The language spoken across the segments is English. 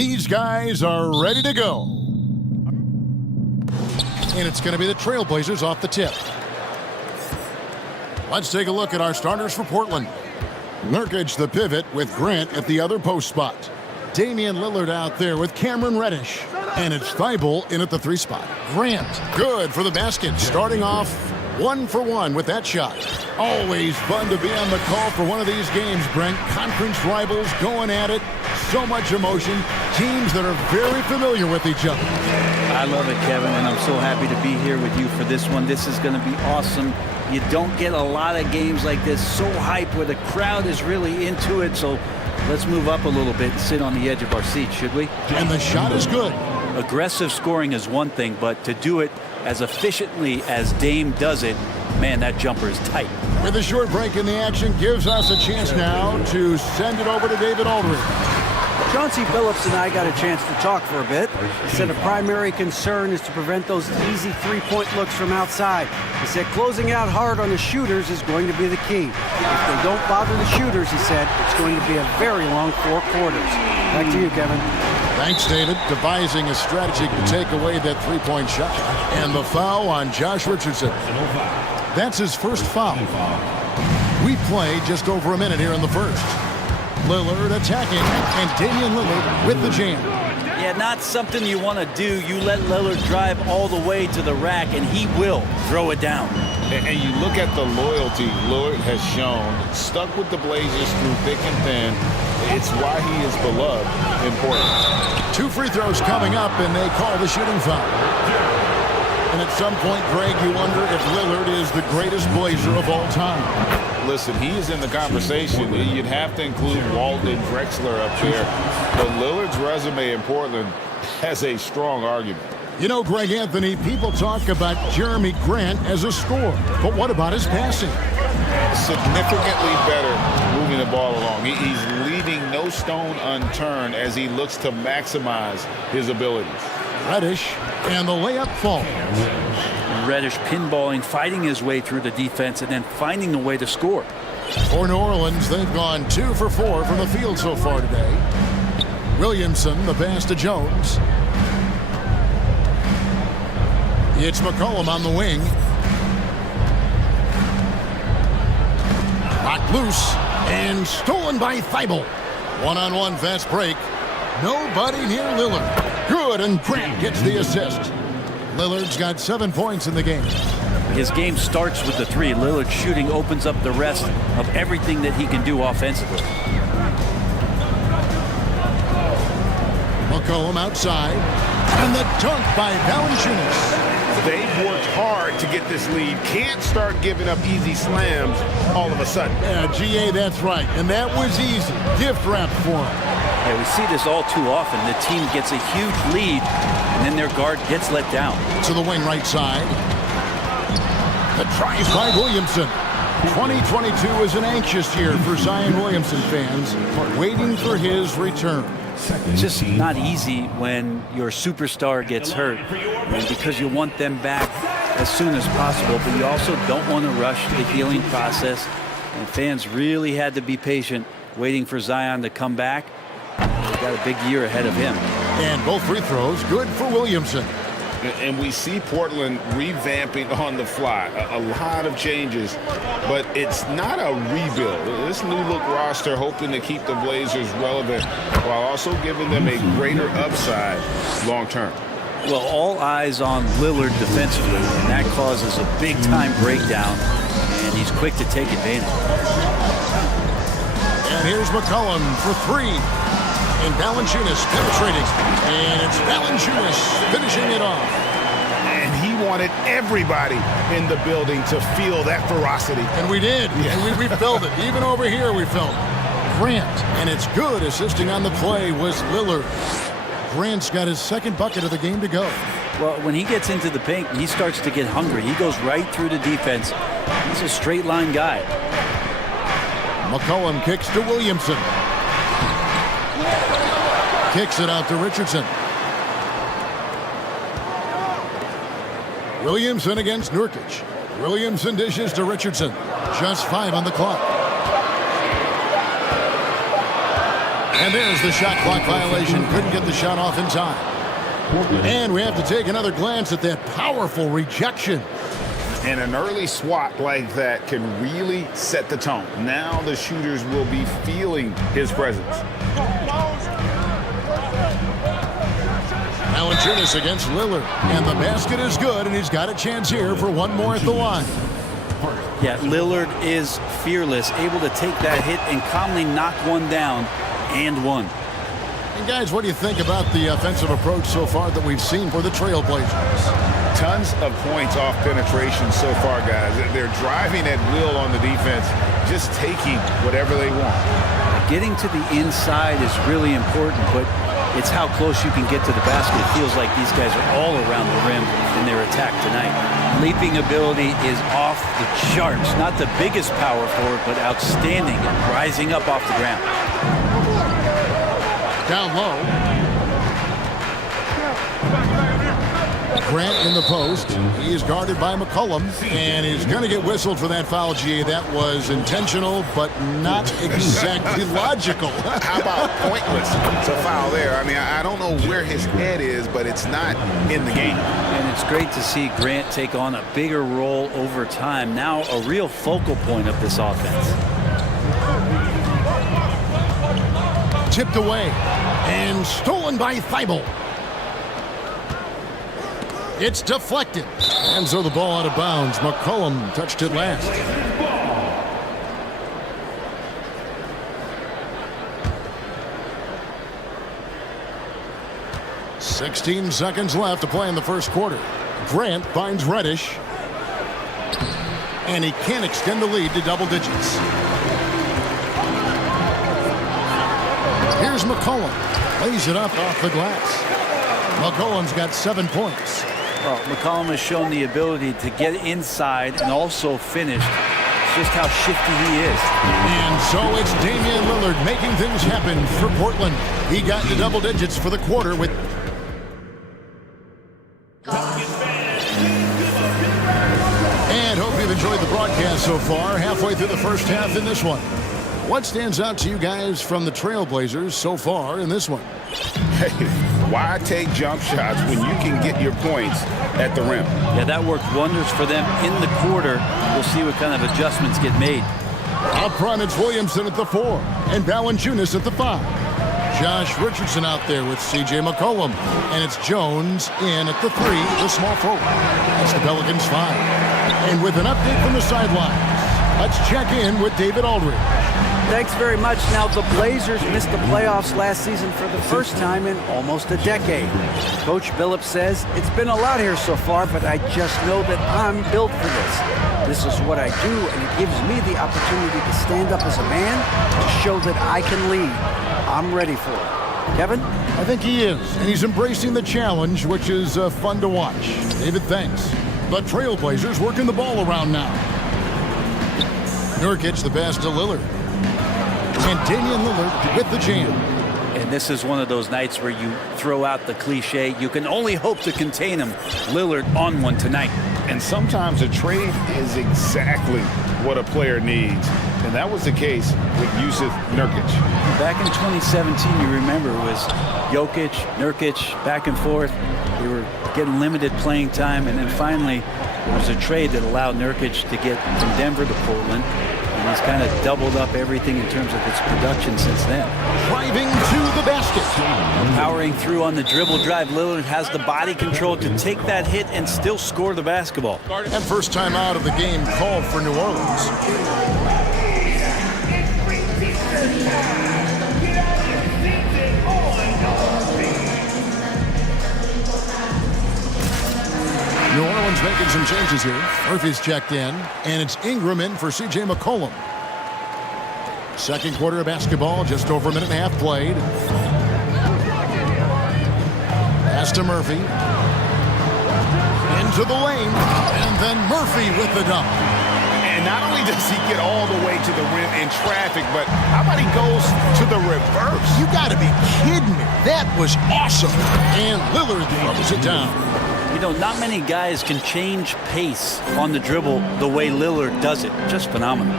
These guys are ready to go. And it's going to be the Trailblazers off the tip. Let's take a look at our starters for Portland. Nurkic, the pivot, with Grant at the other post spot. Damian Lillard out there with Cameron Reddish. And it's Thibault in at the 3 spot. Grant, good for the basket, starting off 1 for 1 with that shot. Always fun to be on the call for one of these games, Brent. Conference rivals going at it. So much emotion. Teams that are very familiar with each other. I love it, Kevin, and I'm so happy to be here with you for this one. This is going to be awesome. You don't get a lot of games like this, so hype, where the crowd is really into it. So let's move up a little bit and sit on the edge of our seats, should we? And the shot is good. Aggressive scoring is one thing, but to do it as efficiently as Dame does it, man, that jumper is tight. With a short break in the action, gives us a chance now to send it over to David Aldridge. Chauncey Billups and I got a chance to talk for a bit. He said a primary concern is to prevent those easy three-point looks from outside. He said closing out hard on the shooters is going to be the key. If they don't bother the shooters, he said, it's going to be a very long 4 quarters. Back to you, Kevin. Thanks, David. Devising a strategy to take away that three-point shot. And the foul on Josh Richardson. That's his first foul. We play just over a minute here in the first. Lillard attacking, and Damian Lillard with the jam. Yeah, not something you want to do. You let Lillard drive all the way to the rack, and he will throw it down. And you look at the loyalty Lillard has shown, stuck with the Blazers through thick and thin. It's why he is beloved in Portland. 2 free throws coming up, and they call the shooting foul. And at some point, Greg, you wonder if Lillard is the greatest Blazer of all time. Listen, he is in the conversation. You'd have to include Walton Drexler up there. But Lillard's resume in Portland has a strong argument. You know, Greg Anthony, people talk about Jeremy Grant as a scorer. But what about his passing? Significantly better moving the ball along. He's leaving no stone unturned as he looks to maximize his abilities. Reddish, and the layup falls. Reddish pinballing, fighting his way through the defense, and then finding a way to score. For New Orleans, they've gone 2 for 4 from the field so far today. Williamson, the pass to Jones. It's McCollum on the wing. Knocked loose and stolen by Thibault. One-on-one fast break. Nobody near Lillard. Good, and Grant gets the assist. Lillard's got 7 points in the game. His game starts with the 3. Lillard shooting opens up the rest of everything that he can do offensively. McCollum outside. And the dunk by Valanciunas. They've worked hard to get this lead. Can't start giving up easy slams all of a sudden. Yeah, GA, that's right. And that was easy. Gift wrap for him. Yeah, we see this all too often. The team gets a huge lead, and then their guard gets let down. To the wing right side. The tries by Williamson. 2022 is an anxious year for Zion Williamson fans, waiting for his return. It's just not easy when your superstar gets hurt, and because you want them back as soon as possible, but you also don't want to rush the healing process. And fans really had to be patient, waiting for Zion to come back. He's got a big year ahead of him. And both free throws good for Williamson. And we see Portland revamping on the fly. A lot of changes, but it's not a rebuild. This new look roster hoping to keep the Blazers relevant while also giving them a greater upside long term. Well, all eyes on Lillard defensively, and that causes a big-time breakdown, and he's quick to take advantage. And here's McCollum for 3. And Valanciunas penetrating. And it's Valanciunas finishing it off. And he wanted everybody in the building to feel that ferocity. And we did. Yeah. And we felt it. Even over here we felt it. Grant. And it's good. Assisting on the play was Lillard. Grant's got his 2nd bucket of the game to go. Well, when he gets into the paint, he starts to get hungry. He goes right through the defense. He's a straight line guy. McCollum kicks to Williamson. Kicks it out to Richardson. Williamson against Nurkic. Williamson dishes to Richardson. Just 5 on the clock. And there's the shot clock violation. Couldn't get the shot off in time. And we have to take another glance at that powerful rejection. And an early swat like that can really set the tone. Now the shooters will be feeling his presence. Valanciunas against Lillard. And the basket is good, and he's got a chance here for one more at the line. Yeah, Lillard is fearless, able to take that hit and calmly knock one down and one. And guys, what do you think about the offensive approach so far that we've seen for the Trailblazers? Tons of points off penetration so far, guys. They're driving at will on the defense, just taking whatever they want. Getting to the inside is really important, but it's how close you can get to the basket. It feels like these guys are all around the rim in their attack tonight. Leaping ability is off the charts. Not the biggest power forward, but outstanding and rising up off the ground. Down low. Grant in the post. He's guarded by McCollum, and he's going to get whistled for that foul, G. That was intentional, but not exactly logical. How about pointless? It's a foul there. I mean, I don't know where his head is, but it's not in the game. And it's great to see Grant take on a bigger role over time. Now a real focal point of this offense. Tipped away and stolen by Thibault. It's deflected. And so the ball out of bounds. McCollum touched it last. "16 seconds left to play in the first quarter. Grant finds Reddish. And he can't extend the lead to double digits. Here's McCollum. Lays it up off the glass. McCollum's got 7 points. Well, McCollum has shown the ability to get inside and also finish. It's just how shifty he is. And so it's Damian Lillard making things happen for Portland. He got to double digits for the quarter with... And hope you've enjoyed the broadcast so far. Halfway through the first half in this one. What stands out to you guys from the Trailblazers so far in this one? Hey, why take jump shots when you can get your points at the rim? Yeah, that worked wonders for them in the quarter. We'll see what kind of adjustments get made. Up front, it's Williamson at the 4 and Valanciunas at the 5. Josh Richardson out there with C.J. McCollum. And it's Jones in at the 3, the small forward. That's the Pelicans 5. And with an update from the sidelines, let's check in with David Aldridge. Thanks very much. Now, the Blazers missed the playoffs last season for the first time in almost a decade. Coach Billups says, it's been a lot here so far, but I just know that I'm built for this. This is what I do, and it gives me the opportunity to stand up as a man to show that I can lead. I'm ready for it. Kevin? I think he is, and he's embracing the challenge, which is fun to watch. David, thanks. The Trailblazers working the ball around now. Nurkic, the pass to Lillard. And Damian Lillard with the jam. And this is one of those nights where you throw out the cliche. You can only hope to contain him. Lillard on one tonight. And sometimes a trade is exactly what a player needs. And that was the case with Yusuf Nurkic. Back in 2017, you remember, it was Jokic, Nurkic, back and forth. They were getting limited playing time. And then finally, there was a trade that allowed Nurkic to get from Denver to Portland. And he's kind of doubled up everything in terms of his production since then. Driving to the basket. Powering through on the dribble drive. Lillard has the body control to take that hit and still score the basketball. And first time out of the game called for New Orleans. New Orleans making some changes here. Murphy's checked in, and it's Ingram in for C.J. McCollum. Second quarter of basketball, just over a minute and a half played. Pass to Murphy. Into the lane, and then Murphy with the dunk. And not only does he get all the way to the rim in traffic, but how about he goes to the reverse? You got to be kidding me. That was awesome. And Lillard throws it down. You know, not many guys can change pace on the dribble the way Lillard does it. Just phenomenal.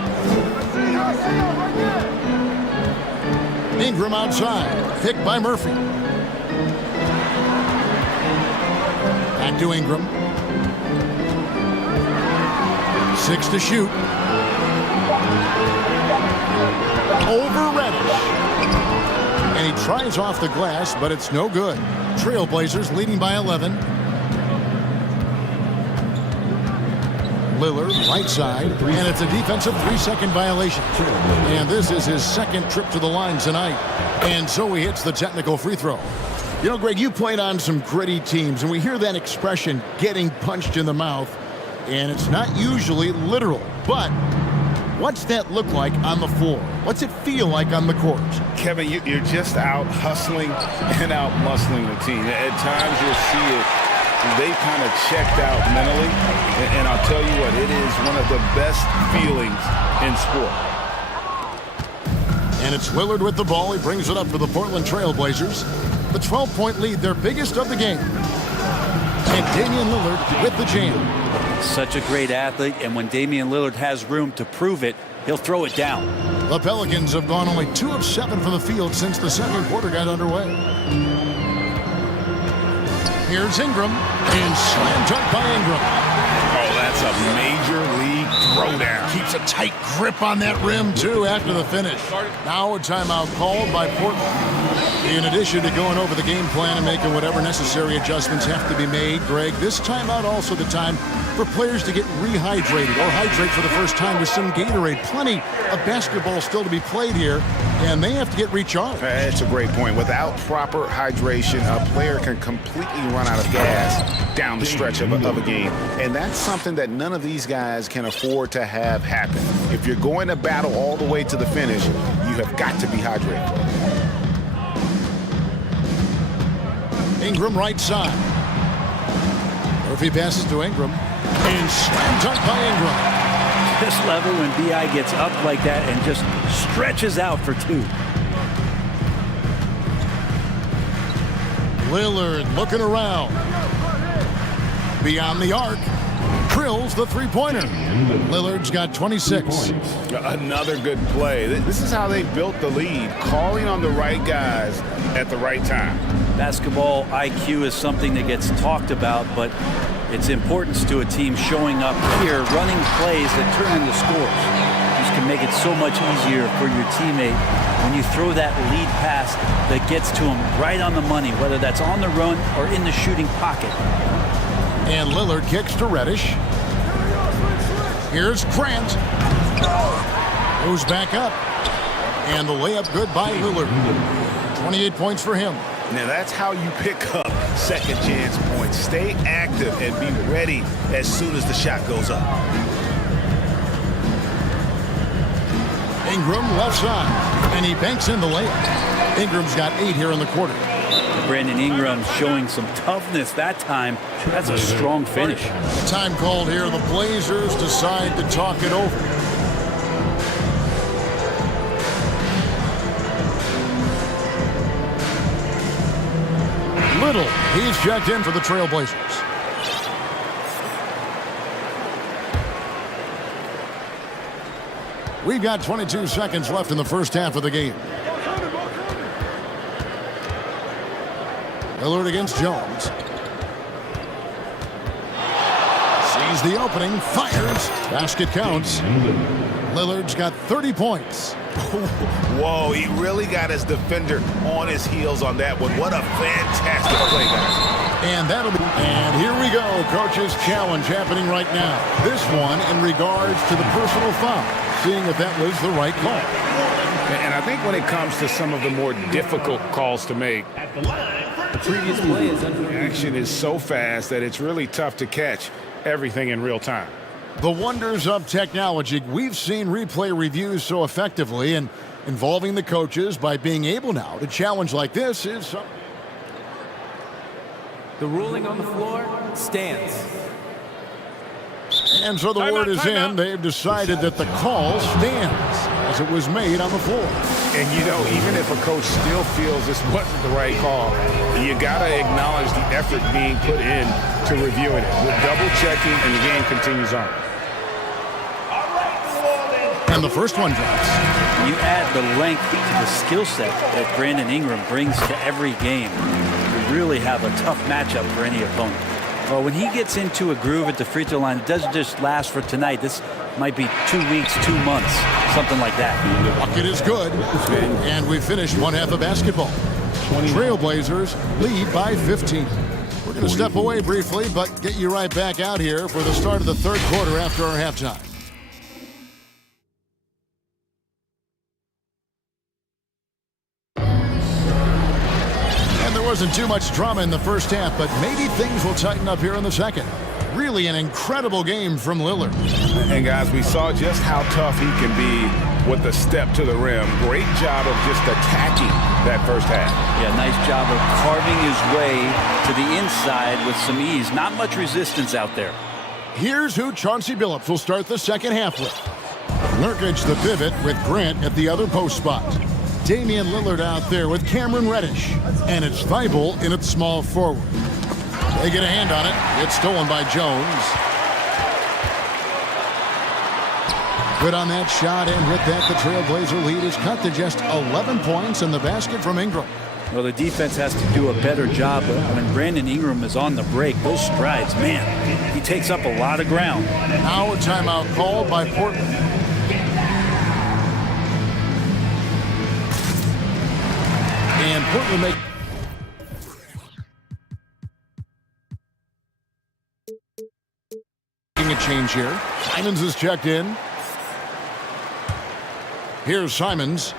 Ingram outside. Picked by Murphy. Back to Ingram. 6 to shoot. Over Reddish. And he tries off the glass, but it's no good. Trailblazers leading by 11. Lillard, right side, and it's a defensive 3-second violation. And this is his second trip to the line tonight. And so he hits the technical free throw. You know, Greg, you played on some gritty teams, and we hear that expression, getting punched in the mouth, and it's not usually literal. But what's that look like on the floor? What's it feel like on the court? Kevin, you're just out hustling and out muscling the team. At times you'll see it. They kind of checked out mentally, and I'll tell you what, it is one of the best feelings in sport. And it's Lillard with the ball. He brings it up for the Portland Trailblazers. The 12-point lead, their biggest of the game. And Damian Lillard with the jam. Such a great athlete, and when Damian Lillard has room to prove it, he'll throw it down. The Pelicans have gone only 2 of 7 from the field since the second quarter got underway. Here's Ingram, and slam dunk by Ingram. Oh, that's a major league throwdown. Keeps a tight grip on that rim, too, after the finish. Now a timeout called by Portland. In addition to going over the game plan and making whatever necessary adjustments have to be made, Greg, this timeout also the time for players to get rehydrated or hydrate for the first time with some Gatorade. Plenty of basketball still to be played here, and they have to get recharged. That's a great point. Without proper hydration, a player can completely run out of gas down the stretch of a game. And that's something that none of these guys can afford to have happen. If you're going to battle all the way to the finish, you have got to be hydrated. Ingram right side. Murphy passes to Ingram. And slam dunk by Ingram. This level when B.I. gets up like that and just stretches out for 2. Lillard looking around. Beyond the arc. Drills the three-pointer. Lillard's got 26. Another good play. This is how they built the lead, calling on the right guys at the right time. Basketball IQ is something that gets talked about, but its importance to a team showing up here, running plays that turn into scores. Just can make it so much easier for your teammate when you throw that lead pass that gets to him right on the money, whether that's on the run or in the shooting pocket. And Lillard kicks to Reddish. Here's Grant. Goes back up. And the layup good by Lillard. 28 points for him. Now that's how you pick up second chance points. Stay active and be ready as soon as the shot goes up. Ingram left side. And he banks in the layup. Ingram's got 8 here in the quarter. Brandon Ingram showing some toughness that time. That's a strong finish. Time called here. The Blazers decide to talk it over. Little, he's checked in for the Trailblazers. We've got 22 seconds left in the first half of the game. Lillard against Jones. Sees the opening, fires. Basket counts. Lillard's got 30 points. Whoa, he really got his defender on his heels on that one. What a fantastic play, guys. And that'll be. And here we go. Coach's challenge happening right now. This one in regards to the personal foul. Seeing if that was the right call. And I think when it comes to some of the more difficult calls to make, the previous play is under review. Action is so fast that it's really tough to catch everything in real time. The wonders of technology. We've seen replay reviews so effectively, and involving the coaches by being able now to challenge like this is... The ruling on the floor stands. And so the word is in. They've decided that the call stands as it was made on the floor. And, you know, even if a coach still feels this wasn't the right call, you got to acknowledge the effort being put in to reviewing it. We're double-checking, and the game continues on. And the first one drops. You add the length to the skill set that Brandon Ingram brings to every game. You really have a tough matchup for any opponent. Well, when he gets into a groove at the free throw line, it doesn't just last for tonight. This might be 2 weeks, 2 months, something like that. Bucket is good. And we finished one half of basketball. Trailblazers lead by 15. We're going to step away briefly, but get you right back out here for the start of the third quarter after our halftime. And there wasn't too much drama in the first half, but maybe things will tighten up here in the second. Really an incredible game from Lillard. And guys, we saw just how tough he can be with the step to the rim. Great job of just attacking that first half. Yeah, nice job of carving his way to the inside with some ease. Not much resistance out there. Here's who Chauncey Billups will start the second half with. Nurkic the pivot with Grant at the other post spot. Damian Lillard out there with Cameron Reddish. And it's Thibault in at small forward. They get a hand on it. It's stolen by Jones. Good on that shot, and with that, the Trailblazer lead is cut to just 11 points in the basket from Ingram. Well, the defense has to do a better job when Brandon Ingram is on the break. Those strides, man, he takes up a lot of ground. Now a timeout called by Portland. And Portland make a change here. Simons is checked in. Here's Simons.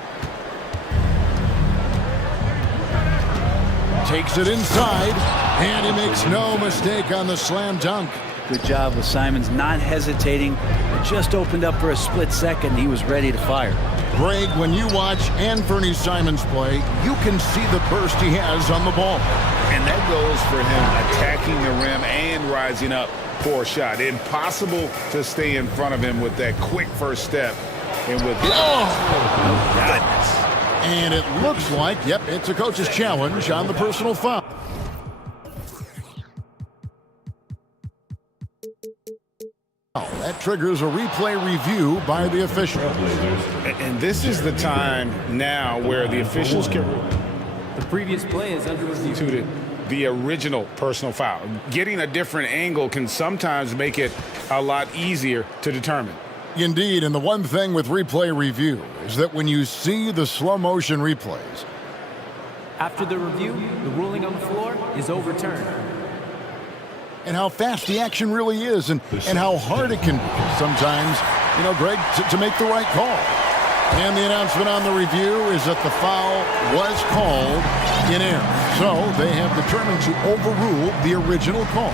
Takes it inside, and he makes no mistake on the slam dunk. Good job with Simons not hesitating. It just opened up for a split second. He was ready to fire. Greg, when you watch Anthony Simons play, you can see the burst he has on the ball. And that goes for him attacking the rim and rising up for a shot. Impossible to stay in front of him with that quick first step. And with goodness. And it looks like, yep, it's a coach's challenge on the personal foul. That triggers a replay review by the official. And this is the time now where the officials can The previous play is under review. to the original personal foul. Getting a different angle can sometimes make it a lot easier to determine. Indeed, and the one thing with replay review is that when you see the slow motion replays, After the review, the ruling on the floor is overturned. and how fast the action really is, and how hard it can be sometimes, you know, Greg, to make the right call. And the announcement on the review is that the foul was called in error. So they have determined to overrule the original call.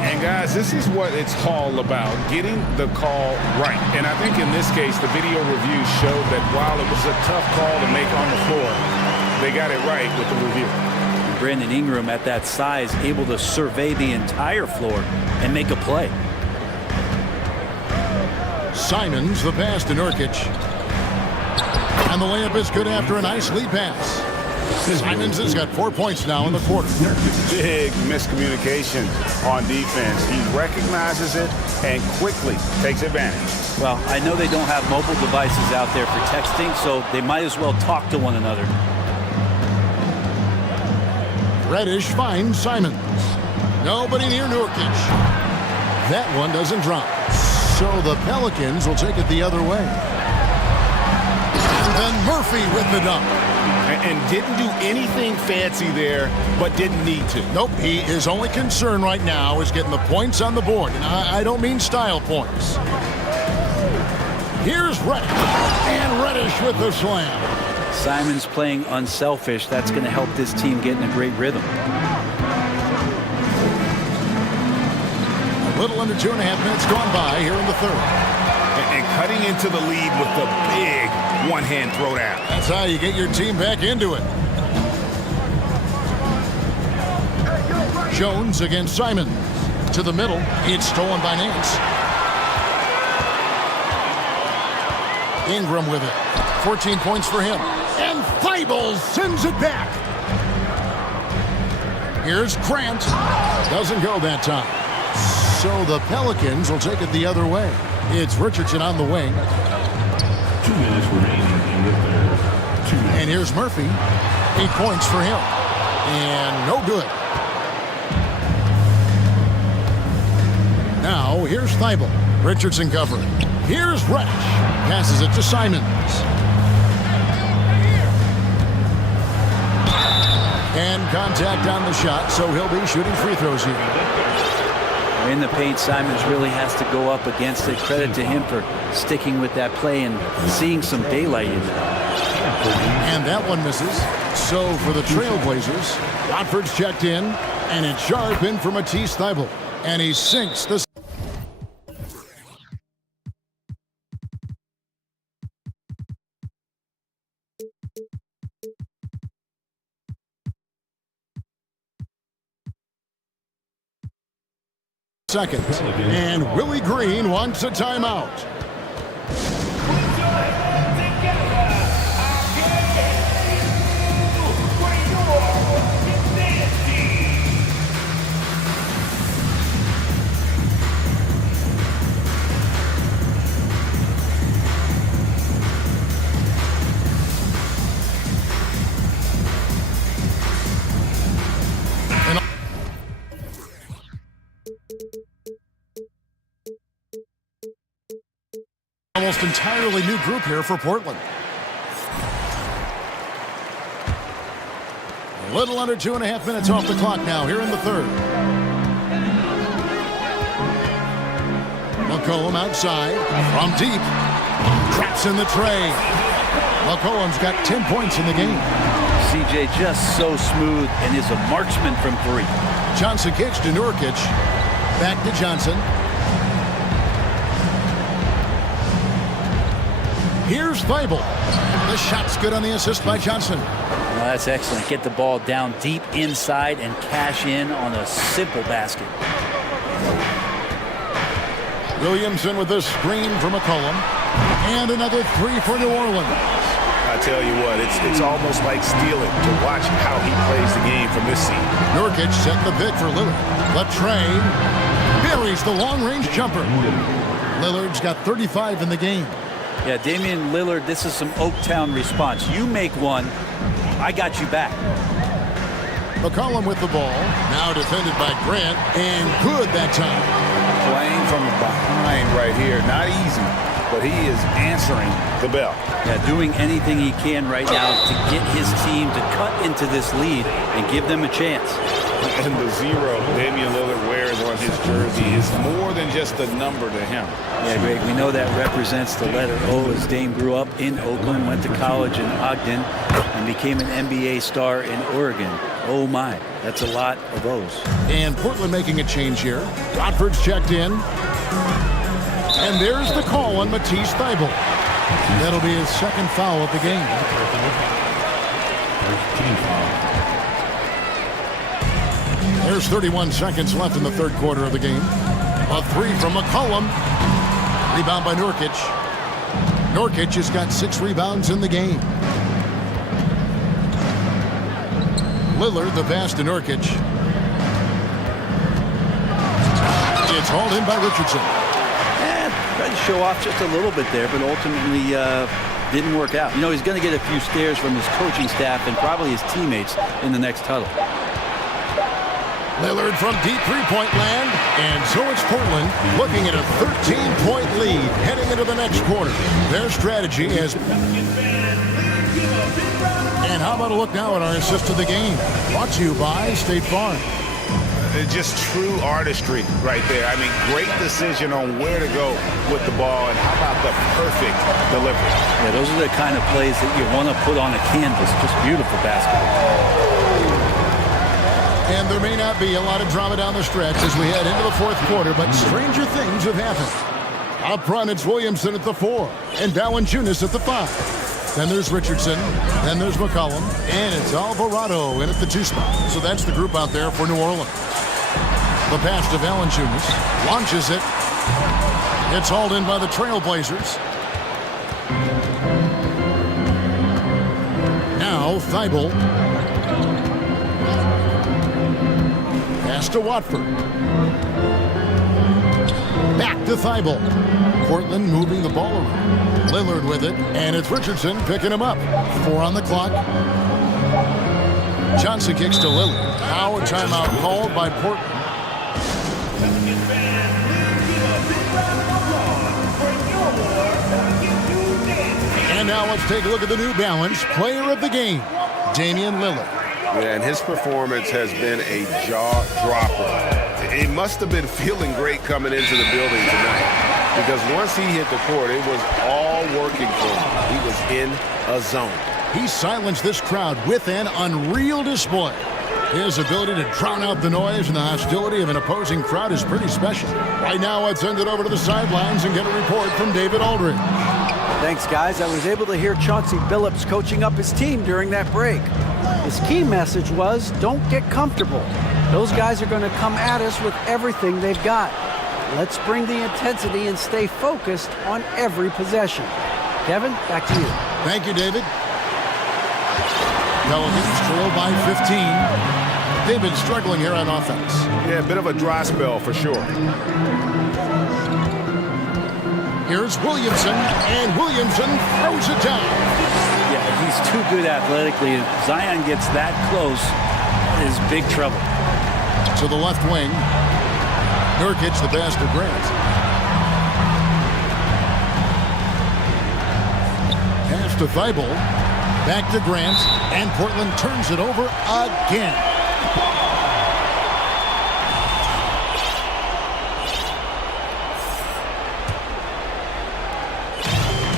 And guys, this is what it's all about, getting the call right. And I think in this case, the video review showed that while it was a tough call to make on the floor, they got it right with the review. Brandon Ingram at that size, able to survey the entire floor and make a play. Simons, the pass to Nurkic. And the layup is good after a nice lead pass. Simons has got 4 points now in the quarter. Big miscommunication on defense. He recognizes it and quickly takes advantage. Well, I know they don't have mobile devices out there for texting, so they might as well talk to one another. Reddish finds Simons. Nobody near Nurkic. That one doesn't drop. So the Pelicans will take it the other way. And then Murphy with the dunk. And didn't do anything fancy there, but didn't need to. Nope, his only concern right now is getting the points on the board. And I don't mean style points. Here's Reddish. And Reddish with the slam. Simons playing unselfish. That's going to help this team get in a great rhythm. A little under 2.5 minutes gone by here in the third. And cutting into the lead with the big one-hand throwdown. That's how you get your team back into it. Jones against Simon. To the middle. It's stolen by Nance. Ingram with it. 14 points for him. And Thibault sends it back. Here's Grant. Doesn't go that time. So the Pelicans will take it the other way. It's Richardson on the wing. 2 minutes remaining in And here's Murphy. 8 points for him. And no good. Now, here's Thibault. Richardson covering. Here's Reddish. Passes it to Simons. And contact on the shot, so he'll be shooting free throws here. In the paint, Simons really has to go up against it. Credit to him for sticking with that play and seeing some daylight in it. And that one misses. So for the Trailblazers, Watford's checked in, and it's sharp in for Matisse Thybulle. And he sinks the second. And Willie Green wants a timeout. Almost entirely new group here for Portland. A little under 2.5 minutes off the clock now here in the third. McCollum outside from deep. Traps in the tray. McCollum's got 10 points in the game. CJ just so smooth and is a marksman from three. Johnson kicks to Nurkic. Back to Johnson. Here's Thybulle. The shot's good on the assist by Johnson. Well, that's excellent. Get the ball down deep inside and cash in on a simple basket. Williamson with this screen for McCollum. And another three for New Orleans. I tell you what, it's almost like stealing to watch how he plays the game from this seat. Nurkic set the pick for Lillard. Latrey buries the long-range jumper. Lillard's got 35 in the game. Yeah, Damian Lillard, this is some Oaktown response. You make one, I got you back. McCollum with the ball. Now defended by Grant. And good that time. Playing from behind right here. Not easy, but he is answering the bell. Yeah, doing anything he can right now to get his team to cut into this lead and give them a chance. And the zero Damian Lillard wears on his jersey is more than just a number to him. Yeah, Greg, we know that represents the letter O, as Dame grew up in Oakland, went to college in Ogden, and became an NBA star in Oregon. Oh my, that's a lot of O's. And Portland making a change here. Watford's checked in. And there's the call on Matisse Thybulle. That'll be his second foul of the game. There's 31 seconds left in the third quarter of the game. A three from McCollum. Rebound by Nurkic. Nurkic has got 6 rebounds in the game. Lillard, the pass to Nurkic. It's hauled in by Richardson. Tried to show off just a little bit there, but ultimately didn't work out. You know, he's going to get a few stares from his coaching staff and probably his teammates in the next huddle. Lillard from deep three-point land, and so it's Portland looking at a 13-point lead heading into the next quarter. Their strategy is... And how about a look now at our assist of the game? Brought to you by State Farm. It's just true artistry right there. I mean, great decision on where to go with the ball, and how about the perfect delivery? Yeah, those are the kind of plays that you want to put on a canvas. Just beautiful basketball. And there may not be a lot of drama down the stretch as we head into the fourth quarter, but stranger things have happened. Up front, it's Williamson at the 4, and Valanciunas at the 5. Then there's Richardson, then there's McCollum, and it's Alvarado in at the 2 spot. So that's the group out there for New Orleans. The pass to Valanciunas, launches it. It's hauled in by the Trailblazers. Now Thybulle. Pass to Watford. Back to Thibault. Portland moving the ball around. Lillard with it, and it's Richardson picking him up. 4 on the clock. Johnson kicks to Lillard. Now a timeout called by Portland. And now let's take a look at the New Balance Player of the Game, Damian Lillard. Yeah, and his performance has been a jaw-dropper. He must have been feeling great coming into the building tonight, because once he hit the court, it was all working for him. He was in a zone. He silenced this crowd with an unreal display. His ability to drown out the noise and the hostility of an opposing crowd is pretty special. Right now, let's send it over to the sidelines and get a report from David Aldridge. Thanks, guys. I was able to hear Chauncey Billups coaching up his team during that break. His key message was, don't get comfortable. Those guys are going to come at us with everything they've got. Let's bring the intensity and stay focused on every possession. Kevin, back to you. Thank you, David. Pelicans trail by 15. They've been struggling here on offense. Yeah, a bit of a dry spell for sure. Here's Williamson, and Williamson throws it down. Yeah, he's too good athletically. If Zion gets that close, that is big trouble. To the left wing. Nurkic, the pass to Grant. Pass to Thibault. Back to Grant, and Portland turns it over again.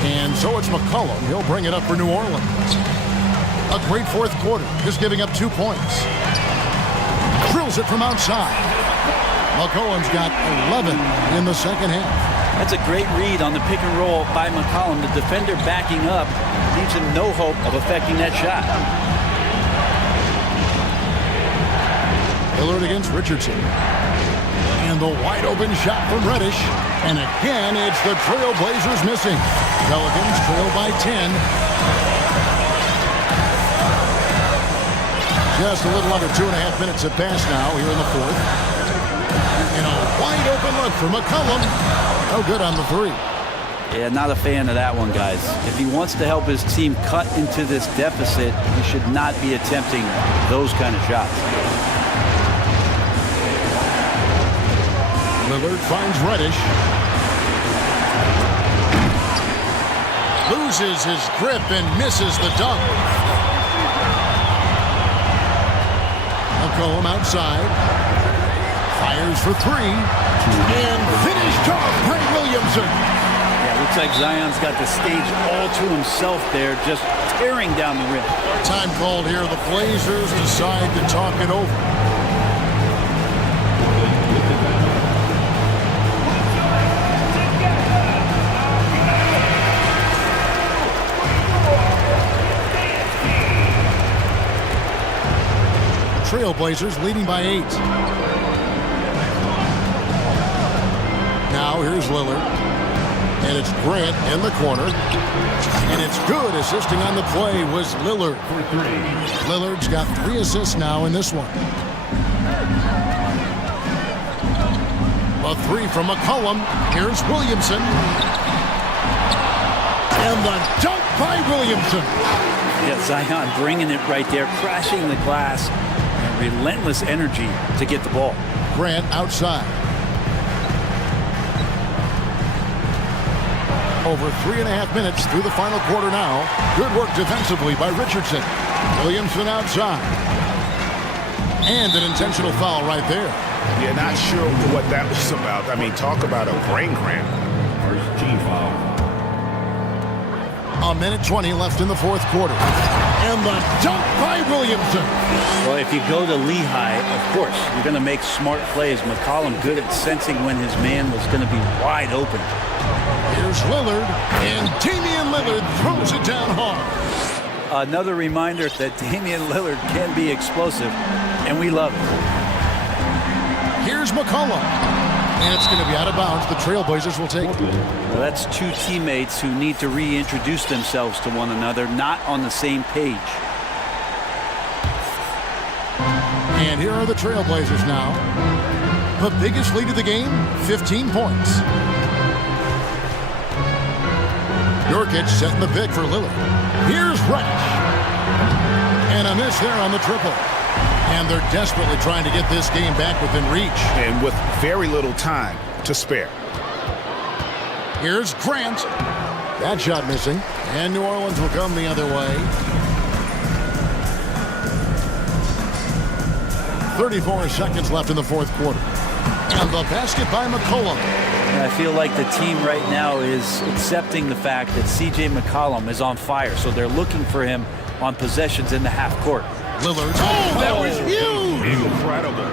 And so it's McCollum. He'll bring it up for New Orleans. A great fourth quarter, just giving up 2 points. Drills it from outside. McCollum's got 11 in the second half. That's a great read on the pick and roll by McCollum. The defender backing up leaves him no hope of affecting that shot. Lillard against Richardson. And the wide open shot from Reddish. And again, it's the Trailblazers missing. Pelicans trail by 10. Just a little under 2.5 minutes have passed now here in the fourth. And a wide open look for McCollum. No good on the three. Yeah, not a fan of that one, guys. If he wants to help his team cut into this deficit, he should not be attempting those kind of shots. Lillard finds Reddish. Loses his grip and misses the dunk. McCollum outside. Fires for three. And finished off by Williamson. Yeah, looks like Zion's got the stage all to himself there, just tearing down the rim. Time called here. The Blazers decide to talk it over. Trailblazers leading by 8. Now here's Lillard. And it's Grant in the corner. And it's good. Assisting on the play was Lillard. Lillard's got 3 assists now in this one. A 3 from McCollum. Here's Williamson. And the dunk by Williamson. Yeah, Zion bringing it right there, crashing the glass. Relentless energy to get the ball. Grant outside. Over 3.5 minutes through the final quarter now. Good work defensively by Richardson. Williamson outside. And an intentional foul right there. Yeah, not sure what that was about. I mean, talk about a brain cramp. First team foul. A minute 20 left in the fourth quarter. And the dunk by Williamson. Well, if you go to Lehigh, of course, you're going to make smart plays. McCollum good at sensing when his man was going to be wide open. Here's Lillard, and Damian Lillard throws it down hard. Another reminder that Damian Lillard can be explosive, and we love it. Here's McCollum. And it's going to be out of bounds. The Trailblazers will take it. Well, that's 2 teammates who need to reintroduce themselves to one another, not on the same page. And here are the Trailblazers now. The biggest lead of the game, 15 points. Nurkic setting the pick for Lillard. Here's Reddish. And a miss there on the triple. And they're desperately trying to get this game back within reach. And with very little time to spare. Here's Grant. That shot missing. And New Orleans will come the other way. 34 seconds left in the fourth quarter. And the basket by McCollum. And I feel like the team right now is accepting the fact that C.J. McCollum is on fire, so they're looking for him on possessions in the half court. Lillard. Oh, that was huge! Incredible.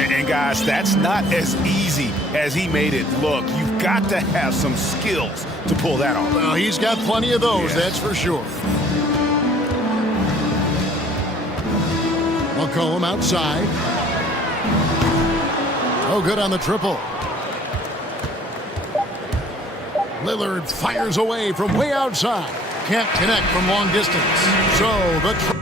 And guys, that's not as easy as he made it look. You've got to have some skills to pull that off. Well, he's got plenty of those, that's for sure. McCollum outside. Oh, good on the triple. Lillard fires away from way outside. Can't connect from long distance. So the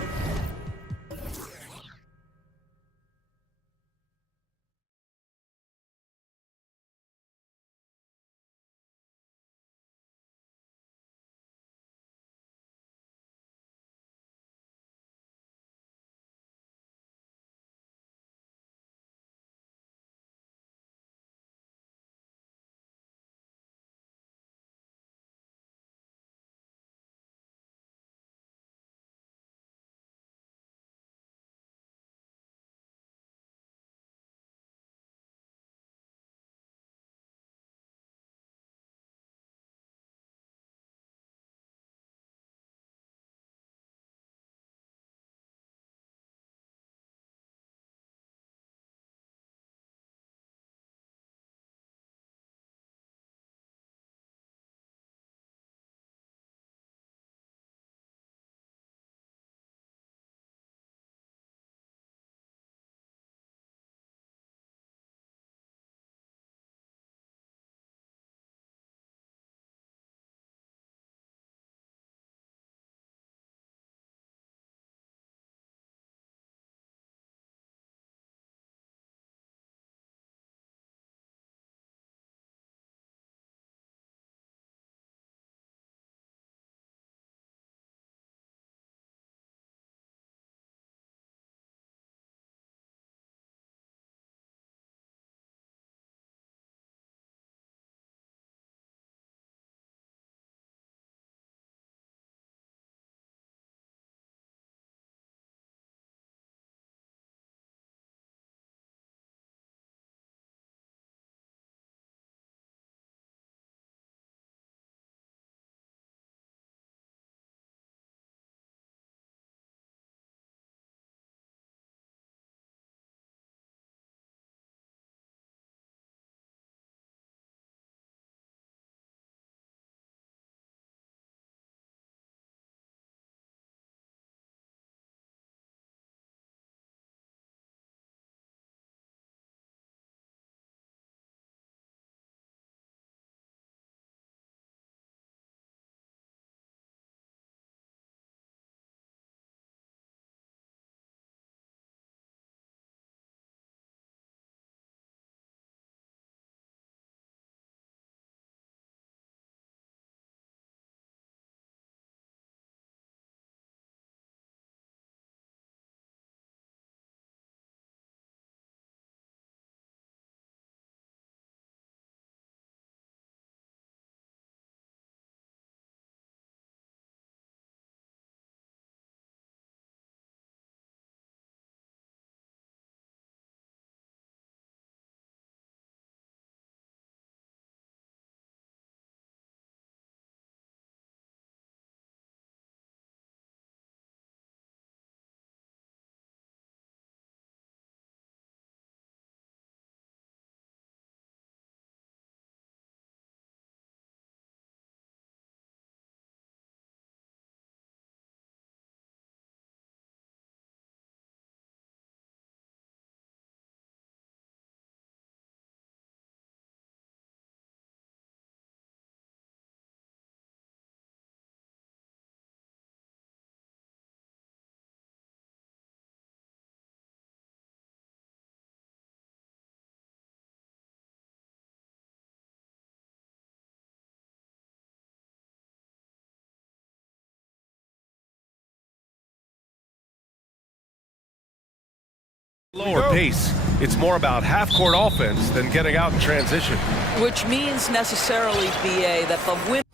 Lower pace. It's more about half-court offense than getting out in transition. Which means necessarily, BA, that the winner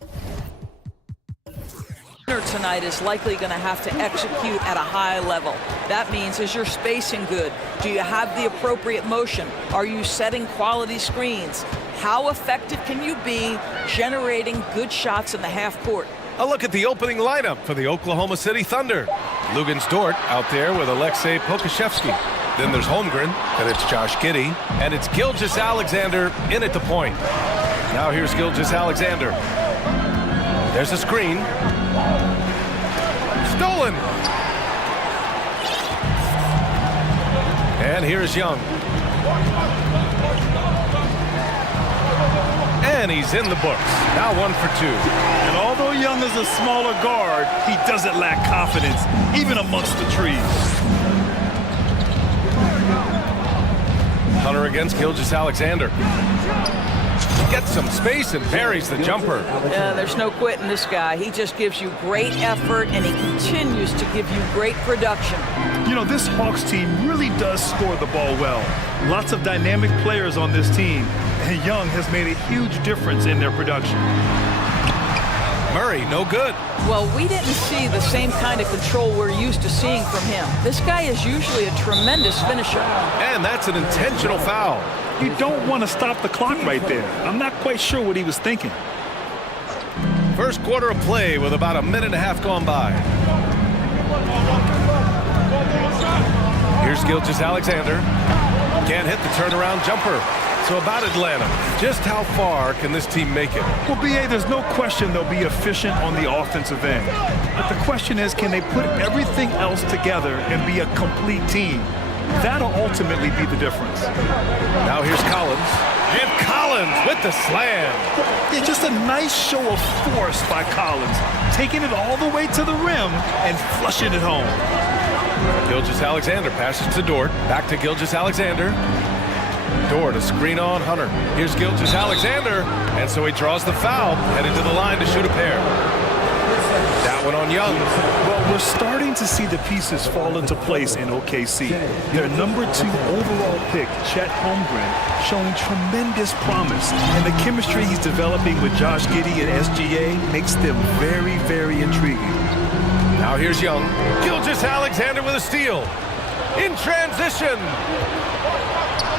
tonight is likely going to have to execute at a high level. That means, is your spacing good? Do you have the appropriate motion? Are you setting quality screens? How effective can you be generating good shots in the half court? A look at the opening lineup for the Oklahoma City Thunder. Lugans Dort out there with Alexei Pokusevski. Then there's Holmgren, and it's Josh Giddey, and it's Gilgeous-Alexander in at the point. Now here's Gilgeous-Alexander. There's a screen. Stolen! And here's Young. And he's in the books. Now 1 for 2. And although Young is a smaller guard, he doesn't lack confidence, even amongst the trees. Hunter against Gilgeous-Alexander. Gets some space and parries the jumper. Yeah, there's no quitting this guy. He just gives you great effort, and he continues to give you great production. You know, this Hawks team really does score the ball well. Lots of dynamic players on this team, and Young has made a huge difference in their production. Murray, no good. Well, we didn't see the same kind of control we're used to seeing from him. This guy is usually a tremendous finisher. And that's an intentional foul. You don't want to stop the clock right there. I'm not quite sure what he was thinking. First quarter of play with about a minute and a half gone by. Here's Gilgeous-Alexander. Can't hit the turnaround jumper. So about Atlanta, just how far can this team make it? Well, BA, there's no question they'll be efficient on the offensive end. But the question is, can they put everything else together and be a complete team? That'll ultimately be the difference. Now here's Collins. And Collins with the slam. Yeah, just a nice show of force by Collins, taking it all the way to the rim and flushing it home. Gilgeous-Alexander passes to Dort. Back to Gilgeous-Alexander. Dort, a screen on Hunter. Here's Gilgeous-Alexander, and so he draws the foul, heading to the line to shoot a pair. That one on Young. Well, we're starting to see the pieces fall into place in OKC. Their number 2 overall pick, Chet Holmgren, showing tremendous promise, and the chemistry he's developing with Josh Giddey and SGA makes them very, very intriguing. Now here's Young. Gilgeous-Alexander with a steal. In transition.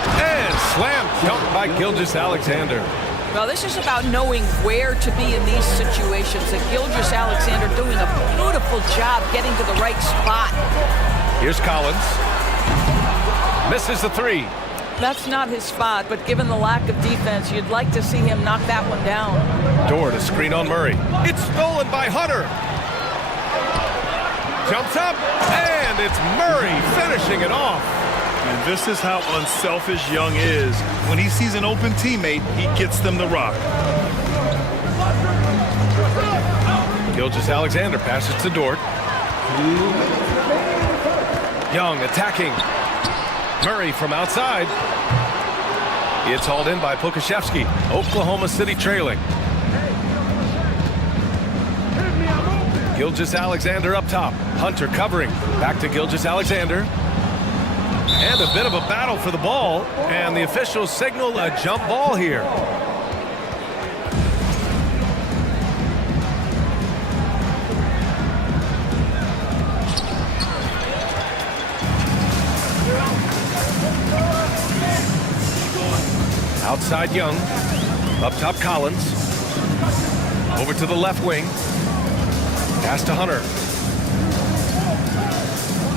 And slam dunk by Gilgeous-Alexander. Well, this is about knowing where to be in these situations. And Gilgeous-Alexander doing a beautiful job getting to the right spot. Here's Collins. Misses the 3. That's not his spot, but given the lack of defense, you'd like to see him knock that one down. Dort, a screen on Murray. It's stolen by Hunter. Jumps up, and it's Murray finishing it off. And this is how unselfish Young is. When he sees an open teammate, he gets them the rock. Gilgeous-Alexander passes to Dort. Young attacking. Murray from outside. It's hauled in by Pokusevski. Oklahoma City trailing. Gilgeous-Alexander up top. Hunter covering. Back to Gilgeous-Alexander. And a bit of a battle for the ball. And the officials signal a jump ball here. Outside Young. Up top Collins. Over to the left wing. Pass to Hunter.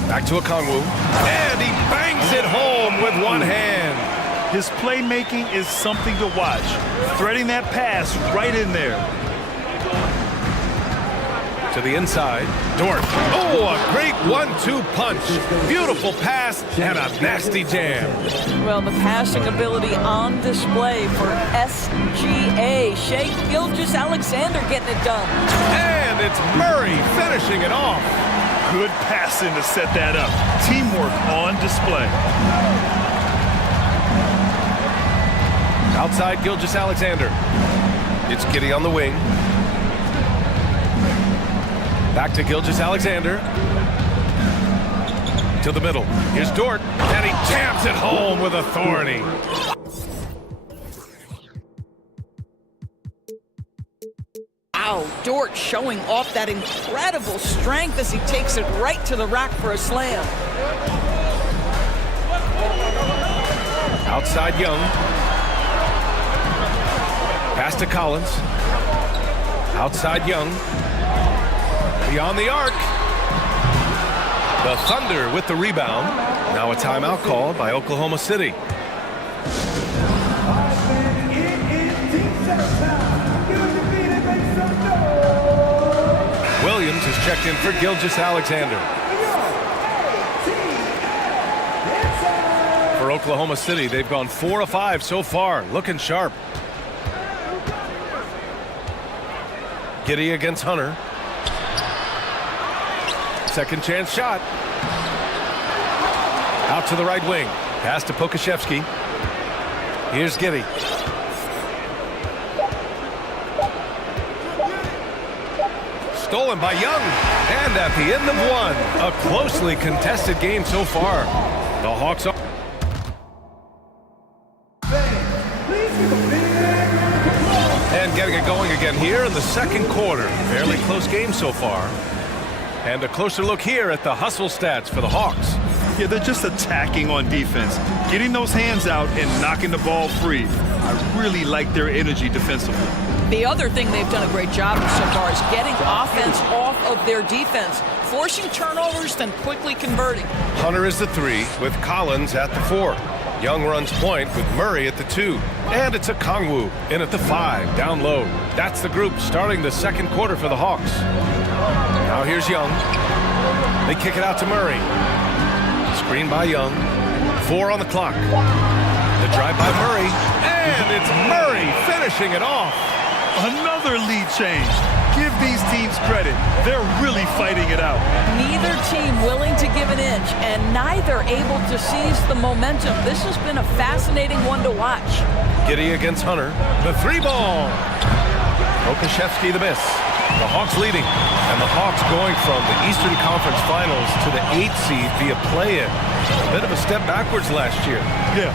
Back to Okongwu. And he bangs it home with one hand. His playmaking is something to watch. Threading that pass right in there. To the inside. Dort. Oh, a great 1-2 punch. Beautiful pass and a nasty jam. Well, the passing ability on display for SGA. Shea Gilgeous-Alexander getting it done. And it's Murray finishing it off. Good passing to set that up. Teamwork on display. Outside Gilgeous-Alexander. It's Giddey on the wing. Back to Gilgeous-Alexander. To the middle. Here's Dort, and he jams it home with authority. Wow, Dort showing off that incredible strength as he takes it right to the rack for a slam. Outside Young. Pass to Collins. Outside Young. Beyond the arc. The Thunder with the rebound. Now a timeout called by Oklahoma City. Williams is checked in for Gilgeous Alexander. For Oklahoma City, they've gone 4 of 5 so far, looking sharp. Giddey against Hunter. Second chance shot. Out to the right wing. Pass to Pokashevsky. Here's Giddey. Stolen by Young. And at the end of one, a closely contested game so far. The Hawks are... And getting it going again here in the second quarter. Fairly close game so far. And a closer look here at the hustle stats for the Hawks. Yeah, they're just attacking on defense, getting those hands out and knocking the ball free. I really like their energy defensively. The other thing they've done a great job of so far is getting offense off of their defense, forcing turnovers, then quickly converting. Hunter is the 3 with Collins at the 4. Young runs point with Murray at the 2. And it's a Kongwu in at the 5, down low. That's the group starting the second quarter for the Hawks. Now here's Young. They kick it out to Murray. Screen by Young. 4 on the clock. The drive by Murray. And it's Murray finishing it off. Another lead change. Give these teams credit. They're really fighting it out. Neither team willing to give an inch, and neither able to seize the momentum. This has been a fascinating one to watch. Giddey against Hunter. The 3 ball. Pokashevsky the miss. The Hawks leading. And the Hawks going from the Eastern Conference Finals to the 8th seed via play-in. A bit of a step backwards last year. Yeah.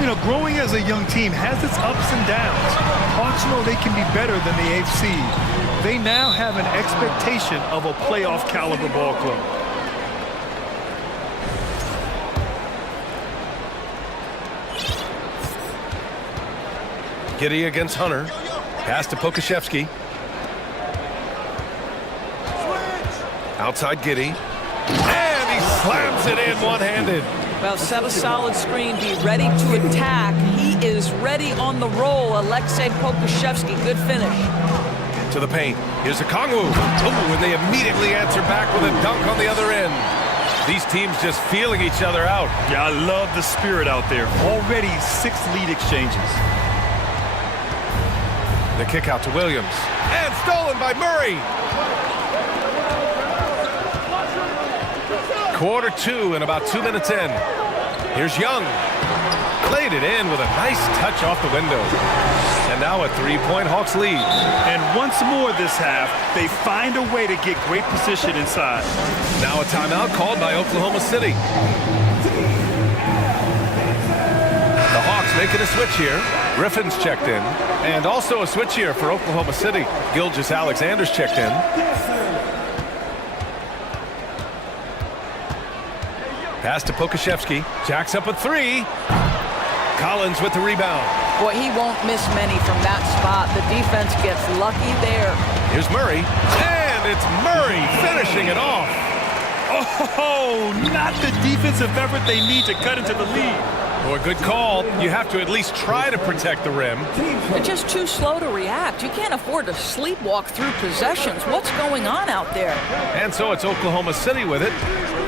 You know, growing as a young team has its ups and downs. Hawks know they can be better than the 8th seed. They now have an expectation of a playoff caliber ball club. Giddey against Hunter. Pass to Pokashevsky. Outside Giddey. And he slams it in one-handed. Well, set a solid screen, be ready to attack. He is ready on the roll. Alexei Pokashevsky, good finish. To the paint. Here's a Kongwu. Oh, and they immediately answer back with a dunk on the other end. These teams just feeling each other out. Yeah, I love the spirit out there. Already 6 lead exchanges. The kick out to Williams. And stolen by Murray. Quarter 2 and about 2 minutes in. Here's Young. Played it in with a nice touch off the window. And now a 3-point Hawks lead. And once more this half, they find a way to get great position inside. Now a timeout called by Oklahoma City. The Hawks making a switch here. Griffin's checked in. And also a switch here for Oklahoma City. Gilgeous Alexander's checked in. Pass to Pokashevsky. Jacks up a 3. Collins with the rebound. Boy, he won't miss many from that spot. The defense gets lucky there. Here's Murray. And it's Murray finishing it off. Oh, not the defensive effort they need to cut into the lead. Oh, a good call. You have to at least try to protect the rim. They're just too slow to react. You can't afford to sleepwalk through possessions. What's going on out there? And so it's Oklahoma City with it,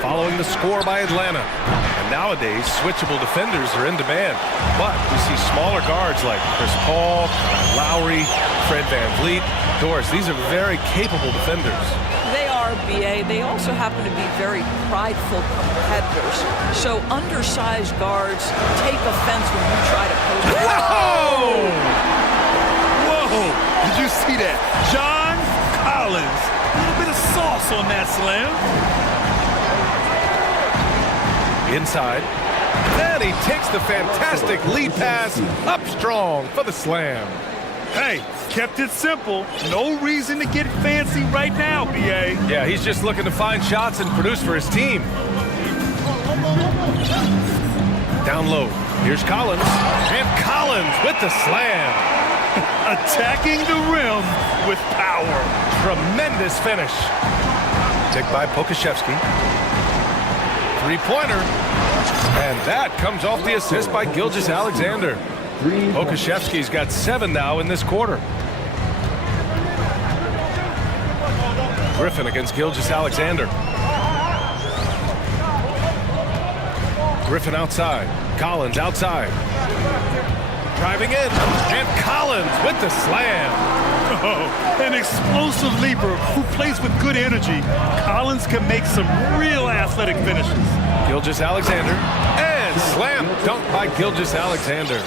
following the score by Atlanta. And nowadays, switchable defenders are in demand. But we see smaller guards like Chris Paul, Lowry, Fred VanVleet, Doris. These are very capable defenders. They are, BA. They also happen to be very prideful competitors. So undersized guards take offense when you try to post. Whoa! Whoa! Did you see that? John Collins. A little bit of sauce on that slam. Inside. And he takes the fantastic lead pass up strong for the slam. Hey, kept it simple. No reason to get fancy right now, BA. Yeah, he's just looking to find shots and produce for his team. Down low. Here's Collins. And Collins with the slam. Attacking the rim with power. Tremendous finish. Take by Pokashevsky. Three-pointer. And that comes off the assist by Gilgeous-Alexander. Pokashevsky's got 7 now in this quarter. Griffin against Gilgeous-Alexander. Griffin outside. Collins outside. Driving in. And Collins with the slam. Oh, an explosive leaper who plays with good energy. Collins can make some real athletic finishes. Gilgeous-Alexander. And slam dunk by Gilgeous-Alexander.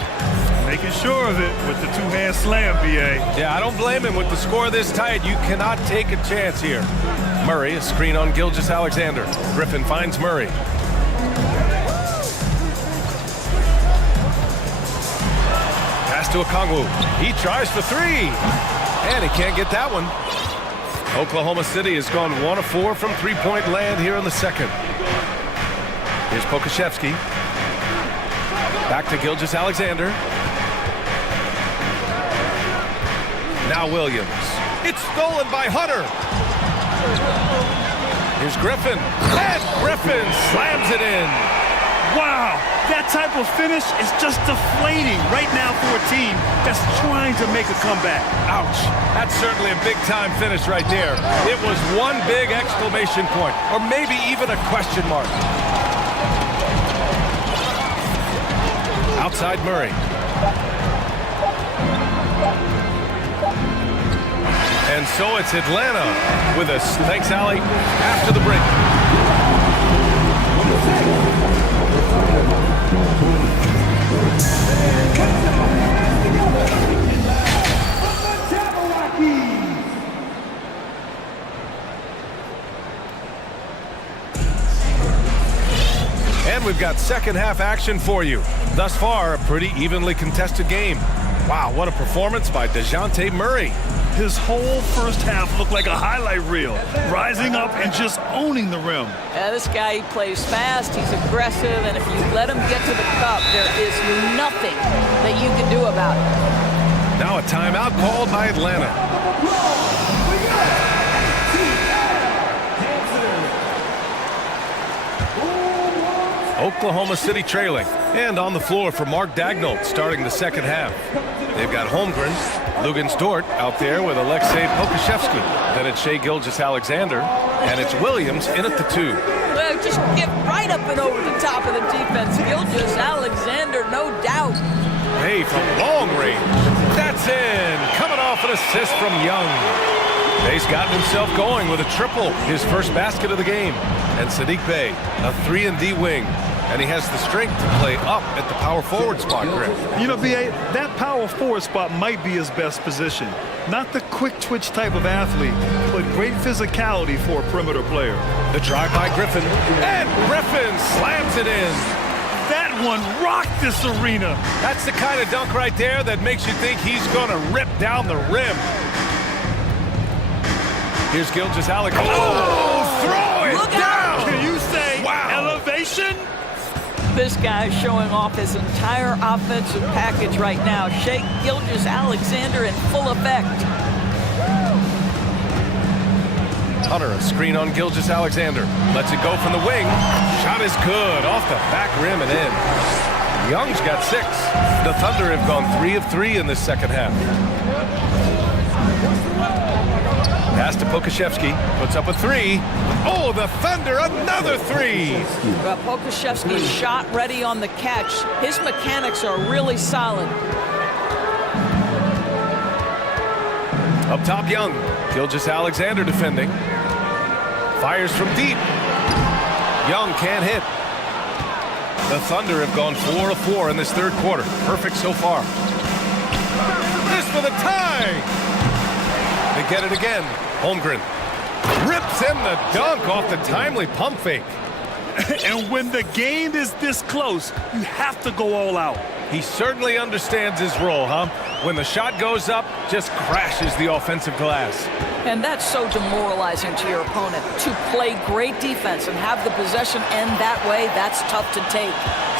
Making sure of it with the two-hand slam, BA. Yeah, I don't blame him. With the score this tight, you cannot take a chance here. Murray, a screen on Gilgeous-Alexander. Griffin finds Murray. Pass to Okongwu. He tries for three. And he can't get that one. Oklahoma City has gone 1 of 4 from three-point land here in the second. Here's Pokashevsky. Back to Gilgeous-Alexander. Now Williams. It's stolen by Hunter. Here's Griffin. And Griffin slams it in. Wow, that type of finish is just deflating right now for a team that's trying to make a comeback. Ouch. That's certainly a big-time finish right there. It was one big exclamation point, or maybe even a question mark. Outside Murray. And so it's Atlanta with a thanks, Allie, after the break. And we've got second half action for you. Thus far, a pretty evenly contested game. Wow, what a performance by DeJounte Murray. His whole first half looked like a highlight reel, rising up and just owning the rim. Yeah, this guy, he plays fast, he's aggressive, and if you let him get to the cup, there is nothing that you can do about it. Now a timeout called by Atlanta. Oklahoma City trailing. And on the floor for Mark Daigneault starting the second half. They've got Holmgren, Lugansdort out there with Alexei Pokashevsky. Then it's Shai Gilgeous-Alexander. And it's Williams in at the 2. Well, just get right up and over the top of the defense. Gilgeous-Alexander, no doubt. Hey, from long range. That's in. Coming off an assist from Young. He's gotten himself going with a triple. His first basket of the game. And Sadiq Bey, a 3-and-D wing. And he has the strength to play up at the power forward spot, Greg. You know, B.A., that power forward spot might be his best position. Not the quick twitch type of athlete, but great physicality for a perimeter player. The drive by Griffin. And Griffin slams it in. That one rocked this arena. That's the kind of dunk right there that makes you think he's going to rip down the rim. Here's Gilgeous-Alexander. Oh, throw it down! Can you say elevation? This guy's showing off his entire offensive package right now. Shai Gilgeous-Alexander in full effect. Hunter, a screen on Gilgeous-Alexander. Lets it go from the wing. Shot is good. Off the back rim and in. Young's got 6. The Thunder have gone 3 of 3 in this second half. Pass to Pokashevsky. Puts up a 3. Oh, the Thunder, another 3. Well, Pokashevsky's shot ready on the catch. His mechanics are really solid. Up top, Young. Gilgeous-Alexander defending. Fires from deep. Young can't hit. The Thunder have gone 4 of 4 in this third quarter. Perfect so far. This for the tie. They get it again. Holmgren rips in the dunk off the timely pump fake. And when the game is this close, you have to go all out. He certainly understands his role, huh? When the shot goes up, just crashes the offensive glass. And that's so demoralizing to your opponent. To play great defense and have the possession end that way, that's tough to take.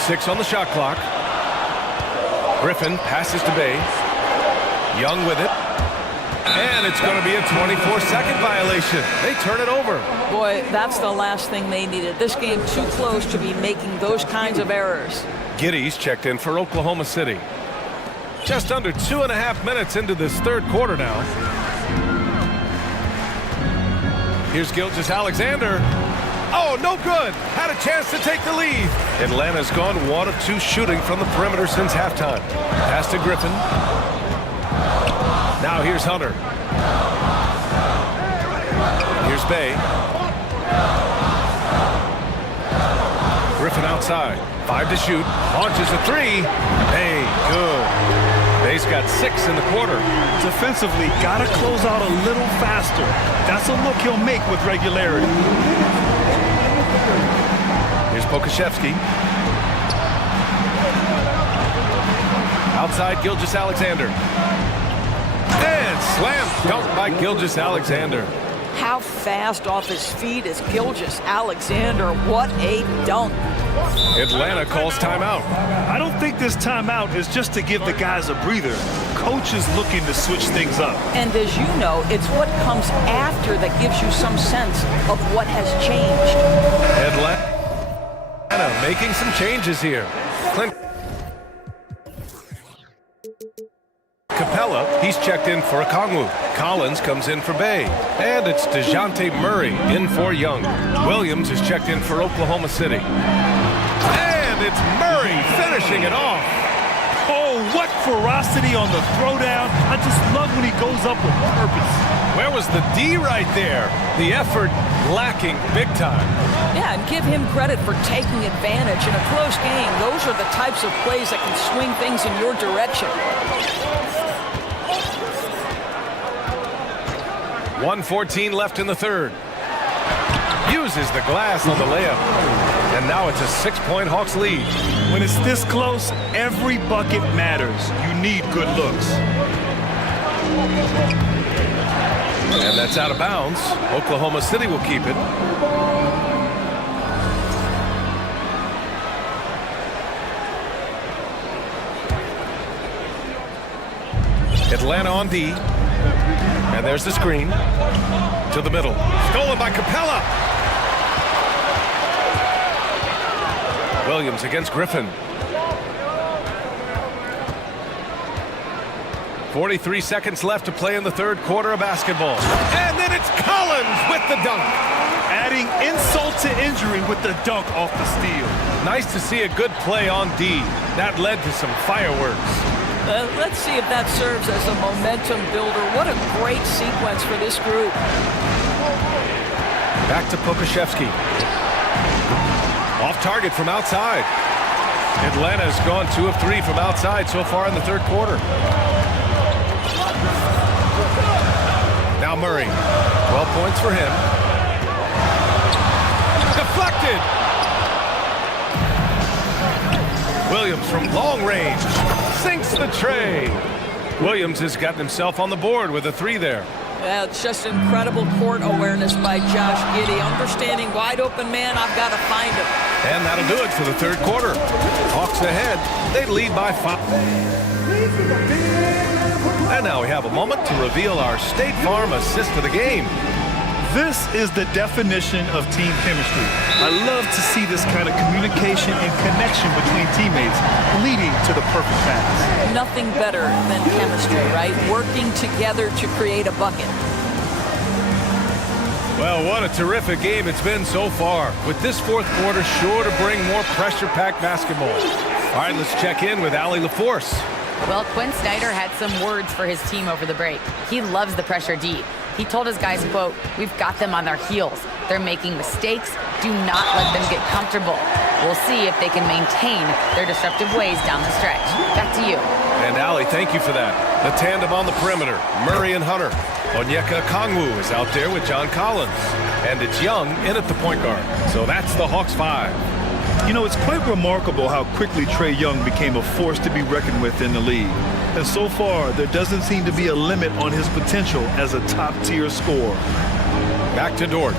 6 on the shot clock. Griffin passes to Bay. Young with it. And it's going to be a 24-second violation. They turn it over. Boy, that's the last thing they needed. This game too close to be making those kinds of errors. Giddy's checked in for Oklahoma City. Just under 2.5 minutes into this third quarter now. Here's Gilgeous-Alexander. Oh, no good. Had a chance to take the lead. Atlanta's gone 1 of 2 shooting from the perimeter since halftime. Pass to Griffin. Now here's Hunter. Here's Bay. Griffin outside. 5 to shoot. Launches a 3. Bay, good. Bay's got 6 in the quarter. Defensively, gotta close out a little faster. That's a look he'll make with regularity. Here's Pokashevsky. Outside Gilgeous-Alexander. And slam dunk by Gilgeous-Alexander. How fast off his feet is Gilgeous-Alexander. What a dunk. Atlanta calls timeout. I don't think this timeout is just to give the guys a breather. Coach is looking to switch things up. And as you know, it's what comes after that gives you some sense of what has changed. Atlanta making some changes here. Clint Capella, he's checked in for Okongwu. Collins comes in for Bay. And it's DeJounte Murray in for Young. Williams is checked in for Oklahoma City. And it's Murray finishing it off. Oh, what ferocity on the throwdown. I just love when he goes up with purpose. Where was the D right there? The effort lacking big time. Yeah, and give him credit for taking advantage in a close game. Those are the types of plays that can swing things in your direction. 1:14 left in the third. Uses the glass on the layup. And now it's a 6-point Hawks lead. When it's this close, every bucket matters. You need good looks. And that's out of bounds. Oklahoma City will keep it. Atlanta on D. And there's the screen. To the middle. Stolen by Capella. Williams against Griffin. 43 seconds left to play in the third quarter of basketball. And then it's Collins with the dunk. Adding insult to injury with the dunk off the steal. Nice to see a good play on D. That led to some fireworks. Let's see if that serves as a momentum builder. What a great sequence for this group. Back to Pokashevsky. Off target from outside. Atlanta's gone 2 of 3 from outside so far in the third quarter. Now Murray. 12 points for him. Deflected. Williams from long range. Sinks the tray. Williams has gotten himself on the board with a 3 there. Yeah, it's just incredible court awareness by Josh Giddey. Understanding wide open man, I've got to find him. And that'll do it for the third quarter. Hawks ahead. They lead by 5. And now we have a moment to reveal our State Farm assist of the game. This is the definition of team chemistry. I love to see this kind of communication and connection between teammates leading to the perfect pass. Nothing better than chemistry, right? Working together to create a bucket. Well, what a terrific game it's been so far. With this fourth quarter sure to bring more pressure-packed basketball. All right, let's check in with Allie LaForce. Well, Quinn Snyder had some words for his team over the break. He loves the pressure deep. He told his guys, quote, "We've got them on their heels. They're making mistakes. Do not let them get comfortable. We'll see if they can maintain their disruptive ways down the stretch." Back to you. And Allie, thank you for that. The tandem on the perimeter, Murray and Hunter. Onyeka Okongwu is out there with John Collins. And it's Young in at the point guard. So that's the Hawks 5. You know, it's quite remarkable how quickly Trae Young became a force to be reckoned with in the league. And so far, there doesn't seem to be a limit on his potential as a top-tier scorer. Back to Dort.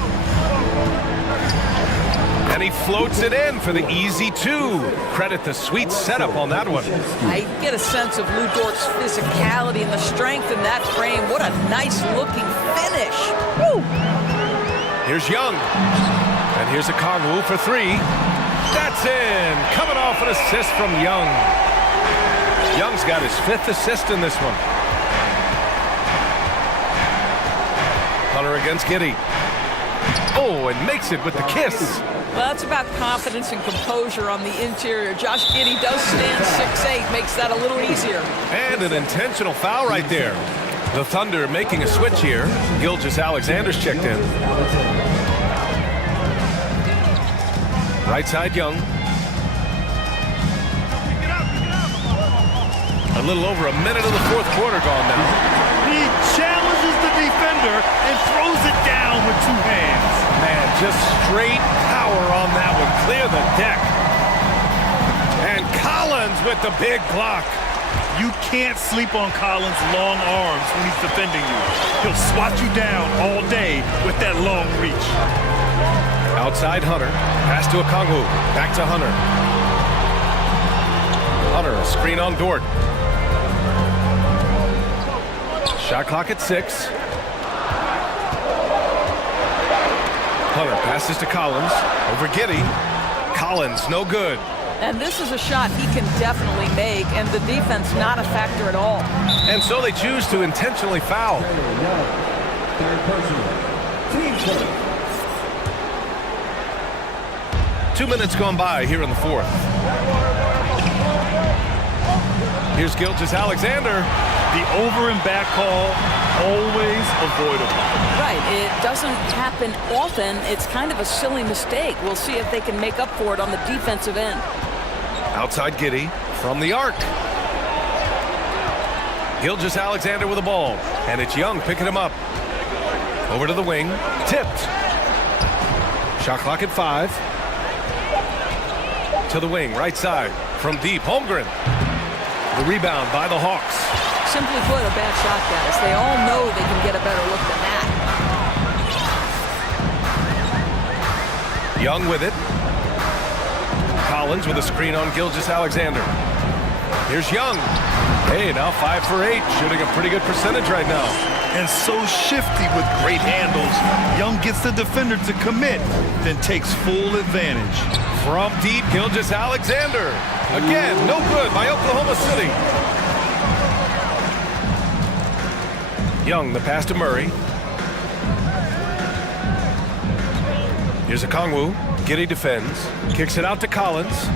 And he floats it in for the easy 2. Credit the sweet setup on that one. I get a sense of Lou Dort's physicality and the strength in that frame. What a nice-looking finish. Woo! Here's Young. And here's Okongwu for 3. That's in. Coming off an assist from Young. Young's got his 5th assist in this one. Hunter against Giddey. Oh, and makes it with the kiss. Well, that's about confidence and composure on the interior. Josh Giddey does stand 6'8", makes that a little easier. And an intentional foul right there. The Thunder making a switch here. Gilgeous-Alexander's checked in. Right side, Young. A little over a minute of the 4th quarter gone now. He challenges the defender and throws it down with 2 hands. Man, just straight power on that one. Clear the deck. And Collins with the big block. You can't sleep on Collins' long arms when he's defending you. He'll swat you down all day with that long reach. Outside Hunter. Pass to Okongwu. Back to Hunter. Hunter, a screen on Dort. Shot clock at 6. Hunter passes to Collins. Over Giddey. Collins, no good. And this is a shot he can definitely make, and the defense not a factor at all. And so they choose to intentionally foul. 2 minutes gone by here in the 4th. Here's Gilgeous-Alexander. The over and back call, always avoidable. Right, it doesn't happen often. It's kind of a silly mistake. We'll see if they can make up for it on the defensive end. Outside Giddey from the arc. Gilgeous-Alexander with the ball. And it's Young picking him up. Over to the wing. Tipped. Shot clock at 5. To the wing, right side. From deep, Holmgren. The rebound by the Hawks. Simply put, a bad shot, guys. They all know they can get a better look than that. Young with it. Collins with a screen on Gilgeous-Alexander. Here's Young. Hey, now 5 for 8, shooting a pretty good percentage right now. And so shifty with great handles. Young gets the defender to commit, then takes full advantage. From deep, Gilgeous-Alexander. Again, no good by Oklahoma City. Young, the pass to Murray. Here's Okongwu. Giddey defends. Kicks it out to Collins.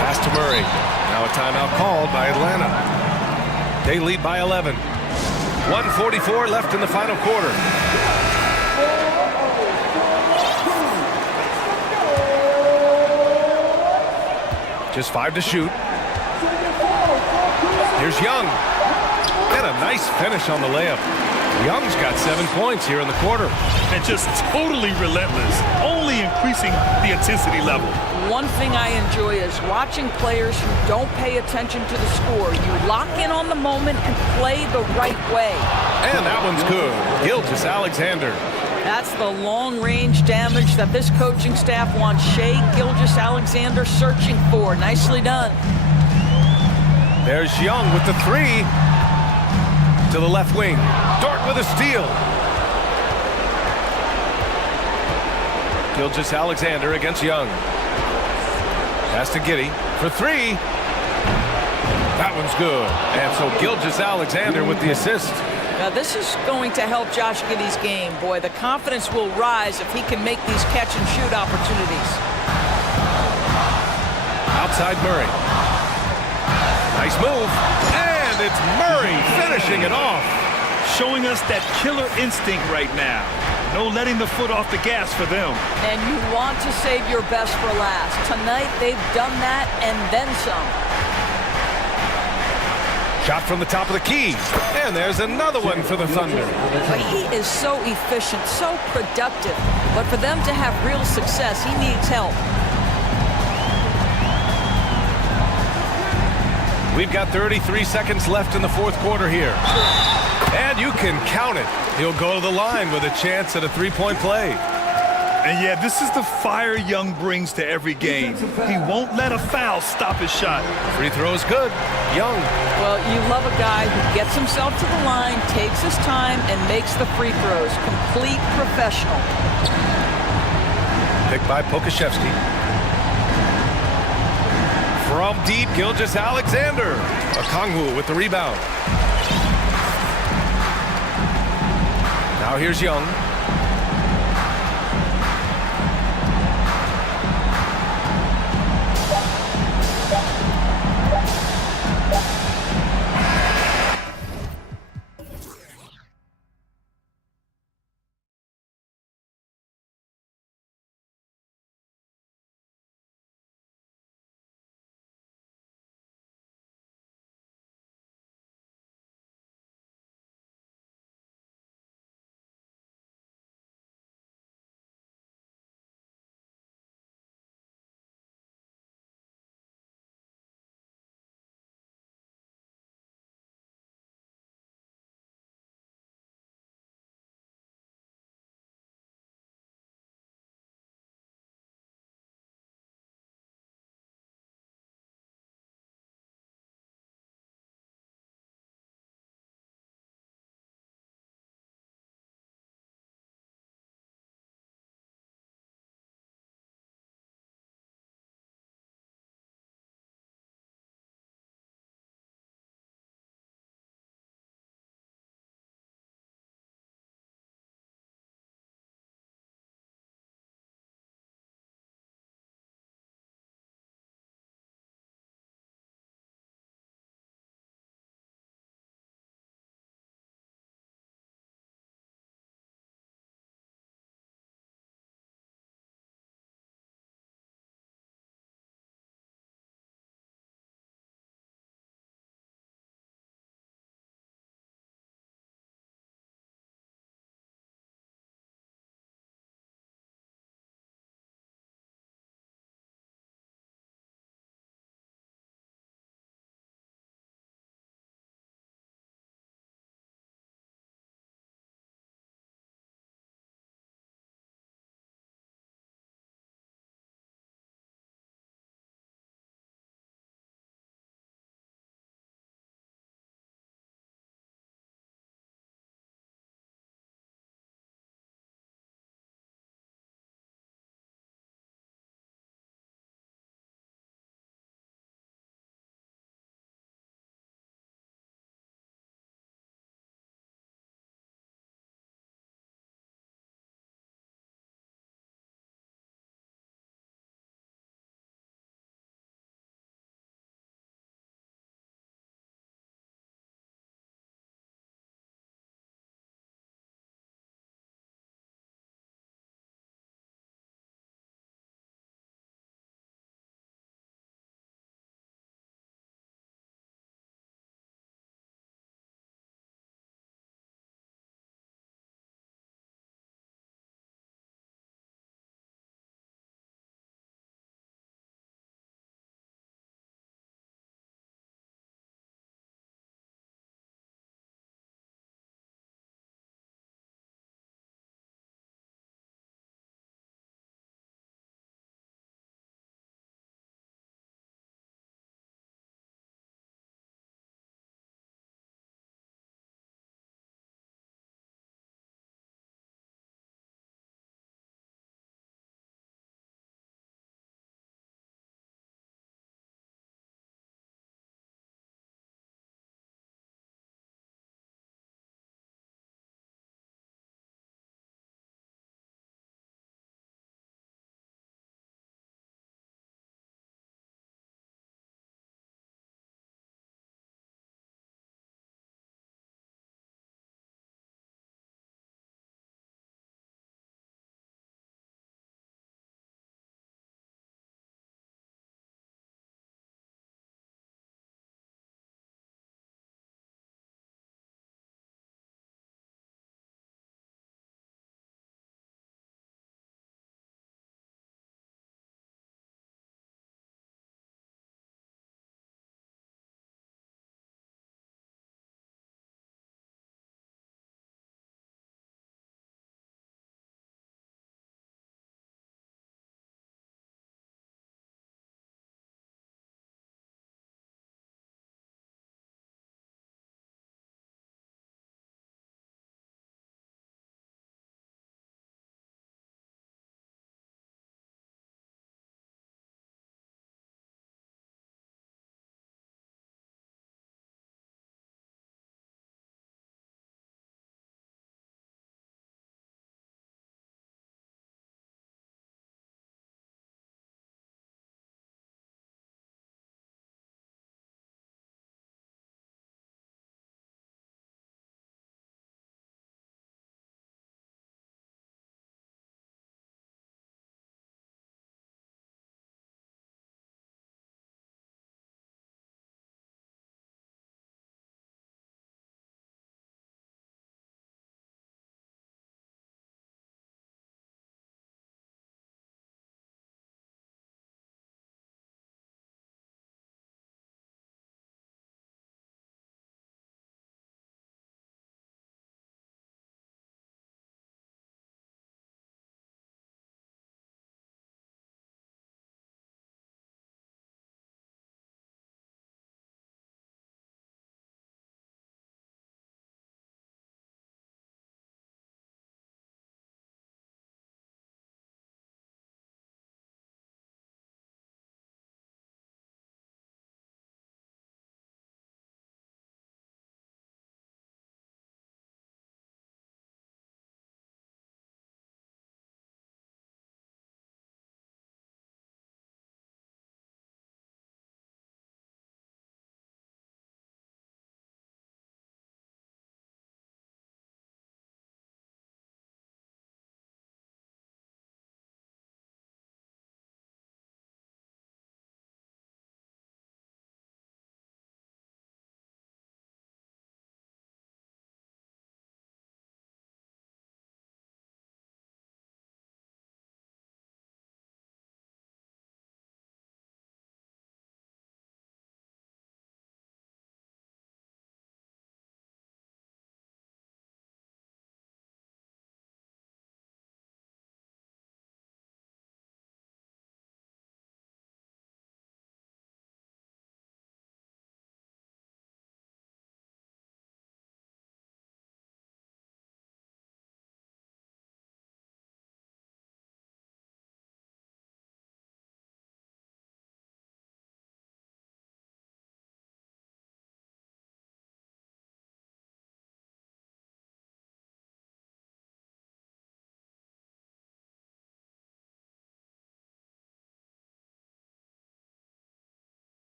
Pass to Murray. Now a timeout called by Atlanta. They lead by 11. 1:44 left in the final quarter. Just 5 to shoot. Here's Young. And a nice finish on the layup. Young's got 7 points here in the quarter. And just totally relentless, only increasing the intensity level. One thing I enjoy is watching players who don't pay attention to the score. You lock in on the moment and play the right way. And that one's good. Gilgeous-Alexander. That's the long-range damage that this coaching staff wants Shai Gilgeous-Alexander searching for. Nicely done. There's Young with the 3. To the left wing. Dort with a steal. Gilgeous-Alexander against Young. Pass to Giddey for 3. That one's good. And so Gilgeous-Alexander with the assist. Now this is going to help Josh Giddey's game. Boy, the confidence will rise if he can make these catch-and-shoot opportunities. Outside Murray. Nice move. And it's Murray finishing it off. showing us that killer instinct right now. No letting the foot off the gas for them. And you want to save your best for last. Tonight, they've done that and then some. Shot from the top of the key. And there's another one for the Thunder. But he is so efficient, so productive. But for them to have real success, he needs help. We've got 33 seconds left in the fourth quarter here. And you can count it. He'll go to the line with a chance at a three-point play. And yeah, this is the fire Young brings to every game. He won't let a foul stop his shot. Free throw's good. Young. Well, you love a guy who gets himself to the line, takes his time, and makes the free throws. Complete professional. Picked by Pokashevsky. From deep, Gilgeous-Alexander. Okongwu with the rebound. Now here's Young.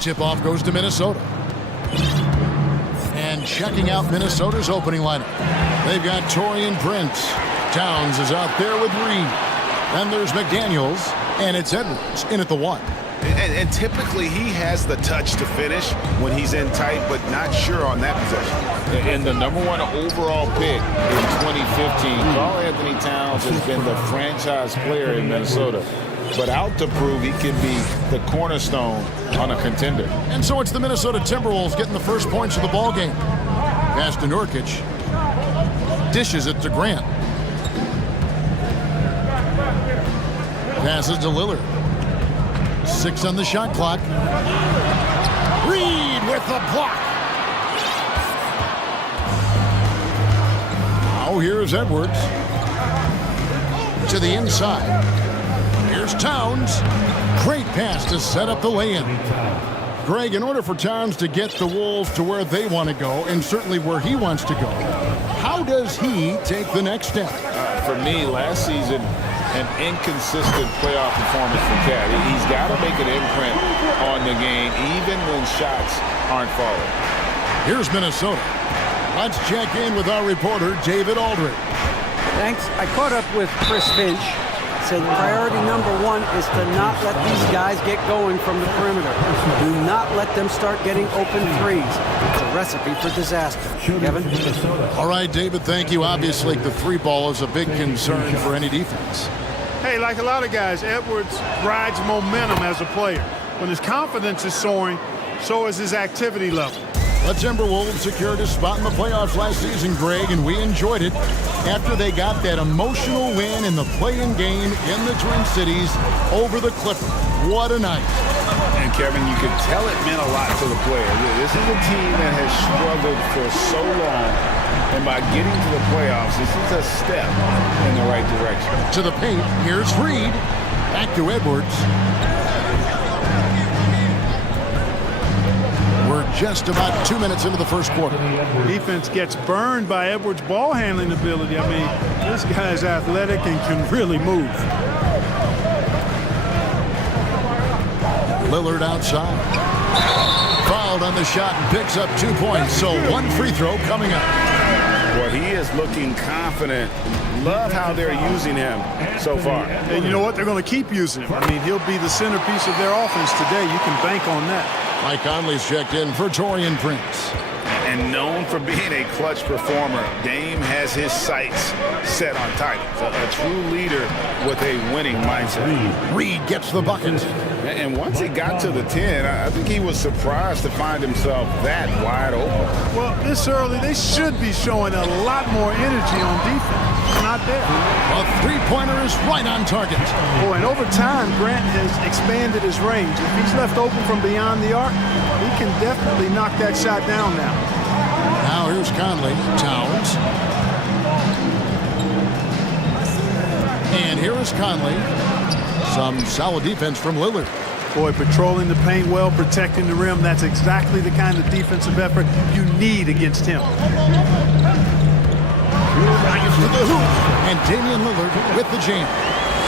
Tip-off goes to Minnesota. And checking out Minnesota's opening lineup, they've got Taurean Prince. Towns is out there with Reed. Then there's McDaniels, and it's Edwards in at the 1. And typically he has the touch to finish when he's in tight, but not sure on that possession. And the number 1 overall pick in 2015, Karl Anthony Towns has been the franchise player in Minnesota, but out to prove he can be the cornerstone on a contender. And so it's the Minnesota Timberwolves getting the first points of the ball game. Pass to Nurkic. Dishes it to Grant. Passes to Lillard. 6 on the shot clock. Reed with the block. Now here's Edwards. To the inside. Here's Towns. Great pass to set up the lay-in. Greg, in order for Towns to get the Wolves to where they want to go, and certainly where he wants to go, how does he take the next step? For me, last season, an inconsistent playoff performance from Cat. He's got to make an imprint on the game, even when shots aren't falling. Here's Minnesota. Let's check in with our reporter, David Aldridge. Thanks. I caught up with Chris Finch. Said priority number 1 is to not let these guys get going from the perimeter. Do not let them start getting open threes. It's a recipe for disaster. Kevin? All right, David, thank you. Obviously, the 3-ball is a big concern for any defense. Hey, like a lot of guys, Edwards rides momentum as a player. When his confidence is soaring, so is his activity level. The Timberwolves secured a spot in the playoffs last season, Greg, and we enjoyed it after they got that emotional win in the play-in game in the Twin Cities over the Clippers. What a night. And Kevin, you could tell it meant a lot to the player. This is a team that has struggled for so long, and by getting to the playoffs, this is a step in the right direction. To the paint, here's Reed. Back to Edwards. We're just about 2 minutes into the first quarter. Defense gets burned by Edwards' ball handling ability. I mean, this guy's athletic and can really move. Lillard outside. Fouled on the shot and picks up 2 points. So 1 free throw coming up. Well, he is looking confident. Love how they're using him so far. And you know what? They're going to keep using him. I mean, he'll be the centerpiece of their offense today. You can bank on that. Mike Conley's checked in for Taurean Prince. And known for being a clutch performer, Dame has his sights set on titles. A true leader with a winning mindset. Reed gets the bucket. And once he got to the 10, I think he was surprised to find himself that wide open. Well, this early, they should be showing a lot more energy on defense. It's not there. A 3-pointer is right on target. Oh, and over time, Grant has expanded his range. If he's left open from beyond the arc, he can definitely knock that shot down now. Now here's Conley. Towns. And here is Conley. Some solid defense from Lillard. Boy, patrolling the paint well, protecting the rim. That's exactly the kind of defensive effort you need against him. Bryant to the hoop. And Damian Lillard with the jam.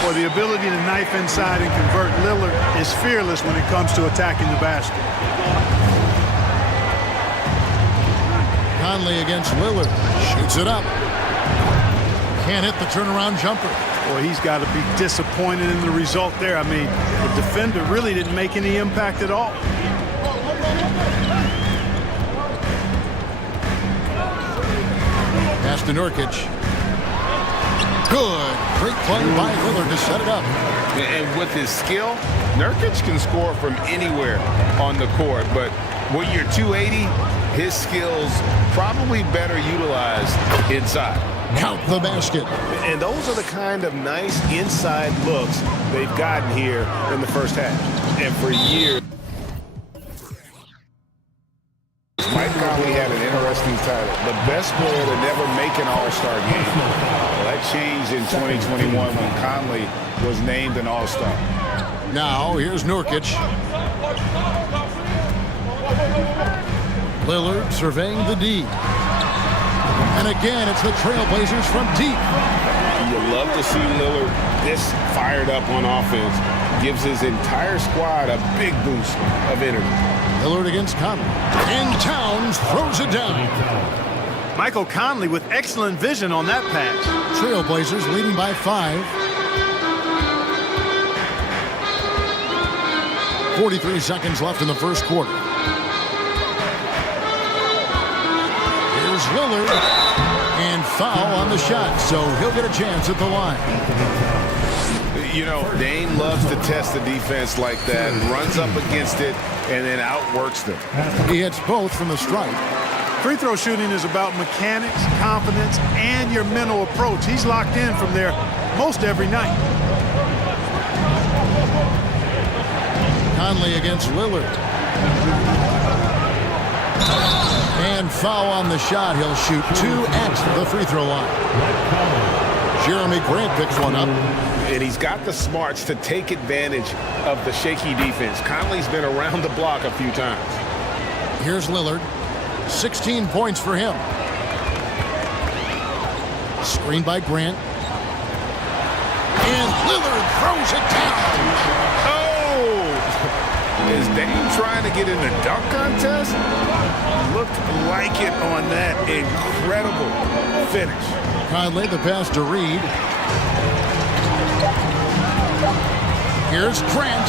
Boy, the ability to knife inside and convert Lillard is fearless when it comes to attacking the basket. Conley against Lillard. Shoots it up. Can't hit the turnaround jumper. Boy, he's got to be disappointed in the result there. I mean, the defender really didn't make any impact at all. Pass to Nurkic. Good. Great play by Lillard to set it up. And with his skill, Nurkic can score from anywhere on the court. But when you're 280, his skills probably better utilized inside. Count the basket. And those are the kind of nice inside looks they've gotten here in the first half. And for years, Mike Conley had an interesting title. The best player to never make an All-Star game. Well, that changed in 2021 when Conley was named an All-Star. Now, here's Nurkic. Lillard surveying the D. And again, it's the Trailblazers from deep. You love to see Lillard this fired up on offense. gives his entire squad a big boost of energy. Lillard against Conley. And Towns throws it down. Michael Conley with excellent vision on that pass. Trailblazers leading by 5. 43 seconds left in the first quarter. Here's Lillard. And foul on the shot, so he'll get a chance at the line. You know, Dame loves to test the defense like that, runs up against it, and then outworks them. He hits both from the stripe. Free throw shooting is about mechanics, confidence, and your mental approach. He's locked in from there most every night. Conley against Lillard. And foul on the shot. He'll shoot 2 at the free throw line. Jeremy Grant picks one up. And he's got the smarts to take advantage of the shaky defense. Conley's been around the block a few times. Here's Lillard. 16 points for him. Screen by Grant. And Lillard throws it down. Oh! Is Dame trying to get in the dunk contest? Looked like it on that incredible finish. Conley, the pass to Reed. Here's Grant.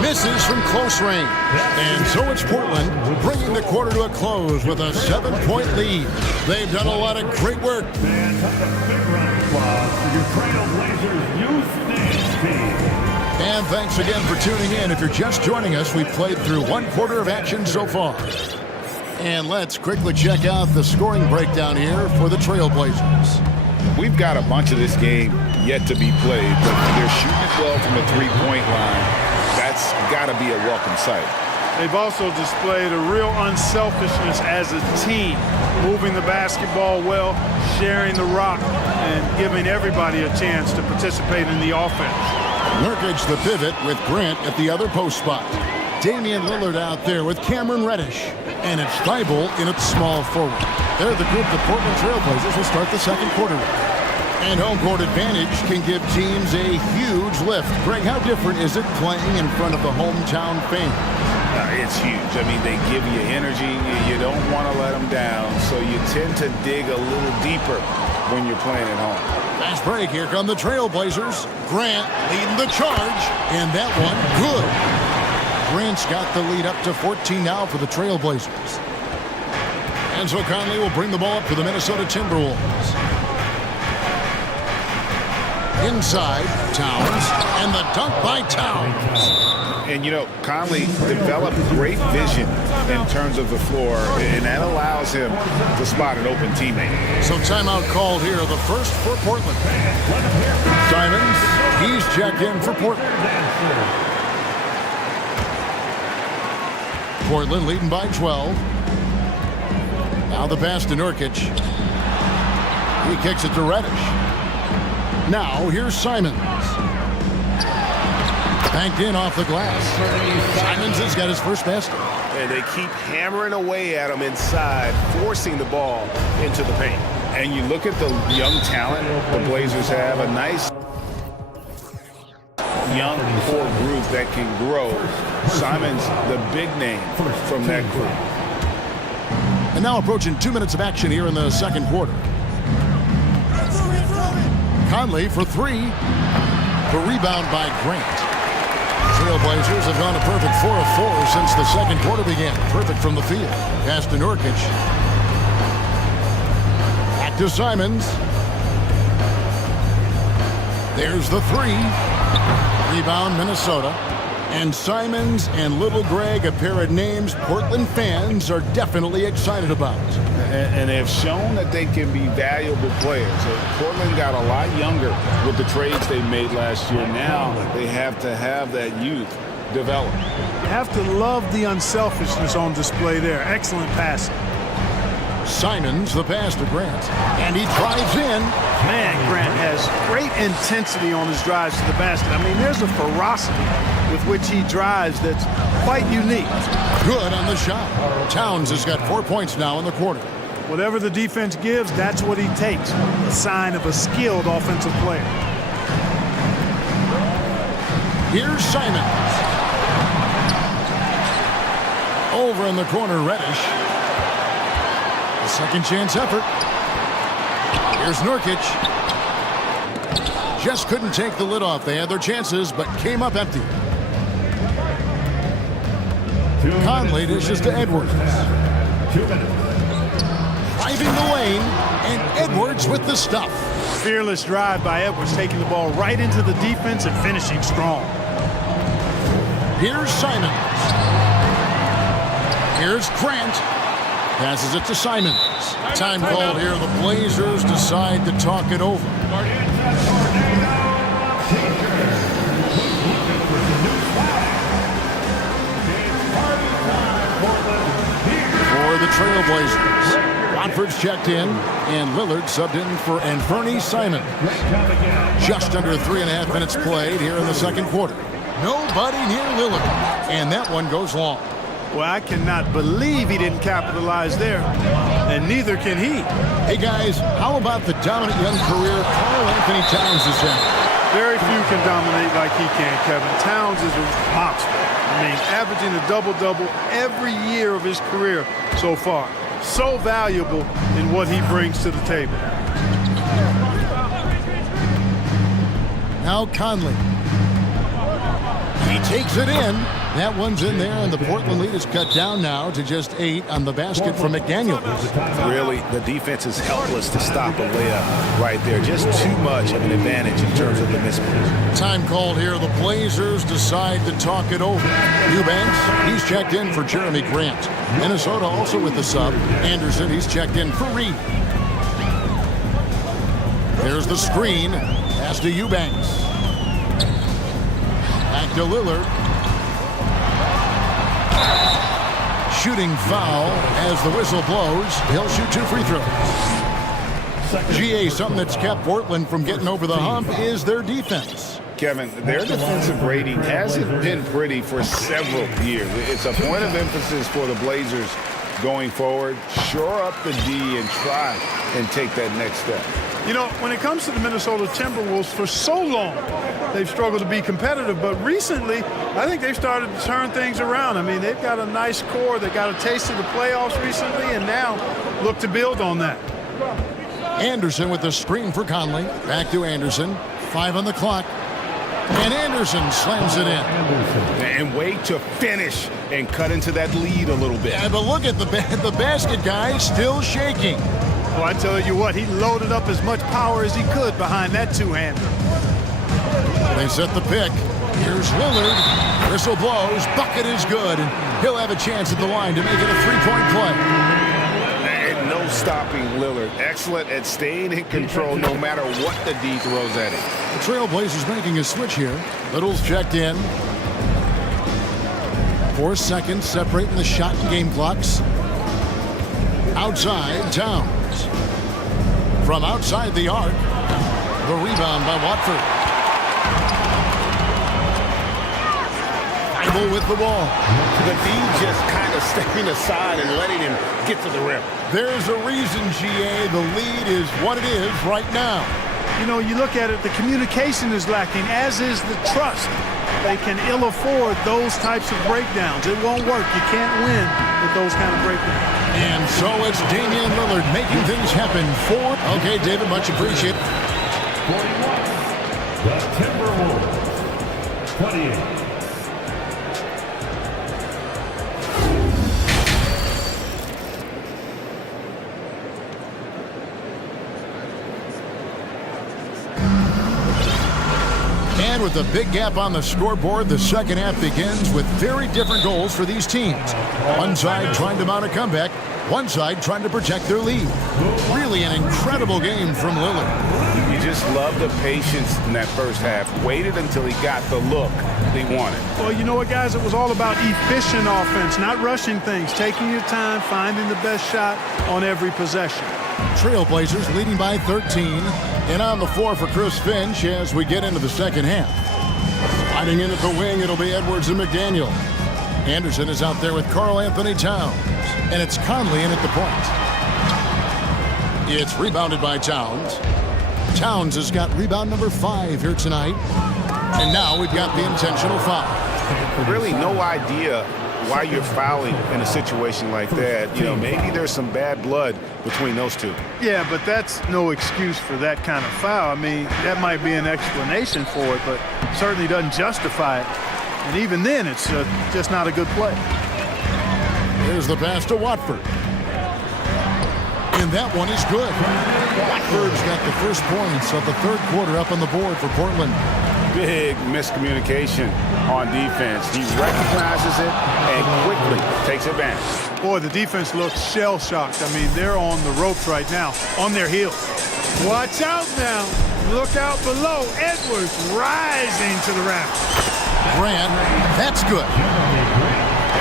Misses from close range. And so it's Portland bringing the quarter to a close with a 7-point lead. They've done a lot of great work. And thanks again for tuning in. If you're just joining us, we've played through 1 quarter of action so far. And let's quickly check out the scoring breakdown here for the Trailblazers. We've got a bunch of this game yet to be played, but they're shooting it well from the three-point line. That's got to be a welcome sight. They've also displayed a real unselfishness as a team, moving the basketball well, sharing the rock, and giving everybody a chance to participate in the offense. Nurkic the pivot with Grant at the other post spot. Damian Lillard out there with Cameron Reddish. And it's Thibault in its small forward. They're the group the Portland Trailblazers will start the second quarter with. And home court advantage can give teams a huge lift. Greg, how different is it playing in front of the hometown fans? It's huge. I mean, they give you energy. You don't want to let them down, so you tend to dig a little deeper when you're playing at home. Fast break. Here come the Trailblazers. Grant leading the charge. And that one, good. Grant's got the lead up to 14 now for the Trailblazers. And so Conley will bring the ball up for the Minnesota Timberwolves. Inside, Towns, and the dunk by Towns. And, you know, Conley developed great vision in terms of the floor, and that allows him to spot an open teammate. So timeout called here, the first for Portland. Simons, he's checked in for Portland. Portland leading by 12. Now the pass to Nurkic. He kicks it to Reddish. Now here's Simons. Banked in off the glass. Simons has got his first basket. And they keep hammering away at him inside, forcing the ball into the paint. And you look at the young talent the Blazers have, a nice young core group that can grow. Simons, the big name from that group. And now approaching 2 minutes of action here in the second quarter. Conley for 3. The rebound by Grant. Trailblazers have gone a perfect 4 of 4 since the second quarter began. Perfect from the field. Pass to Nurkic. Back to Simons. There's the 3. Rebound Minnesota. And Simons and Little Greg, a pair of names Portland fans are definitely excited about. And they've shown that they can be valuable players. Portland got a lot younger with the trades they made last year. Now they have to have that youth develop. You have to love the unselfishness on display there. Excellent passing. Simons, the pass to Grant. And he drives in. Man, Grant has great intensity on his drives to the basket. I mean, there's a ferocity with which he drives that's quite unique. Good on the shot. Towns has got 4 points now in the quarter. Whatever the defense gives, that's what he takes. A sign of a skilled offensive player. Here's Simons. Over in the corner, Reddish. A second chance effort. Here's Nurkic. Just couldn't take the lid off. They had their chances, but came up empty. Conley dishes to Edwards. Driving the lane, and Edwards with the stuff. Fearless drive by Edwards, taking the ball right into the defense and finishing strong. Here's Simons. Here's Grant. Passes it to Simons. Time called here. The Blazers decide to talk it over. For the Trailblazers, Watford's checked in, and Lillard subbed in for Anthony Simons. Just under 3.5 minutes played here in the second quarter. Nobody near Lillard, and that one goes long. Well, I cannot believe he didn't capitalize there, and neither can he. Hey, guys, how about the dominant young career Karl Anthony Towns has had? Very few can dominate like he can, Kevin. Towns is a monster. I mean, averaging a double-double every year of his career so far. So valuable in what he brings to the table. Now Conley. He takes it in. That one's in there, and the Portland lead is cut down now to just 8 on the basket from McDaniel. Really, the defense is helpless to stop a layup right there. Just too much of an advantage in terms of the mismatch. Time called here. The Blazers decide to talk it over. Eubanks, he's checked in for Jeremy Grant. Minnesota also with the sub. Anderson, he's checked in for Reed. There's the screen. Pass to Eubanks. Back to Lillard. Shooting foul as the whistle blows. He'll shoot 2 free throws. GA, something that's kept Portland from getting over the hump is their defense. Kevin, their defensive rating hasn't been pretty for several years. It's a point of emphasis for the Blazers going forward. Shore up the D and try and take that next step. You know, when it comes to the Minnesota Timberwolves, for so long, they've struggled to be competitive. But recently, I think they've started to turn things around. I mean, they've got a nice core. They got a taste of the playoffs recently, and now look to build on that. Anderson with the screen for Conley. Back to Anderson. 5 on the clock. And Anderson slams it in. And way to finish and cut into that lead a little bit. Yeah, but look at the basket guy still shaking. Well, I tell you what, he loaded up as much power as he could behind that two-hander. They set the pick. Here's Lillard. Whistle blows. Bucket is good. And he'll have a chance at the line to make it a 3-point play. And no stopping Lillard. Excellent at staying in control no matter what the D throws at him. The Trailblazers making a switch here. Little's checked in. 4 seconds separating the shot and game clocks. Outside, Towns. From outside the arc, the rebound by Watford. Thibault with the ball. The D just kind of stepping aside and letting him get to the rim. There's a reason, GA, the lead is what it is right now. You know, you look at it, the communication is lacking, as is the trust. They can ill afford those types of breakdowns. It won't work. You can't win with those kind of breakdowns. And so it's Damian Lillard making things happen for... Okay, David, much appreciated. 41, the Timberwolves. 28. And with a big gap on the scoreboard, the second half begins with very different goals for these teams. One side trying to mount a comeback, one side trying to protect their lead. Really an incredible game from Lillard. You just love the patience in that first half. Waited until he got the look they wanted. Well, you know what, guys? It was all about efficient offense, not rushing things, taking your time, finding the best shot on every possession. Trailblazers leading by 13. And on the floor for Chris Finch as we get into the second half. Sliding in at the wing, it'll be Edwards and McDaniel. Anderson is out there with Karl Anthony Towns. And it's Conley in at the point. It's rebounded by Towns. Towns has got rebound number 5 here tonight. And now we've got the intentional foul. Really no idea why you're fouling in a situation like that. You know, maybe there's some bad blood between those two. Yeah, but that's no excuse for that kind of foul. I mean, that might be an explanation for it, but certainly doesn't justify it. And even then, it's just not a good play. Here's the pass to Watford. And that one is good. Watford's got the first points of the third quarter up on the board for Portland. Big miscommunication on defense. He recognizes it and quickly takes advantage. Boy, the defense looks shell-shocked. I mean, they're on the ropes right now, on their heels. Watch out now. Look out below. Edwards rising to the raft. Grant, that's good.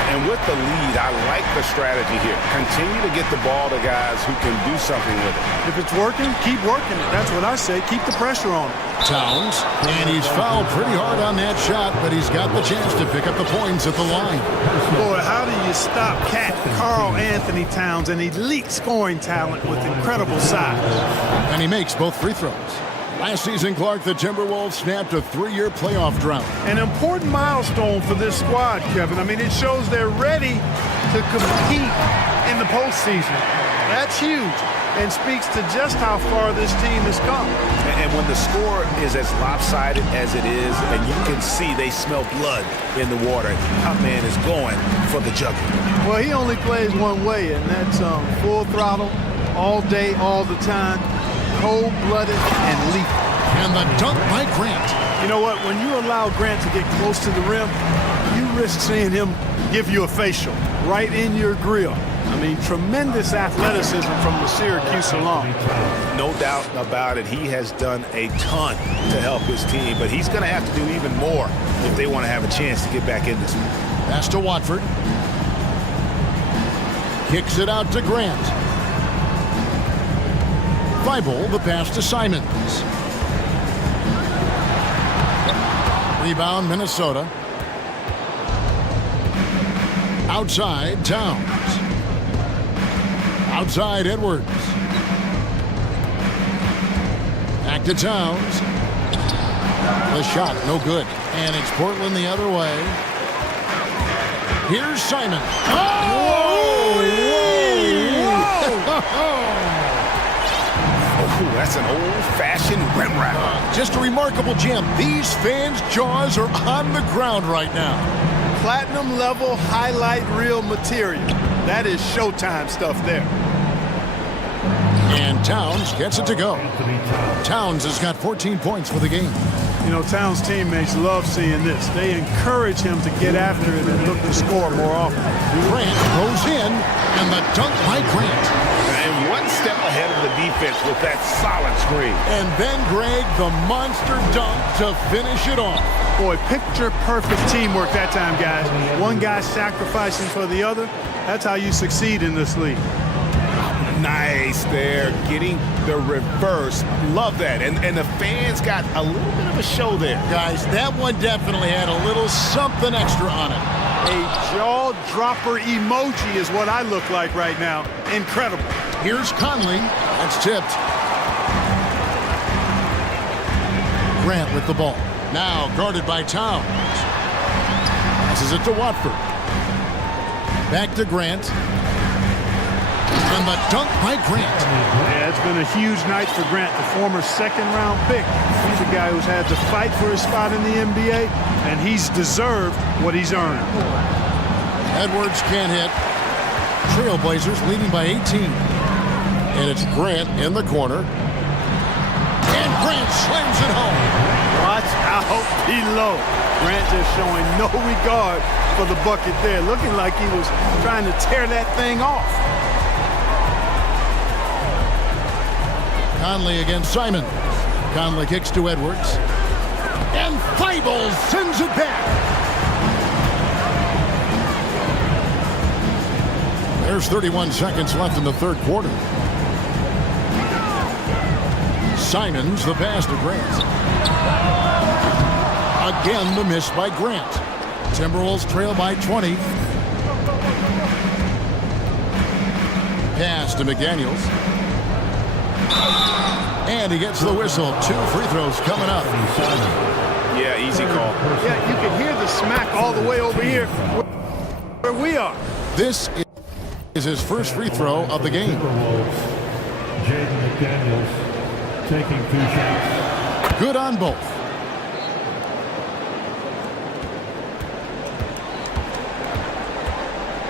And with the lead, I like the strategy here. Continue to get the ball to guys who can do something with it. If it's working, keep working it. That's what I say. Keep the pressure on him. Towns, and he's fouled pretty hard on that shot, but he's got the chance to pick up the points at the line. Boy, how do you stop Karl Anthony Towns, an elite scoring talent with incredible size? And he makes both free throws. Last season, Clark, the Timberwolves snapped a 3-year playoff drought. An important milestone for this squad, Kevin. I mean, it shows they're ready to compete in the postseason. That's huge and speaks to just how far this team has come. And when the score is as lopsided as it is, and you can see they smell blood in the water, our man is going for the jugular. Well, he only plays one way, and that's full throttle, all day, all the time. Cold-blooded and lethal. And the dunk by Grant. You know what? When you allow Grant to get close to the rim, you risk seeing him give you a facial right in your grill. I mean, tremendous athleticism from the Syracuse alum. No doubt about it. He has done a ton to help his team, but he's going to have to do even more if they want to have a chance to get back in this one. Pass to Watford. Kicks it out to Grant. Thibault, the pass to Simons. Rebound, Minnesota. Outside, Towns. Outside, Edwards. Back to Towns. The shot, no good. And it's Portland the other way. Here's Simon. Oh! Whoa! Ooh, that's an old-fashioned rim wrap. Just a remarkable jam. These fans' jaws are on the ground right now. Platinum level highlight reel material. That is Showtime stuff there. And Towns gets it to go. Towns has got 14 points for the game. You know, Towns' teammates love seeing this. They encourage him to get after it and look to score more often. Grant goes in, and the dunk by Grant. And one step ahead of the defense with that solid screen. And then Greg, the monster dunk to finish it off. Boy, picture-perfect teamwork that time, guys. One guy sacrificing for the other. That's how you succeed in this league. Nice there, getting the reverse. Love that. And the fans got a little bit of a show there. Guys, that one definitely had a little something extra on it. A jaw-dropper emoji is what I look like right now. Incredible. Here's Conley. That's tipped. Grant with the ball. Now guarded by Towns. Passes it to Watford. Back to Grant. And the dunk by Grant. Yeah, it's been a huge night for Grant, the former second-round pick. He's a guy who's had to fight for his spot in the NBA, and he's deserved what he's earned. Edwards can't hit. Trailblazers leading by 18. And it's Grant in the corner. And Grant slams it home. Watch out below. Grant just showing no regard for the bucket there, looking like he was trying to tear that thing off. Conley against Simon. Conley kicks to Edwards. And Thibault sends it back. There's 31 seconds left in the third quarter. Simons the pass to Grant. Again the miss by Grant. Timberwolves trail by 20. Pass to McDaniels. And he gets the whistle. 2 free throws coming up. Yeah, easy call. Yeah, you can hear the smack all the way over here where we are. This is his first free throw of the game. Taking 2 shots. Good on both.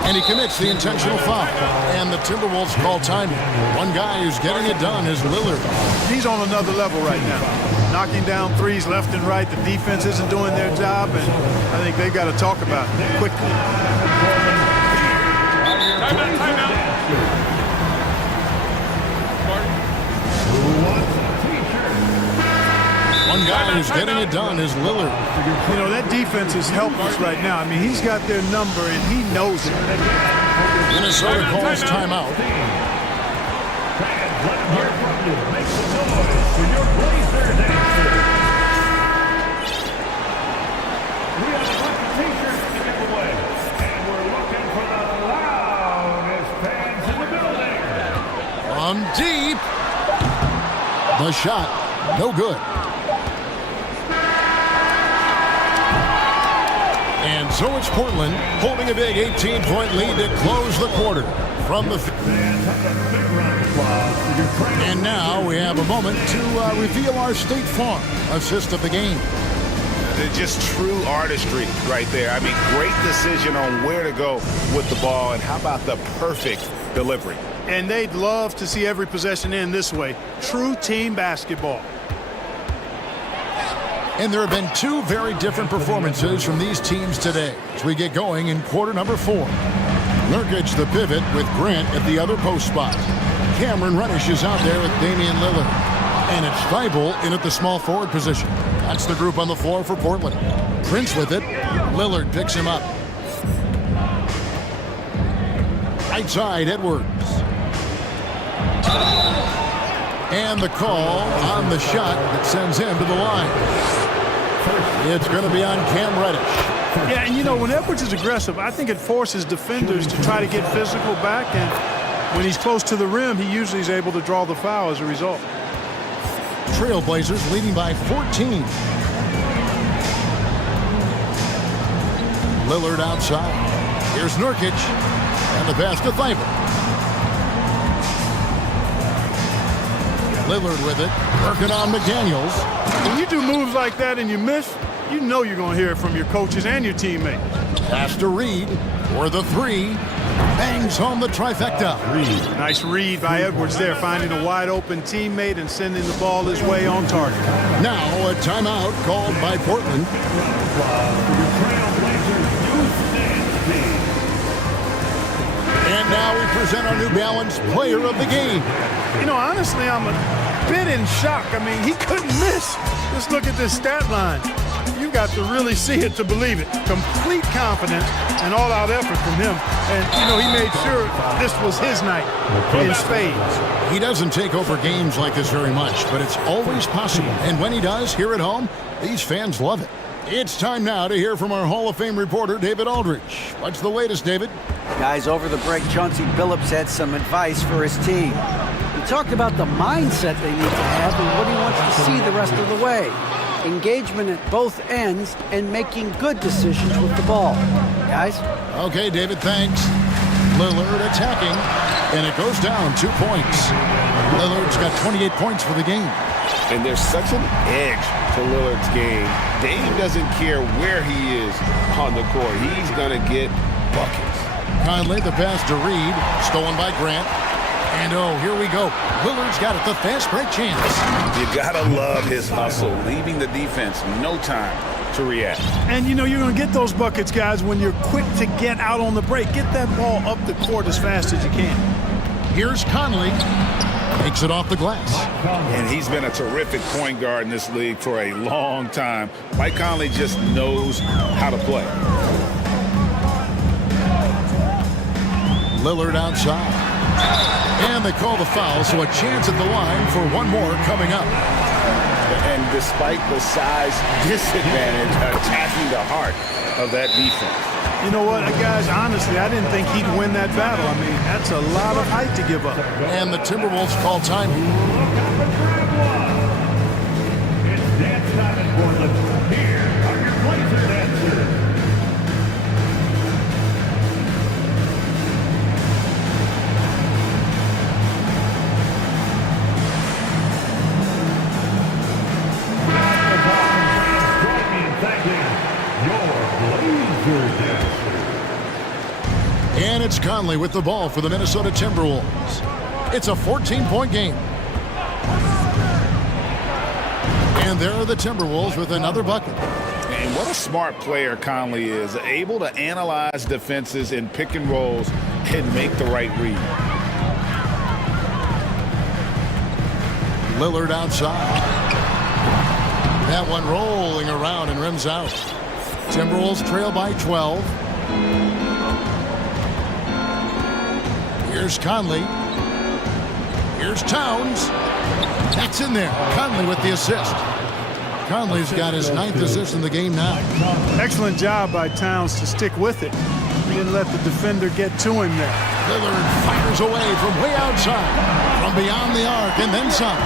And he commits the intentional foul. And the Timberwolves call timing. One guy who's getting it done is Lillard. He's on another level right now. Knocking down threes left and right. The defense isn't doing their job, and I think they've got to talk about it quickly. Timeout. One guy who's getting it done is Lillard. You know, that defense is helping us right now. I mean, he's got their number, and he knows it. Minnesota calls timeout. Fans, let them hear from you. Make some noise for your Blazers answer. We have a bunch of t-shirts to give away, and we're looking for the loudest fans in the building. From deep. The shot, no good. And so it's Portland holding a big 18-point lead to close the quarter from the and now we have a moment to reveal our State Farm assist of the game. Just true artistry right there. I mean, great decision on where to go with the ball, and how about the perfect delivery? And they'd love to see every possession end this way. True team basketball. And there have been 2 very different performances from these teams today as we get going in quarter number 4. Nurkic the pivot with Grant at the other post spot. Cameron Reddish is out there with Damian Lillard. And it's Thibault in at the small forward position. That's the group on the floor for Portland. Prince with it. Lillard picks him up. Right side, Edwards. And the call on the shot that sends him to the line. It's going to be on Cam Reddish. Yeah, and you know, when Edwards is aggressive, I think it forces defenders to try to get physical back, and when he's close to the rim, he usually is able to draw the foul as a result. Trailblazers leading by 14. Lillard outside. Here's Nurkic, and the pass to Thibault. Lillard with it, working on McDaniels. When you do moves like that and you miss, you know you're going to hear it from your coaches and your teammates. Pass to Reed for the 3. Bangs home the trifecta. Nice read by Edwards there, finding a wide open teammate and sending the ball his way on target. Now a timeout called by Portland. And now we present our New Balance player of the game. You know, honestly, I'm a bit in shock. I mean, he couldn't miss. Just look at this stat line. You got to really see it to believe it. Complete confidence and all-out effort from him. And, you know, he made sure this was his night in spades. He doesn't take over games like this very much, but it's always possible. And when he does, here at home, these fans love it. It's time now to hear from our Hall of Fame reporter, David Aldridge. What's the latest, David? Guys, over the break, Chauncey Billups had some advice for his team. He talked about the mindset they need to have and what he wants to see the rest of the way. Engagement at both ends and making good decisions with the ball. Guys? Okay, David, thanks. Lillard attacking, and it goes down 2 points. Lillard's got 28 points for the game. And there's such an edge to Lillard's game. Dame doesn't care where he is on the court. He's going to get buckets. Conley, the pass to Reed, stolen by Grant. And oh, here we go. Lillard's got it, the fast break chance. You gotta love his hustle, leaving the defense no time to react. And you know, you're gonna get those buckets, guys, when you're quick to get out on the break. Get that ball up the court as fast as you can. Here's Conley. Takes it off the glass. And he's been a terrific point guard in this league for a long time. Mike Conley just knows how to play. Lillard outside. And they call the foul, so a chance at the line for one more coming up. And despite the size disadvantage, attacking the heart of that defense. You know what, guys, honestly, I didn't think he'd win that battle. I mean, that's a lot of height to give up. And the Timberwolves call time. It's dance time in Portland. Here And it's Conley with the ball for the Minnesota Timberwolves. It's a 14-point game. And there are the Timberwolves with another bucket. And what a smart player Conley is, able to analyze defenses in pick and rolls and make the right read. Lillard outside. That one rolling around and rims out. Timberwolves trail by 12. Here's Conley. Here's Towns. That's in there. Conley with the assist. Conley's got his 9th assist in the game now. Excellent job by Towns to stick with it. He didn't let the defender get to him there. Lillard fires away from way outside, from beyond the arc, and then some.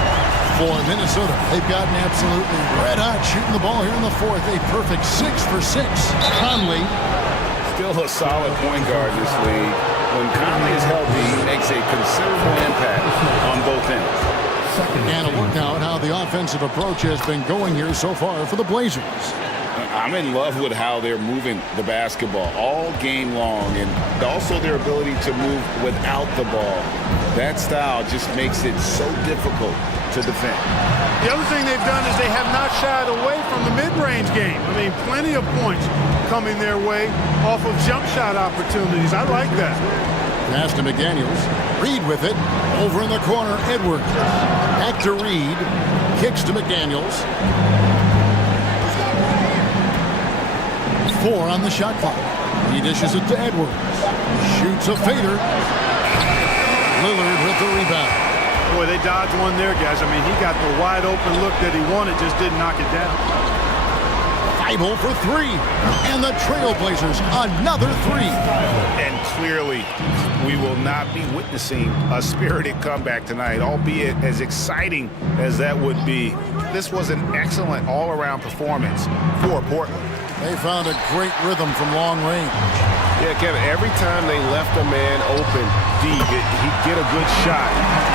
For Minnesota, they've gotten absolutely red hot shooting the ball here in the fourth. A perfect 6 for 6. Conley. Still a solid point guard in this league. When Conley is healthy, he makes a considerable impact on both ends. And a look now at how the offensive approach has been going here so far for the Blazers. I'm in love with how they're moving the basketball all game long, and also their ability to move without the ball. That style just makes it so difficult to defend. The other thing they've done is they have not shied away from the mid-range game. I mean, plenty of points coming their way off of jump shot opportunities. I like that. Pass to McDaniels. Reed with it. Over in the corner, Edwards. Back to Reed. Kicks to McDaniels. 4 on the shot clock. He dishes it to Edwards. Shoots a fader. Lillard with the rebound. Boy, they dodged one there, guys. I mean, he got the wide open look that he wanted, just didn't knock it down. Thibault for 3. And the Trailblazers, another 3. And clearly, we will not be witnessing a spirited comeback tonight, albeit as exciting as that would be. This was an excellent all-around performance for Portland. They found a great rhythm from long range. Yeah, Kevin, every time they left a man open deep, he'd get a good shot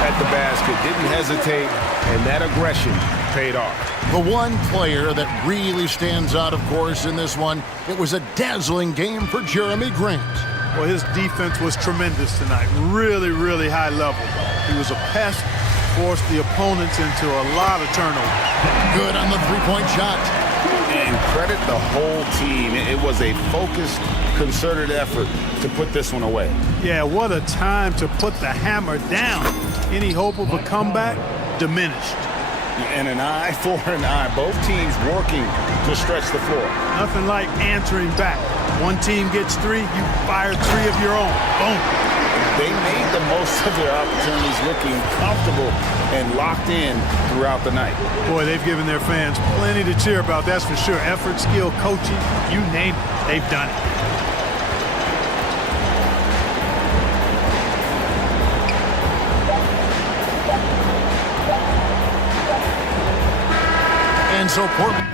at the basket. Didn't hesitate, and that aggression paid off. The one player that really stands out, of course, in this one, it was a dazzling game for Jeremy Grant. Well, his defense was tremendous tonight. Really, really high level. He was a pest, forced the opponents into a lot of turnovers. Good on the three-point shot. And credit the whole team. It was a focused, concerted effort to put this one away. Yeah, what a time to put the hammer down. Any hope of a comeback diminished. And an eye for an eye. Both teams working to stretch the floor. Nothing like answering back. One team gets 3, you fire 3 of your own. Boom. They made the most of their opportunities, looking comfortable and locked in throughout the night. Boy, they've given their fans plenty to cheer about, that's for sure. Effort, skill, coaching, you name it, they've done it. And so Portland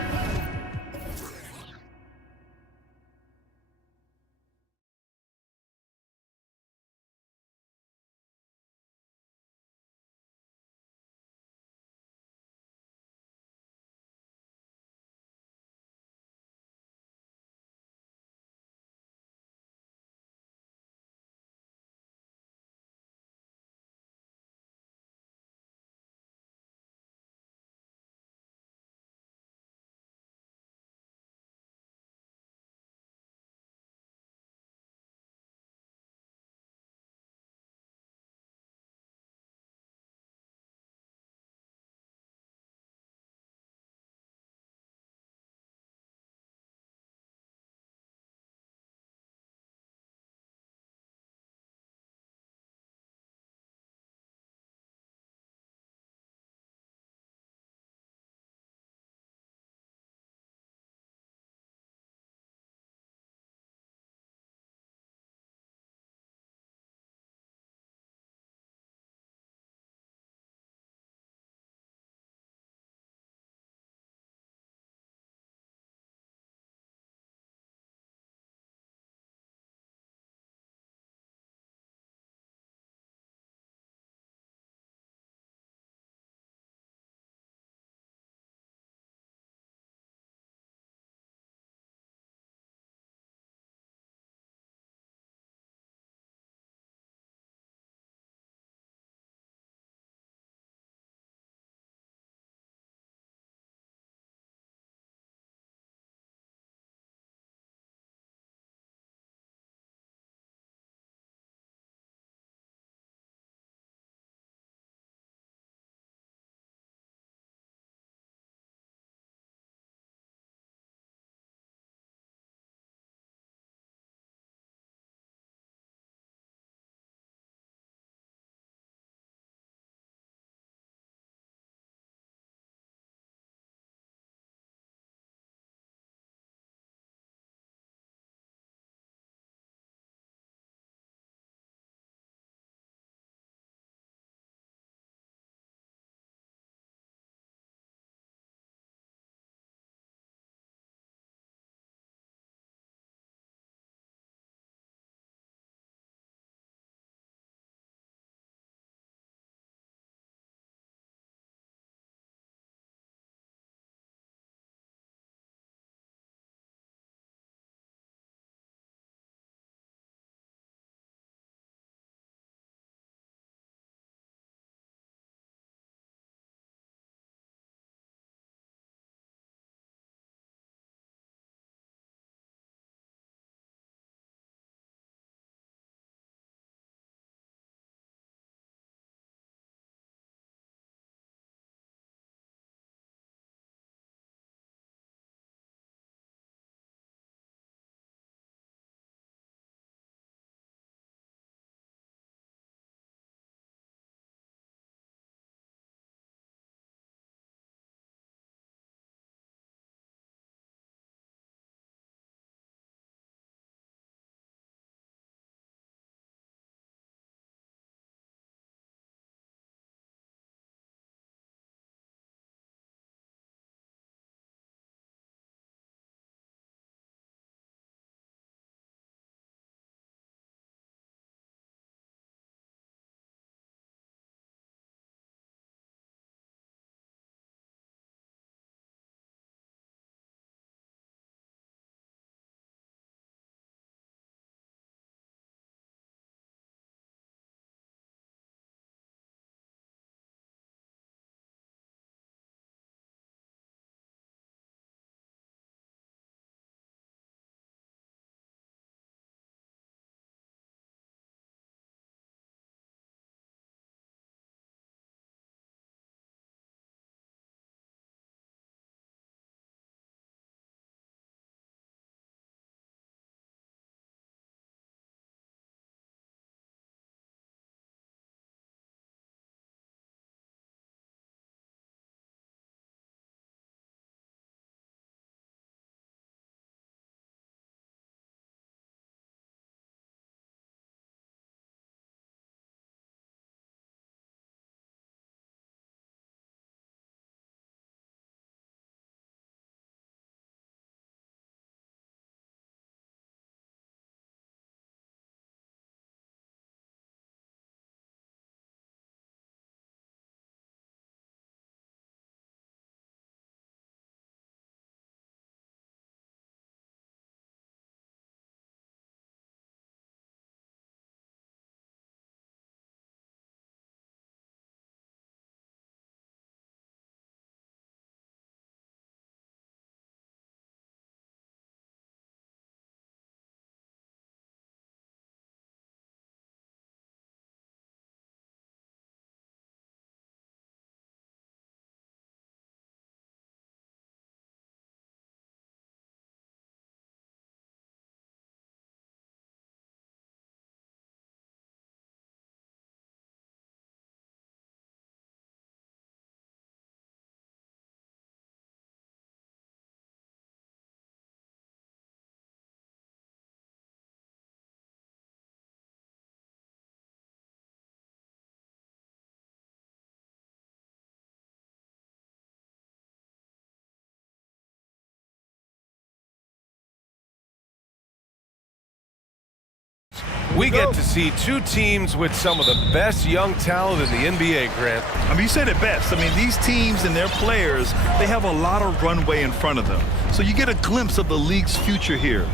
We get to see two teams with some of the best young talent in the NBA, Grant. I mean, you said it best. I mean, these teams and their players, they have a lot of runway in front of them. So you get a glimpse of the league's future here.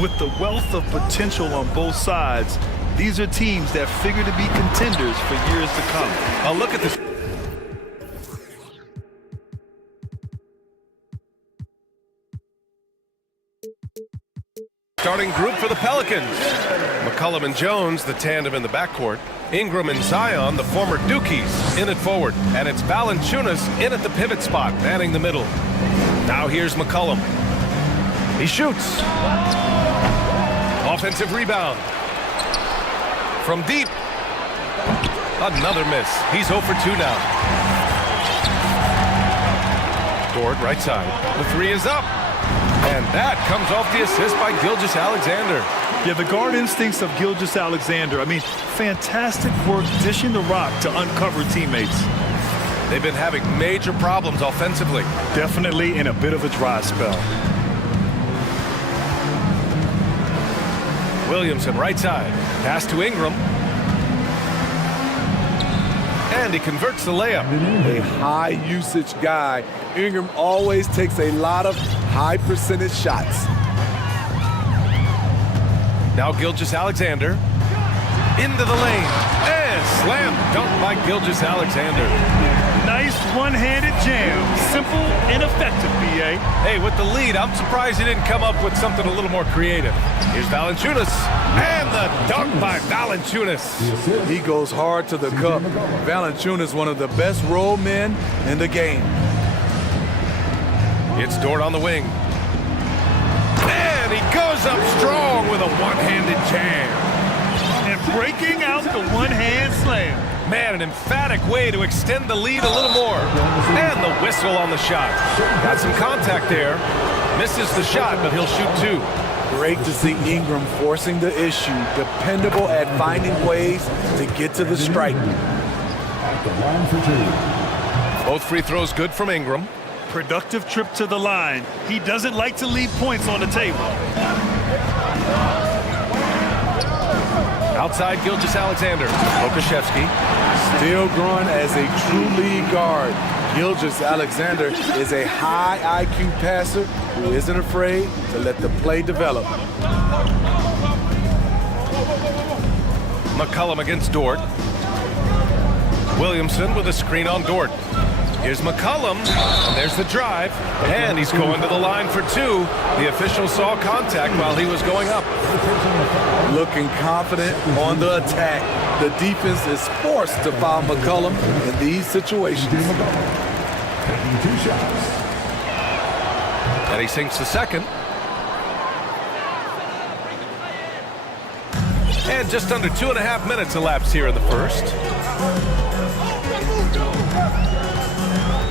With the wealth of potential on both sides, these are teams that figure to be contenders for years to come. A look at this. Starting group for the Pelicans. McCollum and Jones, the tandem in the backcourt. Ingram and Zion, the former Dukies, in at forward. And it's Valanciunas in at the pivot spot, manning the middle. Now here's McCollum. He shoots. Offensive rebound. From deep. Another miss. He's 0 for 2 now. Dort, right side. The three is up. And that comes off the assist by Gilgeous-Alexander. Yeah, the guard instincts of Gilgeous-Alexander. I mean, fantastic work dishing the rock to uncover teammates. They've been having major problems offensively. Definitely in a bit of a dry spell. Williamson, right side. Pass to Ingram. And he converts the layup. A high usage guy. Ingram always takes a lot of high percentage shots. Now Gilgeous-Alexander into the lane and slam dunk by Gilgeous-Alexander. Nice one-handed jam. Simple and effective, B.A. Hey, with the lead, I'm surprised he didn't come up with something a little more creative. Here's Valanciunas and the dunk by Valanciunas. He goes hard to the cup. Valanciunas, one of the best roll men in the game. It's Dort on the wing. And he goes up strong with a one-handed jam. And breaking out the one-hand slam. Man, an emphatic way to extend the lead a little more. And the whistle on the shot. Got some contact there. Misses the shot, but he'll shoot two. Great to see Ingram forcing the issue. Dependable at finding ways to get to the stripe. Both free throws good from Ingram. Productive trip to the line. He doesn't like to leave points on the table. Outside Gilgeous-Alexander. Okashevsky. Still growing as a true lead guard. Gilgeous-Alexander is a high IQ passer who isn't afraid to let the play develop. McCollum against Dort. Williamson with a screen on Dort. Here's McCollum, and there's the drive, and he's going to the line for two. The official saw contact while he was going up. Looking confident on the attack. The defense is forced to foul McCollum in these situations. And he sinks the second. And just under 2.5 minutes elapsed here in the first.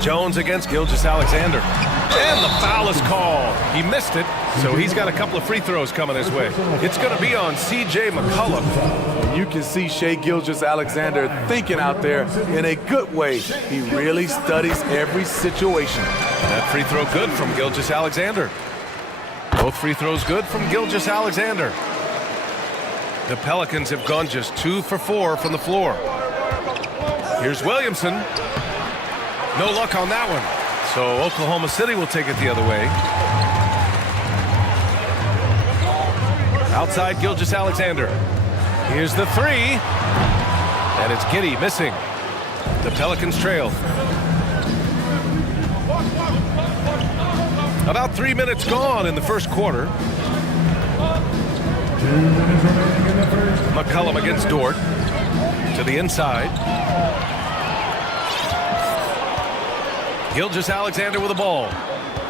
Jones against Gilgeous-Alexander. And the foul is called. He missed it, so he's got a couple of free throws coming his way. It's going to be on C.J. McCollum. You can see Shai Gilgeous-Alexander thinking out there in a good way. He really studies every situation. That free throw good from Gilgeous-Alexander. Both free throws good from Gilgeous-Alexander. The Pelicans have gone just 2 for 4 from the floor. Here's Williamson. No luck on that one. So Oklahoma City will take it the other way. Outside Gilgeous-Alexander. Here's the three. And it's Giddey missing. The Pelicans trail. About 3 minutes gone in the first quarter. McCollum against Dort. To the inside. Gilgeous-Alexander with the ball.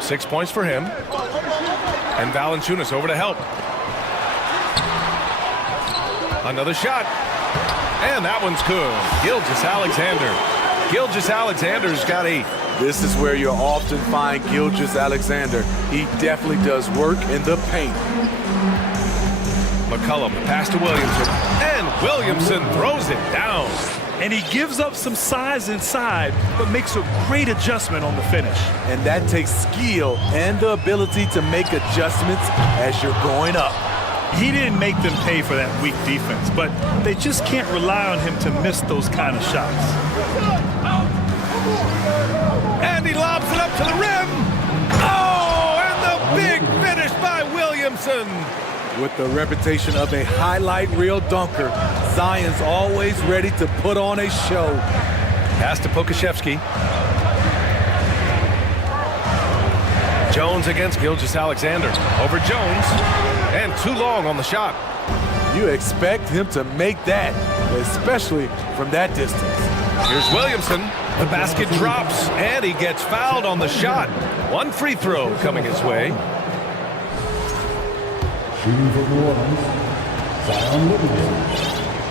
6 points for him. And Valanciunas over to help. Another shot. And that one's good. Gilgeous-Alexander. Gilgeous-Alexander's got 8. This is where you'll often find Gilgeous-Alexander. He definitely does work in the paint. McCollum, pass to Williamson. And Williamson throws it down. And he gives up some size inside, but makes a great adjustment on the finish. And that takes skill and the ability to make adjustments as you're going up. he didn't make them pay for that weak defense, but they just can't rely on him to miss those kind of shots. And he lobs it up to the rim. Oh, and the big finish by Williamson. With the reputation of a highlight reel dunker, Zion's always ready to put on a show. Pass to Pokashevsky. Jones against Gilgeous-Alexander. Over Jones. And too long on the shot. You expect him to make that, especially from that distance. Here's Williamson. The basket drops, and he gets fouled on the shot. One free throw coming his way. Shooting for New Orleans, Zion Williamson.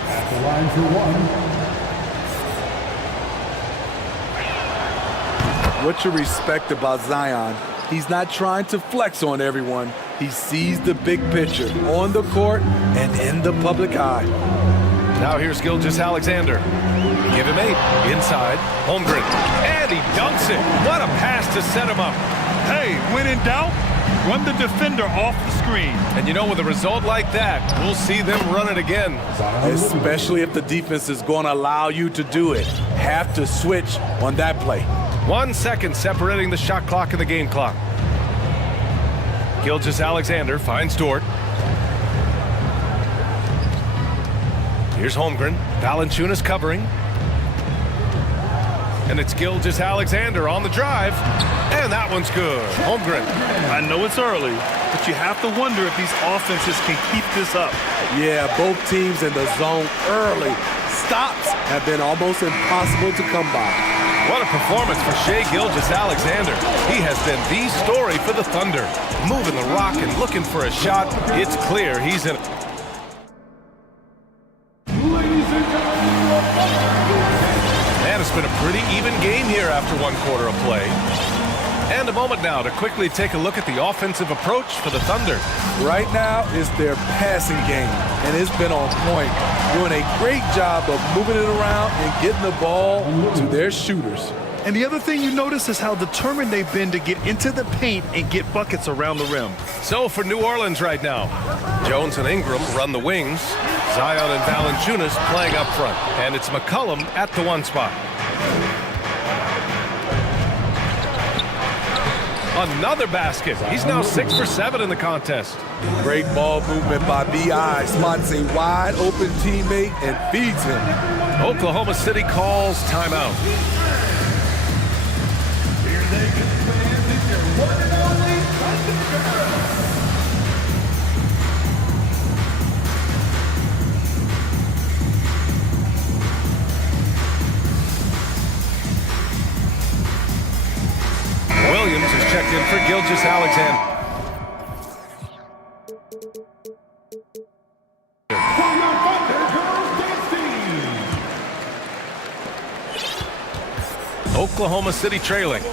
At the line for one. What you respect about Zion, he's not trying to flex on everyone. He sees the big picture on the court and in the public eye. Now here's Gilgeous-Alexander. Give him 8. Inside. Holmgren. And he dunks it. What a pass to set him up. Hey, when in doubt, run the defender off the screen. And you know, with a result like that, we'll see them run it again. Especially if the defense is going to allow you to do it. Have to switch on that play. 1 second separating the shot clock and the game clock. Gilgeous-Alexander finds Dort. Here's Holmgren. Valanciunas covering. And it's Gilgeous-Alexander on the drive. And that one's good. Holmgren. I know it's early, but you have to wonder if these offenses can keep this up. Yeah, both teams in the zone early. Stops have been almost impossible to come by. What a performance for Shai Gilgeous-Alexander. He has been the story for the Thunder. Moving the rock and looking for a shot. It's clear he's in. And it's been a pretty even game here after 1 quarter of play. And a moment now to quickly take a look at the offensive approach for the Thunder. Right now is their passing game, and it's been on point. Doing a great job of moving it around and getting the ball to their shooters. And the other thing you notice is how determined they've been to get into the paint and get buckets around the rim. So for New Orleans right now, Jones and Ingram run the wings. Zion and Valanciunas playing up front. And it's McCollum at the 1 spot. Another basket. He's now 6 for 7 in the contest. Great ball movement by B.I. Spots a wide open teammate and feeds him. Oklahoma City calls timeout. Here they go, fans. It's your one and only Thunder. Williams is checked in for Gilgeous-Alexander. Oklahoma City trailing.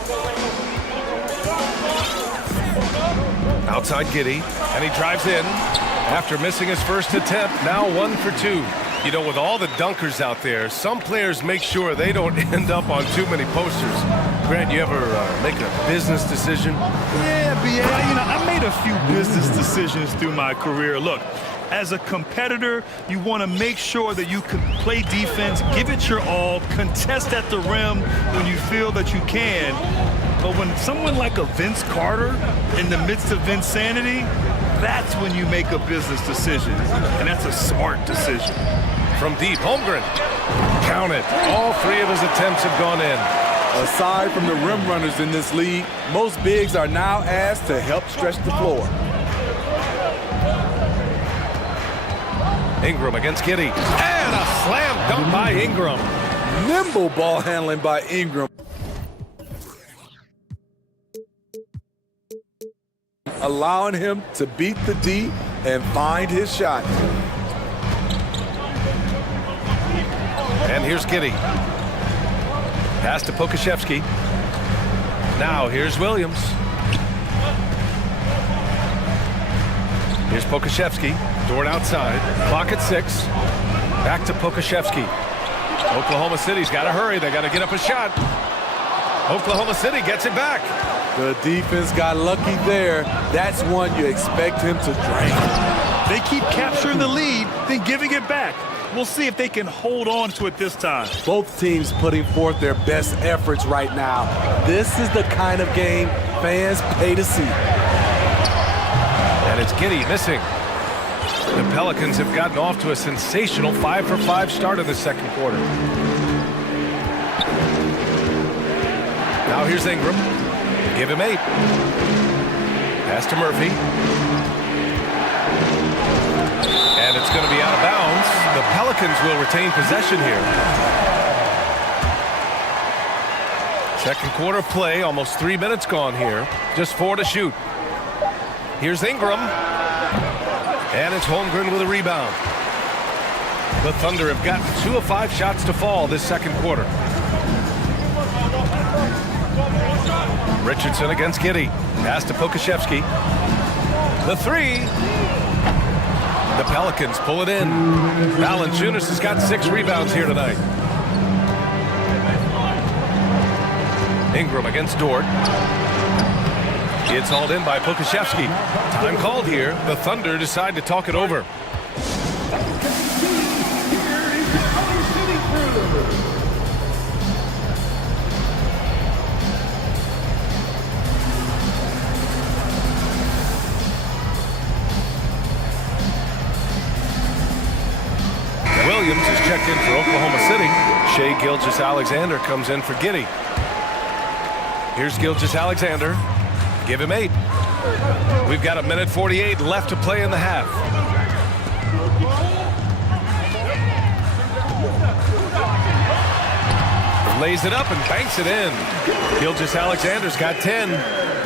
Outside Giddey, and he drives in. After missing his first attempt, now 1 for 2. You know, with all the dunkers out there, some players make sure they don't end up on too many posters. Grant, you ever make a business decision? Yeah, I made a few business decisions through my career. Look, as a competitor, you want to make sure that you can play defense, give it your all, contest at the rim when you feel that you can. But when someone like a Vince Carter in the midst of Vinsanity, that's when you make a business decision. And that's a smart decision. From deep, Holmgren. Count it. All 3 of his attempts have gone in. Aside from the rim runners in this league, most bigs are now asked to help stretch the floor. Ingram against Giddey. And a slam dunk by Ingram. Nimble ball handling by Ingram. Allowing him to beat the D and find his shot. And here's Giddey. Pass to Pokashevsky. Now here's Williams. Here's Pokashevsky. Dort outside. Clock at 6. Back to Pokashevsky. Oklahoma City's got to hurry. They got to get up a shot. Oklahoma City gets it back. The defense got lucky there. That's one you expect him to drain. They keep capturing the lead, then giving it back. We'll see if they can hold on to it this time. Both teams putting forth their best efforts right now. This is the kind of game fans pay to see. And it's Giddey missing. The Pelicans have gotten off to a sensational 5-for-5 start in the second quarter. Now here's Ingram. Give him 8. Pass to Murphy. And it's going to be out of bounds. The Pelicans will retain possession here. Second quarter play, almost 3 minutes gone here. Just 4 to shoot. Here's Ingram. And it's Holmgren with a rebound. The Thunder have gotten 2 of 5 shots to fall this second quarter. Richardson against Giddey. Pass to Pokashevsky. The 3. The Pelicans pull it in. Valanciunas has got 6 rebounds here tonight. Ingram against Dort. It's hauled in by Pokashevsky. Time called here. The Thunder decide to talk it over. Williams is checked in for Oklahoma City. Shai Gilgeous-Alexander comes in for Giddey. Here's Gilgeous-Alexander. Give him 8. We've got 1:48 left to play in the half. Lays it up and banks it in. Gilgeous-Alexander's got 10.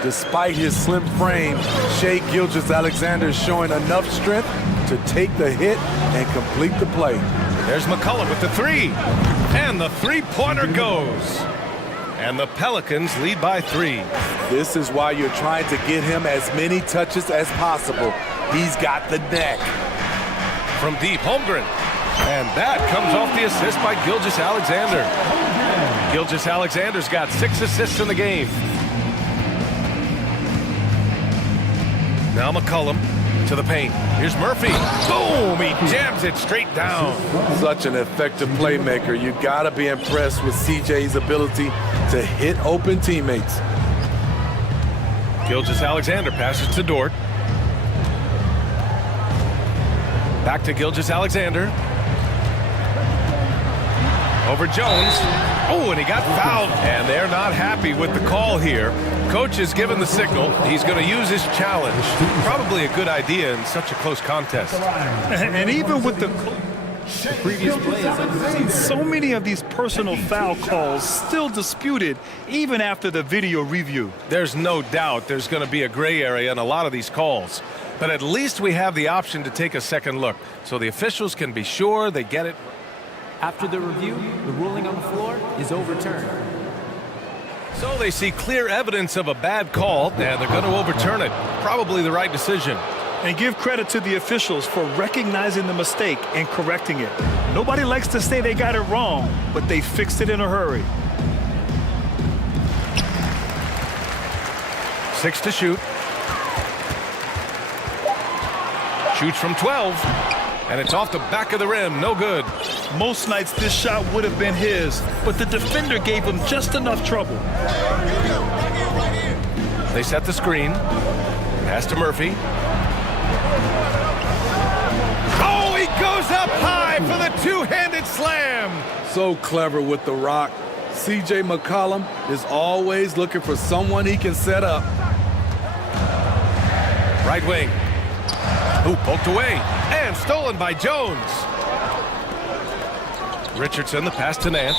Despite his slim frame, Shai Gilgeous-Alexander is showing enough strength to take the hit and complete the play. There's McCollum with the 3. And the three-pointer goes. And the Pelicans lead by 3. This is why you're trying to get him as many touches as possible. He's got the neck. From deep, Holmgren. And that comes off the assist by Gilgeous-Alexander. Gilgeous-Alexander's got 6 assists in the game. Now McCollum to the paint. Here's Murphy. Boom! He jams it straight down. Such an effective playmaker. You gotta be impressed with CJ's ability to hit open teammates. Gilgeous-Alexander passes to Dort. Back to Gilgeous-Alexander. Over Jones. Oh, and he got fouled. And they're not happy with the call here. Coach has given the signal. He's going to use his challenge. Probably a good idea in such a close contest. And even with the previous plays, so many of these personal foul calls still disputed even after the video review. There's no doubt there's going to be a gray area in a lot of these calls. But at least we have the option to take a second look so the officials can be sure they get it. After the review, the ruling on the floor is overturned. So they see clear evidence of a bad call, and they're going to overturn it. Probably the right decision. And give credit to the officials for recognizing the mistake and correcting it. Nobody likes to say they got it wrong, but they fixed it in a hurry. 6 to shoot. Shoots from 12. And it's off the back of the rim. No good. Most nights this shot would have been his, but the defender gave him just enough trouble. They set the screen. Pass to Murphy. Oh, he goes up high for the two-handed slam. So clever with the rock. CJ McCollum is always looking for someone he can set up. Right wing. Ooh, poked away. And stolen by Jones. Richardson, the pass to Nance.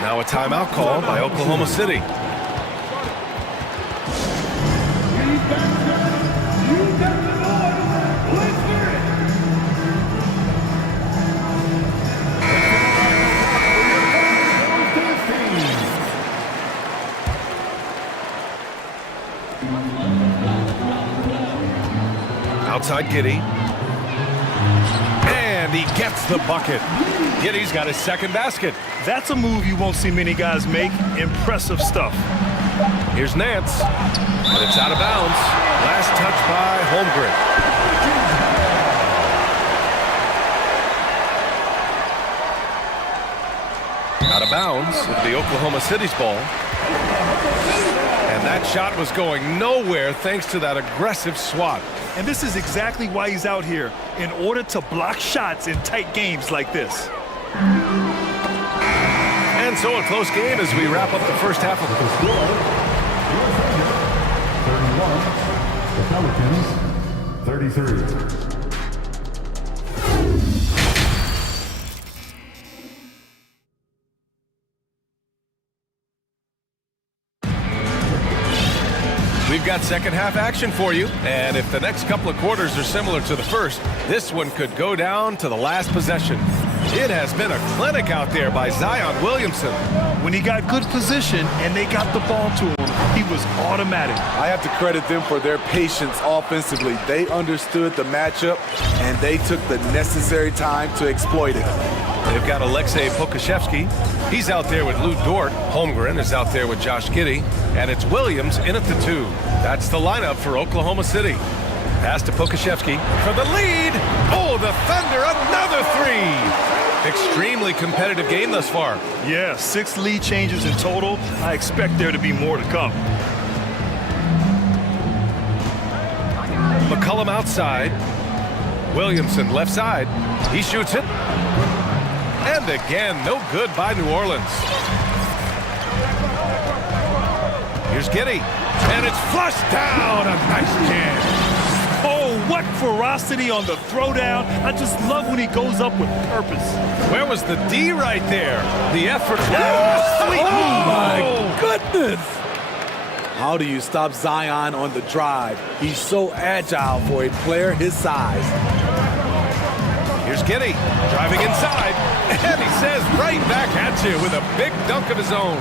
Now a timeout call by Oklahoma City. Outside Giddey. And he gets the bucket. Giddey's got his second basket. That's a move you won't see many guys make. Impressive stuff. Here's Nance. And it's out of bounds. Last touch by Holmgren. Out of bounds with the Oklahoma City's ball. And that shot was going nowhere thanks to that aggressive swat. And this is exactly why he's out here, in order to block shots in tight games like this. And so a close game as we wrap up the first half of the Pelicans, 33. We've got second half action for you, and if the next couple of quarters are similar to the first, this one could go down to the last possession. It has been a clinic out there by Zion Williamson. When he got good position and they got the ball to him, he was automatic. I have to credit them for their patience offensively. They understood the matchup, and they took the necessary time to exploit it. They've got Alexei Pokashevsky. He's out there with Lou Dort. Holmgren is out there with Josh Giddey. And it's Williams in at the 2. That's the lineup for Oklahoma City. Pass to Pokashevsky for the lead. Oh, the Thunder, another 3. Extremely competitive game thus far. Yeah, 6 lead changes in total. I expect there to be more to come. McCollum outside. Williamson left side. He shoots it. And again, no good by New Orleans. Here's Giddey. And it's flushed down. A nice jam. Oh, what ferocity on the throwdown. I just love when he goes up with purpose. Where was the D right there? The effort. Sweet move. My goodness. How do you stop Zion on the drive? He's so agile for a player his size. Here's Giddey driving inside. And he says right back at you with a big dunk of his own.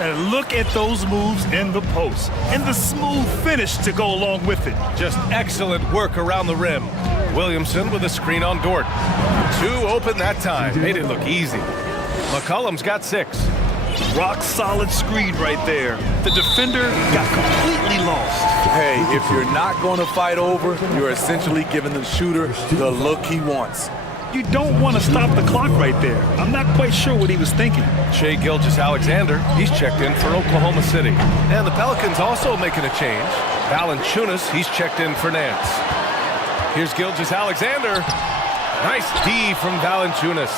And look at those moves in the post. And the smooth finish to go along with it. Just excellent work around the rim. Williamson with a screen on Dort. 2 open that time. Made it look easy. McCollum's got 6. Rock solid screen right there. The defender got completely lost. Hey, if you're not going to fight over, you're essentially giving the shooter the look he wants. You don't want to stop the clock right there. I'm not quite sure what he was thinking. Shai Gilgeous-Alexander, he's checked in for Oklahoma City. And the Pelicans also making a change. Valanciunas, he's checked in for Nance. Here's Gilgeous-Alexander. Nice D from Valanciunas.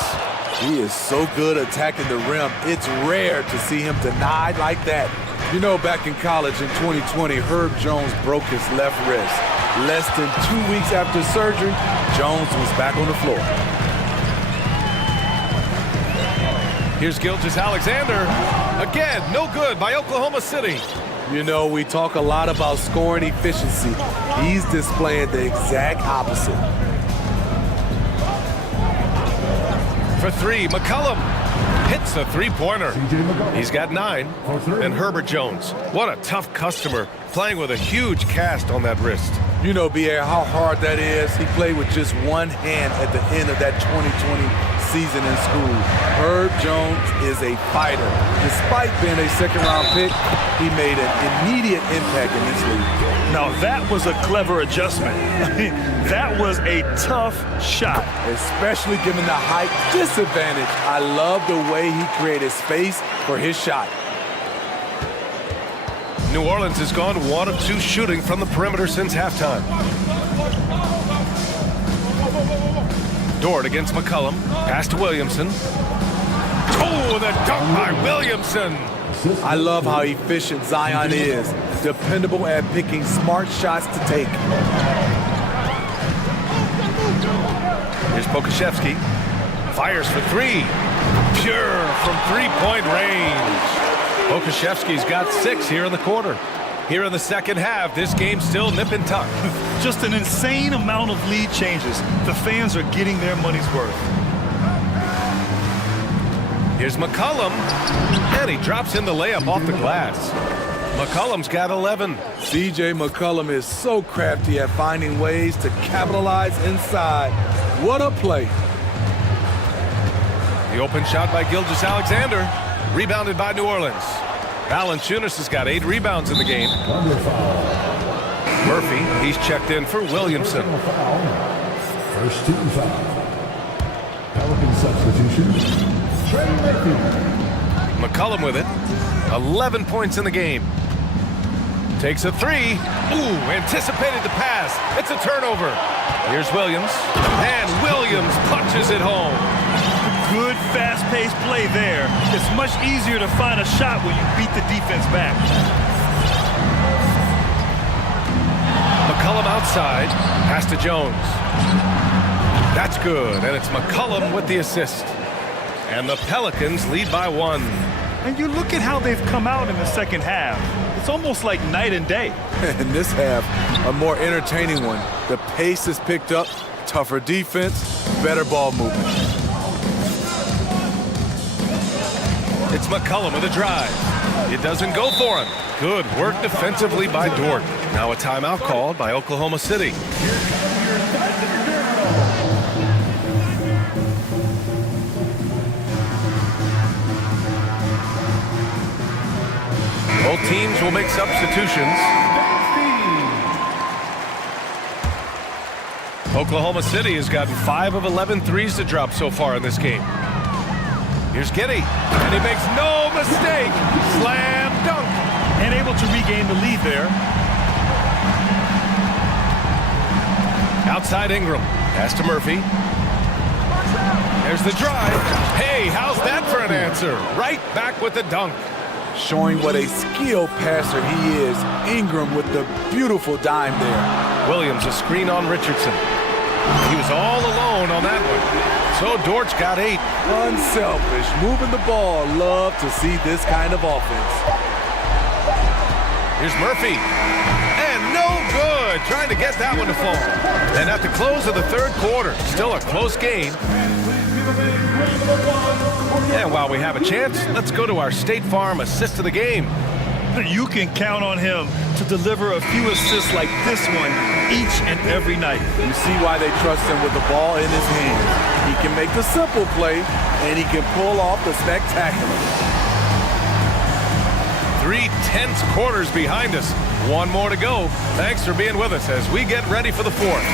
He is so good attacking the rim. It's rare to see him denied like that. You know, back in college in 2020, Herb Jones broke his left wrist. Less than 2 weeks after surgery, Jones was back on the floor. Here's Gilgeous-Alexander. Again, no good by Oklahoma City. You know, we talk a lot about scoring efficiency. He's displaying the exact opposite. For 3, McCollum hits the 3-pointer. He's got 9. And Herbert Jones, what a tough customer, playing with a huge cast on that wrist. You know, B.A., how hard that is. He played with just one hand at the end of that 2020 season in school. Herb Jones is a fighter. Despite being a second-round pick, he made an immediate impact in this league. Now, that was a clever adjustment. That was a tough shot. Especially given the height disadvantage. I love the way he created space for his shot. New Orleans has gone 1 of 2 shooting from the perimeter since halftime. Dort against McCollum. Pass to Williamson. Oh, the dunk by Williamson. I love how efficient Zion is. Dependable at picking smart shots to take. Here's Pokashevsky. Fires for 3. Pure from 3-point range. Pokashevsky's got 6 here in the quarter. Here in the second half, this game's still nip and tuck. Just an insane amount of lead changes. The fans are getting their money's worth. Here's McCollum, and he drops in the layup off the glass. McCollum's got 11. C.J. McCollum is so crafty at finding ways to capitalize inside. What a play. The open shot by Gilgeous-Alexander. Rebounded by New Orleans. Valanciunas has got 8 rebounds in the game. Murphy, he's checked in for Williamson. First team foul. Pelican substitution. McCollum with it. 11 points in the game. Takes a three. Ooh, anticipated the pass. It's a turnover. Here's Williams. And Williams punches it home. Good, fast-paced play there. It's much easier to find a shot when you beat the defense back. McCollum outside. Pass to Jones. That's good, and it's McCollum with the assist. And the Pelicans lead by 1. And you look at how they've come out in the second half. It's almost like night and day. In this half, a more entertaining one. The pace is picked up, tougher defense, better ball movement. It's McCollum with a drive. It doesn't go for him. Good work defensively by Dort. Now a timeout called by Oklahoma City. Both teams will make substitutions. Oklahoma City has gotten 5 of 11 threes to drop so far in this game. Here's Giddey, and he makes no mistake. Slam dunk. And able to regain the lead there. Outside Ingram. Pass to Murphy. There's the drive. Hey, how's that for an answer? Right back with the dunk. Showing what a skilled passer he is. Ingram with the beautiful dime there. Williams, a screen on Richardson. He was all alone on that one. So Dort's got 8. Unselfish, moving the ball. Love to see this kind of offense. Here's Murphy. And no good. Trying to get that one to fall. And at the close of the third quarter, still a close game. And while we have a chance, let's go to our State Farm assist of the game. You can count on him to deliver a few assists like this one each and every night. You see why they trust him with the ball in his hands. He can make the simple play, and he can pull off the spectacular. 3 tense quarters behind us. 1 more to go. Thanks for being with us as we get ready for the 4th.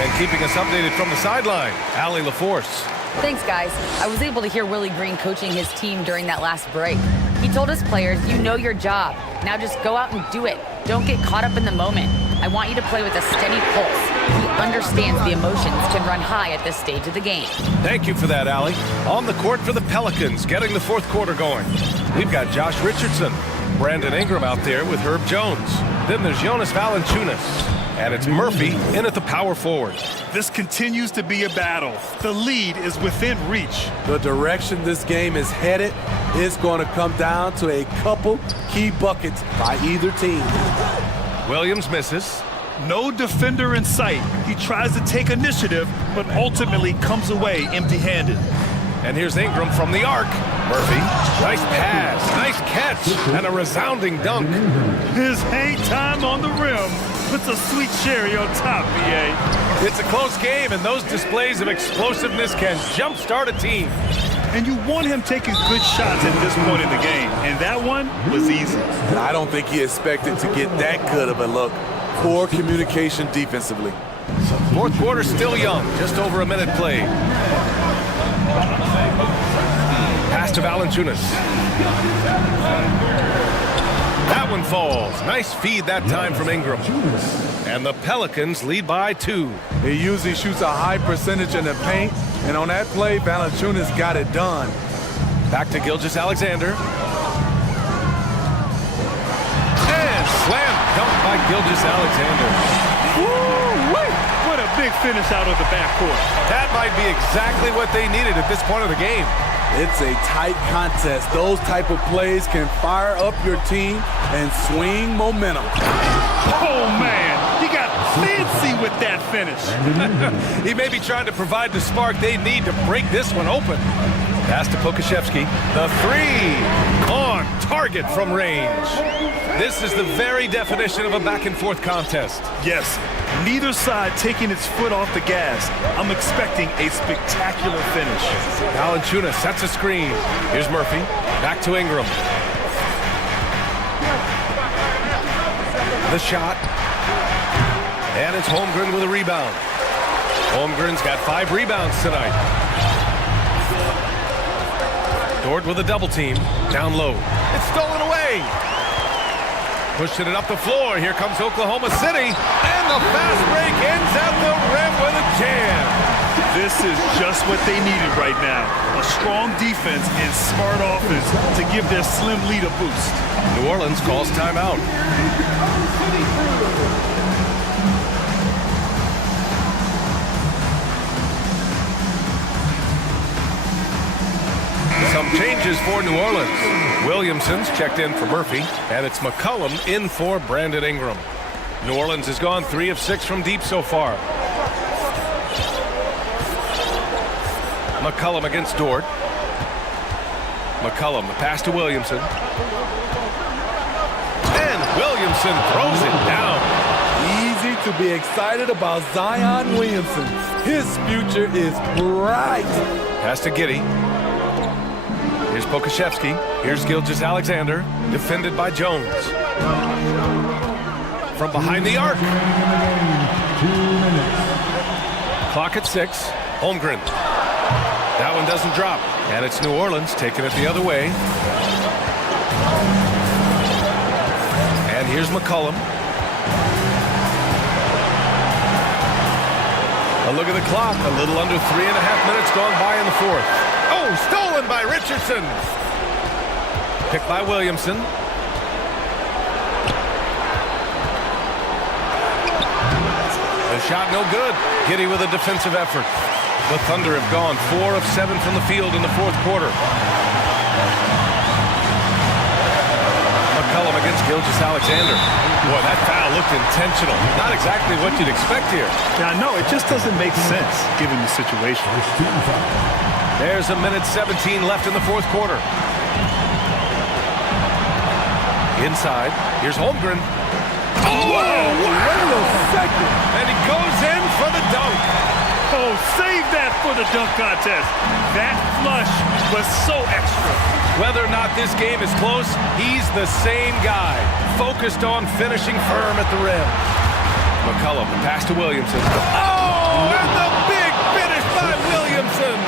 And keeping us updated from the sideline, Allie LaForce. Thanks, guys. I was able to hear Willie Green coaching his team during that last break. He told his players, you know your job. Now just go out and do it. Don't get caught up in the moment. I want you to play with a steady pulse. He understands the emotions can run high at this stage of the game. Thank you for that, Allie. On the court for the Pelicans, getting the 4th quarter going. We've got Josh Richardson, Brandon Ingram out there with Herb Jones. Then there's Jonas Valanciunas. And it's Murphy in at the power forward. This continues to be a battle. The lead is within reach. The direction this game is headed is going to come down to a couple key buckets by either team. Williams misses. No defender in sight. He tries to take initiative, but ultimately comes away empty-handed. And here's Ingram from the arc. Murphy, nice pass, nice catch, and a resounding dunk. His hang time on the rim puts a sweet cherry on top, BA. It's a close game, and those displays of explosiveness can jumpstart a team. And you want him taking good shots at this point in the game, and that one was easy. I don't think he expected to get that good of a look. Poor communication defensively. 4th quarter still young, just over a minute played. Pass to Valanciunas. That one falls. Nice feed that time from Ingram. And the Pelicans lead by 2. He usually shoots a high percentage in the paint, and on that play, Valanciunas got it done. Back to Gilgeous-Alexander. And slam dunk by Gilgeous-Alexander. Woo-wee! What a big finish out of the backcourt. That might be exactly what they needed at this point of the game. It's a tight contest. Those type of plays can fire up your team and swing momentum. Oh, man. He got fancy with that finish. He may be trying to provide the spark they need to break this one open. Pass to Pokusevski. The 3 on target from range. This is the very definition of a back-and-forth contest. Yes, neither side taking its foot off the gas. I'm expecting a spectacular finish. Valanciunas sets a screen. Here's Murphy. Back to Ingram. The shot. And it's Holmgren with a rebound. Holmgren's got 5 rebounds tonight. Dort with a double team. Down low. It's stolen away. Pushing it up the floor. Here comes Oklahoma City. And the fast break ends at the rim with a jam. This is just what they needed right now. A strong defense and smart offense to give their slim lead a boost. New Orleans calls timeout. Some changes for New Orleans. Williamson's checked in for Murphy, and it's McCollum in for Brandon Ingram. New Orleans has gone 3 of 6 from deep so far. McCollum against Dort. McCollum, the pass to Williamson. And Williamson throws it down. Easy to be excited about Zion Williamson. His future is bright. Pass to Giddey. Here's Pokashevsky. Here's Gilgeous-Alexander. Defended by Jones. From behind the arc. Clock at 6. Holmgren. That one doesn't drop. And it's New Orleans taking it the other way. And here's McCollum. A look at the clock. A little under 3.5 minutes gone by in the fourth. Oh, stolen by Richardson. Picked by Williamson. The shot no good. Giddey with a defensive effort. The Thunder have gone 4 of 7 from the field in the fourth quarter. McCollum against Gilgeous-Alexander. Boy, that foul looked intentional. Not exactly what you'd expect here. Now, no, it just doesn't make sense given the situation. There's a minute 17 left in the fourth quarter. Inside, here's Holmgren. Oh, wait a second. And he goes in for the dunk. Oh, save that for the dunk contest. That flush was so extra. Whether or not this game is close, he's the same guy, focused on finishing firm at the rim. McCollum, the pass to Williamson. Oh, and the big finish by Williamson.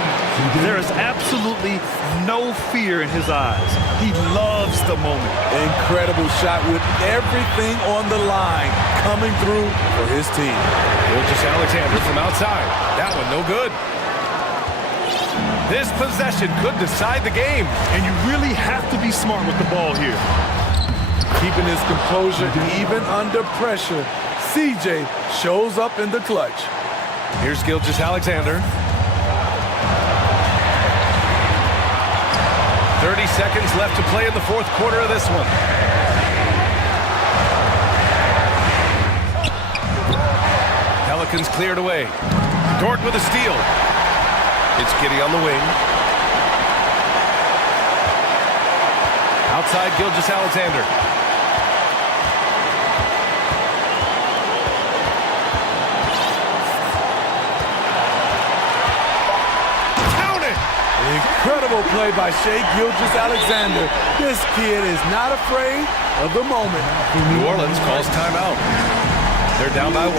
There is absolutely no fear in his eyes. He loves the moment. Incredible shot with everything on the line coming through for his team. Gilgeous-Alexander from outside. That one no good. This possession could decide the game. And you really have to be smart with the ball here. Keeping his composure even under pressure, CJ shows up in the clutch. Here's Gilgeous-Alexander. 30 seconds left to play in the fourth quarter of this one. Pelicans cleared away. Dort with a steal. It's Giddey on the wing. Outside Gilgeous-Alexander. Incredible play by Shai Gilgeous-Alexander. This kid is not afraid of the moment. New Orleans calls timeout. They're down by 1.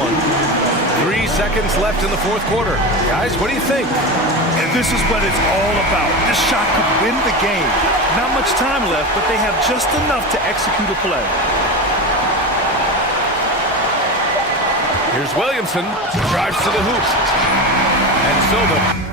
3 seconds left in the fourth quarter. Guys, what do you think? And this is what it's all about. This shot could win the game. Not much time left, but they have just enough to execute a play. Here's Williamson. Drives to the hoop. And so the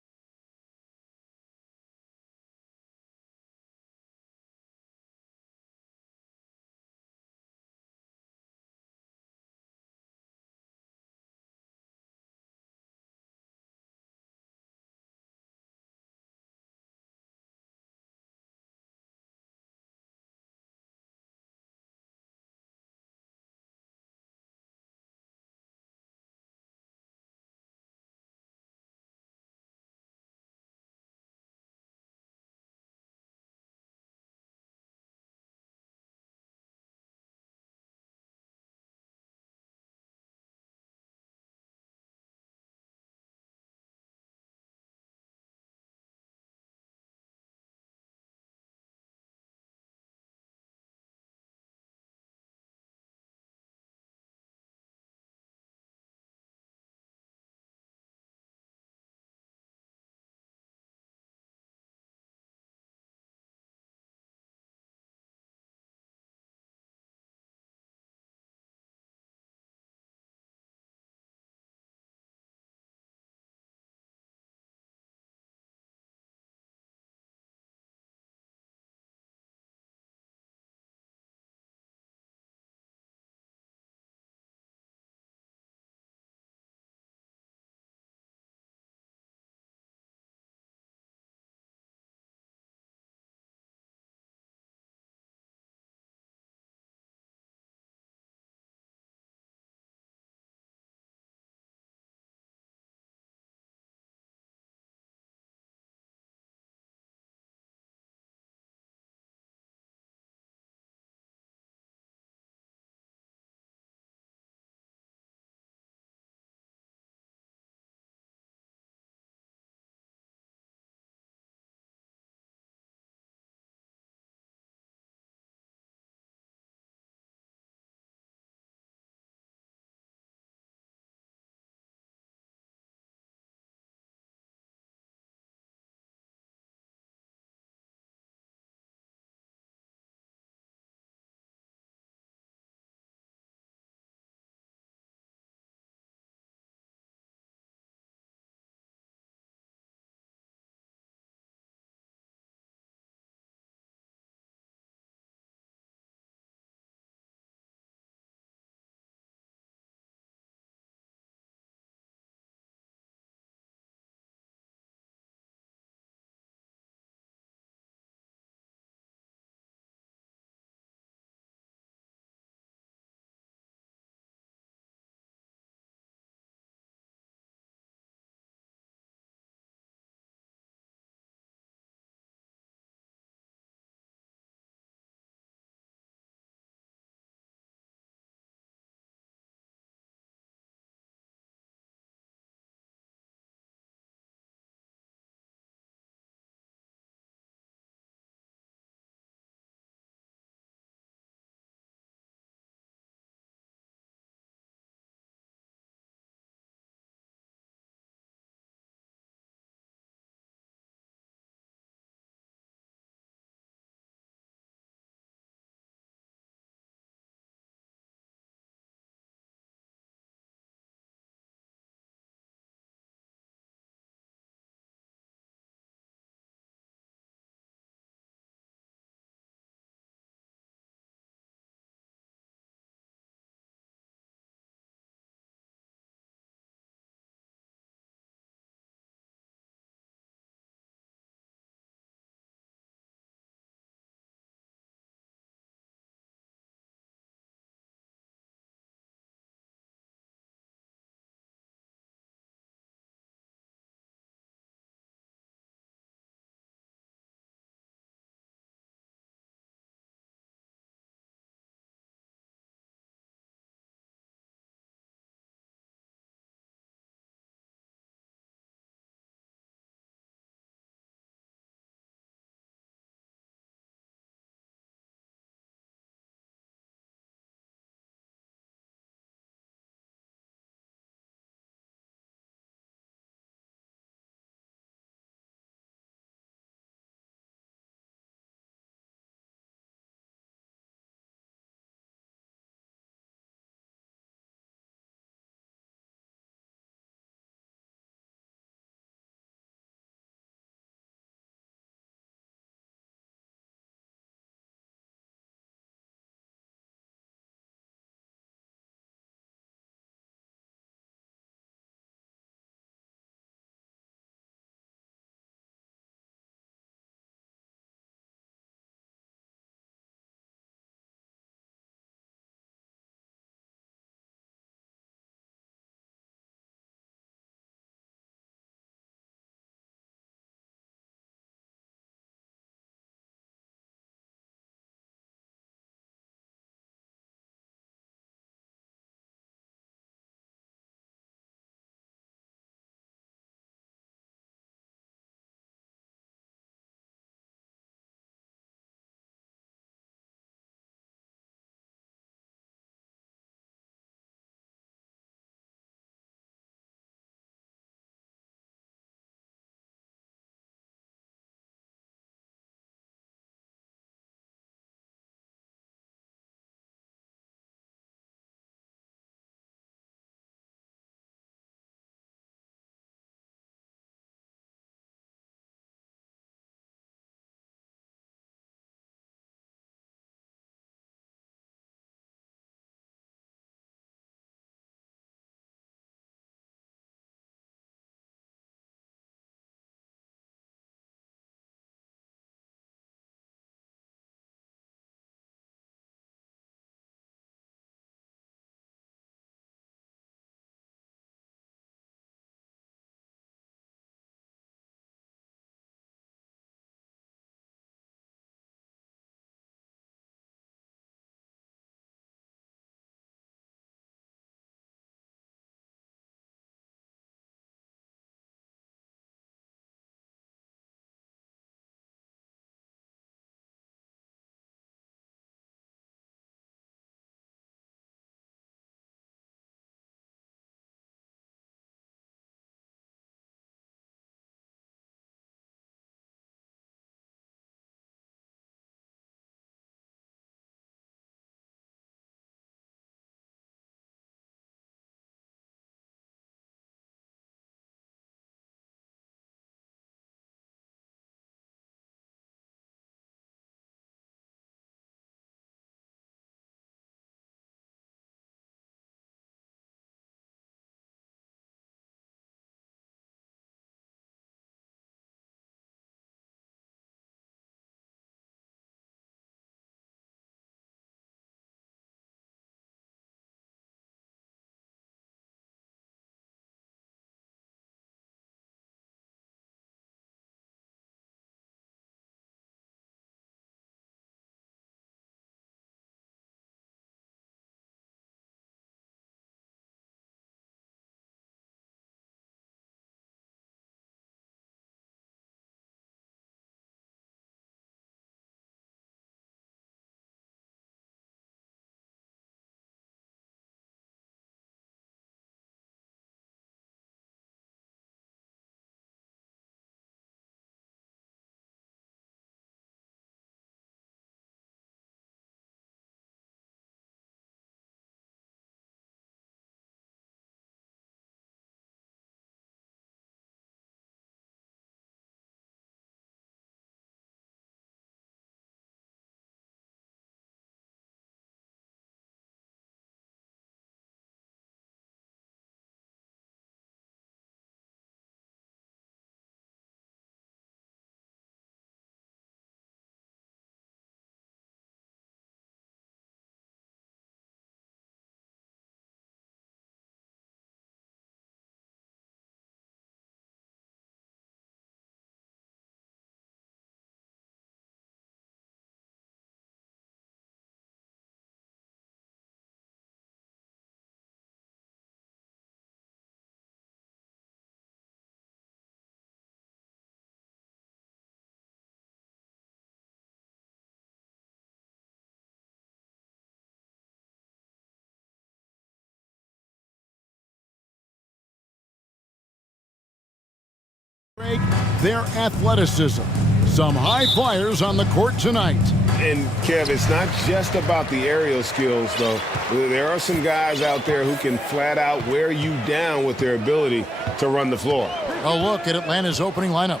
Their athleticism. Some high flyers on the court tonight. And, Kev, it's not just about the aerial skills, though. There are some guys out there who can flat out wear you down with their ability to run the floor. A look at Atlanta's opening lineup.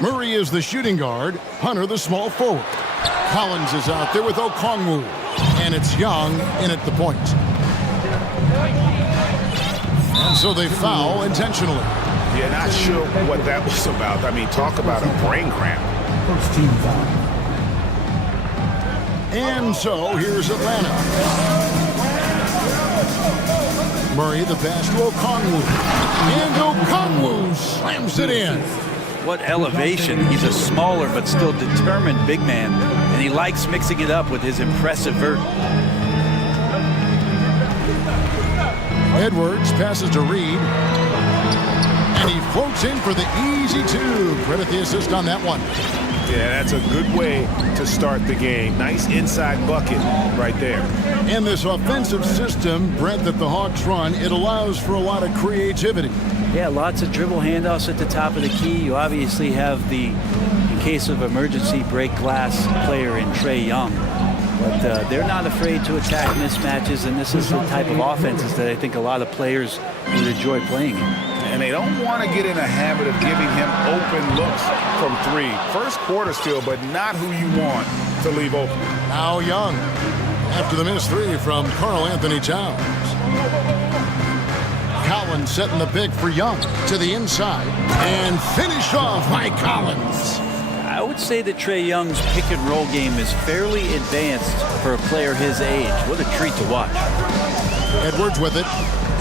Murray is the shooting guard, Hunter the small forward. Collins is out there with Okongwu, and it's Young in at the point. And so they foul intentionally. Yeah, not sure what that was about. I mean, talk about a brain cramp. First team foul. And so here's Atlanta. Murray the pass to Okongwu. And Okongwu slams it in. What elevation. He's a smaller but still determined big man, and he likes mixing it up with his impressive vert. Edwards passes to Reed. And he floats in for the easy two. Credit the assist on that one. Yeah, that's a good way to start the game. Nice inside bucket right there. And this offensive system, Brent, that the Hawks run, it allows for a lot of creativity. Yeah, lots of dribble handoffs at the top of the key. You obviously have the, in case of emergency, break glass player in Trey Young. But they're not afraid to attack mismatches, and this is the type of offenses that I think a lot of players would enjoy playing in. And they don't want to get in a habit of giving him open looks from three. First quarter still, but not who you want to leave open. Now Young, after the missed three from Karl Anthony Towns. Collins setting the pick for Young to the inside, and finished off by Collins. I would say that Trey Young's pick and roll game is fairly advanced for a player his age. What a treat to watch. Edwards with it.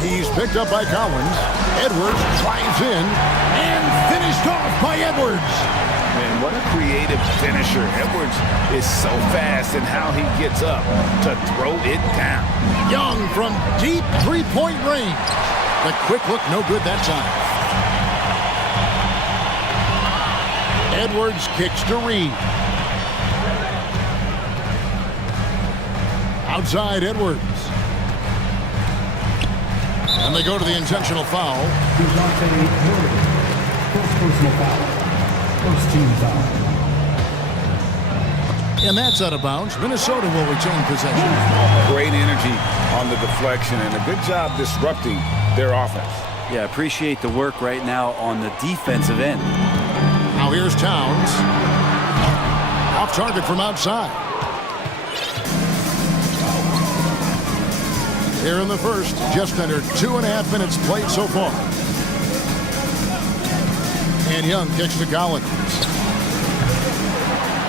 He's picked up by Collins. Edwards drives in and finished off by Edwards. Man, what a creative finisher. Edwards is so fast in how he gets up to throw it down. Young from deep three-point range. The quick look, no good that time. Edwards kicks to Reed. Outside Edwards. And they go to the intentional foul. First personal foul. First team foul. And that's out of bounds. Minnesota will retain possession. Great energy on the deflection and a good job disrupting their offense. Yeah, appreciate the work right now on the defensive end. Now here's Towns. Off target from outside. Here in the first, just under 2.5 minutes played so far. And Young kicks to Collins.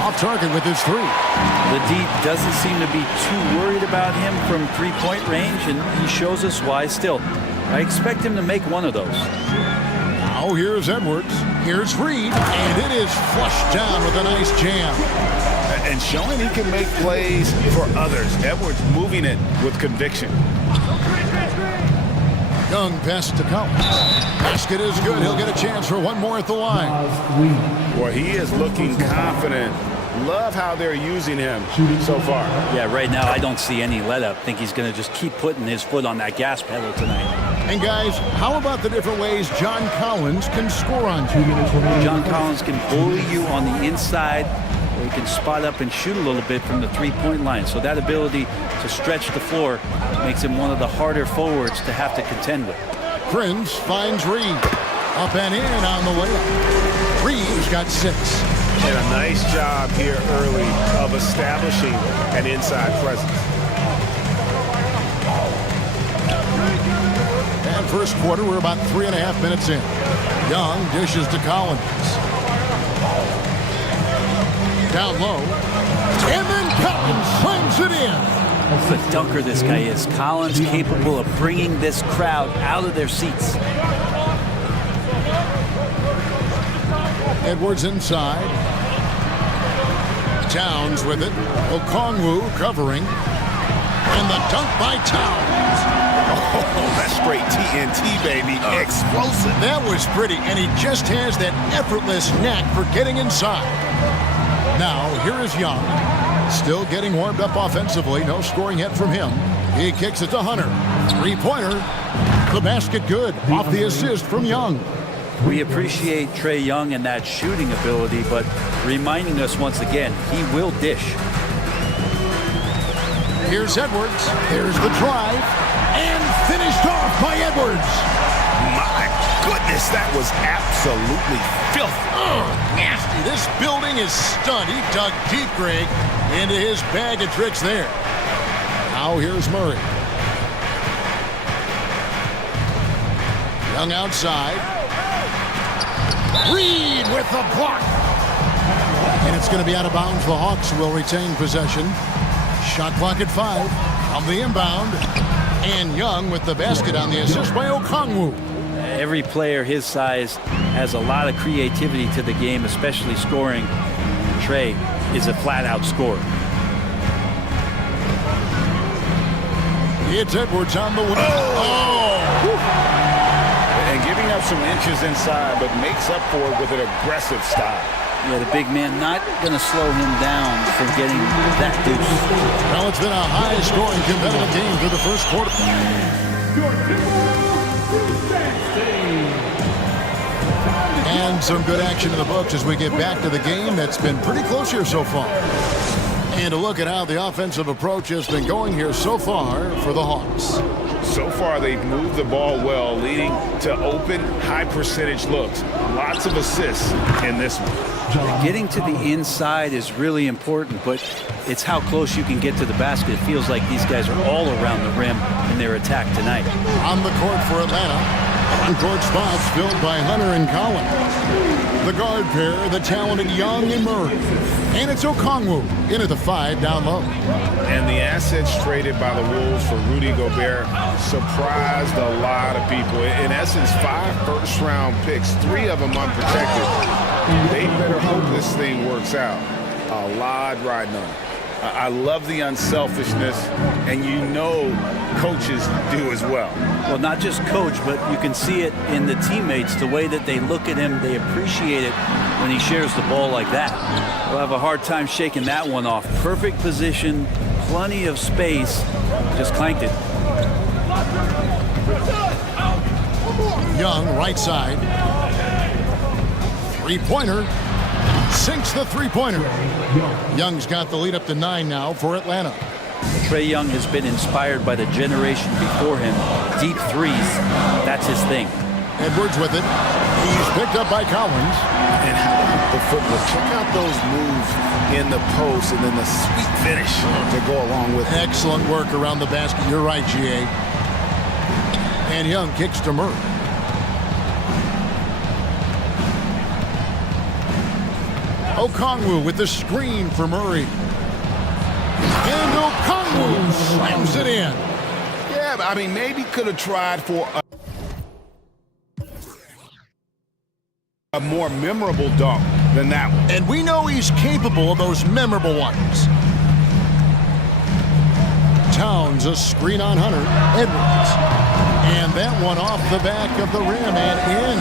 Off target with his three. The D doesn't seem to be too worried about him from three-point range, and he shows us why still. I expect him to make one of those. Now here's Edwards. Here's Reed, and it is flushed down with a nice jam. And showing he can make plays for others. Edwards moving it with conviction. Young passes to Collins. Basket is good. He'll get a chance for one more at the line. Well, he is looking confident. Love how they're using him so far. Yeah, right now I don't see any let up. Think he's going to just keep putting his foot on that gas pedal tonight. And guys, how about the different ways John Collins can score on you? John Collins can bully you on the inside, or he can spot up and shoot a little bit from the three-point line. So that ability to stretch the floor makes him one of the harder forwards to have to contend with. Prince finds Reed. Up and in on the way. Reed's got 6. And a nice job here early of establishing an inside presence. And first quarter, we're about 3.5 minutes in. Young dishes to Collins. Down low. And then Collins slams it in. What a dunker this guy is. Collins capable of bringing this crowd out of their seats. Edwards inside. Towns with it. Okongwu covering. And the dunk by Towns. Oh, that's straight TNT, baby. Explosive. That was pretty, and he just has that effortless knack for getting inside. Now, here is Young. Still getting warmed up offensively. No scoring yet from him. He kicks it to Hunter. Three-pointer. The basket good. Off the assist from Young. We appreciate Trae Young and that shooting ability, but reminding us once again, he will dish. Here's Edwards. There's the drive. And finished off by Edwards. My goodness, that was absolutely filthy. Oh, nasty. This building is stunned. He dug deep, Greg, into his bag of tricks there. Now here's Murray. Young outside. Reed with the block. And it's going to be out of bounds. The Hawks will retain possession. Shot clock at 5 on the inbound. And Young with the basket on the assist by Okongwu. Every player his size has a lot of creativity to the game, especially scoring. Trae is a flat-out scorer. It's Edwards on the wing. Oh! And giving up some inches inside, but makes up for it with an aggressive style. Yeah, the big man not going to slow him down from getting that deuce. Well, it's been a high-scoring competitive game through the first quarter. And some good action in the books as we get back to the game that's been pretty close here so far. And a look at how the offensive approach has been going here so far for the Hawks. So far, they've moved the ball well, leading to open, high-percentage looks. Lots of assists in this one. Getting to the inside is really important, but it's how close you can get to the basket. It feels like these guys are all around the rim in their attack tonight. On the court for Atlanta. On-court spots filled by Hunter and Collins. The guard pair, the talented Young and Murray. And it's Okongwu in at the 5 down low. And the assets traded by the Wolves for Rudy Gobert surprised a lot of people. In essence, 5 first-round picks, 3 of them unprotected. They better hope this thing works out. A lot riding on it. I love the unselfishness, and you know coaches do as well. Well, not just coach, but you can see it in the teammates, the way that they look at him. They appreciate it when he shares the ball like that. We'll have a hard time shaking that one off. Perfect position, plenty of space, just clanked it. Young, right side. Three-pointer. Sinks the three-pointer. Young's got the lead up to 9 now for Atlanta. Trae Young has been inspired by the generation before him. Deep threes, that's his thing. Edwards with it. He's picked up by Collins. And how about the footwork? Check out those moves in the post and then the sweet finish to go along with it. Excellent work around the basket. You're right, GA. And Young kicks to Murray. Okongwu with the screen for Murray. And Okongwu slams it in. Yeah, I mean, maybe could have tried for a more memorable dunk than that one. And we know he's capable of those memorable ones. Towns, a screen on Hunter. Edwards. And that one off the back of the rim and in.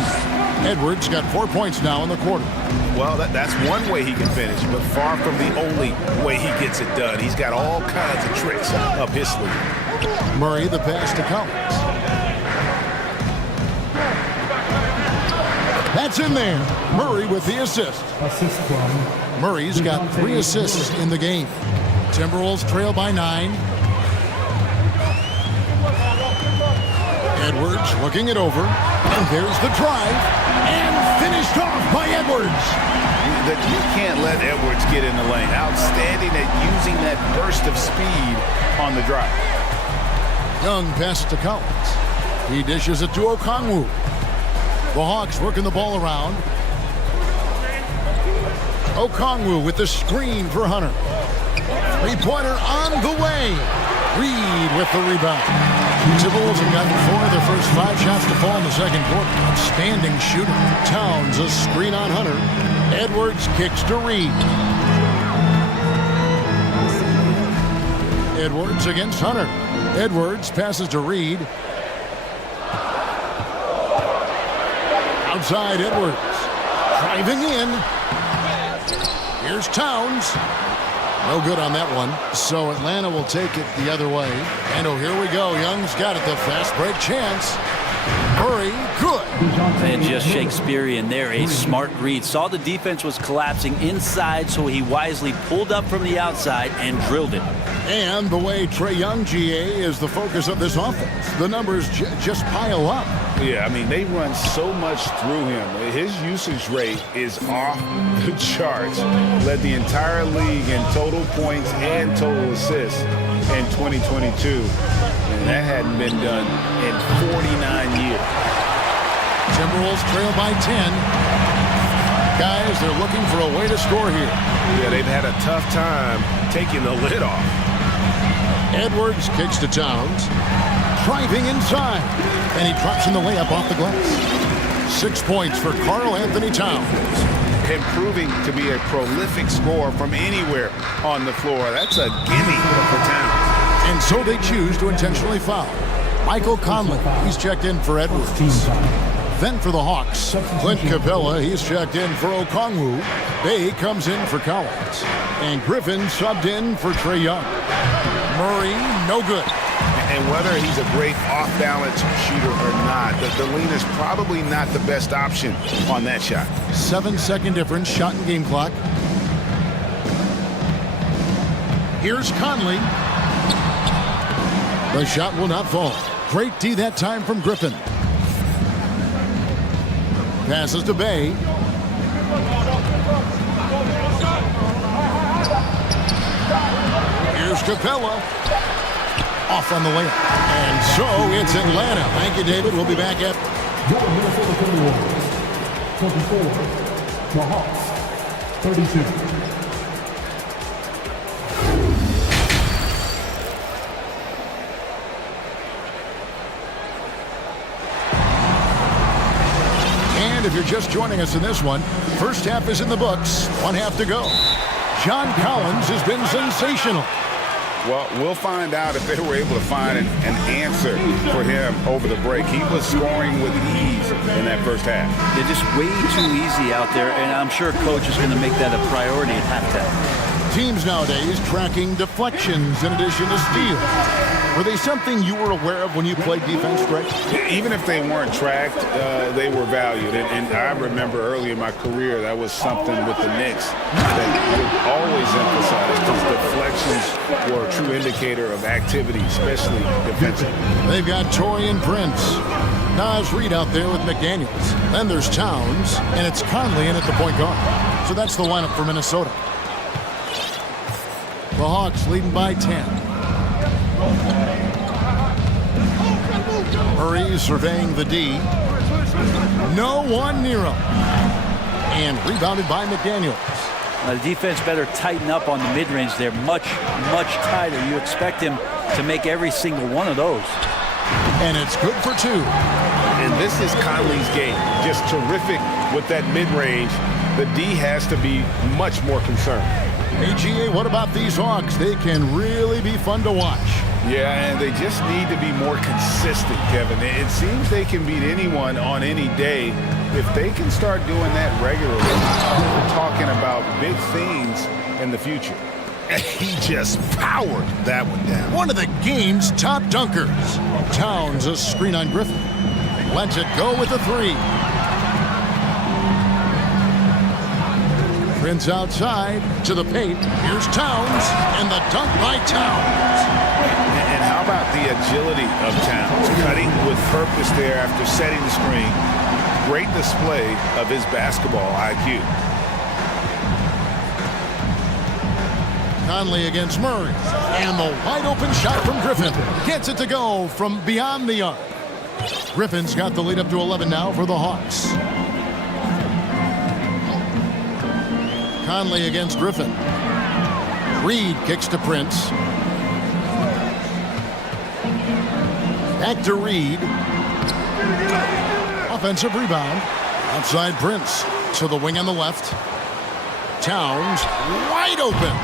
Edwards got 4 points now in the quarter. Well, that's one way he can finish, but far from the only way he gets it done. He's got all kinds of tricks up his sleeve. Murray, the pass to Collins. That's in there. Murray with the assist. Murray's got 3 assists in the game. Timberwolves trail by 9. Edwards looking it over. And there's the drive. And finished off by Edwards. You can't let Edwards get in the lane. Outstanding at using that burst of speed on the drive. Young passes to Collins. He dishes it to Okongwu. The Hawks working the ball around. Okongwu with the screen for Hunter. Three-pointer on the way. Reed with the rebound. Timberwolves have gotten 4 of their first 5 shots to fall in the second quarter. Outstanding shooter. Towns, a screen on Hunter. Edwards kicks to Reed. Edwards against Hunter. Edwards passes to Reed. Outside Edwards. Driving in. Here's Towns. No good on that one. So Atlanta will take it the other way. And oh, here we go. Young's got it. The fast break chance. Murray, good. And just Shakespearean there, a smart read. Saw the defense was collapsing inside, so he wisely pulled up from the outside and drilled it. And the way Trae Young, GA, is the focus of this offense. The numbers just pile up. Yeah, I mean, they run so much through him. His usage rate is off the charts. Led the entire league in total points and total assists in 2022. And that hadn't been done in 49 years. Timberwolves trail by 10. Guys, they're looking for a way to score here. Yeah, they've had a tough time taking the lid off. Edwards kicks to Towns. Driving inside. And he drops in the layup off the glass. 6 points for Karl Anthony Towns. Improving to be a prolific scorer from anywhere on the floor. That's a gimme for Towns. And so they choose to intentionally foul. Michael Conley, he's checked in for Edwards. Then for the Hawks, Clint Capella, he's checked in for Okongwu. Bay comes in for Collins. And Griffin subbed in for Trae Young. Murray, no good. And whether he's a great off-balance shooter or not, the lean is probably not the best option on that shot. 7-second difference, shot and game clock. Here's Conley. The shot will not fall. Great D that time from Griffin. Passes to Bay. Here's Capella. Off on the layup. And so it's Atlanta. Thank you, David. We'll be back at Your Minnesota Timberwolves, 24. The Hawks, 32. And if you're just joining us in this one, first half is in the books. 1 half to go. John Collins has been sensational. Well, we'll find out if they were able to find an answer for him over the break. He was scoring with ease in that first half. They're just way too easy out there, and I'm sure coach is going to make that a priority at halftime. Teams nowadays tracking deflections in addition to steals. Were they something you were aware of when you played defense, Greg? Even if they weren't tracked, they were valued. And I remember early in my career, that was something with the Knicks that would always emphasize, because deflections were a true indicator of activity, especially defensively. They've got Torian Prince. Nas Reed out there with McDaniels. Then there's Towns, and it's Conley in at the point guard. So that's the lineup for Minnesota. The Hawks leading by 10. Murray surveying the D. No one near him. And rebounded by McDaniels. The defense better tighten up on the mid-range. They're much, much tighter. You expect him to make every single one of those. And it's good for 2. And this is Conley's game. Just terrific with that mid-range. The D has to be much more concerned. AGA, what about these Hawks? They can really be fun to watch. Yeah, and they just need to be more consistent, Kevin. It seems they can beat anyone on any day. If they can start doing that regularly, we're talking about big things in the future. And he just powered that one down. One of the game's top dunkers. Towns, a screen on Griffin. Lets it go with a 3. Prince outside to the paint. Here's Towns, and the dunk by Towns. And how about the agility of Towns? Cutting with purpose there after setting the screen. Great display of his basketball IQ. Conley against Murray. And the wide open shot from Griffin. Gets it to go from beyond the arc. Griffin's got the lead up to 11 now for the Hawks. Conley against Griffin. Reed kicks to Prince. Back to Reed. Offensive rebound. Outside Prince. To the wing on the left. Towns wide open.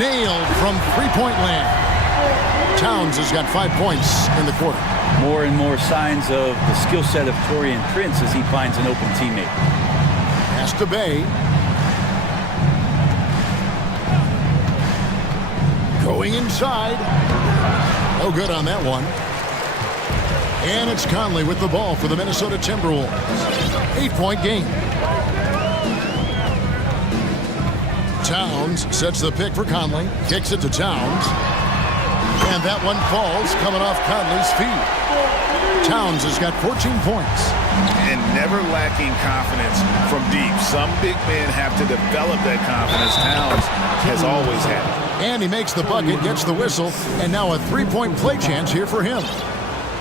Nailed from three-point land. Towns has got 5 points in the quarter. More and more signs of the skill set of Torian Prince as he finds an open teammate. Pass to Bay. Going inside. No good on that one. And it's Conley with the ball for the Minnesota Timberwolves. 8-point game. Towns sets the pick for Conley. Kicks it to Towns. And that one falls coming off Conley's feet. Towns has got 14 points. And never lacking confidence from deep. Some big men have to develop that confidence. Towns has always had it. And he makes the bucket, gets the whistle, and now a three-point play chance here for him.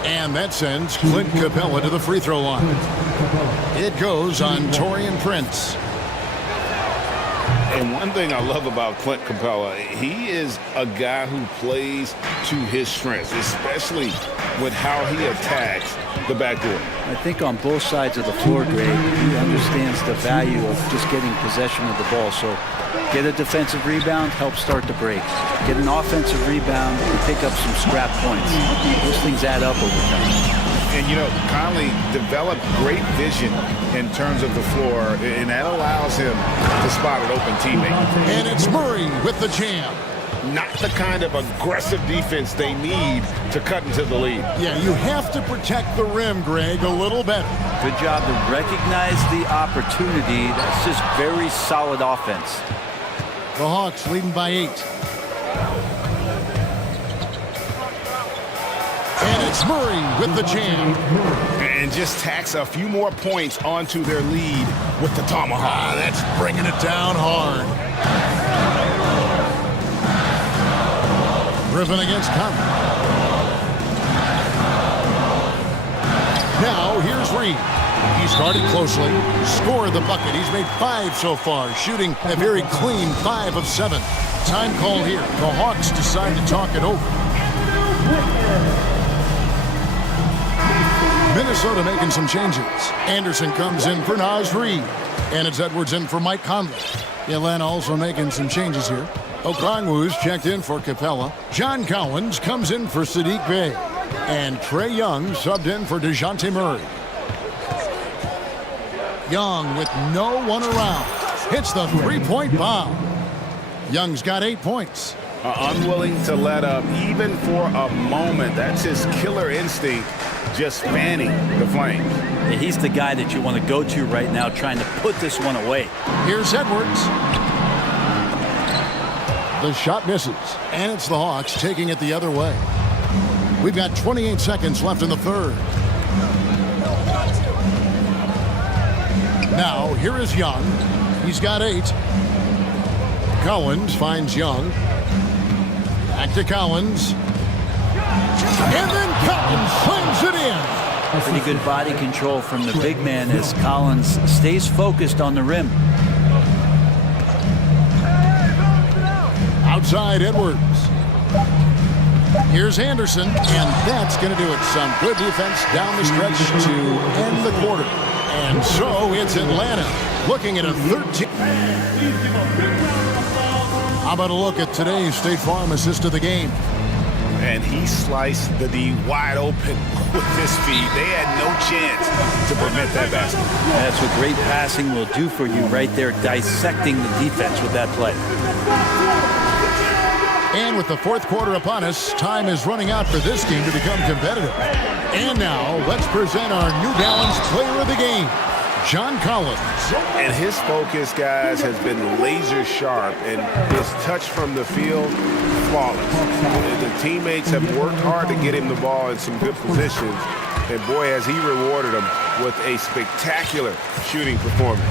And that sends Clint Capella to the free throw line. It goes on Taurean Prince. And one thing I love about Clint Capella, he is a guy who plays to his strengths, especially with how he attacks the backboard. I think on both sides of the floor, Greg, he understands the value of just getting possession of the ball. So get a defensive rebound, help start the break. Get an offensive rebound and pick up some scrap points. Those things add up over time. And, you know, Conley developed great vision in terms of the floor, and that allows him to spot an open teammate. And it's Murray with the jam. Not the kind of aggressive defense they need to cut into the lead. Yeah, you have to protect the rim, Greg, a little better. Good job to recognize the opportunity. That's just very solid offense. The Hawks leading by 8. And it's Murray with the jam. And just tacks a few more points onto their lead with the tomahawk. That's bringing it down hard. Griffin against Conley. Now here's Reed. He started closely, scored the bucket. He's made 5 so far, shooting a very clean 5 of 7. Time call here. The Hawks decide to talk it over. Minnesota making some changes. Anderson comes in for Naz Reid. And it's Edwards in for Mike Conley. Atlanta also making some changes here. Okongwu's checked in for Capella. John Collins comes in for Sadiq Bey. And Trey Young subbed in for DeJounte Murray. Young with no one around. Hits the three-point bomb. Young's got 8 points. Unwilling to let up even for a moment. That's his killer instinct, just fanning the flames. Yeah, he's the guy that you want to go to right now, trying to put this one away. Here's Edwards. The shot misses, and it's the Hawks taking it the other way. We've got 28 seconds left in the third. Now, here is Young. He's got 8. Collins finds Young. Back to Collins. And then Collins slings it in. Pretty good body control from the big man as Collins stays focused on the rim. Outside Edwards. Here's Anderson, and that's going to do it. Some good defense down the stretch to end the quarter. And so it's Atlanta looking at a 13. How about a look at today's State Farm assist of the game? And he sliced the D wide open with his feet. They had no chance to prevent that basket. That's what great passing will do for you right there, dissecting the defense with that play. And with the fourth quarter upon us, time is running out for this game to become competitive. And now, let's present our New Balance player of the game, John Collins. And his focus, guys, has been laser sharp, and his touch from the field, flawless. The teammates have worked hard to get him the ball in some good positions, and boy, has he rewarded them with a spectacular shooting performance.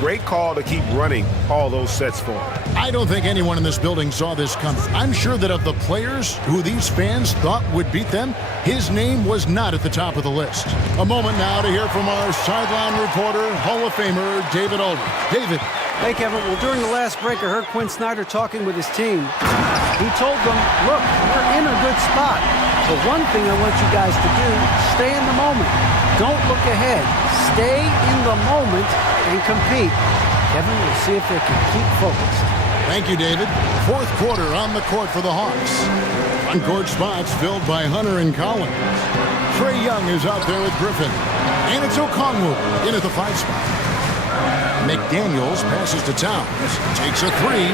Great call to keep running all those sets for him. I don't think anyone in this building saw this coming. I'm sure that of the players who these fans thought would beat them, his name was not at the top of the list. A moment now to hear from our sideline reporter, Hall of Famer, David Aldridge. David. Hey, Kevin. Well, during the last break, I heard Quinn Snyder talking with his team. He told them, look, we're in a good spot. The one thing I want you guys to do, stay in the moment. Don't look ahead. Stay in the moment and compete. Kevin, we'll see if they can keep focused. Thank you, David. Fourth quarter on the court for the Hawks. On-court spots filled by Hunter and Collins. Trey Young is out there with Griffin. And it's Okongwu in at the 5 spot. McDaniels passes to Towns. Takes a 3.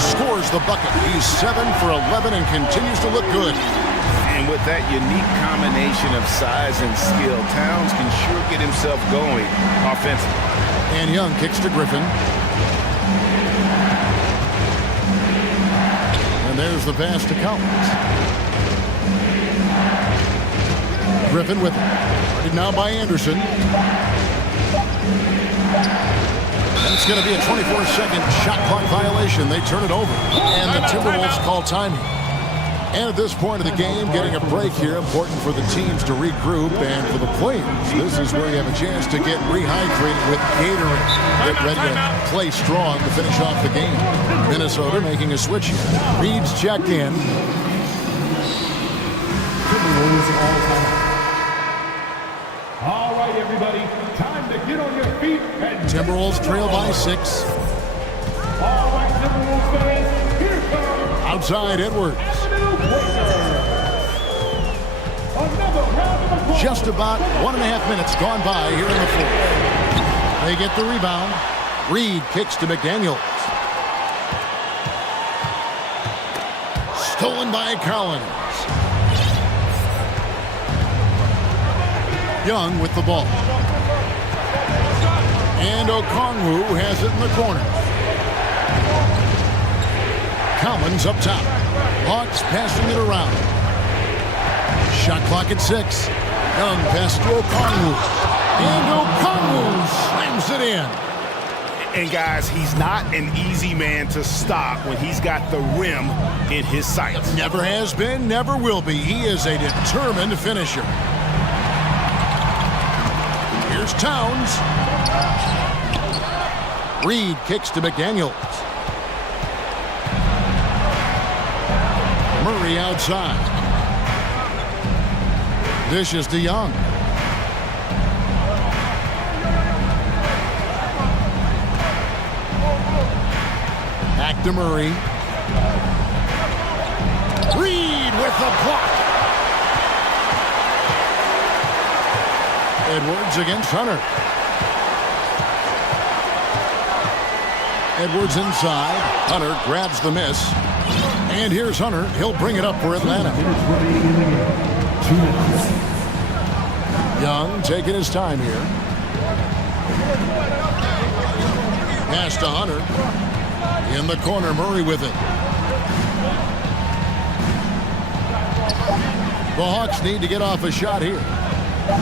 Scores the bucket. He's 7 for 11 and continues to look good. And with that unique combination of size and skill, Towns can sure get himself going offensively. And Young kicks to Griffin. And there's the pass to Collins. Griffin with it. Guarded now by Anderson. And it's going to be a 24-second shot clock violation. They turn it over. And the Timberwolves call timing. And at this point of the game, getting a break here, important for the teams to regroup, and for the players, this is where you have a chance to get rehydrated with Gatorade. Get ready to play strong to finish off the game. Minnesota making a switch here. Reed's checked in. All right, everybody, time to get on your feet. And Timberwolves trail by 6. all right, Timberwolves fans, here comes Outside Edwards. another round of applause. Just about 1.5 minutes gone by here in the fourth. They get the rebound. Reed kicks to McDaniels. Stolen by Collins. Young with the ball. And Okongwu has it in the corner. Collins up top. Hawks passing it around. Shot clock at 6. Young pass to Okongwu. And Okongwu slams it in. And guys, he's not an easy man to stop when he's got the rim in his sights. Never has been, never will be. He is a determined finisher. Here's Towns. Reed kicks to McDaniels. Murray outside. Dishes to Young. Back to Murray. Reed with the block. Edwards against Hunter. Edwards inside. Hunter grabs the miss. And here's Hunter. He'll bring it up for Atlanta. Young taking his time here. Pass to Hunter. In the corner, Murray with it. The Hawks need to get off a shot here.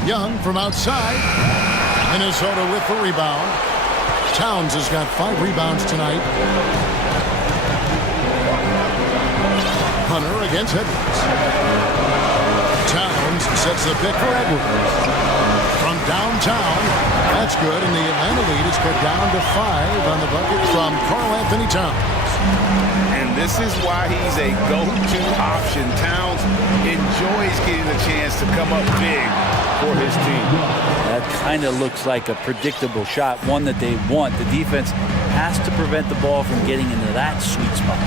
Young from outside. Minnesota with the rebound. Towns has got 5 rebounds tonight. Hunter against Edwards. Towns sets the pick for Edwards. From downtown, that's good, and the Atlanta lead is cut down to 5 on the bucket from Karl Anthony Towns. And this is why he's a go-to option. Towns enjoys getting the chance to come up big for his team. That kind of looks like a predictable shot, one that they want. The defense has to prevent the ball from getting into that sweet spot.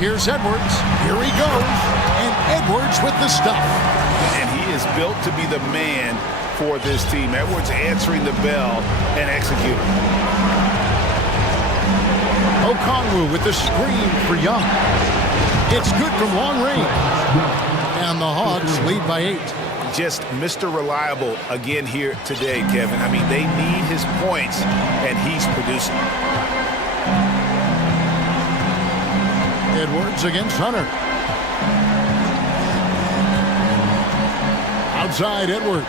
Here's Edwards. Here he goes. And Edwards with the stuff. And he is built to be the man for this team. Edwards answering the bell and executing. Okongwu with the screen for Young. It's good from long range. And the Hawks lead by 8. Just Mr. Reliable again here today, Kevin. I mean, they need his points, and he's producing. Edwards against Hunter. Outside Edwards.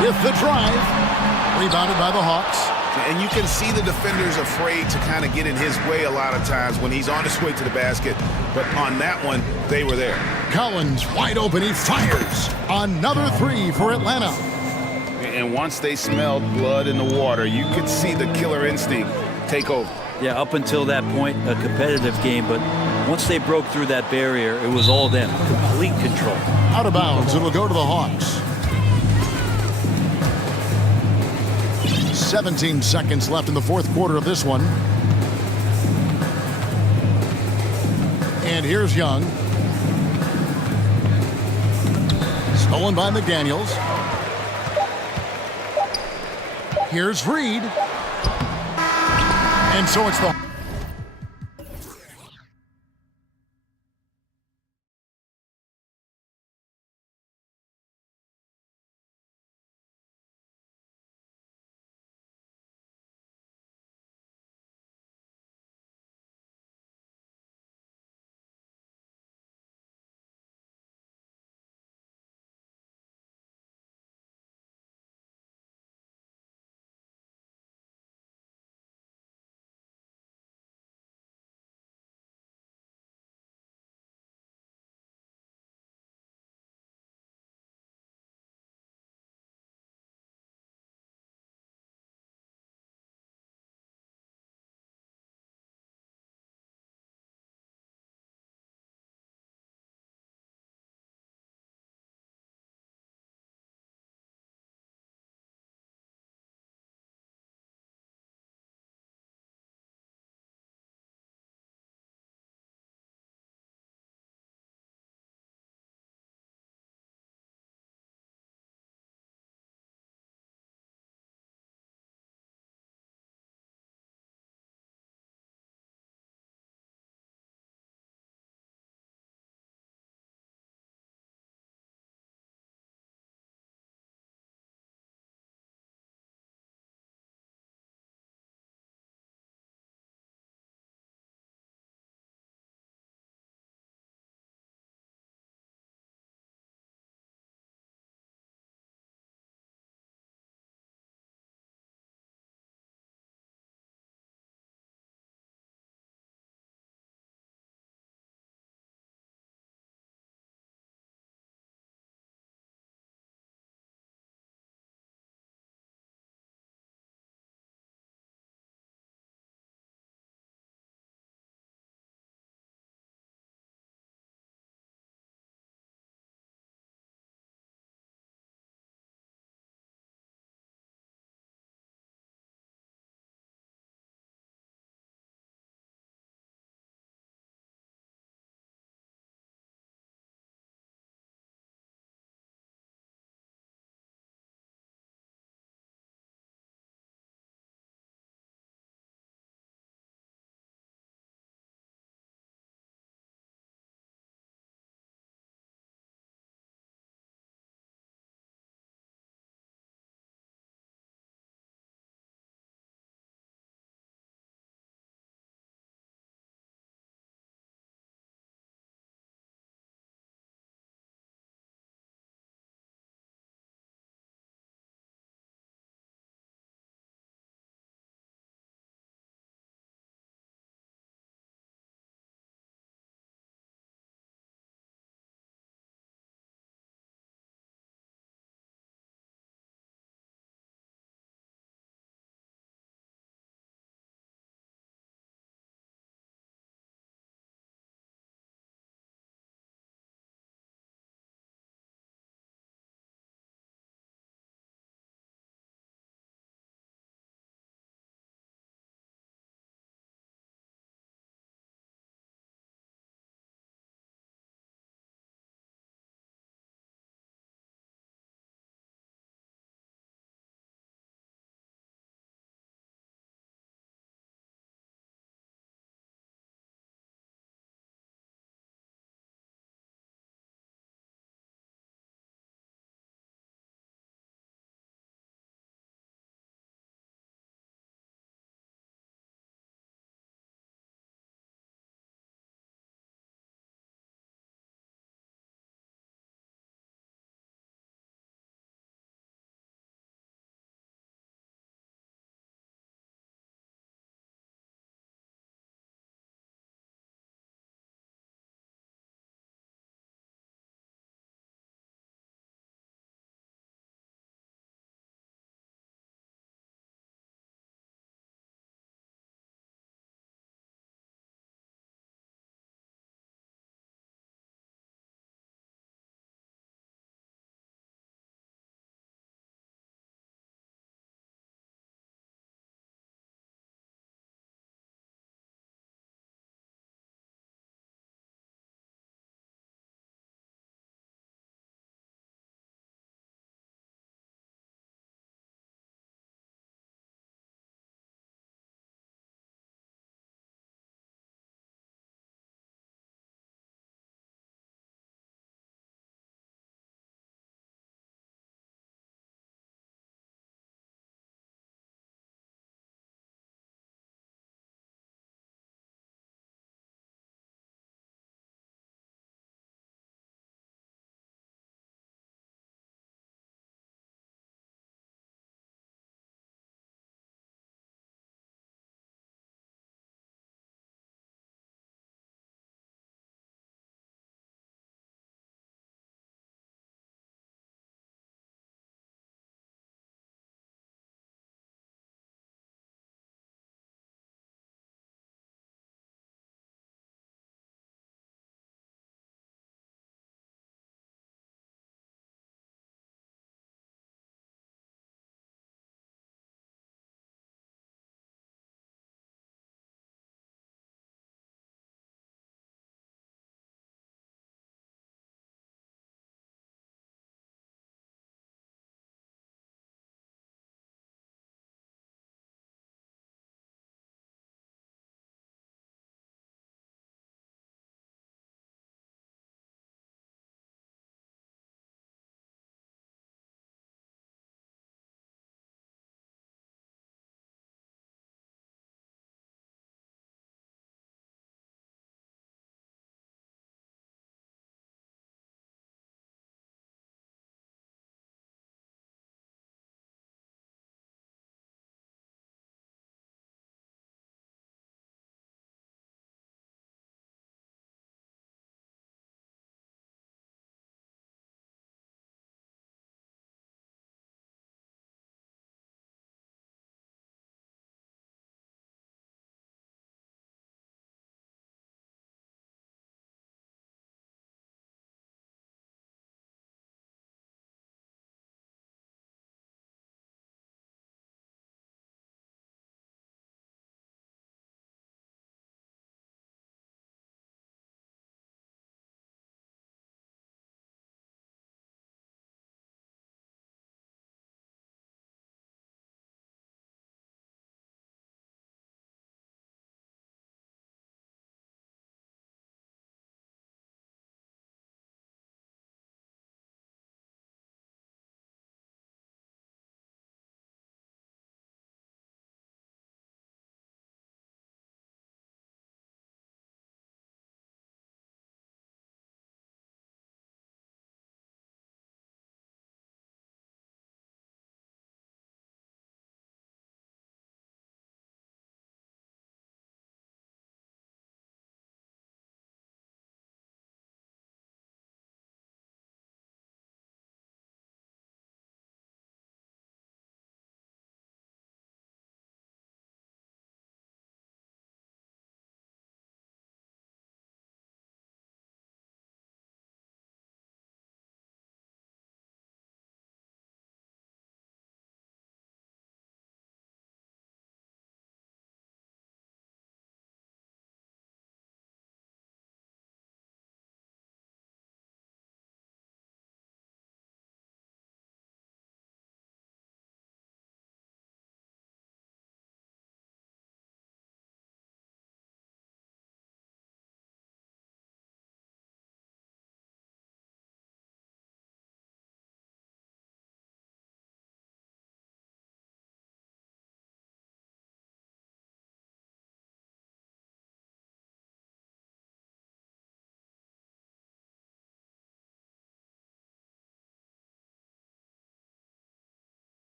With the drive. Rebounded by the Hawks. And you can see the defenders afraid to kind of get in his way a lot of times when he's on his way to the basket. But on that one, they were there. Collins wide open. He fires. Another 3 for Atlanta. And once they smelled blood in the water, you could see the killer instinct take over. Yeah, up until that point, a competitive game. But once they broke through that barrier, it was all them. Complete control. Out of bounds. It'll go to the Hawks. 17 seconds left in the fourth quarter of this one. And here's Young. Stolen by McDaniels. Here's Reed. And so it's the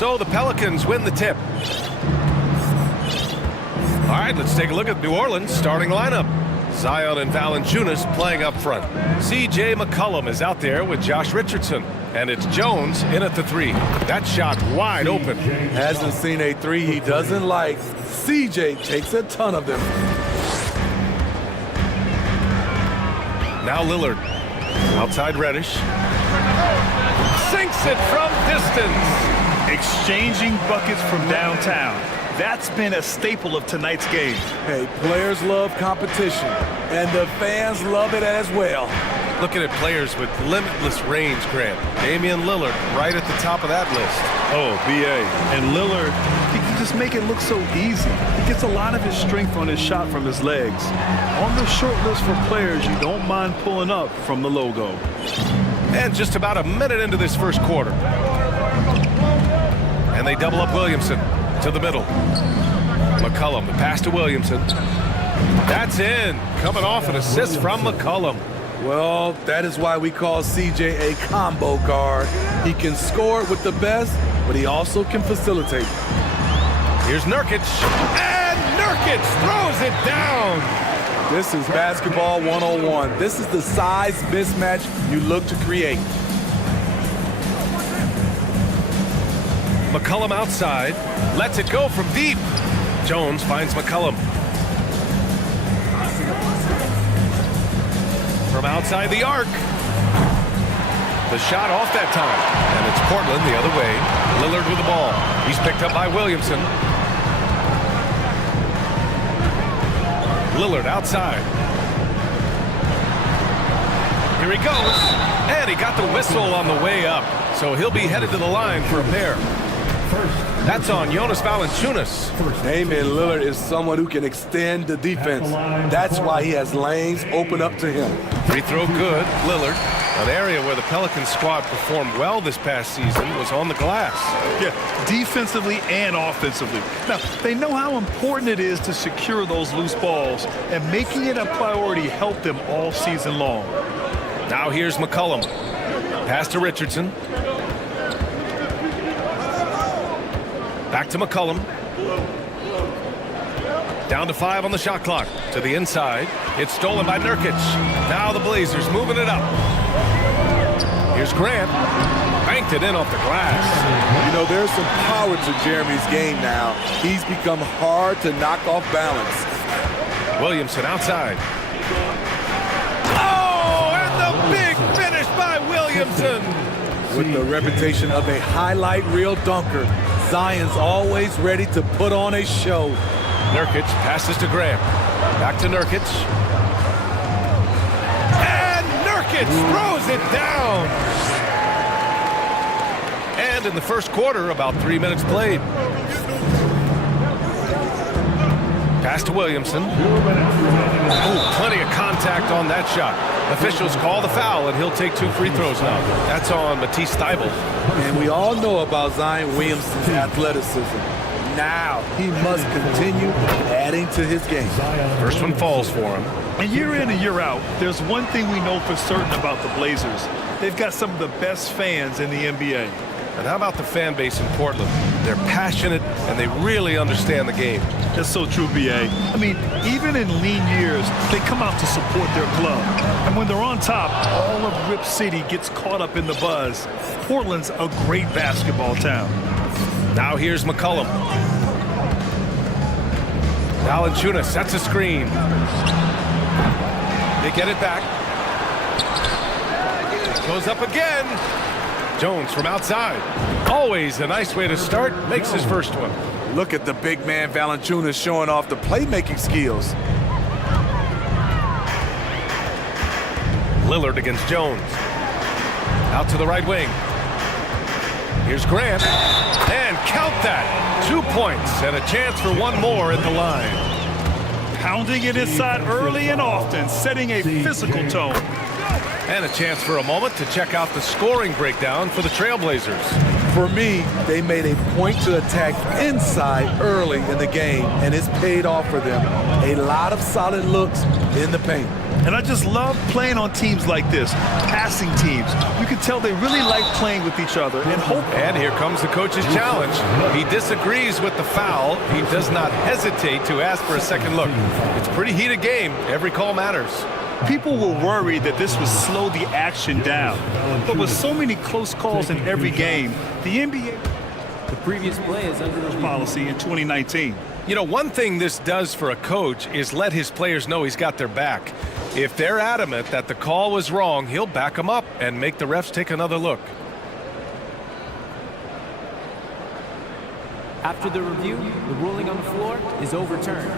So the Pelicans win the tip. All right, let's take a look at New Orleans' starting lineup. Zion and Valanciunas playing up front. C.J. McCollum is out there with Josh Richardson. And it's Jones in at the 3. That shot wide open. Hasn't seen a 3 he doesn't like. C.J. takes a ton of them. Now Lillard. Outside Reddish. Sinks it from distance. Exchanging buckets from downtown. That's been a staple of tonight's game. Hey, players love competition, and the fans love it as well. Looking at players with limitless range, Grant. Damian Lillard right at the top of that list. Oh, B.A. And Lillard, he can just make it look so easy. He gets a lot of his strength on his shot from his legs. On the short list for players you don't mind pulling up from the logo. And just about a minute into this first quarter. And they double up Williamson to the middle. McCollum, the pass to Williamson. That's in. Coming off an assist from McCollum. Well, that is why we call C.J. a combo guard. He can score with the best, but he also can facilitate. Here's Nurkic. And Nurkic throws it down. This is basketball 101. This is the size mismatch you look to create. McCollum outside. Lets it go from deep. Jones finds McCollum. From outside the arc. The shot off that time. And it's Portland the other way. Lillard with the ball. He's picked up by Williamson. Lillard outside. Here he goes. And he got the whistle on the way up. So he'll be headed to the line for a pair. That's on Jonas Valanciunas. Damian Lillard is someone who can extend the defense. That's why he has lanes open up to him. Free throw good. Lillard. An area where the Pelicans squad performed well this past season was on the glass. Yeah, defensively and offensively. Now, they know how important it is to secure those loose balls, and making it a priority helped them all season long. Now here's McCollum. Pass to Richardson. Back to McCollum. Down to 5 on the shot clock. To the inside. It's stolen by Nurkic. Now the Blazers moving it up. Here's Grant. Banked it in off the glass. You know, there's some power to Jeremy's game now. He's become hard to knock off balance. Williamson outside. Oh, and the big finish by Williamson. With the reputation of a highlight reel dunker, Zion's always ready to put on a show. Nurkic passes to Grant. Back to Nurkic. And Nurkic throws it down. And in the first quarter, about 3 minutes played. Pass to Williamson. Ooh, plenty of contact on that shot. Officials call the foul, and he'll take 2 free throws now. That's on Matisse Thybulle. And we all know about Zion Williamson's athleticism. Now he must continue adding to his game. First one falls for him. And year in and year out, there's one thing we know for certain about the Blazers. They've got some of the best fans in the NBA. And how about the fan base in Portland? They're passionate, and they really understand the game. That's so true, B.A. I mean, even in lean years, they come out to support their club. And when they're on top, all of Rip City gets caught up in the buzz. Portland's a great basketball town. Now here's McCollum. Valanciunas sets a screen. They get it back. Goes up again. Jones from outside. Always a nice way to start. Makes his first one. Look at the big man Valanciunas showing off the playmaking skills. Lillard against Jones. Out to the right wing. Here's Grant. And count that. 2 points and a chance for one more at the line. Pounding it inside early and often, setting a physical tone. And a chance for a moment to check out the scoring breakdown for the Trailblazers. For me, they made a point to attack inside early in the game, and it's paid off for them. A lot of solid looks in the paint. And I just love playing on teams like this, passing teams. You can tell they really like playing with each other and hope. And here comes the coach's challenge. He disagrees with the foul. He does not hesitate to ask for a second look. It's a pretty heated game. Every call matters. People were worried that this would slow the action down. But with so many close calls in every game, the NBA The previous play is under review. policy in 2019. You know, one thing this does for a coach is let his players know he's got their back. If they're adamant that the call was wrong, he'll back them up and make the refs take another look. After the review, the ruling on the floor is overturned.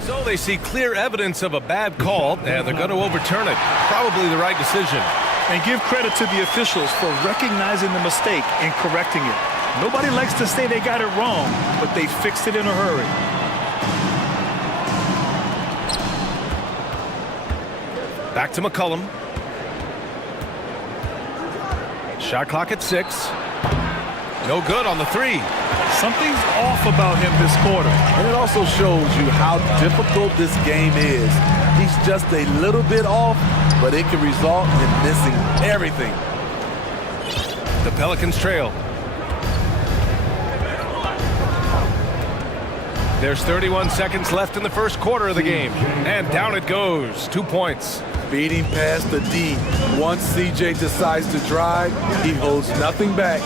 So they see clear evidence of a bad call, and they're going to overturn it. Probably the right decision. And give credit to the officials for recognizing the mistake and correcting it. Nobody likes to say they got it wrong, but they fixed it in a hurry. Back to McCollum. Shot clock at 6. No good on the 3. Something's off about him this quarter. And it also shows you how difficult this game is. He's just a little bit off, but it can result in missing everything. The Pelicans trail. There's 31 seconds left in the first quarter of the game. And down it goes. 2 points. Beating past the D. Once CJ decides to drive, he holds nothing back.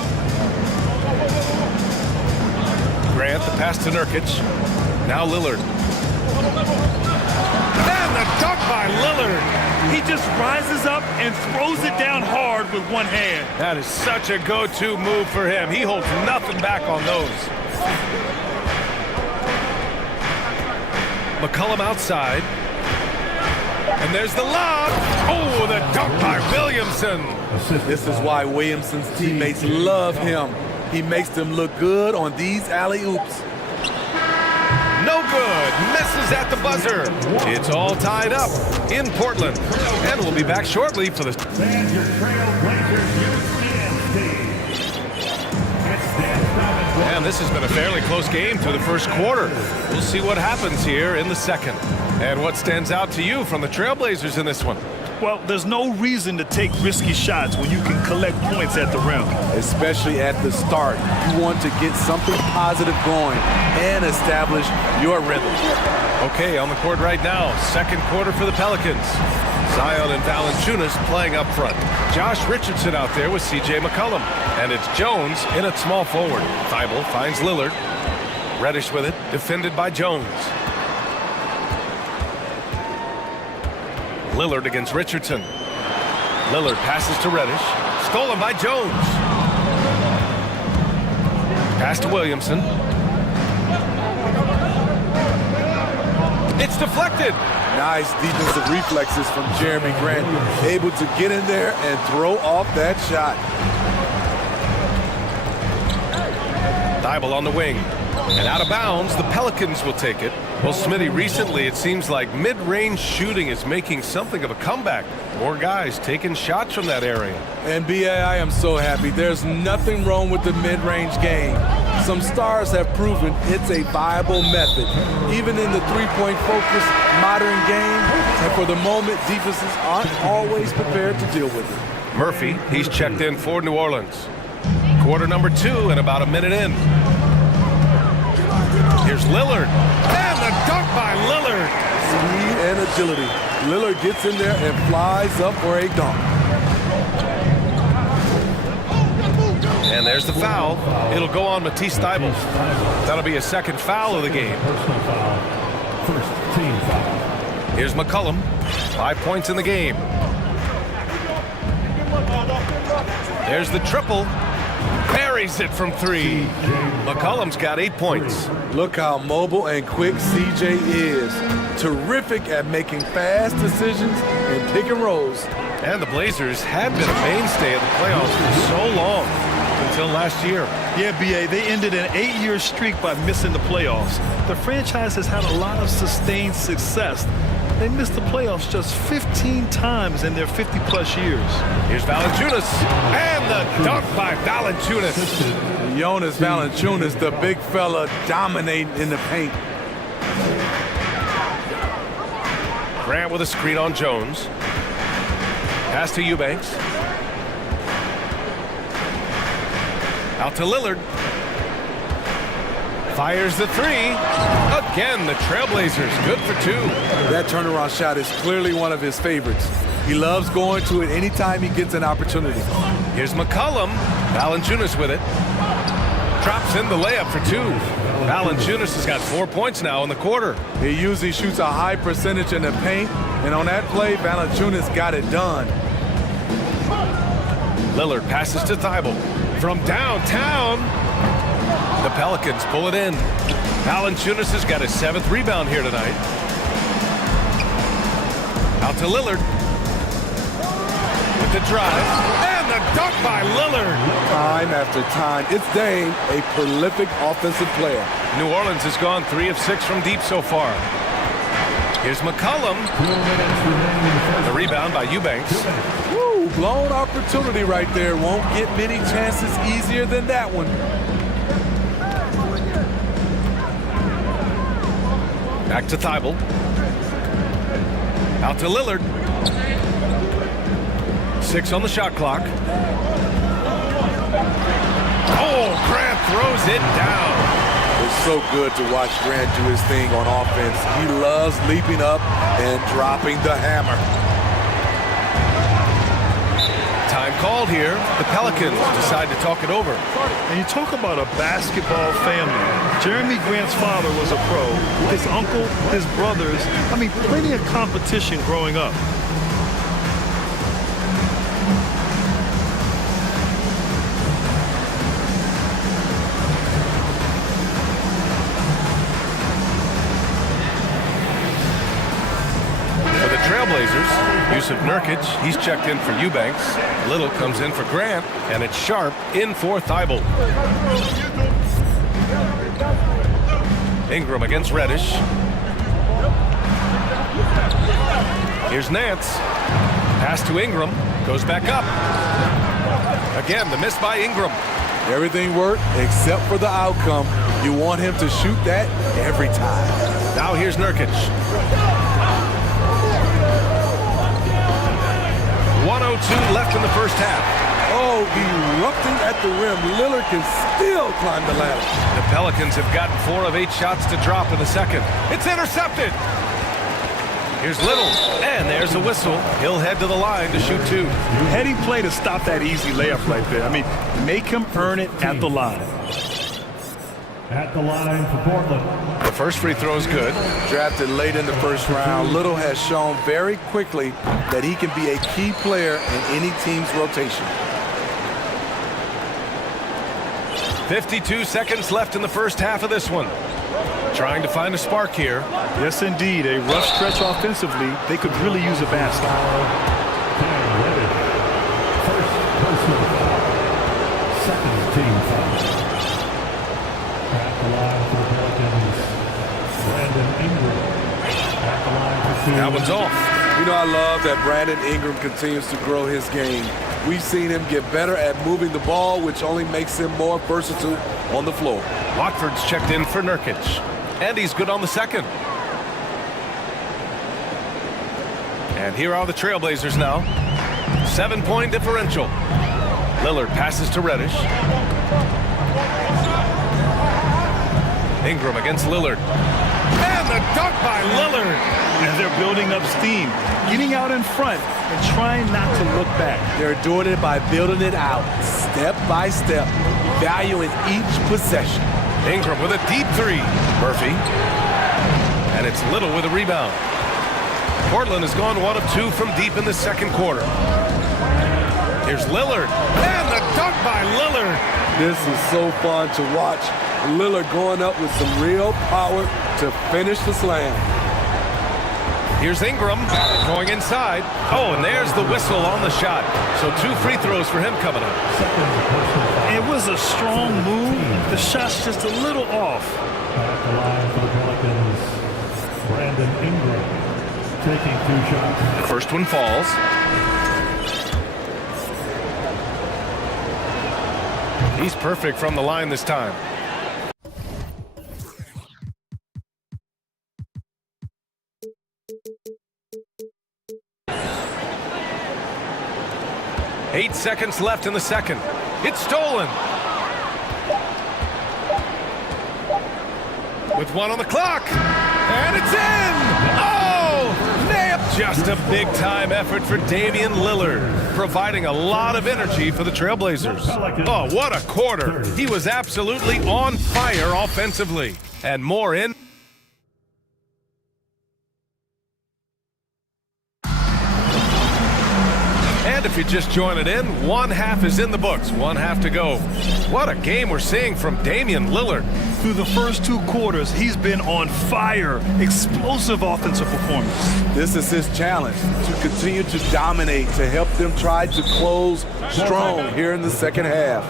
Grant, the pass to Nurkic. Now Lillard. And the dunk by Lillard. He just rises up and throws it down hard with one hand. That is such a go-to move for him. He holds nothing back on those. McCollum outside. And there's the lob. Oh, the dunk by Williamson. This is why Williamson's teammates love him. He makes them look good on these alley-oops. No good. Misses at the buzzer. It's all tied up in Portland. And we'll be back shortly for the... Fans, your Trailblazers And this has been a fairly close game through the first quarter. We'll see what happens here in the second. And what stands out to you from the Trailblazers in this one? Well, there's no reason to take risky shots when you can collect points at the rim. Especially at the start. You want to get something positive going and establish your rhythm. Okay, on the court right now, second quarter for the Pelicans. Zion and Valanciunas playing up front. Josh Richardson out there with C.J. McCollum. And it's Jones in at small forward. Thibault finds Lillard. Reddish with it, defended by Jones. Lillard against Richardson. Lillard passes to Reddish. Stolen by Jones. Pass to Williamson. It's deflected. Nice defensive reflexes from Jeremy Grant. Able to get in there and throw off that shot. Thibault on the wing. And out of bounds, the Pelicans will take it. Well, Smitty, recently it seems like mid-range shooting is making something of a comeback. More guys taking shots from that area. And B.A., I am so happy. There's nothing wrong with the mid-range game. Some stars have proven it's a viable method, even in the three-point focused modern game. And for the moment, defenses aren't always prepared to deal with it. Murphy, he's checked in for New Orleans. Quarter number 2 and about a minute in. Here's Lillard. And the dunk by Lillard. Speed and agility. Lillard gets in there and flies up for a dunk. And there's the foul. It'll go on Matisse Thibault. That'll be a second foul of the game. Personal foul. First team foul. Here's McCollum. 5 points in the game. There's the triple. Buries it from 3. McCollum's got 8 points. Look how mobile and quick CJ is. Terrific at making fast decisions and pick and rolls. And the Blazers had been a mainstay of the playoffs for so long, until last year. Yeah, B.A., they ended an 8-year streak by missing the playoffs. The franchise has had a lot of sustained success. They missed the playoffs just 15 times in their 50-plus years. Here's Valanciunas, and the dunk by Valanciunas. Jonas Valanciunas, the big fella, dominating in the paint. Grant with a screen on Jones. Pass to Eubanks. Out to Lillard. Fires the three. Again, the Trailblazers good for two. That turnaround shot is clearly one of his favorites. He loves going to it anytime he gets an opportunity. Here's McCollum. Valanciunas with it. Drops in the layup for two. Valanciunas has got 4 points now in the quarter. He usually shoots a high percentage in the paint, and on that play, Valanciunas got it done. Lillard passes to Thibault. From downtown, the Pelicans pull it in. Valanciunas has got his 7th rebound here tonight. Out to Lillard. With the drive. And the dunk by Lillard. Time after time, it's Dame, a prolific offensive player. New Orleans has gone 3 of 6 from deep so far. Here's McCollum. The rebound by Eubanks. Woo, blown opportunity right there. Won't get many chances easier than that one. Back to Thibault. Out to Lillard. 6 on the shot clock. Oh, Grant throws it down. It's so good to watch Grant do his thing on offense. He loves leaping up and dropping the hammer. Time called here. The Pelicans decide to talk it over. And you talk about a basketball family. Jeremy Grant's father was a pro. His uncle, his brothers. I mean, plenty of competition growing up. For the Trailblazers, Yusuf Nurkic, he's checked in for Eubanks. Little comes in for Grant, and it's Sharp in for Thibault. Ingram against Reddish. Here's Nance. Pass to Ingram. Goes back up. Again, the miss by Ingram. Everything worked except for the outcome. You want him to shoot that every time. Now here's Nurkic. 1:02 left in the first half. Oh, erupting at the rim. Lillard can still climb the ladder. The Pelicans have gotten 4 of 8 shots to drop in the second. It's intercepted. Here's Little, and there's a whistle. He'll head to the line to shoot 2. Heading play to stop that easy layup right there. I mean, make him earn it at the line. At the line for Portland. The first free throw is good. Drafted late in the first round, Little has shown very quickly that he can be a key player in any team's rotation. 52 seconds left in the first half of this one. Trying to find a spark here. Yes, indeed. A rough stretch offensively. They could really use a basket. First personal foul. Second team foul. At the line for the Pelicans, Brandon Ingram. At the line for 2. That one's off. You know, I love that Brandon Ingram continues to grow his game. We've seen him get better at moving the ball, which only makes him more versatile on the floor. Watford's checked in for Nurkic. And he's good on the second. And here are the Trailblazers now. 7-point differential. Lillard passes to Reddish. Ingram against Lillard. And the dunk by Lillard. And they're building up steam, getting out in front and trying not to look back. They're doing it by building it out, step by step, valuing each possession. Ingram with a deep 3. Murphy. And it's Little with a rebound. Portland has gone 1 of 2 from deep in the second quarter. Here's Lillard. And the dunk by Lillard. This is so fun to watch. Lillard going up with some real power to finish the slam. Here's Ingram going inside. Oh, and there's the whistle on the shot. So 2 free throws for him coming up. It was a strong move. The shot's just a little off. At the line for the Pelicans, Brandon Ingram taking 2 shots. The first one falls. He's perfect from the line this time. 8 seconds left in the second. It's stolen. With 1 on the clock. And it's in! Oh! Nailed! Just a big-time effort for Damian Lillard, providing a lot of energy for the Trailblazers. Oh, what a quarter! He was absolutely on fire offensively. And more in. And if you're just joining in, one half is in the books, one half to go. What a game we're seeing from Damian Lillard. Through the first 2 quarters, he's been on fire. Explosive offensive performance. This is his challenge, to continue to dominate, to help them try to close strong here in the second half.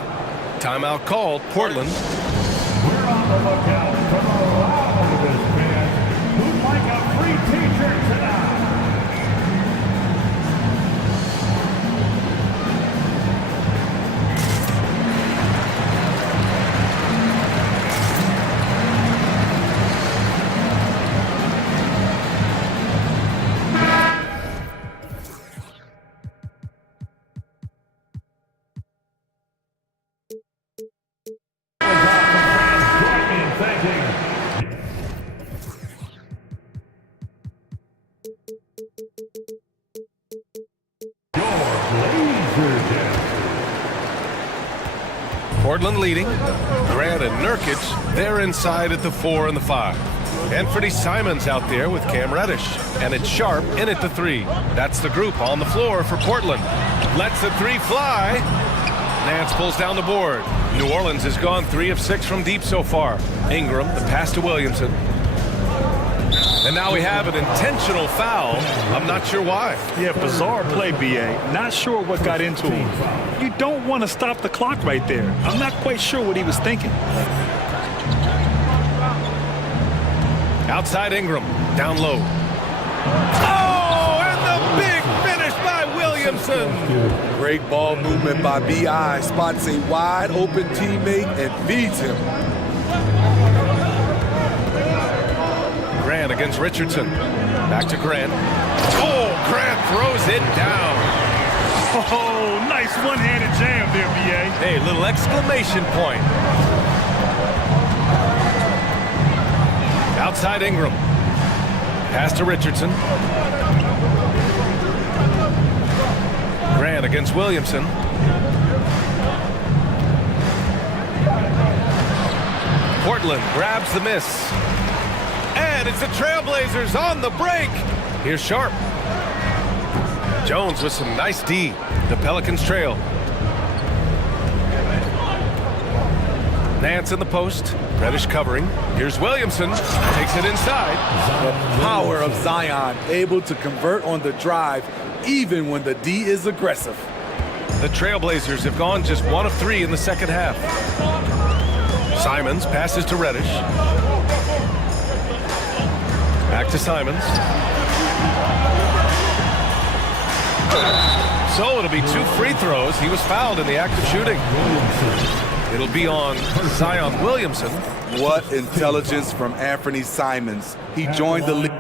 Timeout called, Portland. We're on the lookout for the loudest fans who'd like a free t-shirt tonight. Portland leading. Grant and Nurkic, they're inside at the 4 and the 5. Anthony Simons out there with Cam Reddish. And it's Sharp in at the 3. That's the group on the floor for Portland. Lets the 3 fly. Nance pulls down the board. New Orleans has gone 3 of 6 from deep so far. Ingram, the pass to Williamson. And now we have an intentional foul. I'm not sure why. Yeah, bizarre play, B.A. Not sure what got into him. You don't want to stop the clock right there. I'm not quite sure what he was thinking. Outside Ingram, down low. Oh, and the big finish by Williamson. Great ball movement by B.I. Spots a wide open teammate and feeds him. Grant against Richardson. Back to Grant. Oh, Grant throws it down. Oh, nice one-handed jam there, B.A. Hey, little exclamation point. Outside Ingram. Pass to Richardson. Grant against Williamson. Portland grabs the miss. And it's the Trailblazers on the break. Here's Sharp. Jones with some nice D. The Pelicans trail. Nance in the post. Reddish covering. Here's Williamson. Takes it inside. The power of Zion, able to convert on the drive, even when the D is aggressive. The Trailblazers have gone just 1 of 3 in the second half. Simons passes to Reddish. Back to Simons. So it'll be 2 free throws. He was fouled in the act of shooting. It'll be on Zion Williamson. What intelligence from Anthony Simons. He joined the league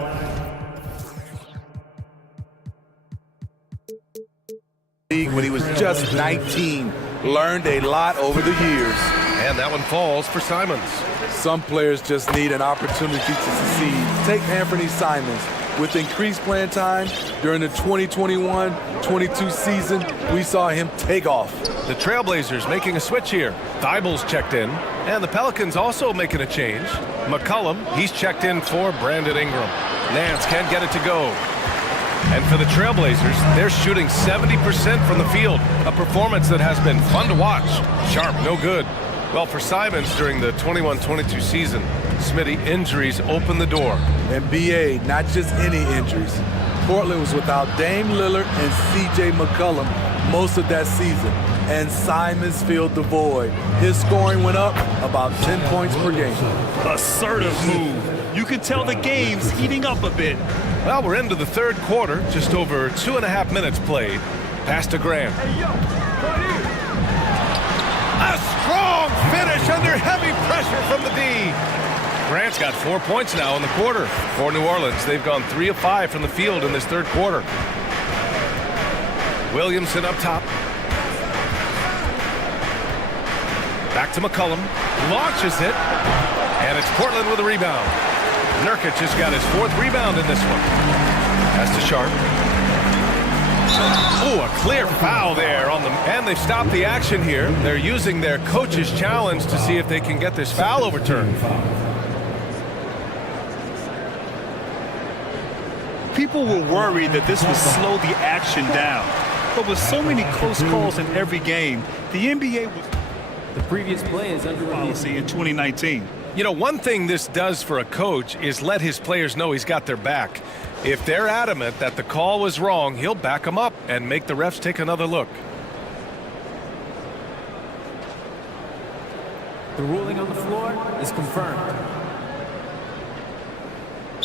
when he was just 19. Learned a lot over the years. And that one falls for Simons. Some players just need an opportunity to succeed. Take Anthony Simons. With increased playing time during the 2021-22 season, we saw him take off. The Trailblazers making a switch here. Thybulle's checked in, and the Pelicans also making a change. McCollum, he's checked in for Brandon Ingram. Nance can't get it to go. And for the Trailblazers, they're shooting 70% from the field, a performance that has been fun to watch. Sharp, no good. Well, for Simons during the 21-22 season, Smitty, injuries open the door. And B.A., not just any injuries. Portland was without Dame Lillard and C.J. McCollum most of that season, and Simons filled the void. His scoring went up about 10 points per game. Assertive move. You can tell the game's heating up a bit. Well, we're into the third quarter, just over 2.5 minutes played. Pass to Grant. A strong finish under heavy pressure from the D. Grant's got 4 points now in the quarter. For New Orleans, they've gone 3 of 5 from the field in this third quarter. Williamson up top. Back to McCollum. Launches it. And it's Portland with a rebound. Nurkic has got his 4th rebound in this one. Pass to Sharp. Oh, a clear foul there on them. And they've stopped the action here. They're using their coach's challenge to see if they can get this foul overturned. People were worried that this would slow the action down. But with so many close calls in every game, the NBA was The previous play is under policy in 2019. You know, one thing this does for a coach is let his players know he's got their back. If they're adamant that the call was wrong, he'll back them up and make the refs take another look. The ruling on the floor is confirmed.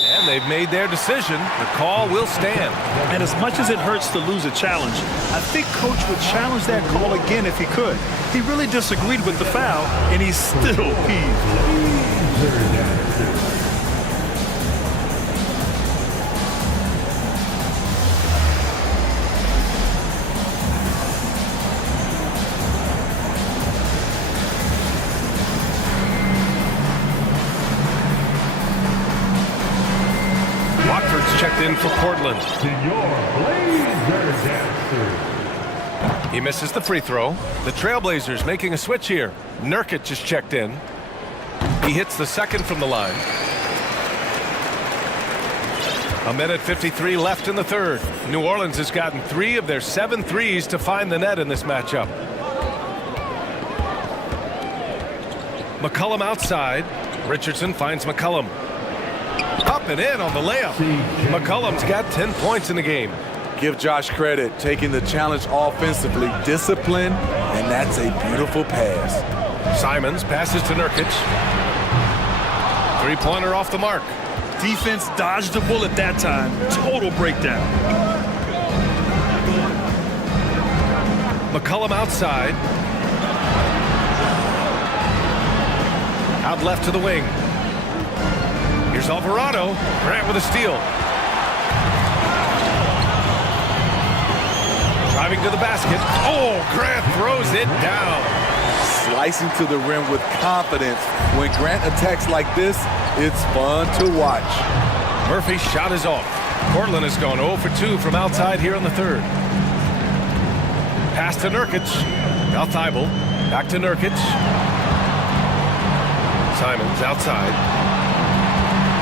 And they've made their decision. The call will stand. And as much as it hurts to lose a challenge, I think Coach would challenge that call again if he could. He really disagreed with the foul, and he's still peeved. Checked in for Portland. He misses the free throw. The Trailblazers making a switch here. Nurkic is checked in. He hits the second from the line. 1:53 left in the third. New Orleans has gotten 3 of their 7 threes to find the net in this matchup. McCollum outside. Richardson finds McCollum. Up and in on the layup. McCollum's got 10 points in the game. Give Josh credit, taking the challenge offensively, discipline, and that's a beautiful pass. Simons passes to Nurkic. 3-pointer off the mark. Defense dodged the bullet that time. Total breakdown. McCollum outside. Out left to the wing. Here's Alvarado. Grant with a steal. Driving to the basket. Oh, Grant throws it down. Slicing to the rim with confidence. When Grant attacks like this, it's fun to watch. Murphy's shot is off. Portland has gone 0 for 2 from outside here in the third. Pass to Nurkic. Now Thibault. Back to Nurkic. Simons outside.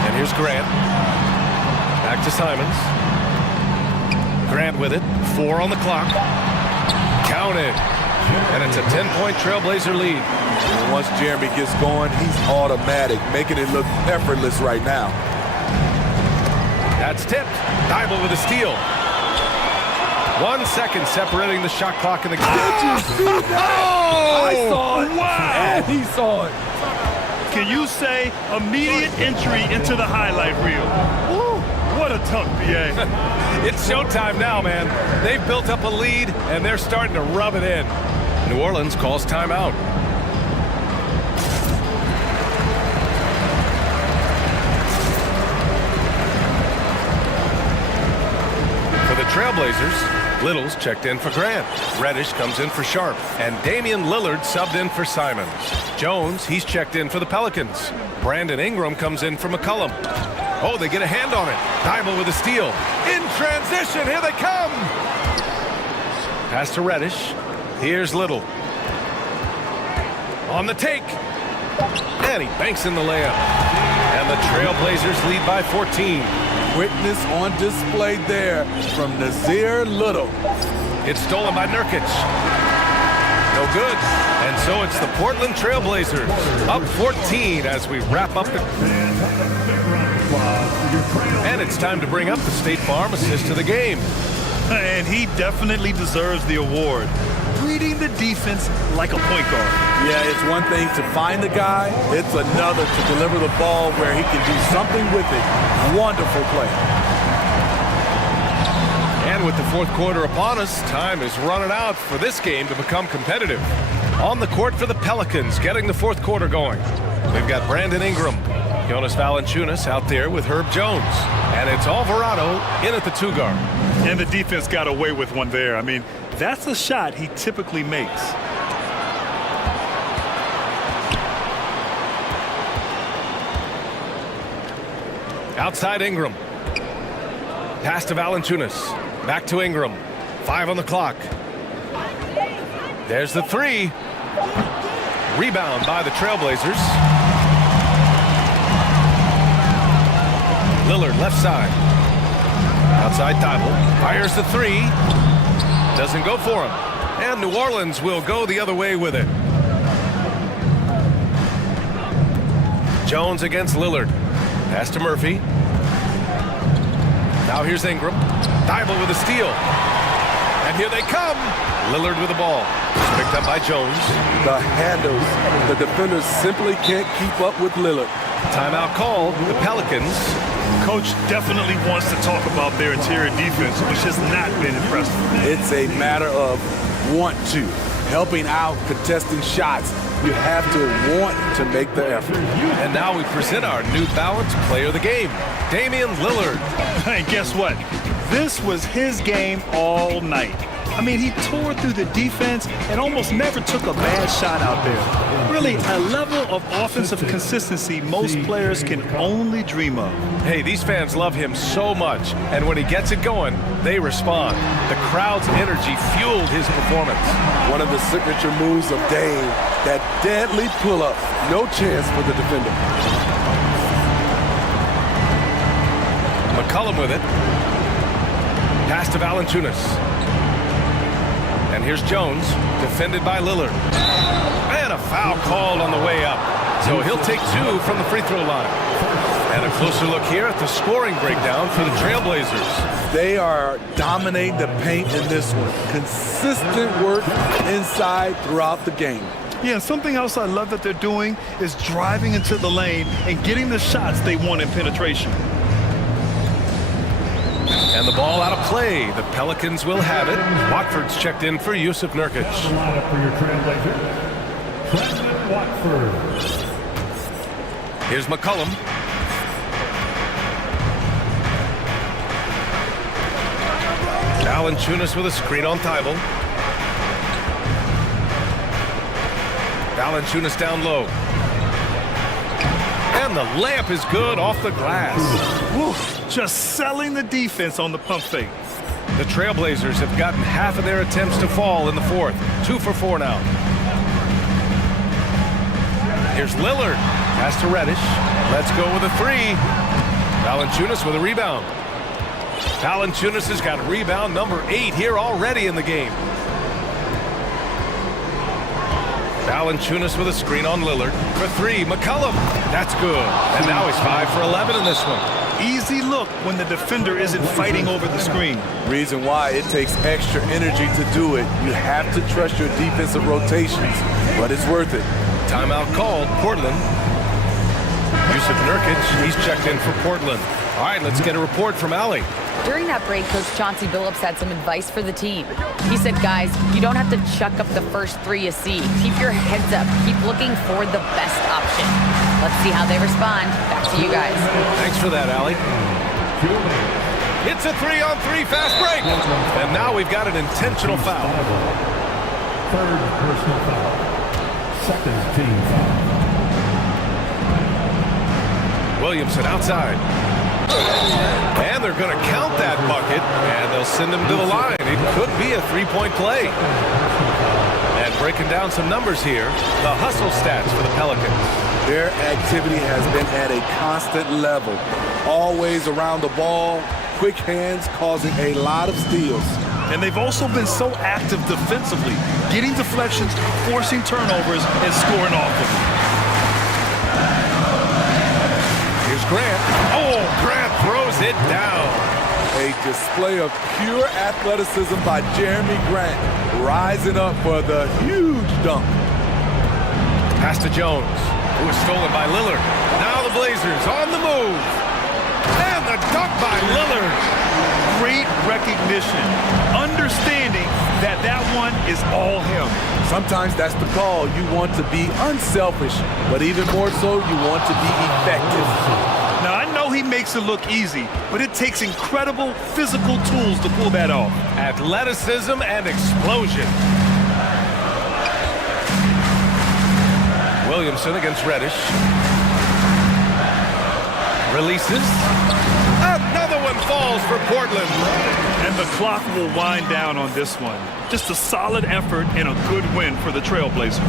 And here's Grant. Back to Simons. Grant with it. 4 on the clock. Counted. And it's a 10-point Trailblazer lead. And once Jeremy gets going, he's automatic, making it look effortless right now. That's tipped. Thibault with a steal. 1 second separating the shot clock in the game. I saw it. Wow. And he saw it. Can you say immediate entry into the highlight reel? Woo, what a tough PA. It's showtime now, man. They've built up a lead, and they're starting to rub it in. New Orleans calls timeout. For the Trailblazers, Little's checked in for Grant. Reddish comes in for Sharp. And Damian Lillard subbed in for Simons. Jones, he's checked in for the Pelicans. Brandon Ingram comes in for McCollum. Oh, they get a hand on it. Thibault with a steal. In transition, here they come. Pass to Reddish. Here's Little. On the take. And he banks in the layup. And the Trailblazers lead by 14. Quickness on display there from Nazir Little. It's stolen by Nurkic. No good. And so it's the Portland Trailblazers up 14 as we wrap up the... And it's time to bring up the State Farm assist of the game. And he definitely deserves the award. Reading the defense like a point guard. Yeah, it's one thing to find the guy. It's another to deliver the ball where he can do something with it. Wonderful play. And with the fourth quarter upon us, time is running out for this game to become competitive. On the court for the Pelicans, getting the fourth quarter going. We've got Brandon Ingram, Jonas Valanciunas out there with Herb Jones. And it's Alvarado in at the 2 guard. And the defense got away with one there. I mean, that's a shot he typically makes. Outside Ingram. Pass to Valanciunas. Back to Ingram. 5 on the clock. There's the three. Rebound by the Trailblazers. Lillard left side. Outside Thibault. Fires the three. Doesn't go for him. And New Orleans will go the other way with it. Jones against Lillard. Pass to Murphy. Now here's Ingram. Thibault with a steal. And here they come. Lillard with the ball. It's picked up by Jones. The handles. The defenders simply can't keep up with Lillard. Timeout called. The Pelicans. Coach definitely wants to talk about their interior defense, which has not been impressive. It's a matter of want to. Helping out, contesting shots. You have to want to make the effort. And now we present our New Balance Player of the Game, Damian Lillard. And guess what? This was his game all night. I mean, he tore through the defense and almost never took a bad shot out there. Really, a level of offensive consistency most players can only dream of. Hey, these fans love him so much, and when he gets it going, they respond. The crowd's energy fueled his performance. One of the signature moves of Dame, that deadly pull-up. No chance for the defender. McCollum with it. Pass to Valanciunas. And here's Jones, defended by Lillard. And a foul called on the way up. So he'll take 2 from the free throw line. And a closer look here at the scoring breakdown for the Trailblazers. They are dominating the paint in this one. Consistent work inside throughout the game. Yeah, something else I love that they're doing is driving into the lane and getting the shots they want in penetration. And the ball out of play. The Pelicans will have it. Watford's checked in for Yusuf Nurkic. Lineup for your Trailblazer. President Watford. Here's McCollum. Valanciunas with a screen on Thibault. Valanciunas down low. And the layup is good off the glass. Woo, just selling the defense on the pump fake. The Trailblazers have gotten half of their attempts to fall in the fourth. 2 for 4 now. Here's Lillard. Pass to Reddish. Let's go with a three. Valanciunas with a rebound. Valanciunas has got rebound number 8 here already in the game. Valanciunas with a screen on Lillard. For 3, McCollum. That's good. And now he's 5 for 11 in this one. Easy look when the defender isn't fighting over the screen. Reason why it takes extra energy to do it. You have to trust your defensive rotations, but it's worth it. Timeout called. Portland. Yusuf Nurkic, he's checked in for Portland. All right, let's get a report from Allie. During that break, Coach Chauncey Billups had some advice for the team. He said, guys, you don't have to chuck up the first 3 you see. Keep your heads up. Keep looking for the best option. Let's see how they respond. Back to you guys. Thanks for that, Allie. It's a 3-on-3 fast break. And now we've got an intentional foul. Third personal foul. Second team foul. Williamson outside. And they're going to count that bucket, and they'll send him to the line. It could be a 3-point play. And breaking down some numbers here, the hustle stats for the Pelicans. Their activity has been at a constant level. Always around the ball, quick hands causing a lot of steals. And they've also been so active defensively, getting deflections, forcing turnovers, and scoring off of them. Here's Grant. Oh, Grant throws it down. A display of pure athleticism by Jeremy Grant, rising up for the huge dunk. Pass to Jones, who was stolen by Lillard. Now the Blazers on the move. And the dunk by Lillard. Great recognition, understanding that that one is all him. Sometimes that's the call. You want to be unselfish, but even more so, you want to be effective. Now, I know he makes it look easy, but it takes incredible physical tools to pull that off. Athleticism and explosion. Williamson against Reddish. Releases. Another one falls for Portland. And the clock will wind down on this one. Just a solid effort and a good win for the Trailblazers.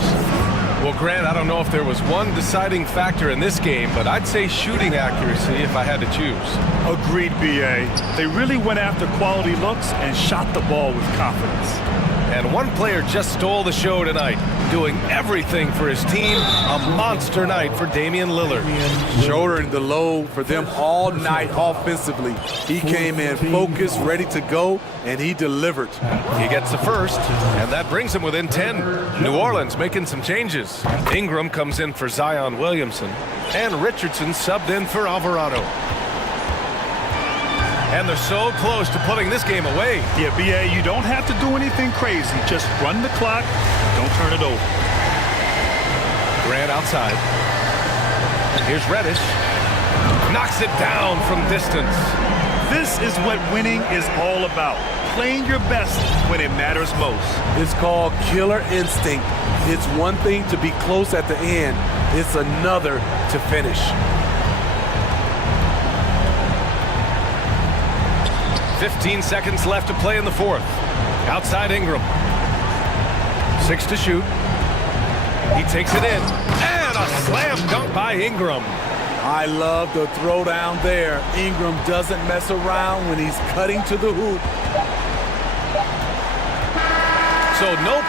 Well, Grant, I don't know if there was one deciding factor in this game, but I'd say shooting accuracy if I had to choose. Agreed, B.A. They really went after quality looks and shot the ball with confidence. And one player just stole the show tonight, doing everything for his team. A monster night for Damian Lillard. Shouldering the load for them all night offensively. He came in focused, ready to go, and he delivered. He gets the first, and that brings him within 10. New Orleans making some changes. Ingram comes in for Zion Williamson, and Richardson subbed in for Alvarado. And they're so close to putting this game away. Yeah, B.A., you don't have to do anything crazy. Just run the clock, don't turn it over. Grant outside. Here's Reddish. Knocks it down from distance. This is what winning is all about. Playing your best when it matters most. It's called killer instinct. It's one thing to be close at the end. It's another to finish. 15 seconds left to play in the fourth. Outside Ingram. 6 to shoot. He takes it in. And a slam dunk by Ingram. I love the throwdown there. Ingram doesn't mess around when he's cutting to the hoop. So no.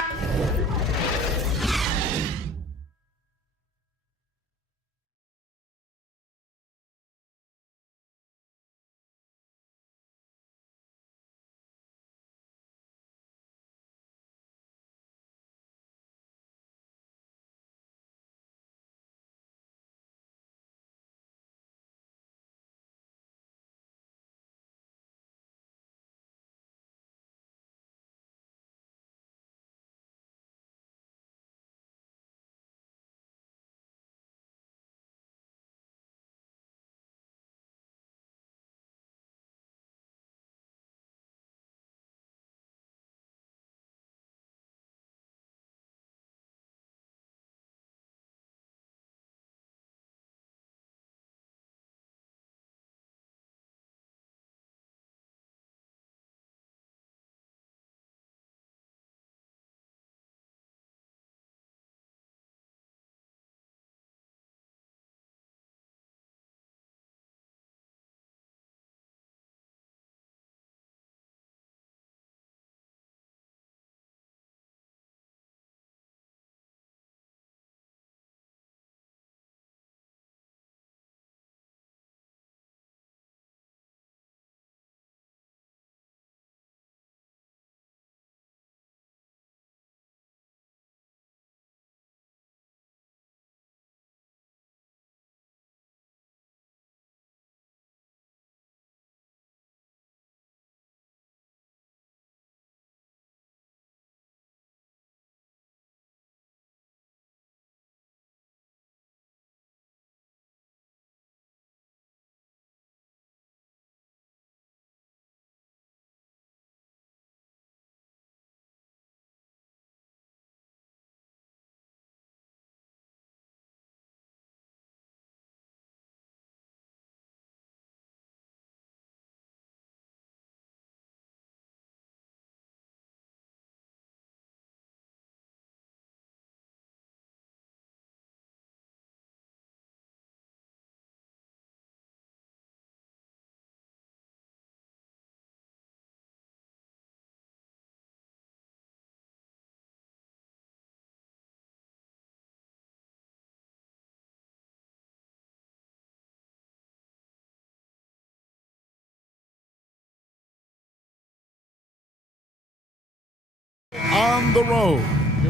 On the road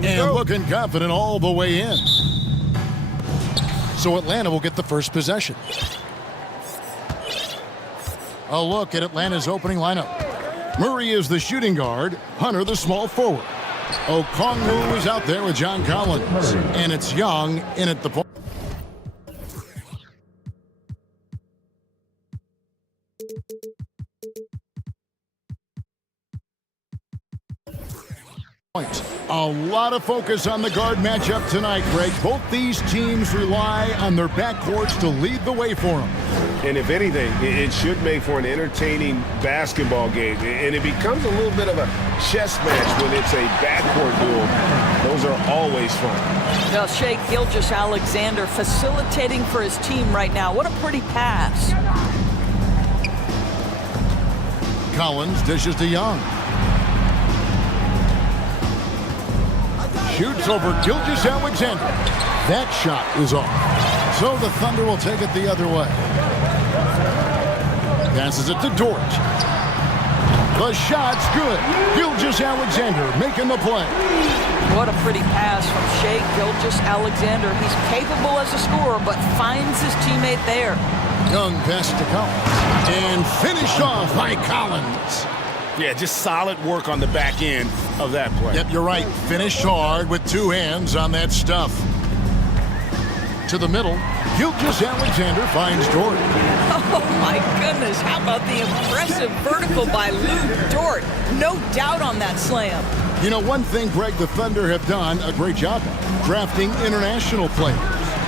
and looking confident all the way in. So Atlanta will get the first possession. A look at Atlanta's opening lineup. Murray is the shooting guard, Hunter the small forward. Okongwu is out there with John Collins, and it's Young in at the point. A lot of focus on the guard matchup tonight, Greg. Both these teams rely on their backcourts to lead the way for them. And if anything, it should make for an entertaining basketball game. And it becomes a little bit of a chess match when it's a backcourt duel. Those are always fun. Well, Shai Gilgeous-Alexander facilitating for his team right now. What a pretty pass. Collins dishes to Young. Shoots over Gilgeous-Alexander. That shot is off. So the Thunder will take it the other way. Passes it to Dort. The shot's good. Gilgeous-Alexander making the play. What a pretty pass from Shai Gilgeous-Alexander. He's capable as a scorer, but finds his teammate there. Young passes to Collins. And finished off by Collins. Yeah, just solid work on the back end of that play. Yep, you're right. Finished hard with two hands on that stuff. To the middle, Gilgeous-Alexander finds Dort. Oh my goodness, how about the impressive vertical by Lou Dort? No doubt on that slam. You know, one thing, Greg, the Thunder have done a great job of drafting international players.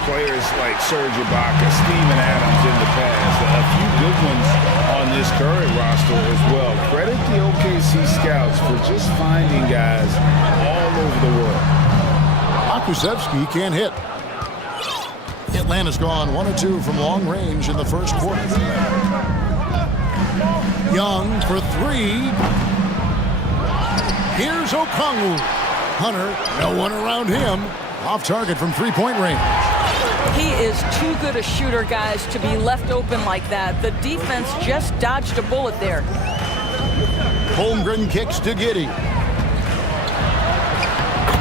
Players like Serge Ibaka, Steven Adams in the past, a few good ones on this current roster as well. Credit the OKC scouts for just finding guys all over the world. Pokusevski can't hit. Atlanta's gone 1 of 2 from long range in the first quarter. Young for three. Here's Okongwu. Hunter, no one around him. Off target from three-point range. He is too good a shooter, guys, to be left open like that. The defense just dodged a bullet there. Holmgren kicks to Giddey.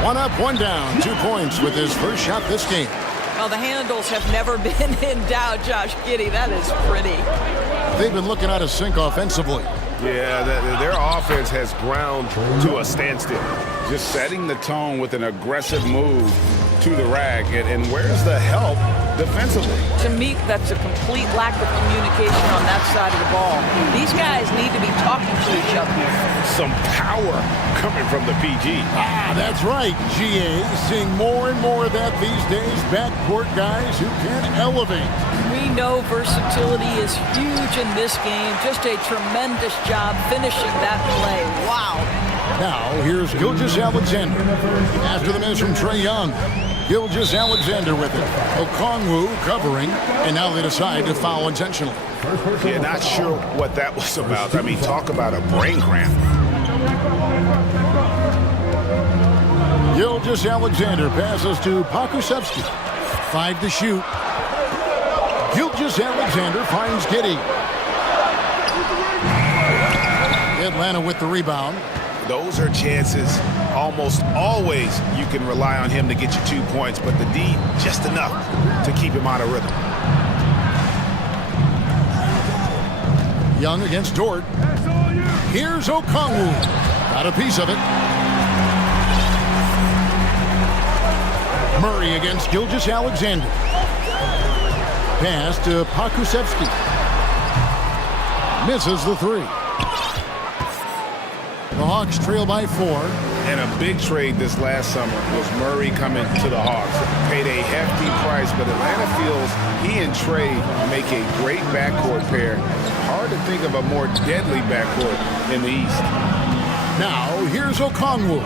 One up, one down. 2 points with his first shot this game. Well, the handles have never been in doubt, Josh Giddey. That is pretty. They've been looking out of sync offensively. Yeah, their offense has ground to a standstill. Just setting the tone with an aggressive move to the rack. And where's the help defensively? To me, that's a complete lack of communication on that side of the ball. These guys need to be talking to each other. Some power coming from the PG. That's right, GA. Seeing more and more of that these days. Backcourt guys who can elevate. We know versatility is huge in this game. Just a tremendous job finishing that play. Wow. Now, here's Gilgeous-Alexander. After the miss from Trae Young. Gilgeous-Alexander with it. Okongwu covering, and now they decide to foul intentionally. Yeah, not sure what that was about. I mean, talk about a brain cramp. Gilgeous-Alexander passes to Pokusevski. 5 to shoot. Gilgeous-Alexander finds Giddey. Atlanta with the rebound. Those are chances. Almost always you can rely on him to get you 2 points, but the D just enough to keep him out of rhythm. Young against Dort. Here's Okongwu. Got a piece of it. Murray against Gilgeous-Alexander. Pass to Pokusevski. Misses the three. The Hawks trail by 4. And a big trade this last summer was Murray coming to the Hawks. Paid a hefty price, but Atlanta feels he and Trae make a great backcourt pair. Hard to think of a more deadly backcourt in the East. Now, here's Okongwu.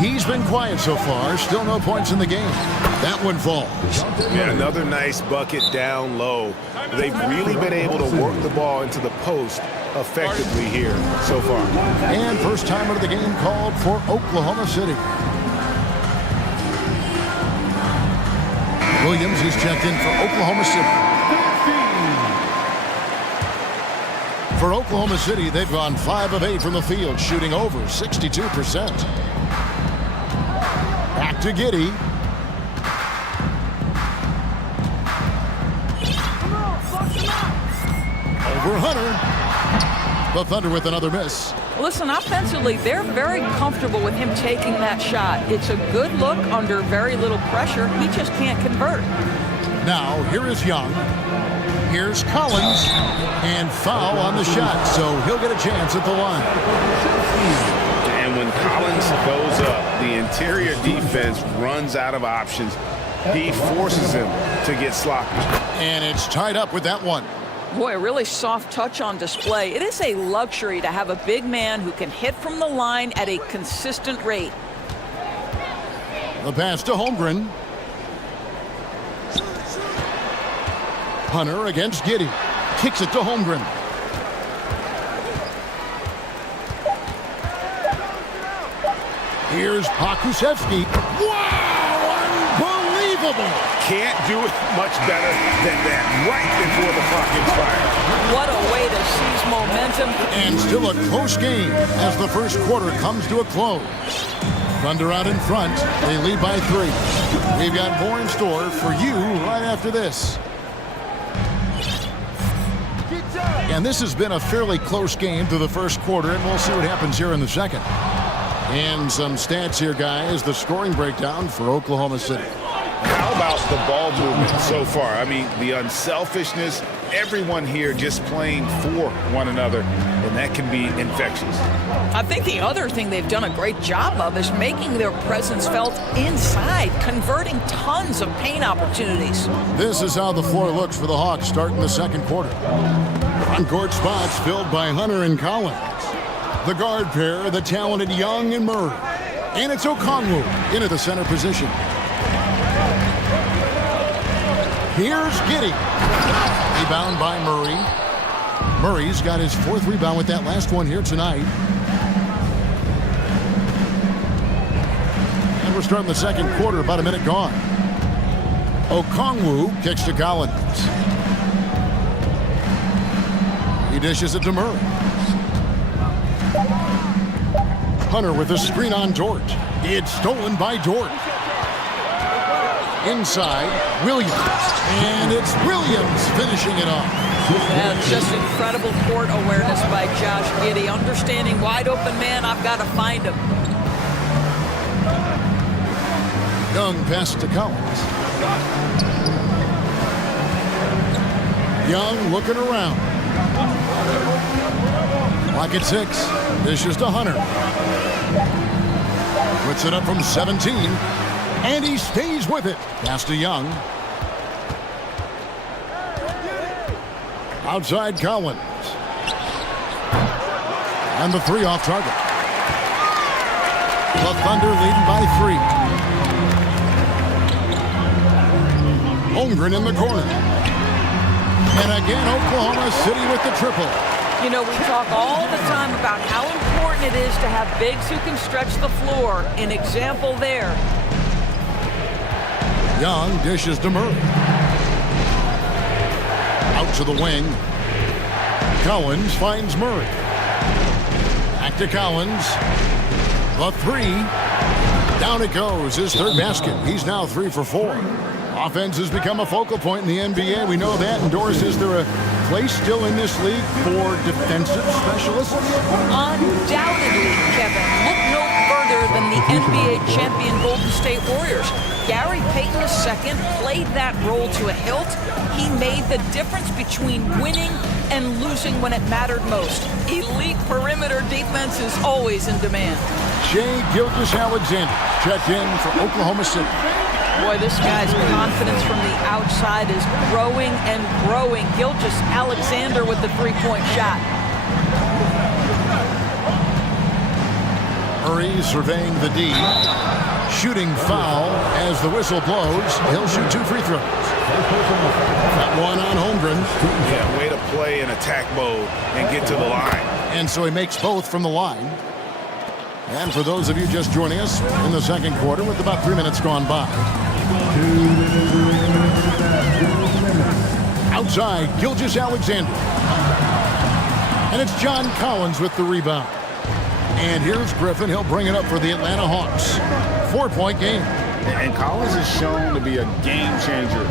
He's been quiet so far. Still no points in the game. That one falls. Yeah, another nice bucket down low. They've really been able to work the ball into the post effectively here so far. And first time out of the game called for Oklahoma City. Williams is checked in for Oklahoma City. For Oklahoma City, they've gone 5 of 8 from the field, shooting over 62%. Back to Giddey. Over Hunter. The Thunder with another miss. Listen, offensively, they're very comfortable with him taking that shot. It's a good look under very little pressure. He just can't convert. Now, here is Young. Here's Collins. And foul on the shot, so he'll get a chance at the line. And when Collins goes up, the interior defense runs out of options. he forces him to get sloppy. And it's tied up with that one. Boy, a really soft touch on display. It is a luxury to have a big man who can hit from the line at a consistent rate. The pass to Holmgren. Hunter against Giddy. Kicks it to Holmgren. Here's Pokusevski. Wow, unbelievable! Can't do it much better than that right before the clock expires. What a way to seize momentum. And still a close game as the first quarter comes to a close. Thunder out in front. They lead by 3. We've got more in store for you right after this. And this has been a fairly close game through the first quarter, and we'll see what happens here in the second. And some stats here, guys. The scoring breakdown for Oklahoma City. How about the ball movement so far? I mean, the unselfishness, everyone here just playing for one another, and that can be infectious. I think the other thing they've done a great job of is making their presence felt inside, converting tons of paint opportunities. This is how the floor looks for the Hawks starting the second quarter. On-court spots filled by Hunter and Collins. The guard pair, the talented Young and Murray. And it's Okongwu into the center position. Here's Giddy. Rebound by Murray. Murray's got his 4th rebound with that last one here tonight. And we're starting the second quarter, about a minute gone. Okongwu kicks to Collins. He dishes it to Murray. Hunter with a screen on Dort. It's stolen by Dort. Inside, Williams. And it's Williams finishing it off. That's just incredible court awareness by Josh Giddey. Understanding wide open man, I've got to find him. Young pass to Collins. Young looking around. Clock at 6. Dishes to Hunter. Puts it up from 17. And he stays with it. Pass to Young. Outside Collins. And the 3 off target. The Thunder leading by 3. Holmgren in the corner. And again, Oklahoma City with the triple. You know, we talk all the time about how important it is to have bigs who can stretch the floor. An example there. Young dishes to Murray. Out to the wing. Collins finds Murray. Back to Collins. The 3. Down it goes. His 3rd basket. He's now 3 for 4. Offense has become a focal point in the NBA. We know that. And Doris, is there a place still in this league for defensive specialists? Undoubtedly, Kevin. Look no further than the NBA champion Golden State Warriors. Gary Payton II played that role to a hilt. He made the difference between winning and losing when it mattered most. Elite perimeter defense is always in demand. Shai Gilgeous-Alexander checked in for Oklahoma City. Boy, this guy's confidence from the outside is growing and growing. Gilgeous-Alexander with the 3-point shot. Murray surveying the D. Shooting foul as the whistle blows. He'll shoot 2 free throws. That one on Holmgren. Yeah, way to play in attack mode and get to the line. And so he makes both from the line. And for those of you just joining us in the second quarter with about 3 minutes gone by. Outside, Gilgeous-Alexander. And it's John Collins with the rebound. And here's Griffin. He'll bring it up for the Atlanta Hawks. 4-point game. And Collins is shown to be a game changer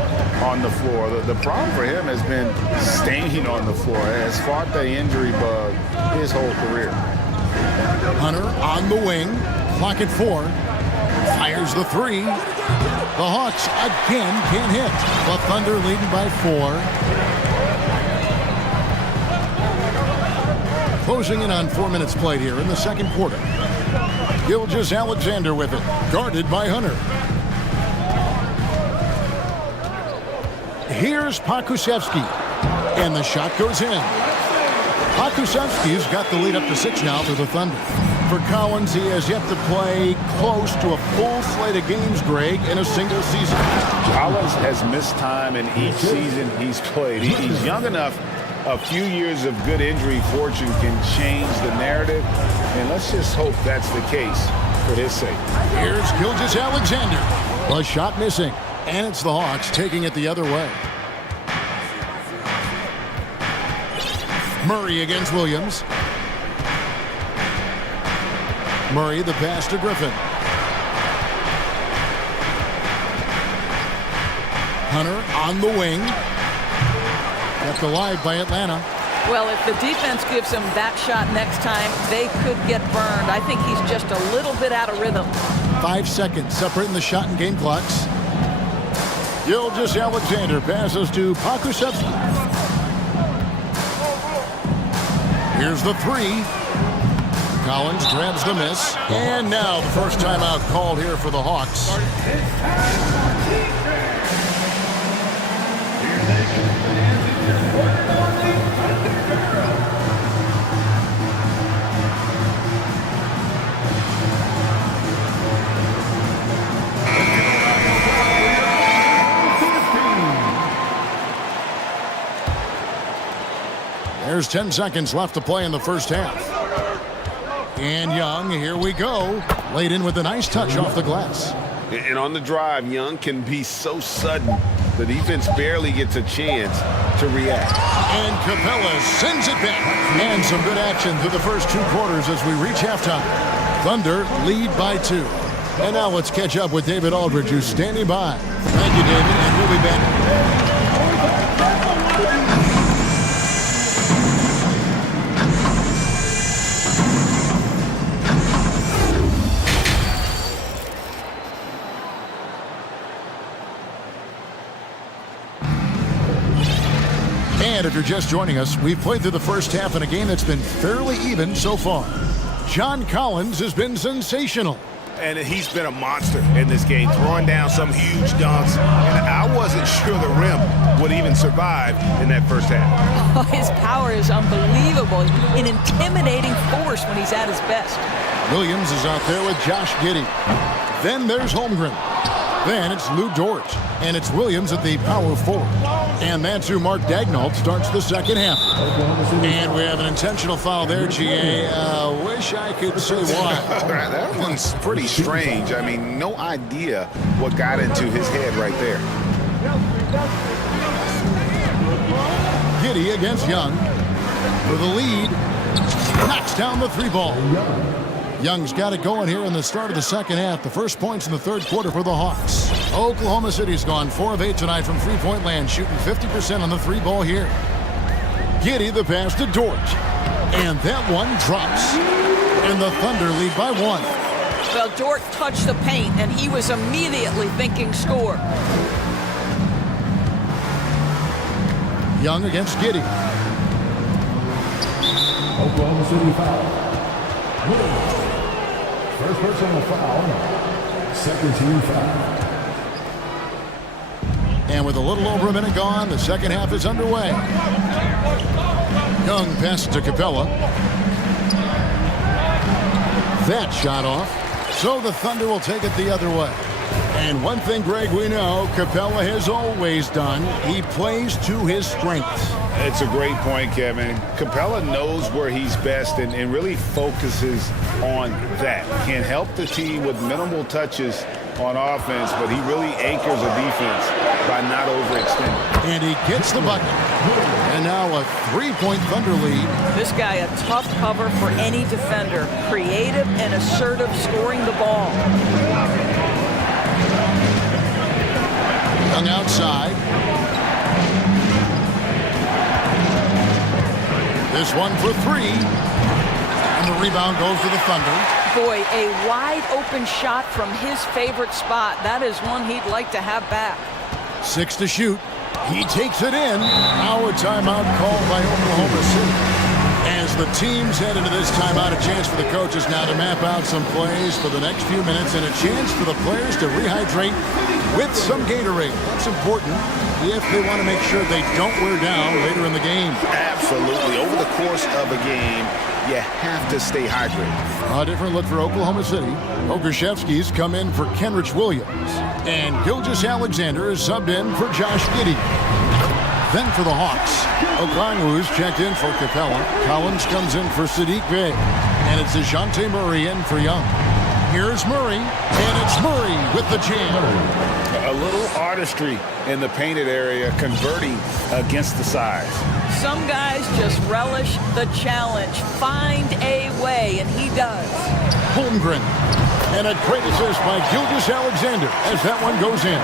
on the floor. The problem for him has been staying on the floor. He has fought the injury bug his whole career. Hunter on the wing. Clock at 4. Fires the 3. The Hawks again can't hit. The Thunder leading by 4. Closing in on 4 minutes played here in the second quarter. Gilgeous-Alexander with it. Guarded by Hunter. Here's Pakusevsky. And the shot goes in. Pakusevsky's got the lead up to 6 now for the Thunder. For Collins, he has yet to play close to a full slate of games, Greg, in a single season. Collins has missed time in each season he's played. He's young enough. A few years of good injury fortune can change the narrative, and let's just hope that's the case for his sake. Here's Gilgeous-Alexander. A shot missing, and it's the Hawks taking it the other way. Murray against Williams. Murray, the pass to Griffin. Hunter on the wing. Kept alive by Atlanta. Well, if the defense gives him that shot next time, they could get burned. I think he's just a little bit out of rhythm. 5 seconds separating the shot and game clocks. Gilgeous-Alexander passes to Pakusevsky. Here's the 3. Collins grabs the miss. And now the first timeout called here for the Hawks. There's 10 seconds left to play in the first half. And Young, here we go. Laid in with a nice touch off the glass. And on the drive, Young can be so sudden. The defense barely gets a chance to react. And Capella sends it back. And some good action through the first 2 quarters as we reach halftime. Thunder lead by 2. And now let's catch up with David Aldridge, who's standing by. Thank you, David, and we'll be back. And if you're just joining us, we've played through the first half in a game that's been fairly even so far. John Collins has been sensational. And he's been a monster in this game, throwing down some huge dunks. And I wasn't sure the rim would even survive in that first half. Oh, his power is unbelievable. An intimidating force when he's at his best. Williams is out there with Josh Giddey. Then there's Holmgren. Then it's Lou Dort. And it's Williams at the power forward. And that's who Mark Daignault starts the second half. And we have an intentional foul there, GA. Wish I could say why. That one's pretty strange. I mean, no idea what got into his head right there. Giddey against Young. For the lead. Knocks down the 3 ball. Young's got it going here in the start of the second half. The first points in the third quarter for the Hawks. Oklahoma City's gone 4 of 8 tonight from three-point land, shooting 50% on the 3 ball here. Giddey the pass to Dort. And that one drops. And the Thunder lead by 1. Well, Dort touched the paint, and he was immediately thinking score. Young against Giddey. Oklahoma City foul. First personal foul. Second team foul. And with a little over a minute gone, the second half is underway. Young passes to Capella. That shot off. So the Thunder will take it the other way. And one thing, Greg, we know Capella has always done. He plays to his strengths. It's a great point, Kevin. Capella knows where he's best and really focuses on that. Can help the team with minimal touches on offense, but he really anchors a defense by not overextending. And he gets the bucket. And now a 3-point Thunder lead. This guy a tough cover for any defender. Creative and assertive scoring the ball. Young outside. This one for 3. And the rebound goes to the Thunder. Boy, a wide open shot from his favorite spot. That is one he'd like to have back. 6 to shoot. He takes it in. Now a timeout called by Oklahoma City. As the teams head into this timeout, a chance for the coaches now to map out some plays for the next few minutes and a chance for the players to rehydrate with some Gatorade. That's important if they want to make sure they don't wear down later in the game. Absolutely. Over the course of a game, you have to stay hydrated. A different look for Oklahoma City. Okashevsky's come in for Kenrich Williams. And Gilgeous Alexander is subbed in for Josh Giddey. Then for the Hawks, Okongwu's checked in for Capella. Collins comes in for Sadiq Bey. And it's DeJounte Murray in for Young. Here's Murray, and it's Murray with the jam. A little artistry in the painted area, converting against the size. Some guys just relish the challenge. Find a way, and he does. Holmgren. And a great assist by Gilgeous Alexander as that one goes in.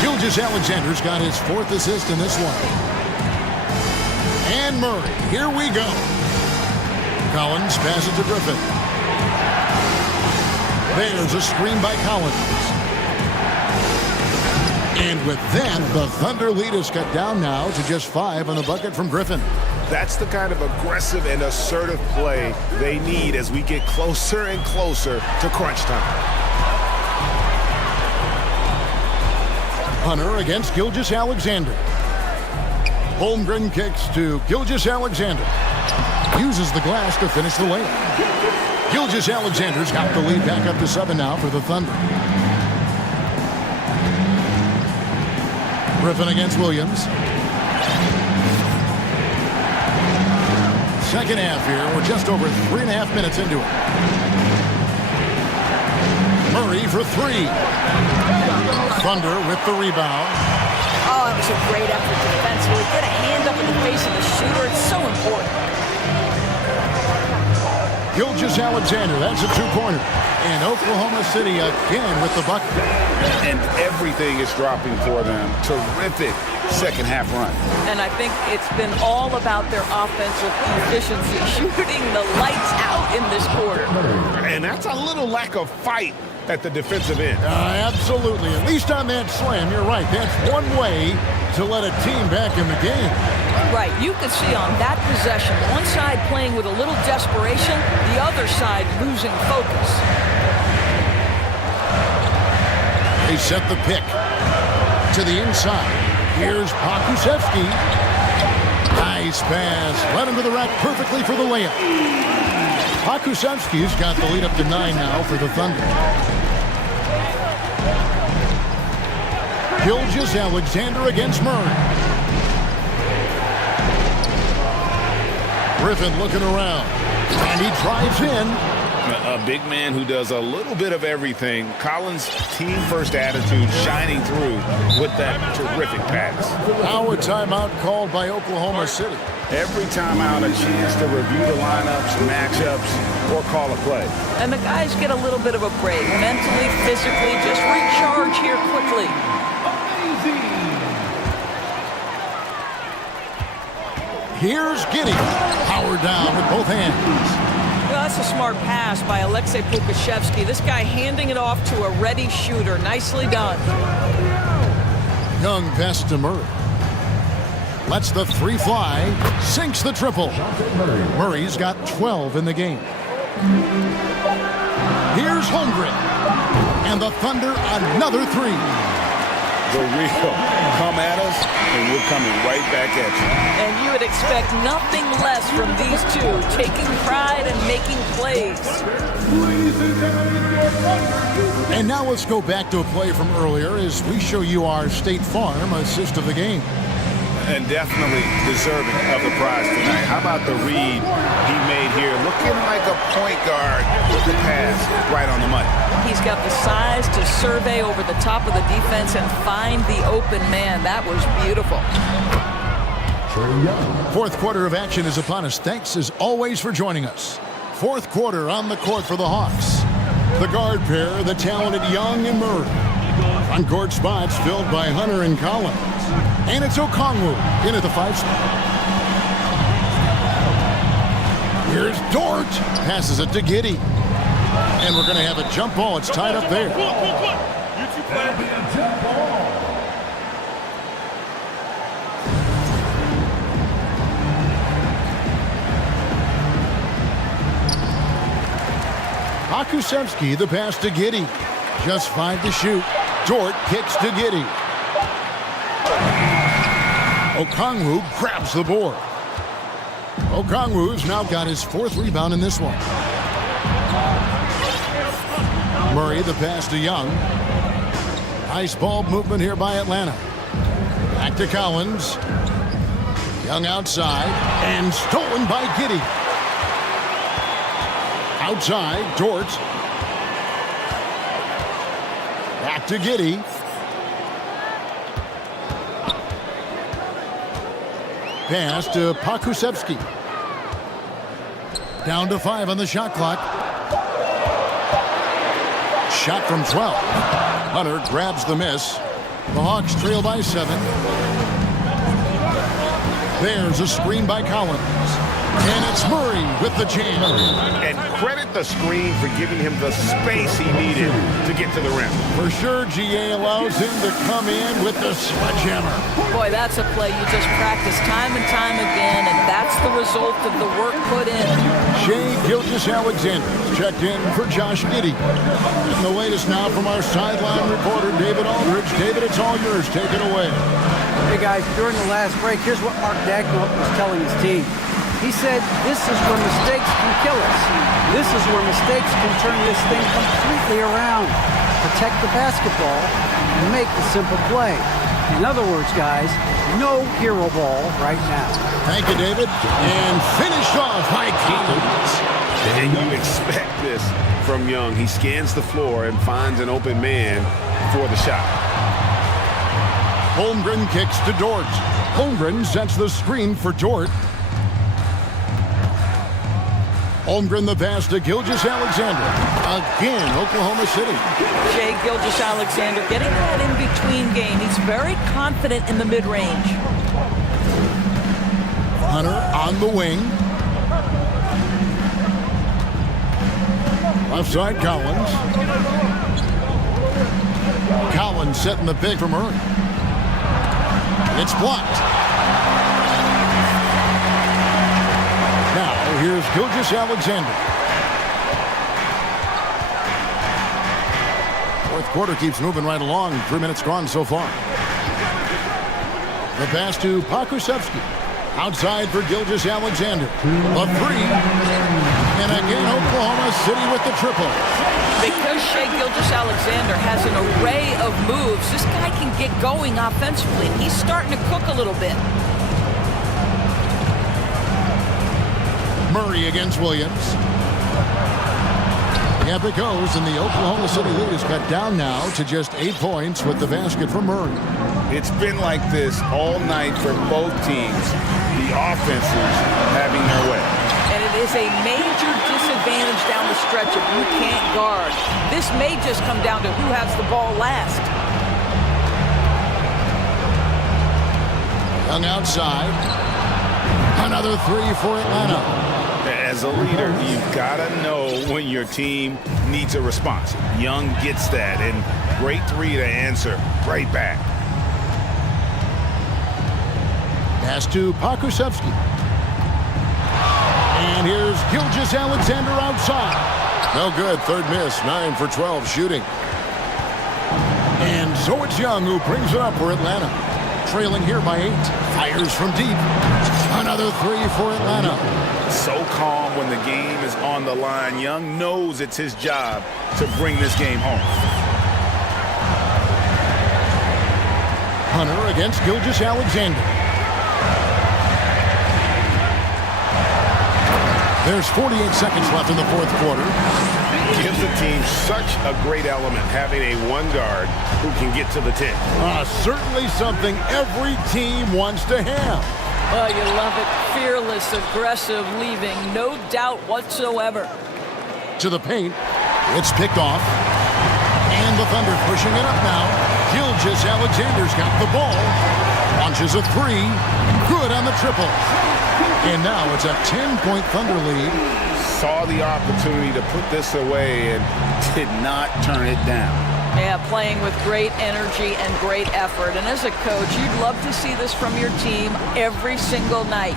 Gilgeous Alexander's got his 4th assist in this one. And Murray, here we go. Collins passes to Griffin. There's a screen by Collins. And with that, the Thunder lead is cut down now to just 5 on the bucket from Griffin. That's the kind of aggressive and assertive play they need as we get closer and closer to crunch time. Hunter against Gilgeous Alexander. Holmgren kicks to Gilgeous Alexander. Uses the glass to finish the layup. Gilgeous Alexander's got the lead back up to 7 now for the Thunder. Griffin against Williams. Second half here. We're just over 3.5 minutes into it. Murray for 3. Thunder with the rebound. Oh, it was a great effort defensively. Get a hand up in the face of the shooter. It's so important. Gilgeous Alexander, that's a 2-pointer. And Oklahoma City again with the bucket. And everything is dropping for them. Terrific second half run. And I think it's been all about their offensive efficiency, shooting the lights out in this quarter. And that's a little lack of fight at the defensive end. Absolutely. At least on that slam, you're right. That's one way to let a team back in the game. Right. You could see on that possession, one side playing with a little desperation, the other side losing focus. They set the pick to the inside. Here's Pokusevski. Nice pass. Led him to the rack perfectly for the layup. Pokusevski's got the lead up to 9 now for the Thunder. Gilgeous Alexander against Murray. Griffin looking around. And he drives in. A big man who does a little bit of everything. Collins' team-first attitude shining through with that terrific pass. Now a timeout called by Oklahoma City. Every timeout a chance to review the lineups, matchups, or call a play. And the guys get a little bit of a break. Mentally, physically, just recharge here quickly. Here's Giddey. Powered down with both hands. Well, that's a smart pass by Alexei Pokusevski. This guy handing it off to a ready shooter. Nicely done. Young pass to Murray. Lets the 3 fly. Sinks the triple. Murray's got 12 in the game. Here's Holmgren. And the Thunder another 3. The real come at us, and we're coming right back at you. And you would expect nothing less from these two, taking pride and making plays. And now let's go back to a play from earlier as we show you our State Farm assist of the game. And definitely deserving of the prize tonight. How about the read he made here? Looking like a point guard with the pass right on the money. He's got the size to survey over the top of the defense and find the open man. That was beautiful. Fourth quarter of action is upon us. Thanks as always for joining us. Fourth quarter on the court for the Hawks. The guard pair, the talented Young and Murray. On-court spots filled by Hunter and Collins. And it's Okongwu in at the 5 spot. Here's Dort. Passes it to Giddey. And we're going to have a jump ball. It's tied up there. Pokusevski, the pass to Giddey. Just 5 to shoot. Dort kicks to Giddey. Okongwu grabs the board. Okongwu's now got his 4th rebound in this one. Murray, the pass to Young. Nice ball movement here by Atlanta. Back to Collins. Young outside, and stolen by Giddey. Outside, Dort. Back to Giddey. Pass to Pakusevsky. Down to 5 on the shot clock. Shot from 12. Hunter grabs the miss. The Hawks trail by 7. There's a screen by Collins. And it's Murray with the jam. And credit the screen for giving him the space he needed to get to the rim. For sure, GA allows him to come in with the sledgehammer. Boy, that's a play you just practice time and time again, and that's the result of the work put in. Shai Gilgeous-Alexander checked in for Josh Giddey. And the latest now from our sideline reporter, David Aldridge. David, it's all yours. Take it away. Hey, guys, during the last break, here's what Mark Dagnall was telling his team. He said, this is where mistakes can kill us. This is where mistakes can turn this thing completely around. Protect the basketball and make the simple play. In other words, guys, no hero ball right now. Thank you, David. And finished off by Collins. And you expect this from Young. He scans the floor and finds an open man for the shot. Holmgren kicks to Dort. Holmgren sets the screen for Dort. Holmgren the pass to Gilgeous-Alexander. Again, Oklahoma City. Shai Gilgeous-Alexander getting that in-between game. He's very confident in the mid-range. Hunter on the wing. Left side, Collins. Collins setting the pick for Murray. It's blocked. Now, here's Gilgeous-Alexander. Fourth quarter keeps moving right along. 3 minutes gone so far. The pass to Pakusevsky. Outside for Gilgeous-Alexander. A 3. And again, Oklahoma City with the triple. Because Shai Gilgeous-Alexander has an array of moves, this guy can get going offensively. He's starting to cook a little bit. Murray against Williams. Yep, it goes, and the Oklahoma City lead is cut down now to just 8 points with the basket from Murray. It's been like this all night for both teams. The offenses having their way. And it is a major disadvantage down the stretch if you can't guard. This may just come down to who has the ball last. Young outside. Another 3 for Atlanta. As a leader, you've got to know when your team needs a response. Young gets that, and great 3 to answer right back. Pass to Pakusevsky. And here's Gilgeous-Alexander outside. No good. Third miss. 9 for 12 shooting. And so it's Young who brings it up for Atlanta. Trailing here by 8. Fires from deep. Another 3 for Atlanta. So calm when the game is on the line. Young knows it's his job to bring this game home. Hunter against Gilgeous-Alexander. There's 48 seconds left in the fourth quarter. Gives the team such a great element, having a one guard who can get to the 10. Certainly something every team wants to have. Oh, you love it. Fearless, aggressive, leaving, no doubt whatsoever. To the paint. It's picked off. And the Thunder pushing it up now. Gilgeous-Alexander's got the ball. Launches a 3. Good on the triple. And now it's a 10-point Thunder lead. Saw the opportunity to put this away and did not turn it down. Yeah, playing with great energy and great effort. And as a coach, you'd love to see this from your team every single night.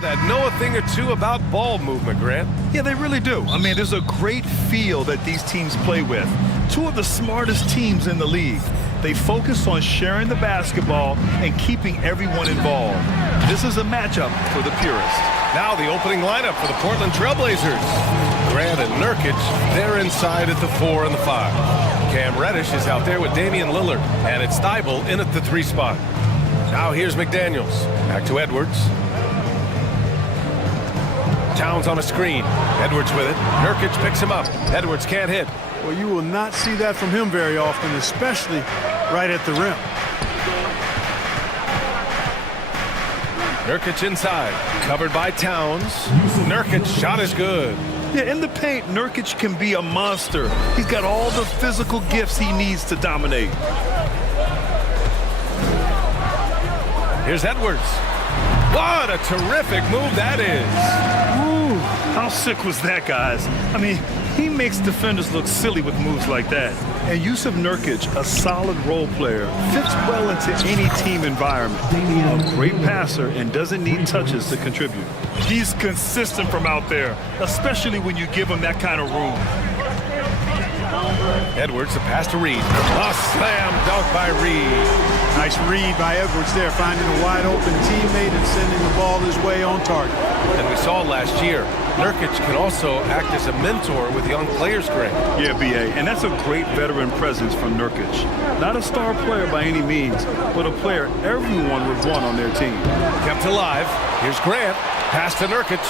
That know a thing or two about ball movement, Grant. Yeah, they really do. I mean, there's a great feel that these teams play with. Two of the smartest teams in the league. They focus on sharing the basketball and keeping everyone involved. This is a matchup for the purists. Now the opening lineup for the Portland Trailblazers. Grant and Nurkic, they're inside at the 4 and the 5. Cam Reddish is out there with Damian Lillard, and it's Thibault in at the 3 spot. Now here's McDaniels. Back to Edwards. Towns on a screen. Edwards with it. Nurkic picks him up. Edwards can't hit. Well, you will not see that from him very often, especially right at the rim. Nurkic inside. Covered by Towns. Nurkic shot is good. Yeah, in the paint, Nurkic can be a monster. He's got all the physical gifts he needs to dominate. Here's Edwards. What a terrific move that is. Ooh, how sick was that, guys? I mean, he makes defenders look silly with moves like that. And Yusuf Nurkic, a solid role player, fits well into any team environment. A great passer and doesn't need touches to contribute. He's consistent from out there, especially when you give him that kind of room. Edwards, the pass to Reed. A slam dunk by Reed. Nice read by Edwards there, finding a wide open teammate and sending the ball his way on target. And we saw last year, Nurkic can also act as a mentor with young players, Greg. Yeah, B.A., and that's a great veteran presence from Nurkic. Not a star player by any means, but a player everyone would want on their team. Kept alive. Here's Grant. Pass to Nurkic.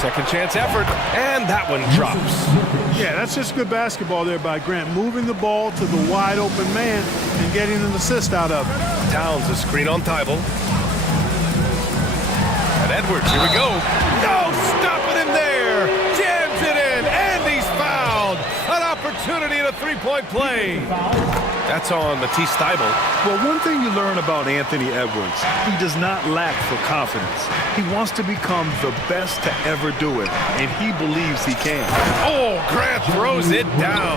Second chance effort, and that one drops. Yeah, that's just good basketball there by Grant, moving the ball to the wide open man and getting an assist out of it. Towns a screen on Thibault. And Edwards, here we go. No, stopping him there. Jams it in, and he's fouled. An opportunity in a three-point play. That's on Matisse Thibault. Well, one thing you learn about Anthony Edwards, he does not lack for confidence. He wants to become the best to ever do it, and he believes he can. Oh, Grant throws it down.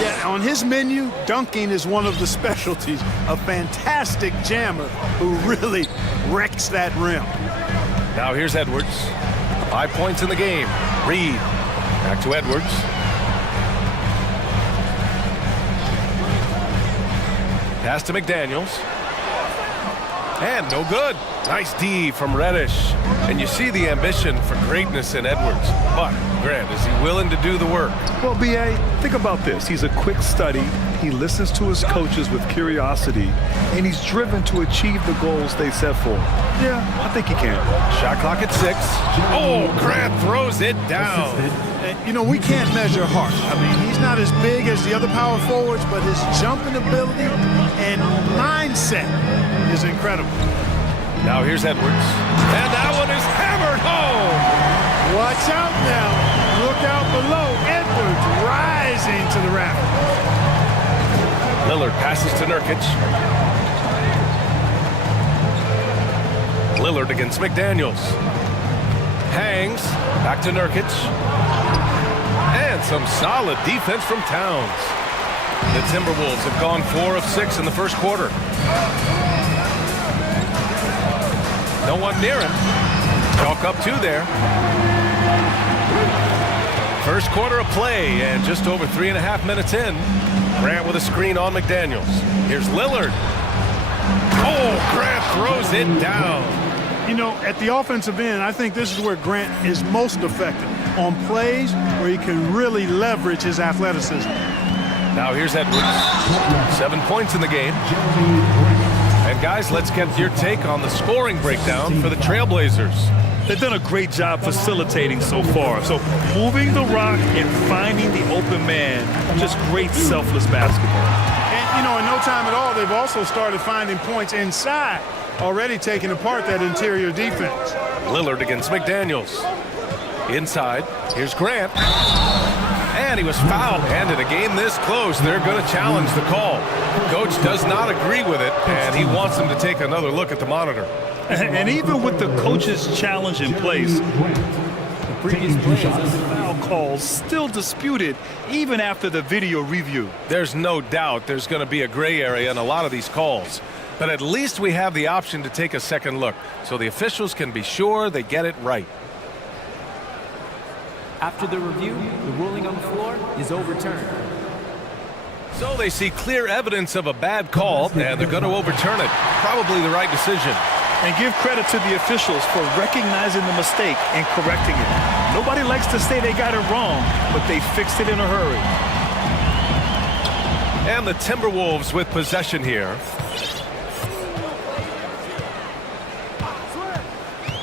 Yeah, on his menu, dunking is one of the specialties. A fantastic jammer who really wrecks that rim. Now here's Edwards. 5 points in the game. Reed. Back to Edwards. Pass to McDaniels. And no good. Nice D from Reddish. And you see the ambition for greatness in Edwards. But, Grant, is he willing to do the work? Well, B.A., think about this. He's a quick study. He listens to his coaches with curiosity. And he's driven to achieve the goals they set for him. Yeah, I think he can. Shot clock at 6. Oh, Grant throws it down. And, you know, we can't measure heart. I mean, he's not as big as the other power forwards, but his jumping ability and mindset is incredible. Now here's Edwards. And that one is hammered home. Watch out now. Look out below. Edwards rising to the rack. Lillard passes to Nurkic. Lillard against McDaniels. Hangs. Back to Nurkic. And some solid defense from Towns. The Timberwolves have gone 4 of 6 in the first quarter. No one near him. Chalk up 2 there. First quarter of play, and just over 3.5 minutes in. Grant with a screen on McDaniels. Here's Lillard. Oh, Grant throws it down. You know, at the offensive end, I think this is where Grant is most effective. On plays where he can really leverage his athleticism. Now here's Edwards. 7 points in the game. And guys, let's get your take on the scoring breakdown for the Trailblazers. They've done a great job facilitating so far. So moving the rock and finding the open man, just great selfless basketball. And, you know, in no time at all, they've also started finding points inside, already taking apart that interior defense. Lillard against McDaniels. Inside, here's Grant. And he was fouled. And in a game this close, they're going to challenge the call. Coach does not agree with it, and he wants them to take another look at the monitor. And even with the coach's challenge in place, the previous plays and foul calls still disputed even after the video review. There's no doubt there's going to be a gray area in a lot of these calls. But at least we have the option to take a second look, so the officials can be sure they get it right. After the review, the ruling on the floor is overturned. So they see clear evidence of a bad call, and they're going to overturn it. Probably the right decision. And give credit to the officials for recognizing the mistake and correcting it. Nobody likes to say they got it wrong, but they fixed it in a hurry. And the Timberwolves with possession here.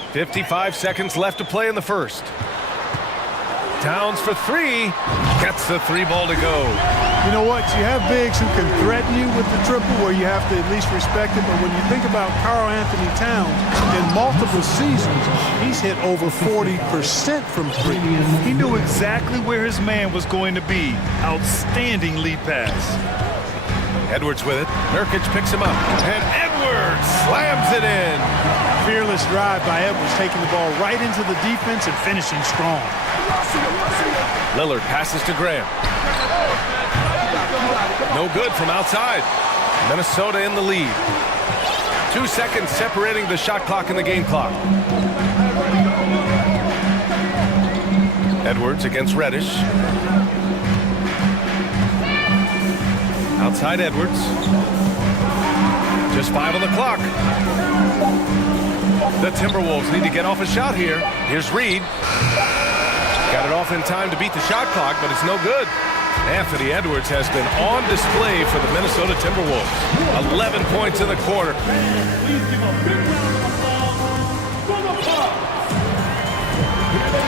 55 seconds left to play in the first. Towns for three. Gets the three ball to go. You know what? You have bigs who can threaten you with the triple where you have to at least respect it. But when you think about Karl Anthony Towns, in multiple seasons, he's hit over 40% from three. He knew exactly where his man was going to be. Outstanding lead pass. Edwards with it. Nurkic picks him up. And Edwards slams it in. Fearless drive by Edwards, taking the ball right into the defense and finishing strong. Lillard passes to Graham. No good from outside. Minnesota in the lead. 2 seconds separating the shot clock and the game clock. Edwards against Reddish. Outside Edwards. Just 5 on the clock. The Timberwolves need to get off a shot here. Here's Reed. Got it off in time to beat the shot clock, but it's no good. Anthony Edwards has been on display for the Minnesota Timberwolves. 11 points in the quarter.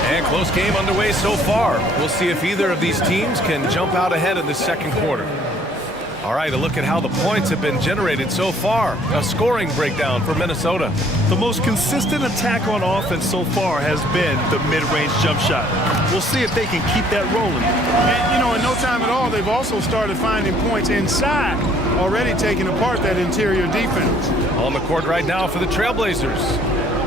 And close game underway so far. We'll see if either of these teams can jump out ahead in the second quarter. All right, a look at how the points have been generated so far. A scoring breakdown for Minnesota. The most consistent attack on offense so far has been the mid-range jump shot. We'll see if they can keep that rolling. And, you know, in no time at all, they've also started finding points inside, already taking apart that interior defense. On the court right now for the Trailblazers.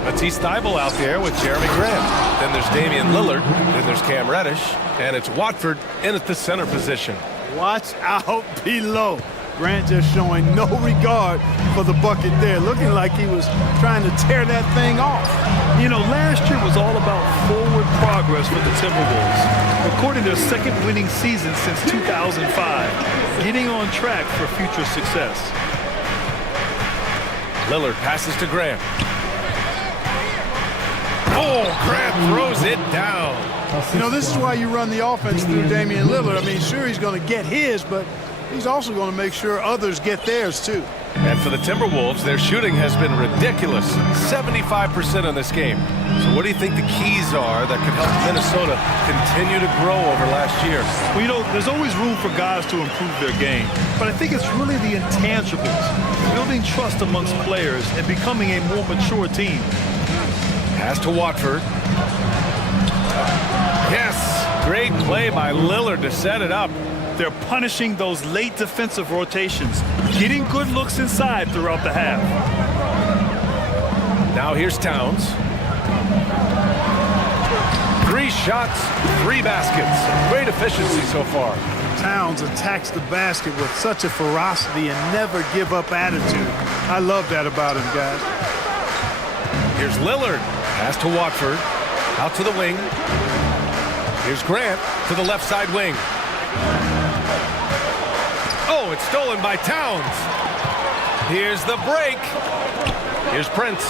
Matisse Thybulle out there with Jeremy Grant. Then there's Damian Lillard. Then there's Cam Reddish. And it's Watford in at the center position. Watch out below. Grant just showing no regard for the bucket there, looking like he was trying to tear that thing off. You know, last year was all about forward progress for the Timberwolves, recording their second winning season since 2005, getting on track for future success. Lillard passes to Grant. Oh, Grant throws it down. You know, this is why you run the offense through Damian Lillard. I mean, sure, he's going to get his, but he's also going to make sure others get theirs, too. And for the Timberwolves, their shooting has been ridiculous. 75% in this game. So what do you think the keys are that could help Minnesota continue to grow over last year? Well, you know, there's always room for guys to improve their game. But I think it's really the intangibles, building trust amongst players and becoming a more mature team. Pass to Watford. Yes, great play by Lillard to set it up. They're punishing those late defensive rotations, getting good looks inside throughout the half. Now here's Towns. 3 shots, 3 baskets. Great efficiency so far. Towns attacks the basket with such a ferocity and never give up attitude. I love that about him, guys. Here's Lillard. Pass to Watford. Out to the wing. Here's Grant to the left side wing. Oh, it's stolen by Towns. Here's the break. Here's Prince.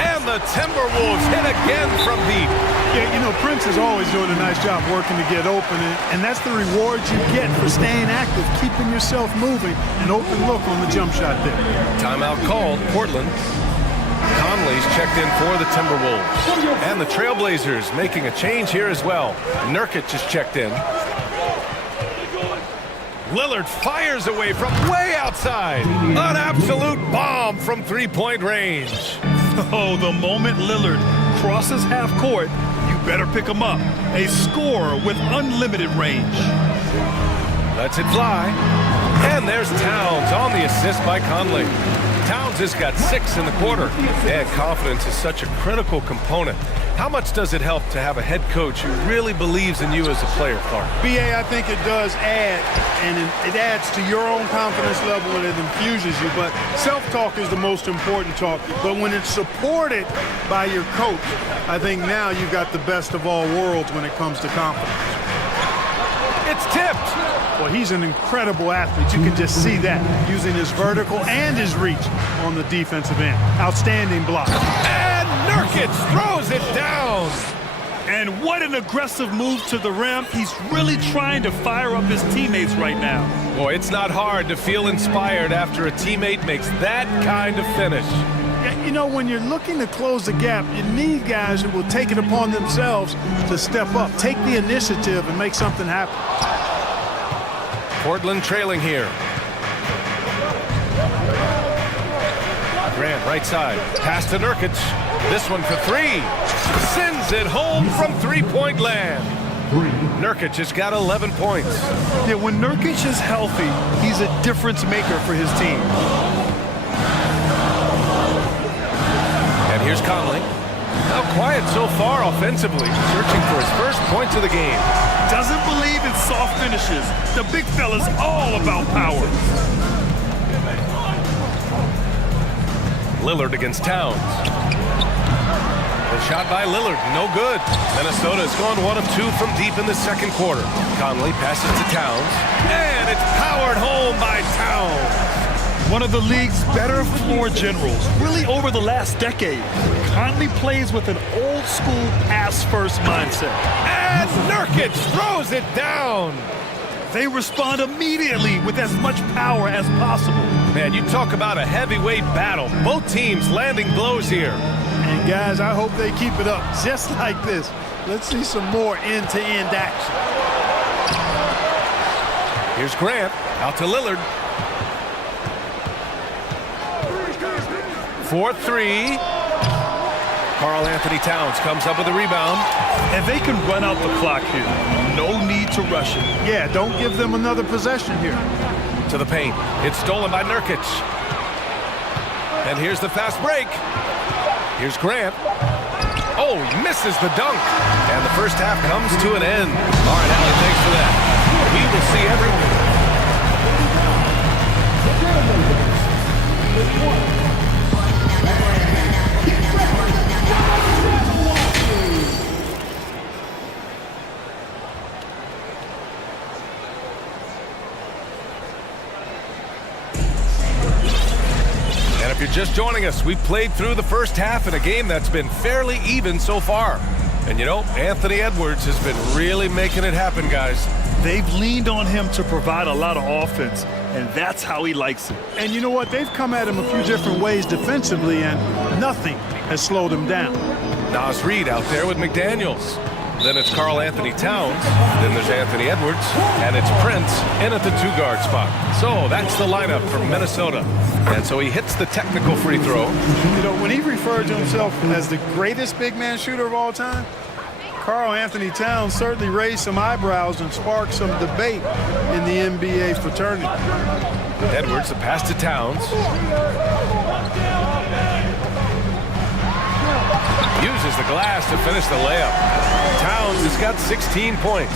And the Timberwolves hit again from deep. Yeah, you know, Prince is always doing a nice job working to get open, and that's the reward you get for staying active, keeping yourself moving, an open look on the jump shot there. Timeout called, Portland. Conley's checked in for the Timberwolves. And the Trailblazers making a change here as well. Nurkic is checked in. Lillard fires away from way outside. An absolute bomb from three-point range. Oh, the moment Lillard crosses half court, you better pick him up. A scorer with unlimited range. Lets it fly. And there's Towns on the assist by Conley. Towns has got 6 in the quarter, and confidence is such a critical component. How much does it help to have a head coach who really believes in you as a player, Clark? BA, I think it does add, and it adds to your own confidence level and it infuses you. But self-talk is the most important talk. But when it's supported by your coach, I think now you've got the best of all worlds when it comes to confidence. It's tipped. Well, he's an incredible athlete. You can just see that, using his vertical and his reach on the defensive end. Outstanding block. And Nurkic throws it down. And what an aggressive move to the rim. He's really trying to fire up his teammates right now. Boy, it's not hard to feel inspired after a teammate makes that kind of finish. Yeah, you know, when you're looking to close the gap, you need guys who will take it upon themselves to step up, take the initiative, and make something happen. Portland trailing here. Grant, right side. Pass to Nurkic. This one for three. Sends it home from three-point land. Nurkic has got 11 points. Yeah, when Nurkic is healthy, he's a difference maker for his team. And here's Conley. Now quiet so far offensively, searching for his first points of the game. Doesn't believe in soft finishes. The big fella's all about power. Lillard against Towns. The shot by Lillard, no good. Minnesota has gone 1 of 2 from deep in the second quarter. Conley passes to Towns, and it's powered home by Towns. One of the league's better floor generals, really over the last decade. Conley plays with an old-school pass-first mindset. And Nurkic throws it down. They respond immediately with as much power as possible. Man, you talk about a heavyweight battle. Both teams landing blows here. And guys, I hope they keep it up just like this. Let's see some more end-to-end action. Here's Grant, out to Lillard. 4-3. Karl Anthony Towns comes up with a rebound. And they can run out the clock here. No need to rush it. Yeah, don't give them another possession here. To the paint. It's stolen by Nurkic. And here's the fast break. Here's Grant. Oh, he misses the dunk. And the first half comes to an end. All right, Allie, thanks for that. We will see everyone. And if you're just joining us, we've played through the first half in a game that's been fairly even so far. And you know, Anthony Edwards has been really making it happen, guys. They've leaned on him to provide a lot of offense, and that's how he likes it. And you know what? They've come at him a few different ways defensively, and nothing has slowed him down. Nas Reed out there with McDaniels. Then it's Karl Anthony Towns. Then there's Anthony Edwards. And it's Prince in at the two-guard spot. So that's the lineup from Minnesota. And so he hits the technical free throw. You know, when he referred to himself as the greatest big man shooter of all time, Karl Anthony Towns certainly raised some eyebrows and sparked some debate in the NBA fraternity. Edwards, the pass to Towns. Uses the glass to finish the layup. Towns has got 16 points.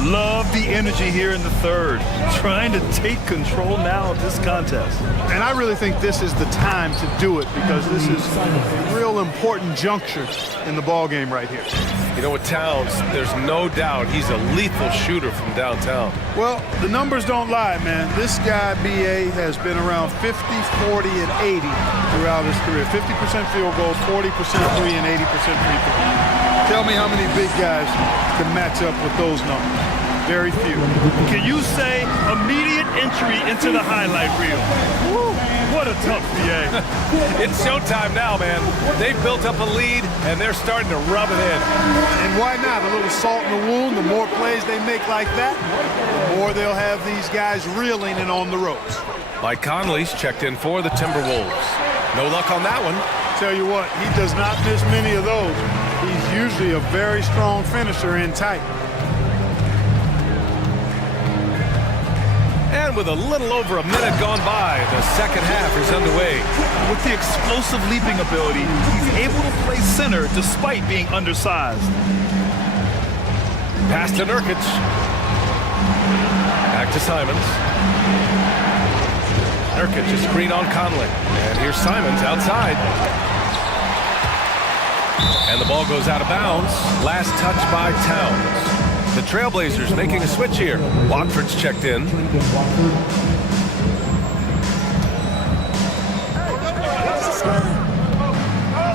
Love the energy here in the third. Trying to take control now of this contest. And I really think this is the time to do it because this is a real important juncture in the ball game right here. You know, with Towns, there's no doubt he's a lethal shooter from downtown. Well, the numbers don't lie, man. This guy, BA, has been around 50, 40, and 80 throughout his career. 50% field goals, 40% three, and 80% free throws. Tell me how many big guys can match up with those numbers. Very few. Can you say immediate entry into the highlight reel? Woo, what a tough BA. It's showtime now, man. They've built up a lead, and they're starting to rub it in. And why not? A little salt in the wound. The more plays they make like that, the more they'll have these guys reeling and on the ropes. Mike Conley's checked in for the Timberwolves. No luck on that one. Tell you what, he does not miss many of those. He's usually a very strong finisher in tight. And with a little over a minute gone by, the second half is underway. With the explosive leaping ability, he's able to play center despite being undersized. Pass to Nurkic. Back to Simons. Nurkic is screen on Conley. And here's Simons outside. And the ball goes out of bounds. Last touch by Towns. The Trailblazers making a switch here. Watford's checked in.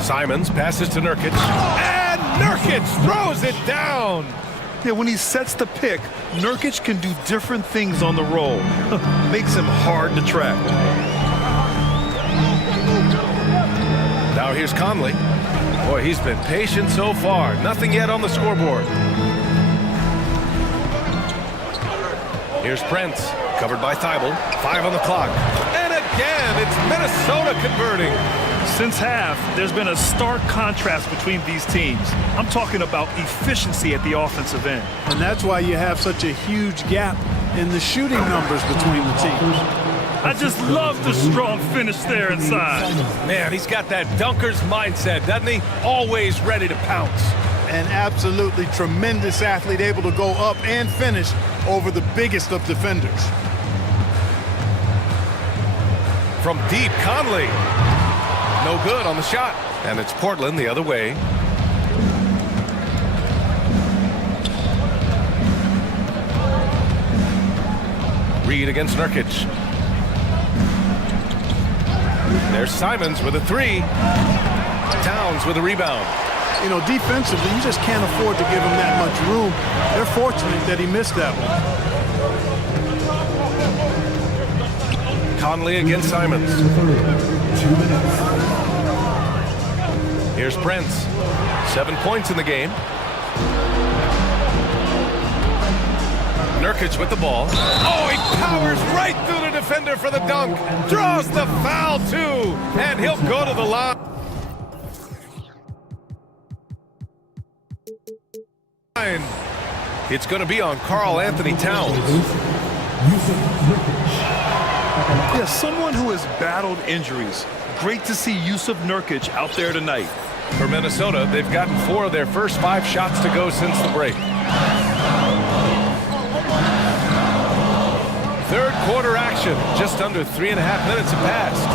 Simons passes to Nurkic. And Nurkic throws it down. Yeah, when he sets the pick, Nurkic can do different things on the roll. Makes him hard to track. Now here's Conley. Boy, he's been patient so far. Nothing yet on the scoreboard. Here's Prince, covered by Thibault. 5 on the clock. And again, it's Minnesota converting. Since half, there's been a stark contrast between these teams. I'm talking about efficiency at the offensive end. And that's why you have such a huge gap in the shooting numbers between the teams. I just love the strong finish there inside. Man, he's got that dunker's mindset, doesn't he? Always ready to pounce. An absolutely tremendous athlete, able to go up and finish over the biggest of defenders. From deep, Conley. No good on the shot. And it's Portland the other way. Reed against Nurkic. There's Simons with a 3. Towns with a rebound. You know, defensively, you just can't afford to give him that much room. They're fortunate that he missed that one. Conley against Simons. Here's Prince. 7 points in the game. Nurkic with the ball. Oh, he powers right through the defender for the dunk. Draws the foul, too. And he'll go to the line. It's going to be on Karl Anthony Towns. Yeah, someone who has battled injuries. Great to see Yusuf Nurkic out there tonight. For Minnesota, they've gotten 4 of their first 5 shots to go since the break. Third quarter action. Just under 3.5 minutes have passed.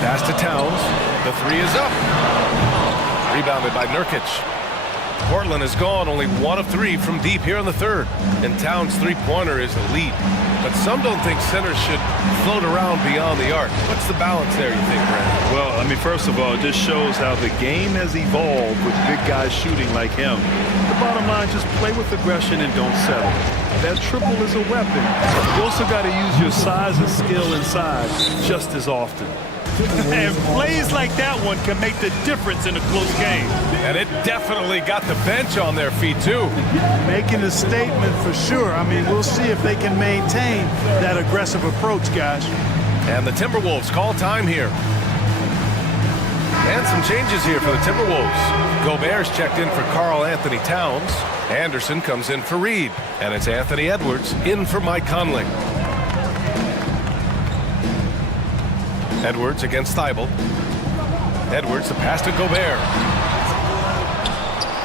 Pass to Towns. The 3 is up. Rebounded by Nurkic. Portland has gone only 1 of 3 from deep here in the third. And Towns' three-pointer is elite. But some don't think centers should float around beyond the arc. What's the balance there, you think, Brad? Well, I mean, first of all, it just shows how the game has evolved with big guys shooting like him. The bottom line, just play with aggression and don't settle. That triple is a weapon. You also got to use your size and skill inside just as often. And plays like that one can make the difference in a close game. And it definitely got the bench on their feet, too. Making a statement for sure. I mean, we'll see if they can maintain that aggressive approach, guys. And the Timberwolves call time here. And some changes here for the Timberwolves. Gobert's checked in for Karl Anthony Towns. Anderson comes in for Reed. And it's Anthony Edwards in for Mike Conley. Edwards against Thibault. Edwards, the pass to Gobert.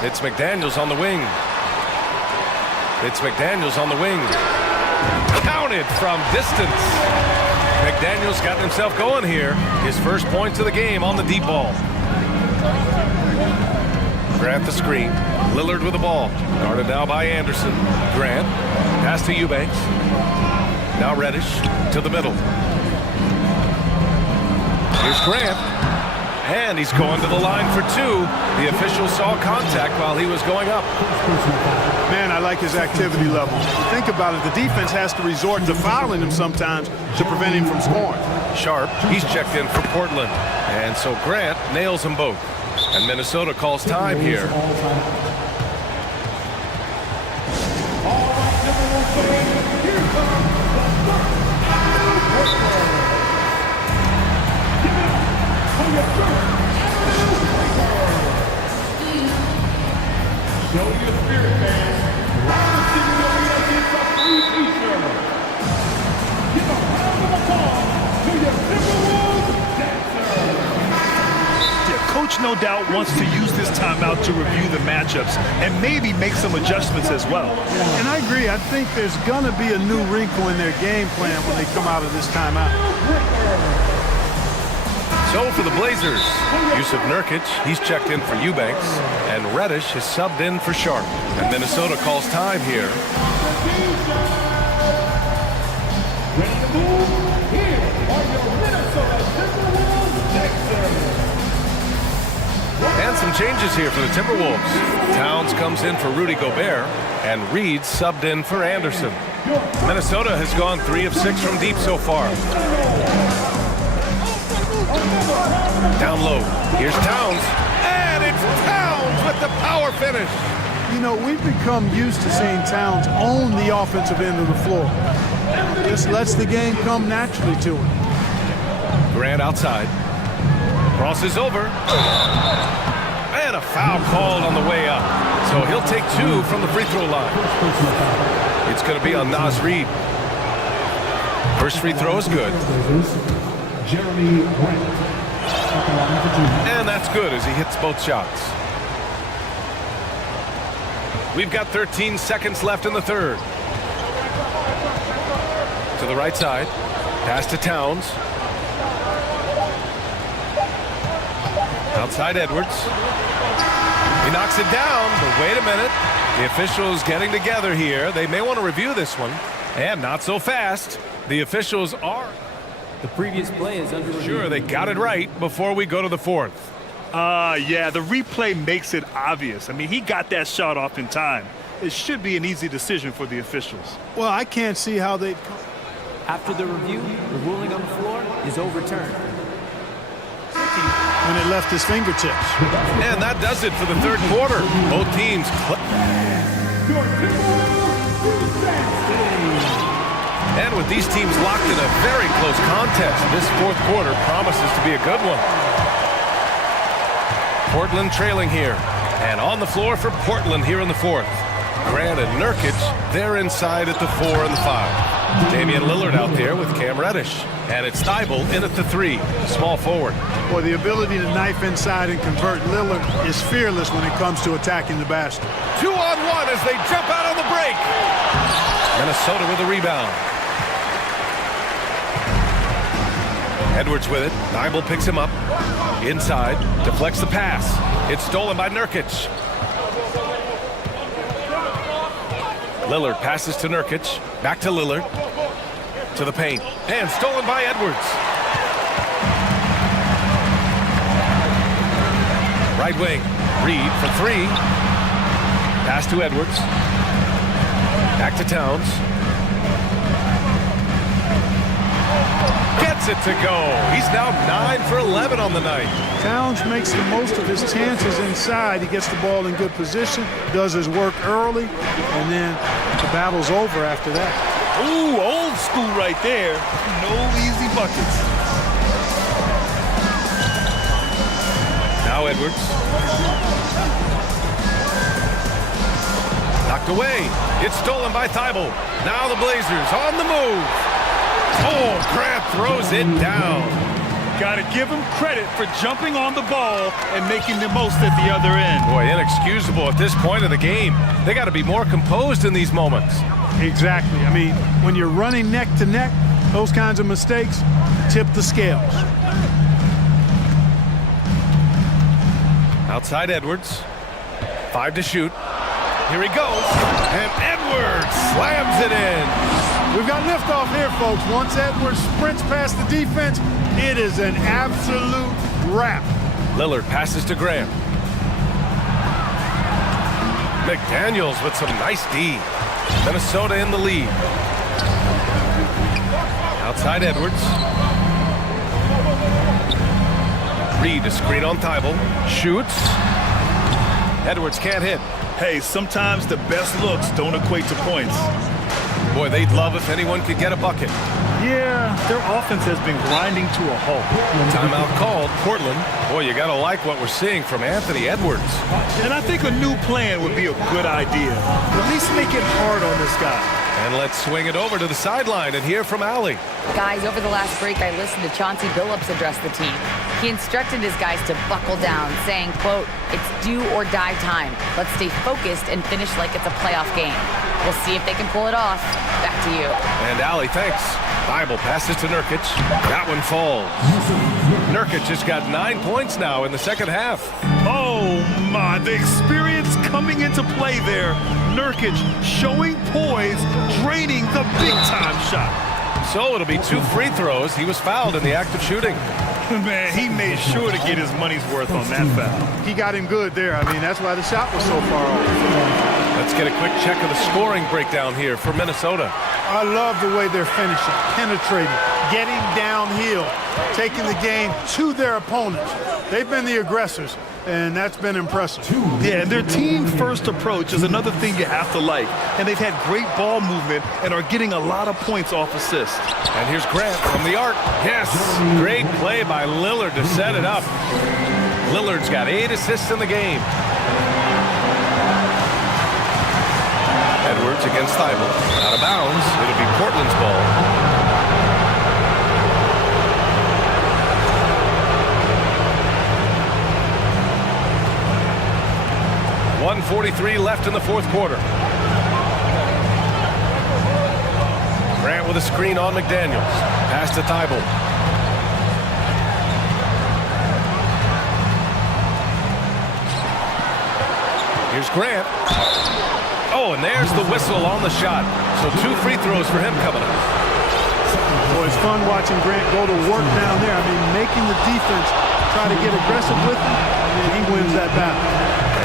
It's McDaniels on the wing. It's McDaniels on the wing. Counted from distance. McDaniels got himself going here. His first points of the game on the deep ball. Grant the screen. Lillard with the ball. Guarded now by Anderson. Grant. Pass to Eubanks. Now Reddish to the middle. Here's Grant. And he's going to the line for 2. The official saw contact while he was going up. Man, I like his activity level. Think about it. The defense has to resort to fouling him sometimes to prevent him from scoring. Sharp, he's checked in for Portland. And so Grant nails them both. And Minnesota calls time here. no doubt wants to use this timeout to review the matchups and maybe make some adjustments as well. And I agree. I think there's going to be a new wrinkle in their game plan when they come out of this timeout. So for the Blazers, Yusuf Nurkic, he's checked in for Eubanks, and Reddish has subbed in for Sharp. And Minnesota calls time here. Ready to move? Here are your Minnesota Timberwolves Texans. And some changes here for the Timberwolves. Towns comes in for Rudy Gobert, and Reed subbed in for Anderson. Minnesota has gone 3 of 6 from deep so far. Down low, here's Towns, and it's Towns with the power finish. You know, we've become used to seeing Towns own the offensive end of the floor. Just lets the game come naturally to him. Grant outside. Crosses over. And a foul called on the way up. So he'll take 2 from the free throw line. It's going to be on Naz Reid. First free throw is good. Jeremy Grant. And that's good as he hits both shots. We've got 13 seconds left in the third. To the right side. Pass to Towns. Outside Edwards. He knocks it down, but wait a minute. The officials getting together here. They may want to review this one. And not so fast. The officials are... The previous play is under review. Sure, they got it right before we go to the fourth. Yeah, the replay makes it obvious. I mean, he got that shot off in time. It should be an easy decision for the officials. Well, I can't see how they... After the review, the ruling on the floor is overturned. When it left his fingertips. And that does it for the third quarter. Both teams... And with these teams locked in a very close contest, this fourth quarter promises to be a good one. Portland trailing here. And on the floor for Portland here in the fourth. Grant and Nurkic, they're inside at the 4 and the 5. Damian Lillard out there with Cam Reddish. And it's Thibault in at the 3, small forward. Boy, the ability to knife inside and convert Lillard is fearless when it comes to attacking the basket. 2-on-1 as they jump out on the break. Minnesota with a rebound. Edwards with it. Thibault picks him up. Inside. Deflects the pass. It's stolen by Nurkic. Lillard passes to Nurkic. Back to Lillard. To the paint. And stolen by Edwards. Right wing. Reed for 3. Pass to Edwards. Back to Towns. Gets it to go. He's now 9 for 11 on the night. Towns makes the most of his chances inside. He gets the ball in good position, does his work early, and then the battle's over after that. Ooh, old school right there. No easy buckets. Now Edwards. Knocked away. It's stolen by Thibault. Now the Blazers on the move. Oh, Grant throws it down. Got to give him credit for jumping on the ball and making the most at the other end. Boy, inexcusable at this point of the game. They got to be more composed in these moments. Exactly. I mean, when you're running neck to neck, those kinds of mistakes tip the scales. Outside Edwards. 5 to shoot. Here he goes. And Edwards slams it in. We've got liftoff here, folks. Once Edwards sprints past the defense, it is an absolute wrap. Lillard passes to Grant. McDaniels with some nice D. Minnesota in the lead. Outside Edwards. Reed to screen on Thibault. Shoots. Edwards can't hit. Hey, sometimes the best looks don't equate to points. Boy, they'd love if anyone could get a bucket. Yeah, their offense has been grinding to a halt. Timeout called. Portland. Boy, you got to like what we're seeing from Anthony Edwards. And I think a new plan would be a good idea. At least make it hard on this guy. And let's swing it over to the sideline and hear from Allie. Guys, over the last break, I listened to Chauncey Billups address the team. He instructed his guys to buckle down, saying, quote, "It's do or die time. Let's stay focused and finish like it's a playoff game." We'll see if they can pull it off. Back to you. And Allie, thanks. Bible passes to Nurkic. That one falls. Nurkic just got 9 points now in the second half. Oh my, the experience coming into play there. Nurkic showing poise, draining the big-time shot. So it'll be 2 free throws. He was fouled in the act of shooting. Man, he made sure to get his money's worth on that foul. He got him good there. I mean, that's why the shot was so far off. Let's get a quick check of the scoring breakdown here for Minnesota. I love the way they're finishing, penetrating, getting downhill, taking the game to their opponents. They've been the aggressors, and that's been impressive. Yeah, and their team-first approach is another thing you have to like. And they've had great ball movement and are getting a lot of points off assists. And here's Grant from the arc. Yes, great play by Lillard to set it up. Lillard's got 8 assists in the game. Edwards against Thibault. Out of bounds. It'll be Portland's ball. .143 left in the fourth quarter. Grant with a screen on McDaniels. Pass to Thibault. Here's Grant. Oh, and there's the whistle on the shot. So 2 free throws for him coming up. Boy, it's fun watching Grant go to work down there. I mean, making the defense try to get aggressive with him, and he wins that battle.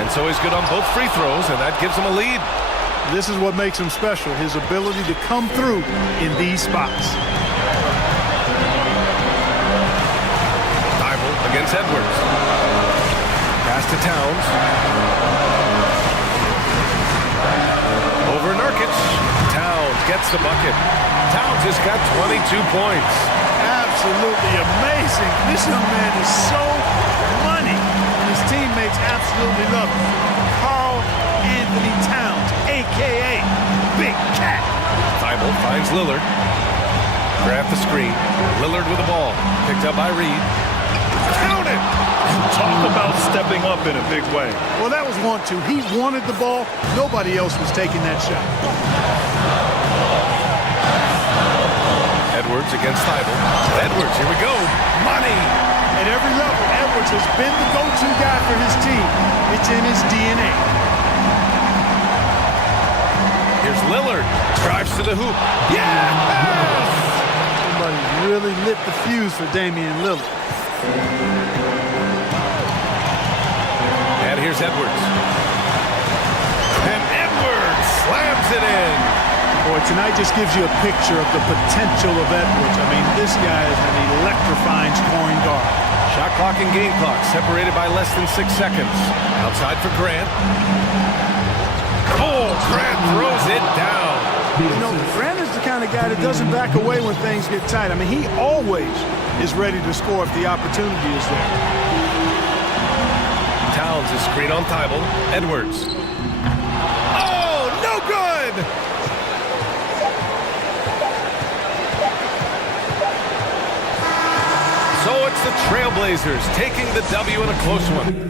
And so he's good on both free throws, and that gives him a lead. This is what makes him special, his ability to come through in these spots. Thibault against Edwards. Pass to Towns. Over Nurkic. Towns gets the bucket. Towns has got 22 points. Absolutely amazing. This young man is so money. And his teammates absolutely love him. Karl Anthony Towns, a.k.a. Big Cat. Thibault finds Lillard. Grab the screen. Lillard with the ball. Picked up by Reed. Count it! Talk about stepping up in a big way. Well, that was 1-2. He wanted the ball. Nobody else was taking that shot. Edwards against Thibault. Edwards, here we go. Money! At every level, Edwards has been the go-to guy for his team. It's in his DNA. Here's Lillard. Drives to the hoop. Yes! Somebody really lit the fuse for Damian Lillard. And here's Edwards. And Edwards slams it in. Boy, tonight just gives you a picture of the potential of Edwards. I mean, this guy is an electrifying scoring guard. Shot clock and game clock separated by less than 6 seconds. Outside for Grant. Oh, Grant throws it down. You know, Grant is the kind of guy that doesn't back away when things get tight. I mean, he always is ready to score if the opportunity is there. Towns is screen on Thibault. Edwards. Oh, no good! So it's the Trailblazers taking the W in a close one.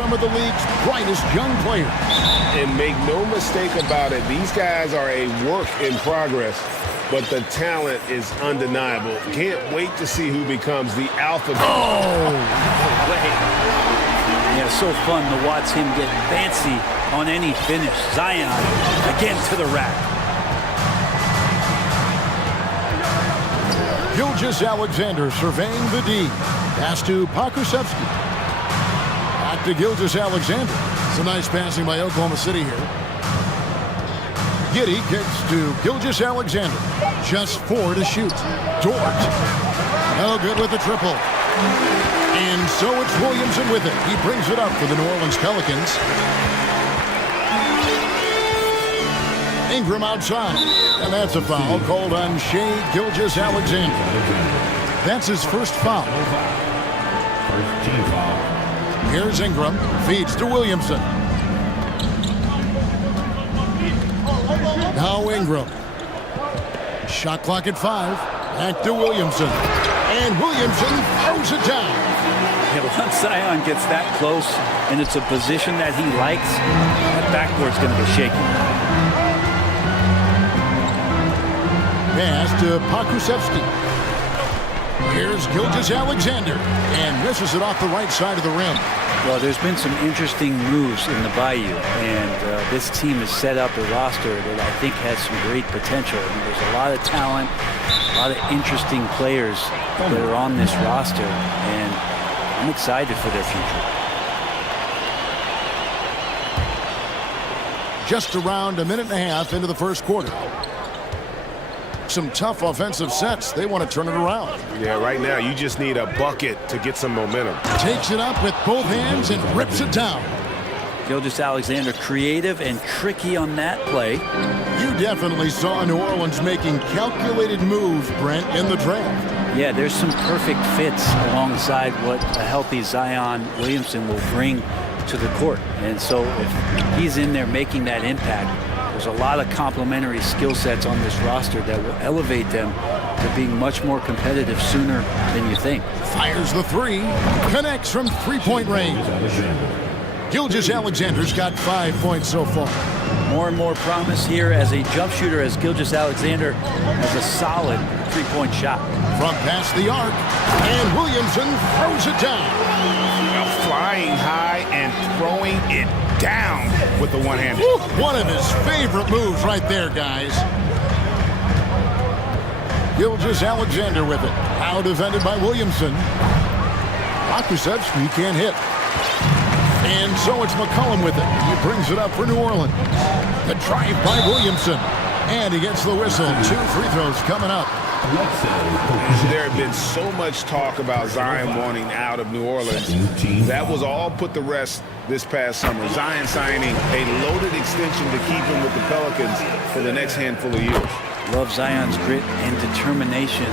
some of the league's brightest young players. And make no mistake about it, these guys are a work in progress, but the talent is undeniable. Can't wait to see who becomes the alpha. Oh! Yeah, so fun to watch him get fancy on any finish. Zion again to the rack. Gilgeous-Alexander surveying the D. Pass to Pokusevski. Back to Gilgeous-Alexander. It's a nice passing by Oklahoma City here. Giddey kicks to Gilgeous-Alexander. Just 4 to shoot. Dort. No good with the triple. And so it's Williamson with it. He brings it up for the New Orleans Pelicans. Ingram outside. And that's a foul called on Shai Gilgeous-Alexander. That's his first foul. First team foul. Here's Ingram. Feeds to Williamson. Now Ingram. Shot clock at 5. Back to Williamson. And Williamson throws it down. Yeah, once Zion gets that close and it's a position that he likes, that backboard's going to be shaky. Pass to Pokusevski. Here's Gilgeous-Alexander. And misses it off the right side of the rim. Well, there's been some interesting moves in the Bayou, and this team has set up a roster that I think has some great potential. I mean, there's a lot of talent, a lot of interesting players that are on this roster, and I'm excited for their future. Just around a minute and a half into the first quarter. Some tough offensive sets. They want to turn it around. Yeah, right now you just need a bucket to get some momentum. Takes it up with both hands and rips it down. Gilgeous-Alexander creative and tricky on that play. You definitely saw New Orleans making calculated moves, Brent, in the draft. Yeah, there's some perfect fits alongside what a healthy Zion Williamson will bring to the court. And so if he's in there making that impact, there's a lot of complementary skill sets on this roster that will elevate them to being much more competitive sooner than you think. Fires the 3. Connects from three-point range. Gilgeous-Alexander's got 5 points so far. More and more promise here as a jump shooter, as Gilgeous-Alexander has a solid three-point shot. From past the arc, and Williamson throws it down. Flying high and throwing it down with the one-handed. One of his favorite moves right there, guys. Gilgeous-Alexander with it. Now defended by Williamson. Pokusevski can't hit. And so it's McCollum with it. He brings it up for New Orleans. The drive by Williamson. And he gets the whistle. 2 free throws coming up. There had been so much talk about Zion wanting out of New Orleans. That was all put to rest this past summer. Zion signing a loaded extension to keep him with the Pelicans for the next handful of years. Love Zion's grit and determination.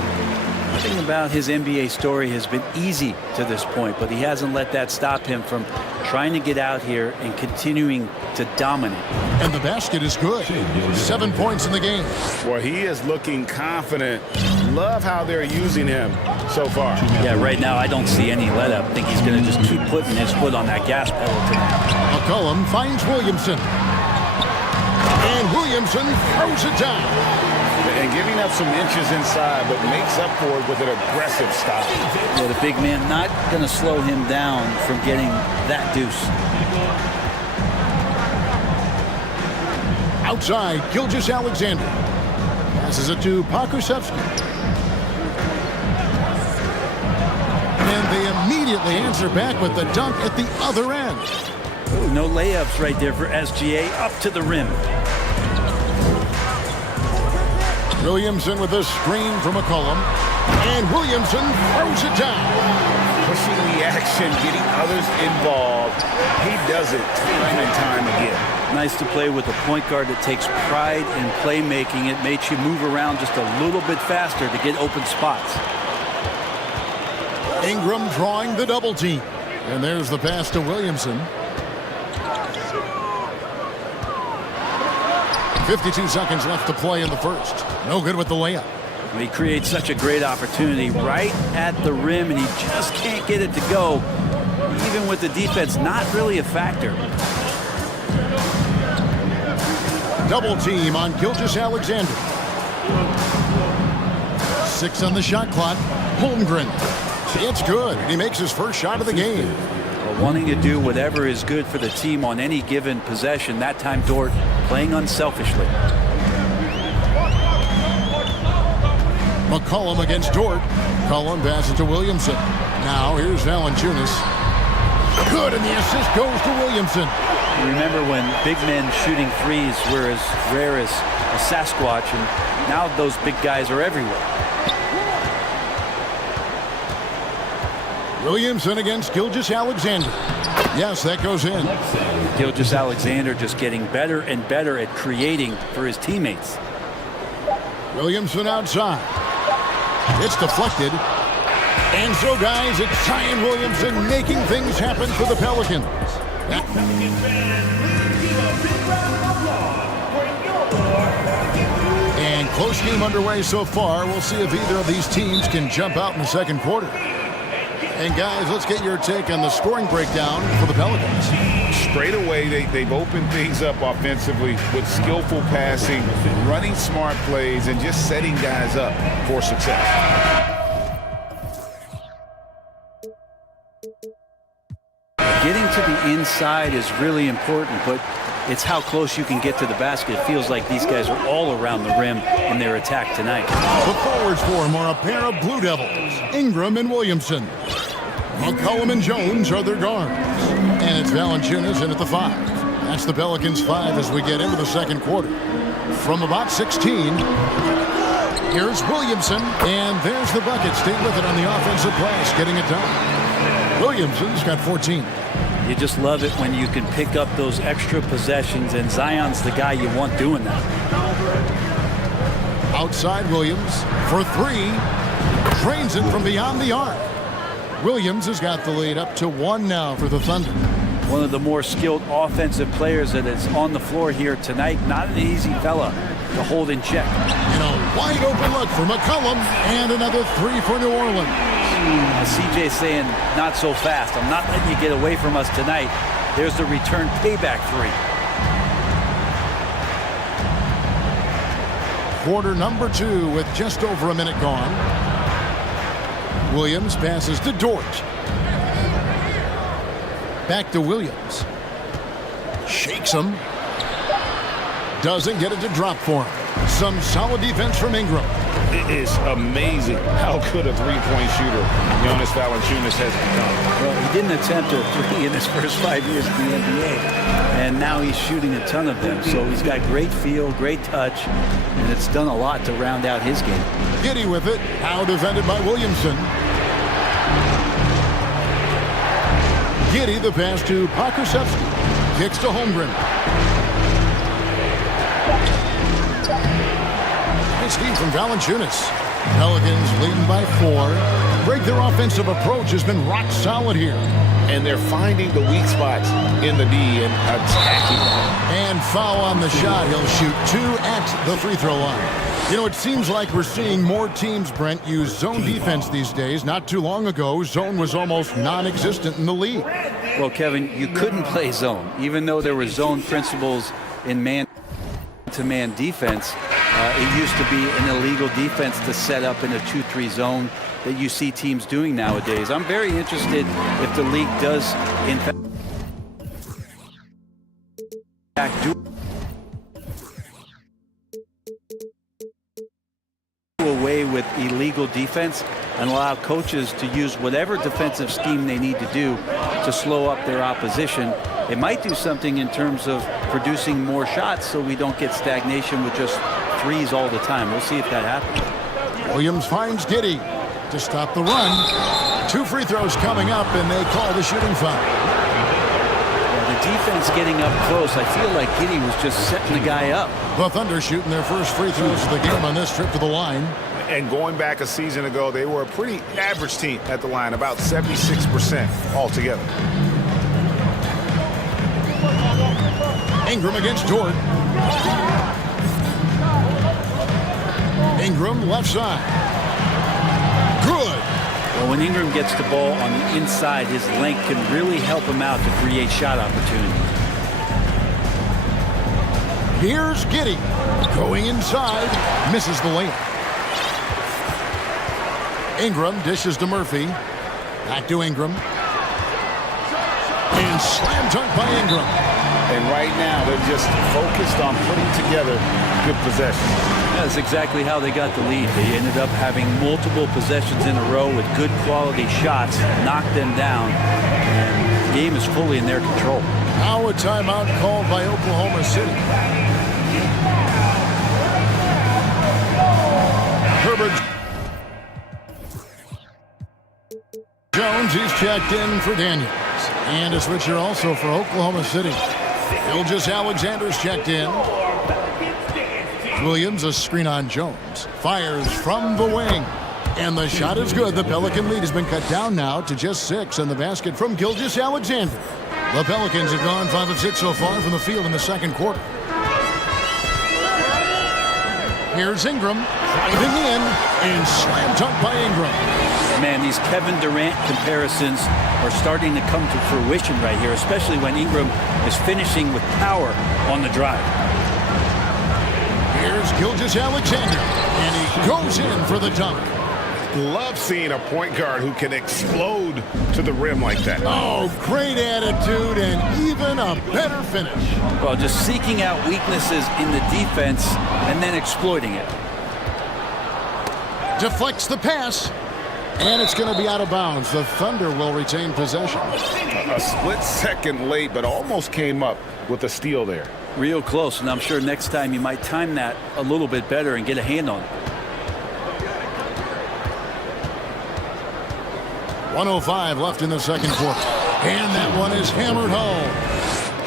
Nothing about his NBA story has been easy to this point, but he hasn't let that stop him from trying to get out here and continuing to dominate. And the basket is good. 7 points in the game. Well, he is looking confident. Love how they're using him so far. Yeah, right now I don't see any let up. I think he's going to just keep putting his foot on that gas pedal tonight. McCollum finds Williamson. And Williamson throws it down. And giving up some inches inside, but makes up for it with an aggressive stop. Yeah, the big man not going to slow him down from getting that deuce. Outside, Gilgeous-Alexander. Passes it to Pokusevski. And they immediately answer back with the dunk at the other end. Ooh, no layups right there for SGA. Up to the rim. Williamson with a screen from McCollum. And Williamson throws it down. Pushing the action, getting others involved. He does it time and time again. Nice to play with a point guard that takes pride in playmaking. It makes you move around just a little bit faster to get open spots. Ingram drawing the double team. And there's the pass to Williamson. 52 seconds left to play in the first. No good with the layup. He creates such a great opportunity right at the rim, and he just can't get it to go. even with the defense, not really a factor. Double team on Gilgeous-Alexander. 6 on the shot clock. Holmgren. It's good. He makes his first shot of the game. Well, wanting to do whatever is good for the team on any given possession. That time, Dort playing unselfishly. McCollum against Dort. Cullen passes to Williamson. Now here's Valanciunas. Good, and the assist goes to Williamson. Remember when big men shooting threes were as rare as a Sasquatch, and now those big guys are everywhere. Williamson against Gilgeous-Alexander. Yes, that goes in. Gilgeous-Alexander just getting better and better at creating for his teammates. Williamson outside. It's deflected. And so, guys, it's Zion Williamson making things happen for the Pelicans. And close game underway so far. We'll see if either of these teams can jump out in the second quarter. And, guys, let's get your take on the scoring breakdown for the Pelicans. Straight away, they've opened things up offensively with skillful passing, running smart plays, and just setting guys up for success. Getting to the inside is really important, but it's how close you can get to the basket. It feels like these guys are all around the rim in their attack tonight. The forwards for him are a pair of Blue Devils, Ingram and Williamson. McCollum and Jones are their guards. And it's Valanciunas in at the 5. That's the Pelicans' 5 as we get into the second quarter. From about 16, here's Williamson, and there's the bucket. Stay with it on the offensive glass, getting it done. Williamson's got 14. You just love it when you can pick up those extra possessions, and Zion's the guy you want doing that. Outside Williams for 3. Drains it from beyond the arc. Williams has got the lead up to 1 now for the Thunder. One of the more skilled offensive players that is on the floor here tonight. Not an easy fella to hold in check. And a wide open look for McCollum, and another 3 for New Orleans. CJ saying not so fast. I'm not letting you get away from us tonight. There's the return payback 3. Quarter number 2 with just over a minute gone. Williams passes to Dort. Back to Williams. Shakes him. Doesn't get it to drop for him. Some solid defense from Ingram. It is amazing how good a three-point shooter Jonas Valanciunas has become. Well, he didn't attempt a 3 in his first 5 years in the NBA, and now he's shooting a ton of them. So he's got great feel, great touch, and it's done a lot to round out his game. Giddy with it. Now defended by Williamson. Giddy the pass to Pokusevski. Kicks to Holmgren. Nice feed from Valanciunas. Pelicans leading by 4. Break their offensive approach has been rock solid here. And they're finding the weak spots in the D and attacking. And foul on the shot. He'll shoot 2 at the free throw line. You know, it seems like we're seeing more teams, Brent, use zone defense these days. Not too long ago, zone was almost non-existent in the league. Well, Kevin, you couldn't play zone. Even though there were zone principles in man-to-man defense, it used to be an illegal defense to set up in a 2-3 zone that you see teams doing nowadays. I'm very interested if the league does, in fact, do away with illegal defense and allow coaches to use whatever defensive scheme they need to do to slow up their opposition. It might do something in terms of producing more shots so we don't get stagnation with just threes all the time. We'll see if that happens. Williams finds Giddy to stop the run. 2 free throws coming up, and they call the shooting foul. The defense getting up close. I feel like Giddy was just setting the guy up. The Thunder shooting their first free throws of the game on this trip to the line. And going back a season ago, they were a pretty average team at the line, about 76% altogether. Ingram against Dort. Ingram left side. Good. Well, Well, when Ingram gets the ball on the inside, his length can really help him out to create shot opportunities. Here's Giddey. Going inside. Misses the layup. Ingram dishes to Murphy. Back to Ingram. And slam dunk by Ingram. And right now, they're just focused on putting together good possessions. That's exactly how they got the lead. They ended up having multiple possessions in a row with good quality shots, knocked them down, and the game is fully in their control. Now a timeout called by Oklahoma City. Herbert Jones, he's checked in for Daniels. And a switcher also for Oklahoma City. Gilgeous-Alexander's checked in. Williams, a screen on Jones. Fires from the wing. And the shot is good. The Pelican lead has been cut down now to just 6. And the basket from Gilgeous-Alexander. The Pelicans have gone 5 of 6 so far from the field in the second quarter. Here's Ingram. Driving in. And slam dunk by Ingram. Man, these Kevin Durant comparisons are starting to come to fruition right here, especially when Ingram is finishing with power on the drive. Here's Gilgeous-Alexander, and he goes in for the dunk. Love seeing a point guard who can explode to the rim like that. Oh, great attitude and even a better finish. Well, just seeking out weaknesses in the defense and then exploiting it. Deflects the pass. And it's going to be out of bounds. The Thunder will retain possession. A split second late, but almost came up with a steal there. Real close, and I'm sure next time you might time that a little bit better and get a hand on it. 1:05 left in the second quarter. And that one is hammered home.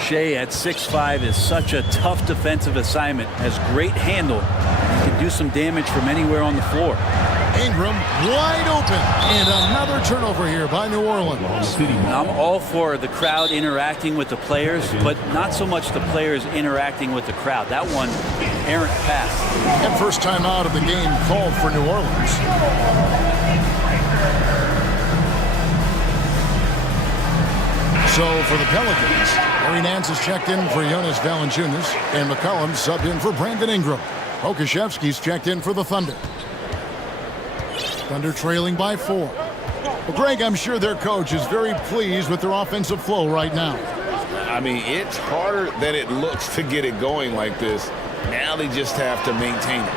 Shea at 6'5" is such a tough defensive assignment. Has great handle. He can do some damage from anywhere on the floor. Ingram wide open, and another turnover here by New Orleans. I'm all for the crowd interacting with the players, but not so much the players interacting with the crowd. That one, errant pass. And first time out of the game called for New Orleans. So for the Pelicans, Larry Nance is checked in for Jonas Valanciunas, and McCollum subbed in for Brandon Ingram. Pokusevski's checked in for the Thunder. Thunder trailing by 4. Well, Greg, I'm sure their coach is very pleased with their offensive flow right now. I mean, it's harder than it looks to get it going like this. Now they just have to maintain it.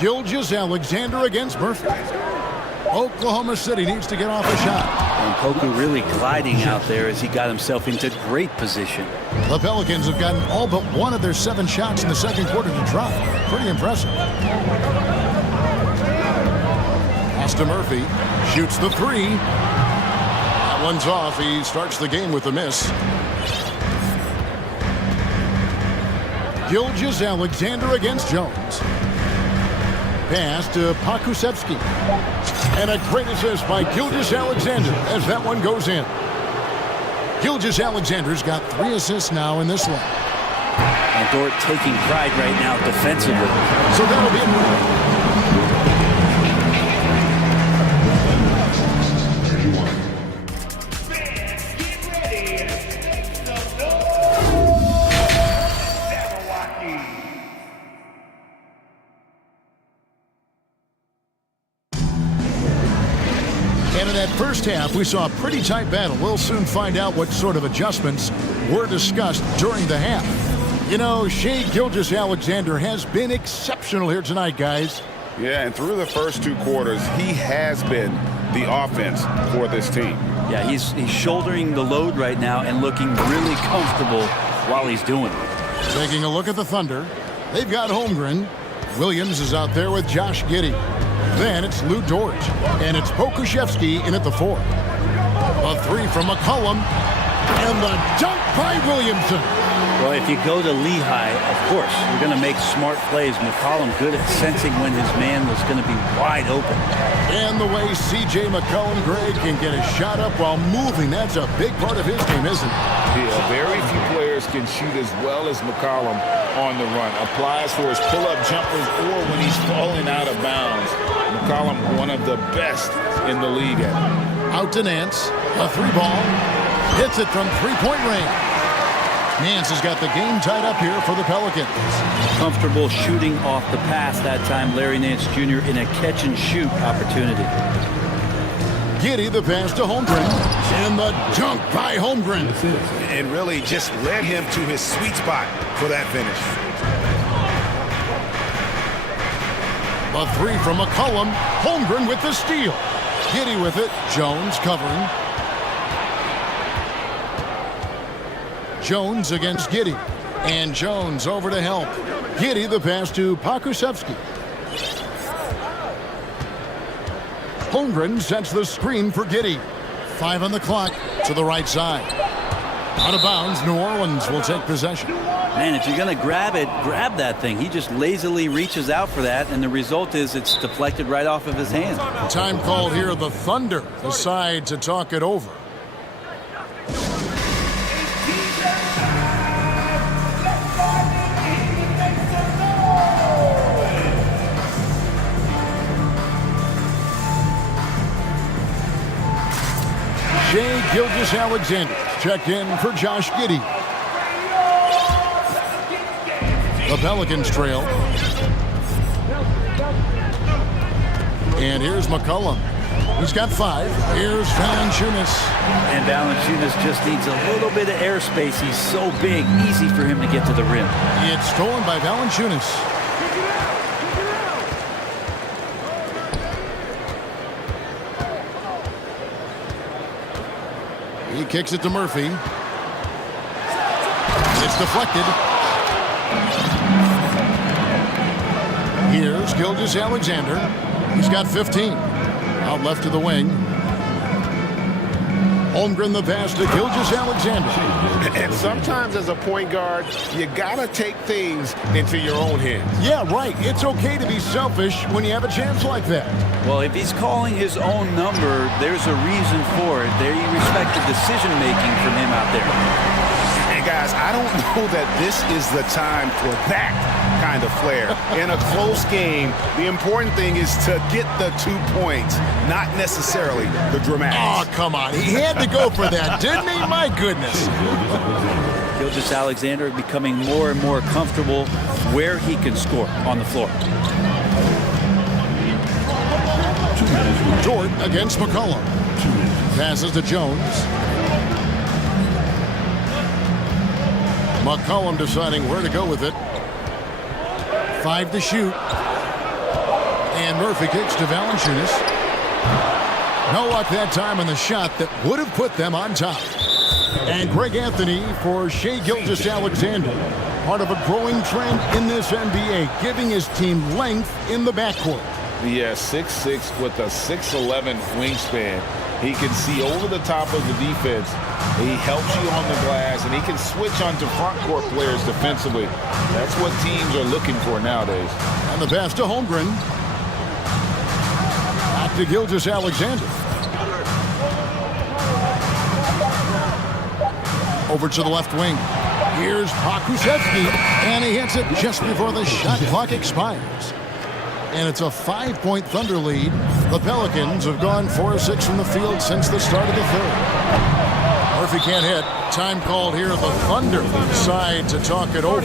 Gilgeous-Alexander against Murphy. Oklahoma City needs to get off a shot. And Poku really gliding out there as he got himself into great position. The Pelicans have gotten all but one of their 7 shots in the second quarter to drop. Pretty impressive. Pass to Murphy. Shoots the 3. That one's off. He starts the game with a miss. Gilgeous-Alexander against Jones. Pass to Pokusevski. And a great assist by Gilgeous-Alexander as that one goes in. Gilgeous-Alexander's got 3 assists now in this one. And Dort taking pride right now defensively. So that'll be it. And in that first half, we saw a pretty tight battle. We'll soon find out what sort of adjustments were discussed during the half. You know, Shea Gilgeous-Alexander has been exceptional here tonight, guys. Yeah, and through the first 2 quarters, he has been the offense for this team. Yeah, he's shouldering the load right now and looking really comfortable while he's doing it. Taking a look at the Thunder. They've got Holmgren. Williams is out there with Josh Giddey. Then it's Lou Dort, and it's Pokusevski in at the 4. A 3 from McCollum, and the dunk by Williamson. Well, if you go to Lehigh, of course, you're going to make smart plays. McCollum good at sensing when his man was going to be wide open. And the way C.J. McCollum-Gray can get a shot up while moving, that's a big part of his game, isn't it? Yeah, very few players can shoot as well as McCollum on the run. Applies for his pull-up jumpers or when he's falling out of bounds. McCollum, one of the best in the league at it. Out to Nance. A three ball. Hits it from three-point range. Nance has got the game tied up here for the Pelicans. Comfortable shooting off the pass that time. Larry Nance Jr. in a catch-and-shoot opportunity. Giddey the pass to Holmgren. And the dunk by Holmgren. And really just led him to his sweet spot for that finish. A three from McCollum. Holmgren with the steal. Giddey with it. Jones covering. Jones against Giddey. And Jones over to help. Giddey the pass to Pakusevsky. Holmgren sets the screen for Giddey. 5 on the clock to the right side. Out of bounds, New Orleans will take possession. Man, if you're going to grab it, grab that thing. He just lazily reaches out for that, and the result is it's deflected right off of his hand. Time called here. The Thunder decide to talk it over. Shai Gilgeous-Alexander checked in for Josh Giddey. The Pelicans trail. And here's McCollum. He's got 5. Here's Valanciunas. And Valanciunas just needs a little bit of airspace. He's so big, easy for him to get to the rim. It's stolen by Valanciunas. He kicks it to Murphy. It's deflected. Here's Gilgeous-Alexander. He's got 15. Out left to the wing. Holmgren the pass to Gilgeous-Alexander. And sometimes as a point guard, you gotta take things into your own hands. Yeah, right. It's okay to be selfish when you have a chance like that. Well, if he's calling his own number, there's a reason for it. There you respect the decision-making from him out there. And guys, I don't know that this is the time for that kind of flair. In a close game, the important thing is to get the 2 points, not necessarily the dramatics. Oh, come on. He had to go for that, didn't he? My goodness. Gilgeous-Alexander becoming more and more comfortable where he can score on the floor. Dort against McCollum. Passes to Jones. McCollum deciding where to go with it. 5 to shoot. And Murphy kicks to Valanciunas. No luck that time on the shot that would have put them on top. And Greg Anthony for Shai Gilgeous-Alexander. Part of a growing trend in this NBA, giving his team length in the backcourt. Yeah, 6'6" with a 6'11" wingspan. He can see over the top of the defense. He helps you on the glass, and he can switch onto front court players defensively. That's what teams are looking for nowadays. And the pass to Holmgren. Back to Gilgeous-Alexander. Over to the left wing. Here's Pakusevsky, and he hits it just before the shot clock expires. And it's a 5-point Thunder lead. The Pelicans have gone 4-6 from the field since the start of the third. Murphy can't hit. Time called here. The Thunder decide to talk it over.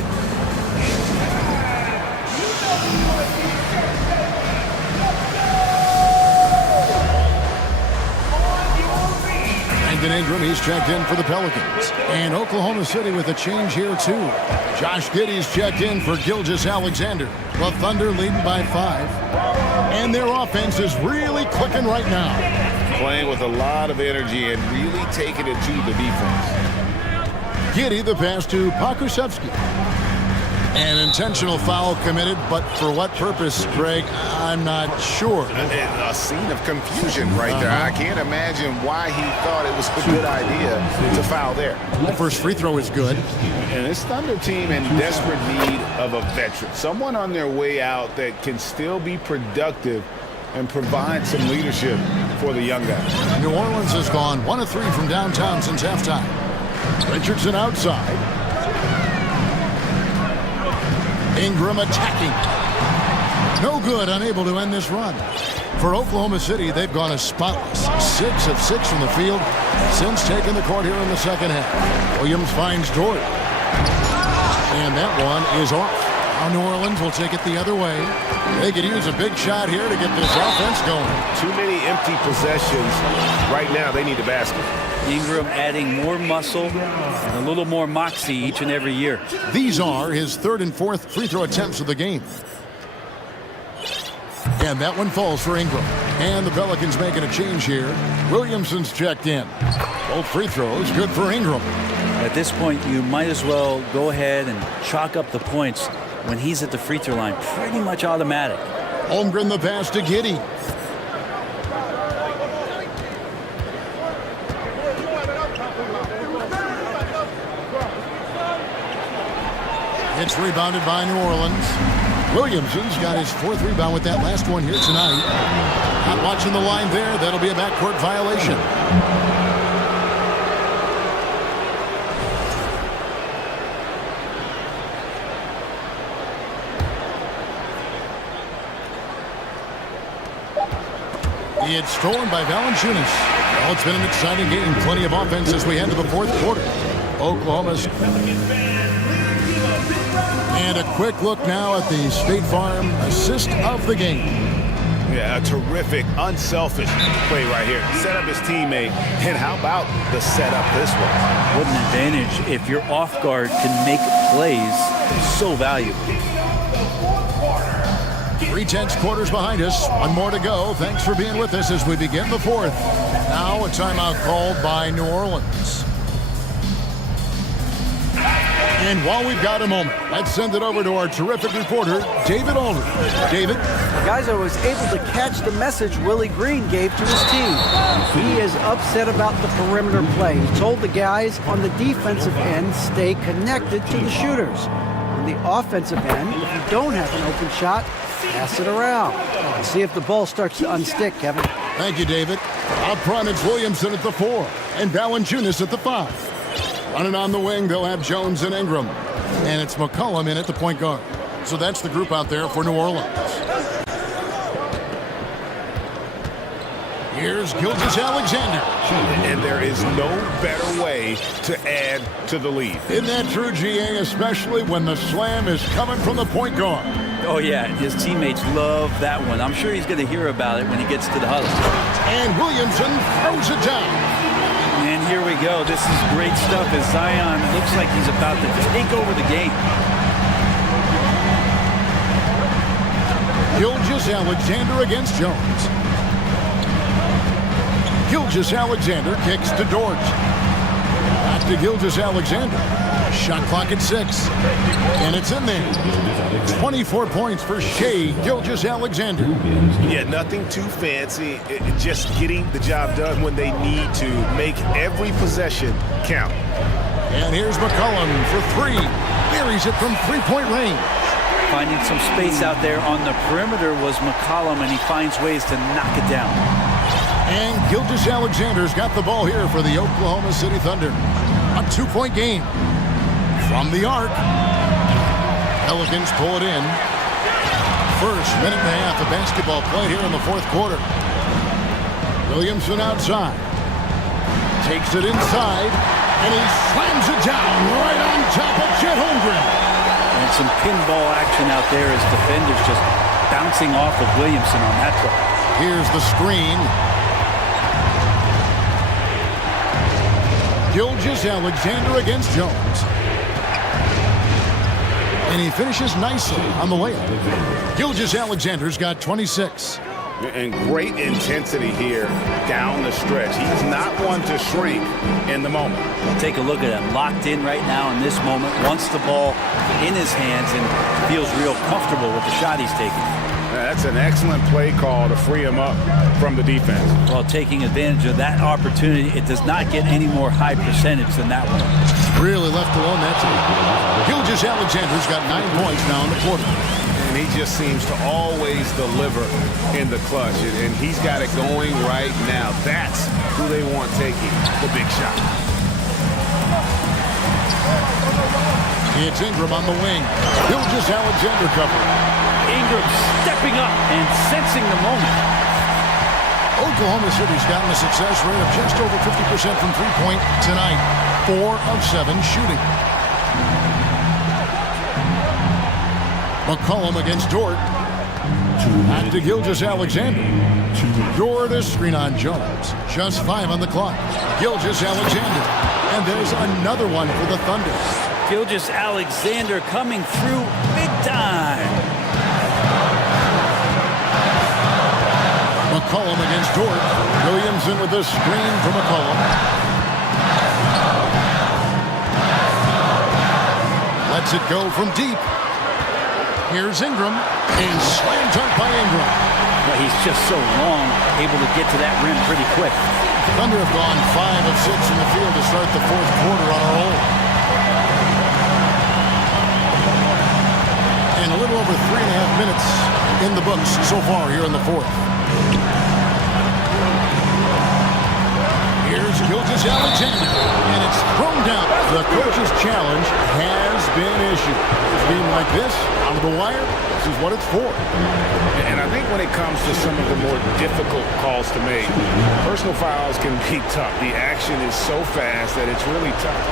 Brandon Ingram, he's checked in for the Pelicans. And Oklahoma City with a change here, too. Josh Giddey's checked in for Gilgeous-Alexander. The Thunder leading by 5. And their offense is really clicking right now. Playing with a lot of energy and really taking it to the defense. Giddey the pass to Pakusevsky. An intentional foul committed, but for what purpose, Greg? I'm not sure. A scene of confusion right there. I can't imagine why he thought it was a good idea to foul there. The first free throw is good. And this Thunder team in desperate need of a veteran, someone on their way out that can still be productive and provide some leadership for the young guys. New Orleans has gone 1 of 3 from downtown since halftime. Richardson outside. Ingram attacking. No good, unable to end this run. For Oklahoma City, they've gone a spotless 6 of 6 from the field since taking the court here in the second half. Williams finds Dort. And that one is off. Now New Orleans will take it the other way. They could use a big shot here to get this offense going. Too many empty possessions. Right now, they need the basket. Ingram adding more muscle and a little more moxie each and every year. These are his 3rd and 4th free throw attempts of the game. And that one falls for Ingram. And the Pelicans making a change here. Williamson's checked in. Both free throws good for Ingram. At this point, you might as well go ahead and chalk up the points when he's at the free throw line. Pretty much automatic. Holmgren the pass to Giddey. It's rebounded by New Orleans. Williamson's got his 4th rebound with that last one here tonight. Not watching the line there. That'll be a backcourt violation. It's stolen by Valanciunas. Well, it's been an exciting game. Plenty of offense as we head to the 4th quarter. Oklahoma's. And a quick look now at the State Farm assist of the game. Yeah, a terrific, unselfish play right here. Set up his teammate. And how about the setup this way? What an advantage if your off guard can make plays so valuable. 3/10 quarters behind us. One more to go. Thanks for being with us as we begin the 4th. Now a timeout called by New Orleans. And while we've got a moment, let's send it over to our terrific reporter, David Aldridge. David? Guys, I was able to catch the message Willie Green gave to his team. He is upset about the perimeter play. He told the guys on the defensive end, stay connected to the shooters. On the offensive end, if you don't have an open shot, pass it around. See if the ball starts to unstick, Kevin. Thank you, David. Up front, it's Williamson at the 4 and Valanciunas at the 5. Running on the wing, they'll have Jones and Ingram. And it's McCollum in at the point guard. So that's the group out there for New Orleans. Here's Gilgeous-Alexander. And there is no better way to add to the lead. Isn't that true, GA, especially when the slam is coming from the point guard? Oh, yeah, his teammates love that one. I'm sure he's going to hear about it when he gets to the huddle. And Williamson throws it down. And here we go. This is great stuff as Zion looks like he's about to take over the game. Gilgeous-Alexander against Jones. Gilgeous-Alexander kicks to Dort. Back to Gilgeous-Alexander. Shot clock at 6. And it's in there. 24 points for Shai Gilgeous-Alexander. Yeah, nothing too fancy. Just getting the job done when they need to. Make every possession count. And here's McCollum for 3. Buries it from 3-point range. Finding some space out there on the perimeter was McCollum, and he finds ways to knock it down. And Gilgeous-Alexander's got the ball here for the Oklahoma City Thunder. A 2-point game. From the arc. Pelicans pull it in. First minute and a half of basketball played here in the 4th quarter. Williamson outside. Takes it inside. And he slams it down right on top of Chet Holmgren. And some pinball action out there as defenders just bouncing off of Williamson on that play. Here's the screen. Gilgeous-Alexander against Jones. And he finishes nicely on the layup. Gilgeous-Alexander's got 26. And great intensity here down the stretch. He's not one to shrink in the moment. Take a look at him, locked in right now in this moment, wants the ball in his hands and feels real comfortable with the shot he's taking. That's an excellent play call to free him up from the defense. Well, taking advantage of that opportunity, it does not get any more high percentage than that one. Really left alone that time. Gilgeous-Alexander's got 9 points now in the quarter. And he just seems to always deliver in the clutch. And he's got it going right now. That's who they want taking the big shot. It's Ingram on the wing. Gilgeous-Alexander cover. Ingram stepping up and sensing the moment. Oklahoma City's gotten a success rate of just over 50% from three-point tonight. 4 of 7 shooting. McCollum against Dort. Back to Gilgeous-Alexander. Dort a screen on Jones. Just 5 on the clock. Gilgeous-Alexander. And there's another one for the Thunder. Gilgeous-Alexander coming through big time. McCollum against Dort. Williamson with a screen for McCollum. Lets it go from deep. Here's Ingram. A slam dunk by Ingram. Well, he's just so long, able to get to that rim pretty quick. Thunder have gone 5 of 6 in the field to start the fourth quarter on a roll. And a little over 3.5 minutes in the books so far here in the fourth. Here's Gilgeous-Alexander, and it's thrown down. The coach's challenge has been issued. A game like this, out of the wire, this is what it's for. And I think when it comes to some of the more difficult calls to make, personal fouls can be tough. The action is so fast that it's really tough.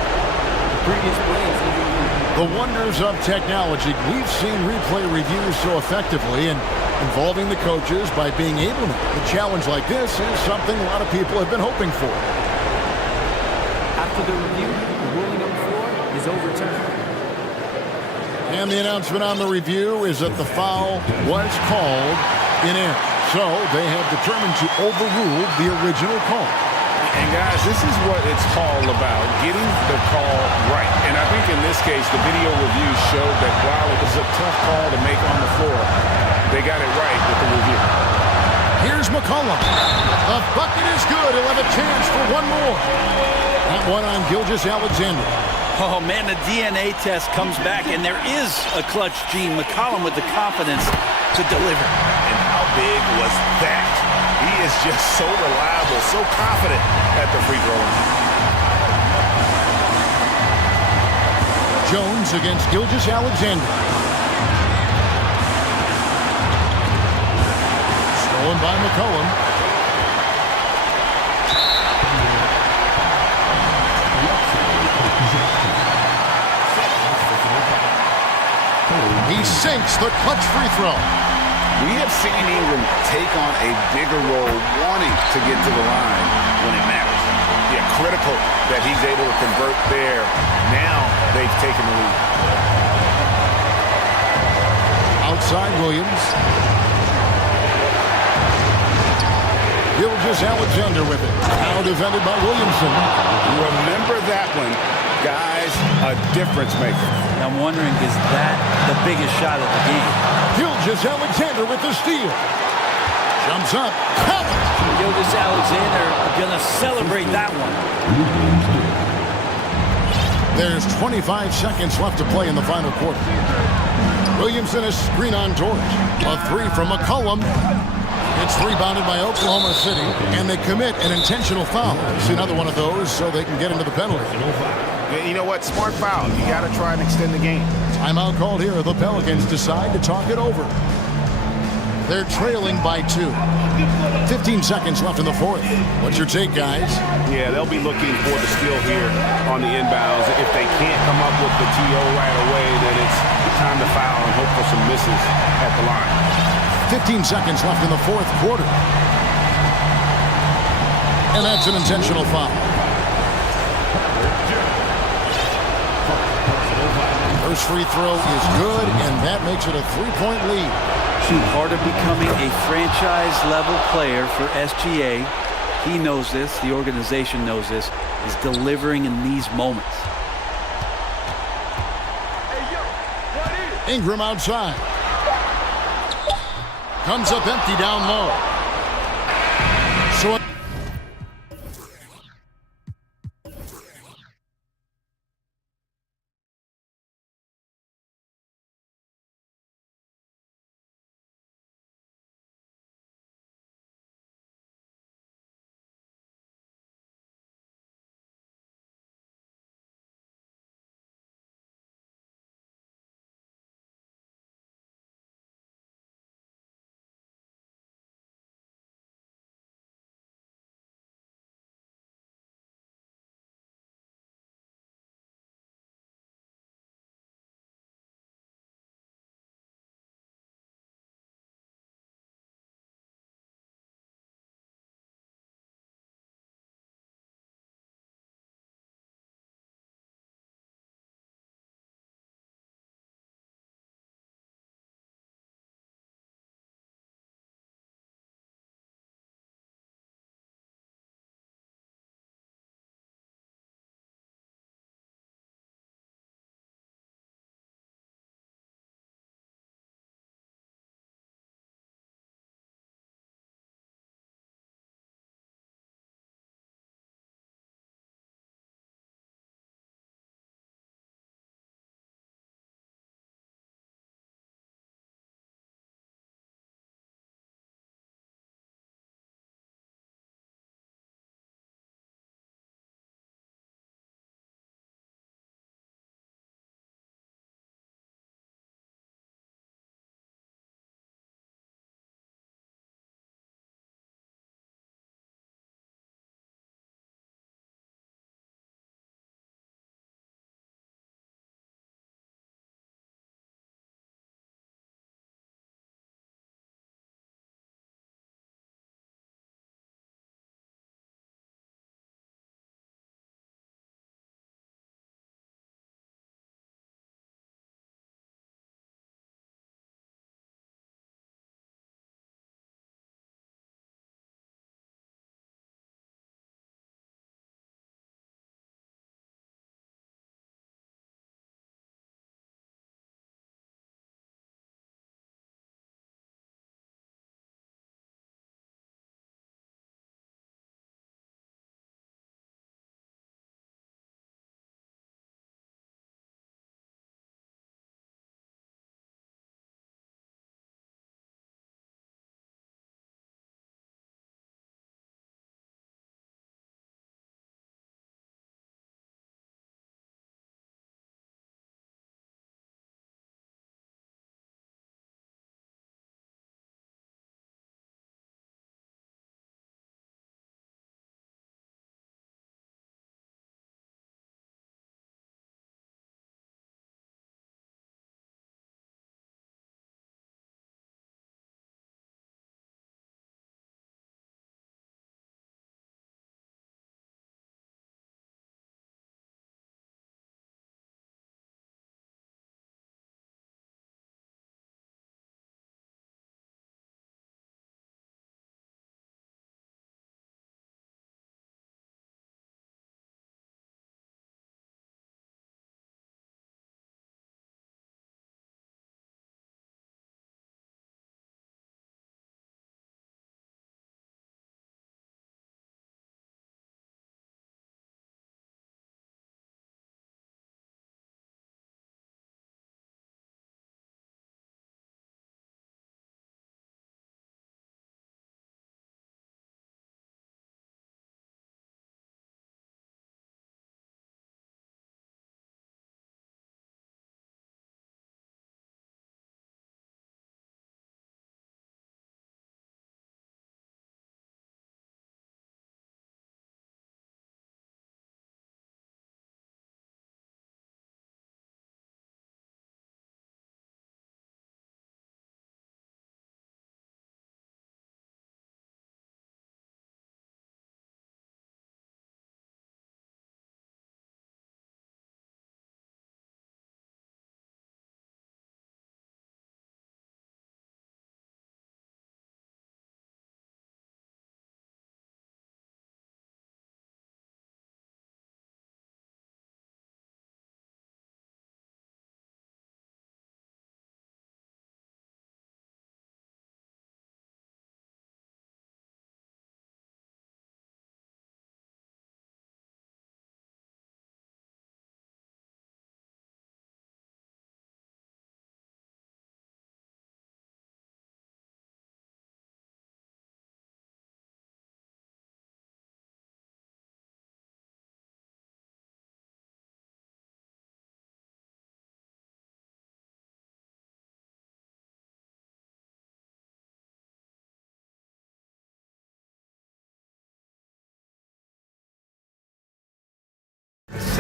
The wonders of technology. We've seen replay reviews so effectively and involving the coaches by being able to. A challenge like this is something a lot of people have been hoping for. After the review, the ruling on the floor is overturned. And the announcement on the review is that the foul was called in error. So they have determined to overrule the original call. And guys, this is what it's all about, getting the call right. And I think in this case, the video review showed that while it was a tough call to make on the floor, they got it right with the review. Here's McCollum. The bucket is good. He'll have a chance for one more. That one on Gilgeous-Alexander. Oh, man, the DNA test comes back, and there is a clutch gene. McCollum with the confidence to deliver. And how big was that? He is just so reliable, so confident at the free throw line. Jones against Gilgeous-Alexander. Stolen by McCollum. He sinks the clutch free throw. We have seen Ingram take on a bigger role, wanting to get to the line when it matters. Yeah, critical that he's able to convert there. Now they've taken the lead. Outside Williams. Gilgeous-Alexander with it. Now defended by Williamson. Remember that one. Guys, a difference maker. I'm wondering, is that the biggest shot of the game? Gilgeous-Alexander with the steal. Jumps up. Gilgeous-Alexander going to celebrate that one. There's 25 seconds left to play in the final quarter. Williamson is screen on Dort. A three from McCollum. It's rebounded by Oklahoma City, and they commit an intentional foul. It's another one of those so they can get into the penalty. You know what? Smart foul. You got to try and extend the game. Timeout called here. The Pelicans decide to talk it over. They're trailing by 2. 15 seconds left in the fourth. What's your take, guys? Yeah, they'll be looking for the steal here on the inbounds. If they can't come up with the TO right away, then it's time to foul and hope for some misses at the line. 15 seconds left in the fourth quarter. And that's an intentional foul. First free throw is good, and that makes it a 3-point lead. Part of becoming a franchise-level player for SGA, he knows this, the organization knows this, is delivering in these moments. Ingram outside. Comes up empty down low. So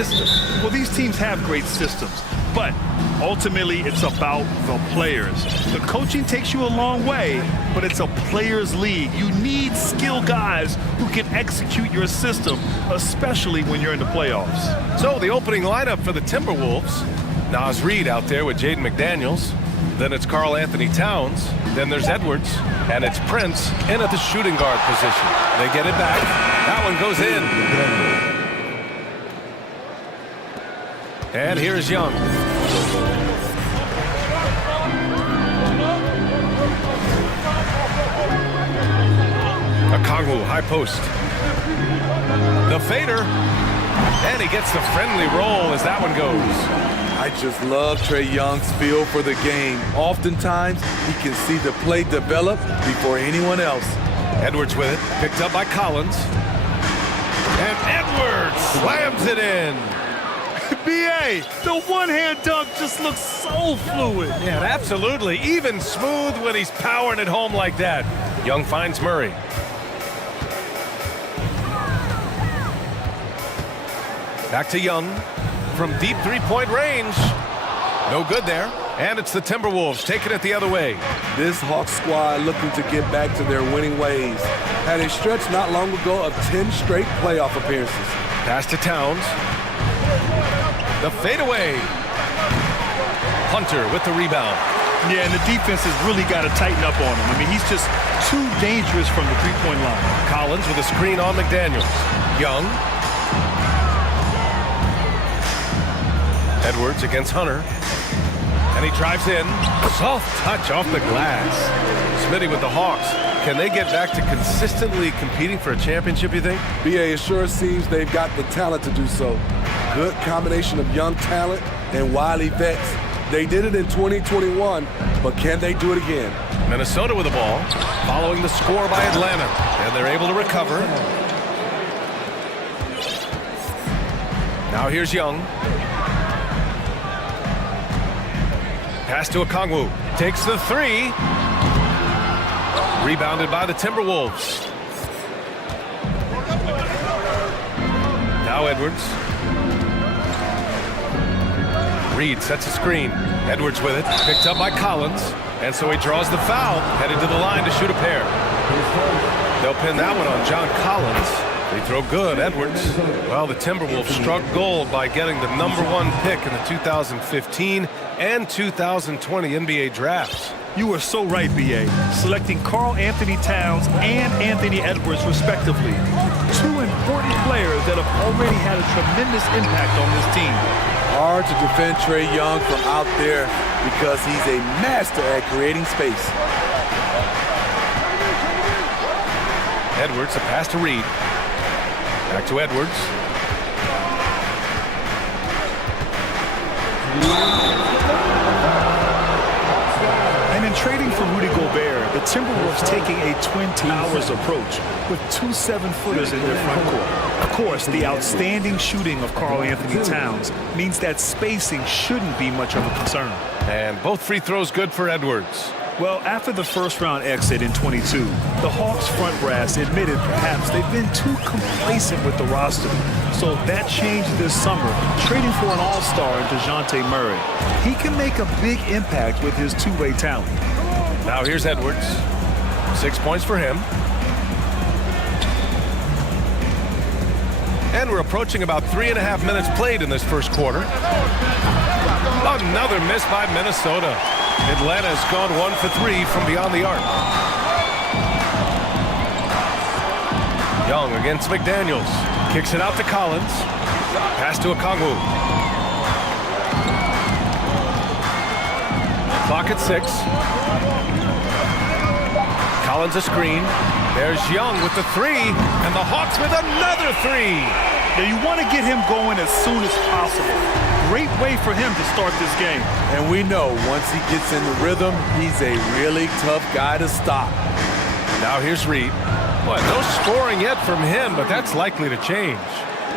system. Well, these teams have great systems, but ultimately it's about the players. The coaching takes you a long way, but it's a players' league. You need skilled guys who can execute your system, especially when you're in the playoffs. So the opening lineup for the Timberwolves. Naz Reid out there with Jaden McDaniels. Then it's Karl Anthony Towns. Then there's Edwards. And it's Prince in at the shooting guard position. They get it back. That one goes in. And here's Young. Okongwu, high post. The fader. And he gets the friendly roll as that one goes. I just love Trae Young's feel for the game. Oftentimes, he can see the play develop before anyone else. Edwards with it, picked up by Collins. And Edwards slams it in. B.A., the one-hand dunk just looks so fluid. Yeah, absolutely. Even smooth when he's powering it home like that. Young finds Murray. Back to Young. From deep three-point range. No good there. And it's the Timberwolves taking it the other way. This Hawks squad looking to get back to their winning ways. Had a stretch not long ago of 10 straight playoff appearances. Pass to Towns. The fadeaway. Hunter with the rebound. Yeah, and the defense has really got to tighten up on him. I mean, he's just too dangerous from the three-point line. Collins with a screen on McDaniels. Young. Edwards against Hunter. And he drives in. Soft touch off the glass. Smitty with the Hawks. Can they get back to consistently competing for a championship, you think? BA, it sure seems they've got the talent to do so. Good combination of young talent and wily vets. They did it in 2021, but can they do it again? Minnesota with the ball, following the score by Atlanta. And they're able to recover. Now here's Young. Pass to Okongwu. Takes the three. Rebounded by the Timberwolves. Now Edwards. Reid sets a screen. Edwards with it. Picked up by Collins. And so he draws the foul. Headed to the line to shoot a pair. They'll pin that one on John Collins. They throw good, Edwards. Well, the Timberwolves struck gold by getting the #1 pick in the 2015 and 2020 NBA drafts. You are so right, B.A. Selecting Karl Anthony Towns and Anthony Edwards, respectively. Two important players that have already had a tremendous impact on this team. Hard to defend Trae Young from out there because he's a master at creating space. Edwards, a pass to Reid. Back to Edwards. And in trading for Rudy Gobert, the Timberwolves taking a Twin Towers approach with two 7-footers in their front court. Of course, the outstanding shooting of Karl Anthony Towns means that spacing shouldn't be much of a concern. And both free throws good for Edwards. Well, after the first-round exit in 22, the Hawks front brass admitted perhaps they've been too complacent with the roster. So that changed this summer, trading for an all-star in DeJounte Murray. He can make a big impact with his two-way talent. Now here's Edwards. 6 points for him. And we're approaching about 3.5 minutes played in this first quarter. Another miss by Minnesota. Atlanta's gone 1 for 3 from beyond the arc. Young against McDaniels. Kicks it out to Collins. Pass to Okongwu. Clock at 6. Collins a screen. There's Young with the three. And the Hawks with another three. Now you want to get him going as soon as possible. Great way for him to start this game. And we know once he gets in the rhythm, he's a really tough guy to stop. Now here's Reid. Well, no scoring yet from him, but that's likely to change.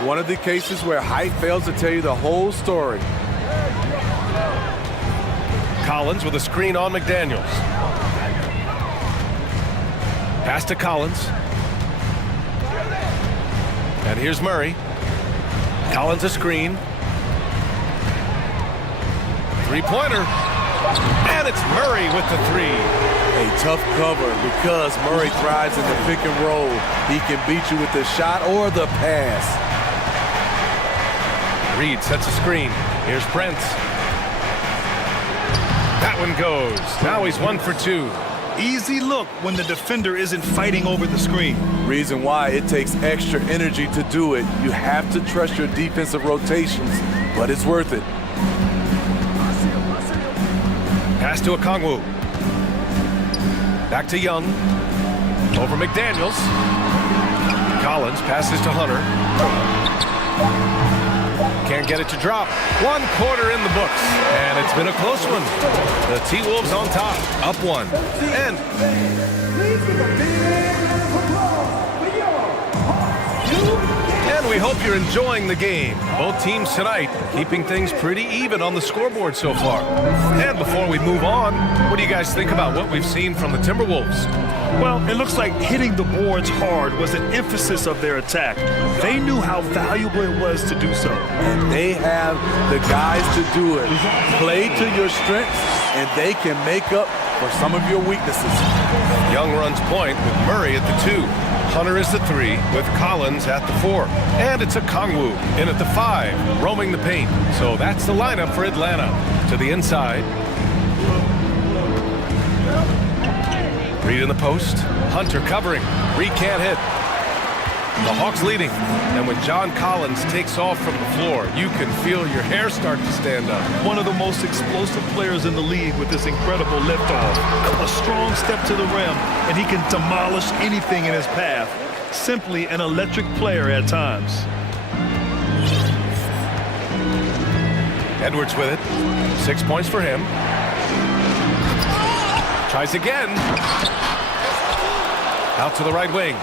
One of the cases where height fails to tell you the whole story. Collins with a screen on McDaniels. Pass to Collins. And here's Murray. Collins a screen. Three-pointer. And it's Murray with the three. A tough cover because Murray thrives in the pick and roll. He can beat you with the shot or the pass. Reed sets a screen. Here's Brent. That one goes. Now he's 1 for 2. Easy look when the defender isn't fighting over the screen. Reason why it takes extra energy to do it. You have to trust your defensive rotations, but it's worth it. Pass to Okongwu. Back to Young. Over McDaniels. Collins passes to Hunter. Can't get it to drop. 1 quarter in the books. And it's been a close one. The T-Wolves on top. Up 1. And we hope you're enjoying the game. Both teams tonight keeping things pretty even on the scoreboard so far. And before we move on, what do you guys think about what we've seen from the Timberwolves? Well, it looks like hitting the boards hard was an emphasis of their attack. They knew how valuable it was to do so. And they have the guys to do it. Play to your strengths, and they can make up for some of your weaknesses. Young runs point with Murray at the 2. Hunter is the 3 with Collins at the 4. And it's Okongwu in at the 5, roaming the paint. So that's the lineup for Atlanta. To the inside. Reed in the post. Hunter covering. Reed can't hit. The Hawks leading. And when John Collins takes off from the floor, you can feel your hair start to stand up. One of the most explosive players in the league with this incredible liftoff. A strong step to the rim, and he can demolish anything in his path. Simply an electric player at times. Edwards with it. 6 points for him. Tries again. Out to the right wing.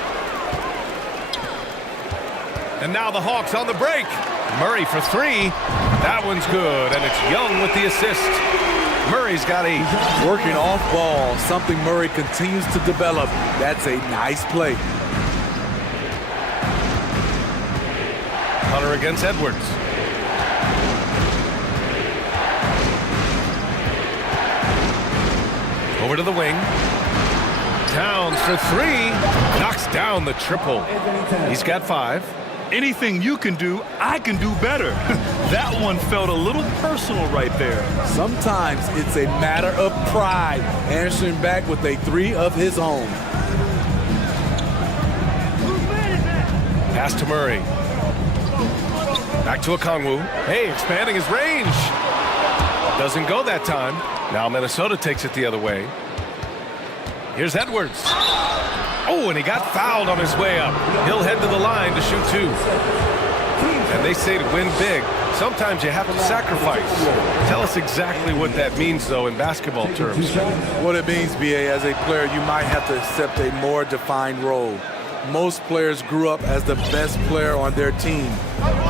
And now the Hawks on the break. Murray for 3. That one's good, and it's Young with the assist. Murray's got 8. Working off ball, something Murray continues to develop. That's a nice play. Hunter against Edwards. Over to the wing. Towns for 3. Knocks down the triple. He's got 5. Anything you can do, I can do better. That one felt a little personal right there. Sometimes it's a matter of pride, answering back with a 3 of his own. Pass to Murray. Back to Okongwu. Hey, expanding his range. Doesn't go that time. Now Minnesota takes it the other way. Here's Edwards. Oh, and he got fouled on his way up. He'll head to the line to shoot 2. And they say to win big, sometimes you have to sacrifice. Tell us exactly what that means, though, in basketball terms. What it means, BA, as a player, you might have to accept a more defined role. Most players grew up as the best player on their team.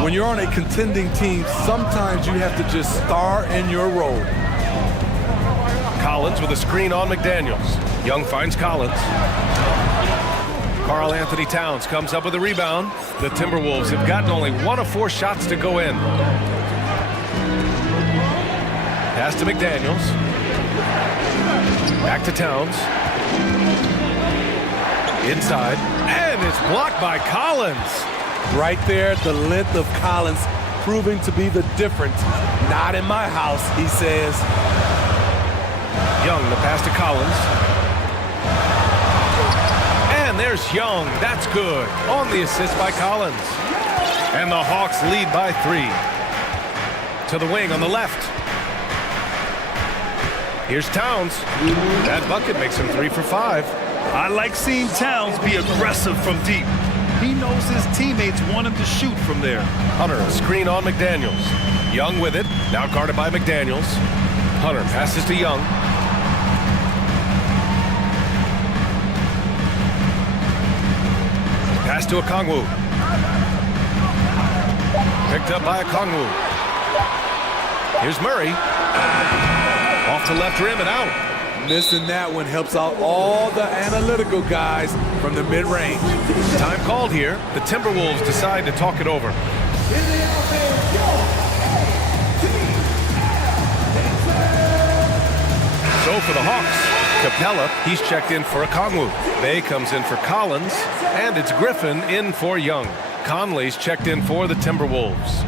When you're on a contending team, sometimes you have to just star in your role. Collins with a screen on McDaniels. Young finds Collins. Karl Anthony Towns comes up with a rebound. The Timberwolves have gotten only 1 of 4 shots to go in. Pass to McDaniels. Back to Towns. Inside. And it's blocked by Collins. Right there, the length of Collins proving to be the difference. Not in my house, he says. Young, the pass to Collins. And there's Young. That's good. On the assist by Collins. And the Hawks lead by 3. To the wing on the left. Here's Towns. That bucket makes him 3 for 5. I like seeing Towns be aggressive from deep. He knows his teammates want him to shoot from there. Hunter, a screen on McDaniels. Young with it. Now guarded by McDaniels. Hunter passes to Young. Pass to Okongwu. Picked up by Okongwu. Here's Murray. Off to left rim and out. Missing that one helps out all the analytical guys from the mid-range. Time called here. The Timberwolves decide to talk it over. So for the Hawks, Capella, he's checked in for Okongwu. Bay comes in for Collins, and it's Griffin in for Young. Conley's checked in for the Timberwolves.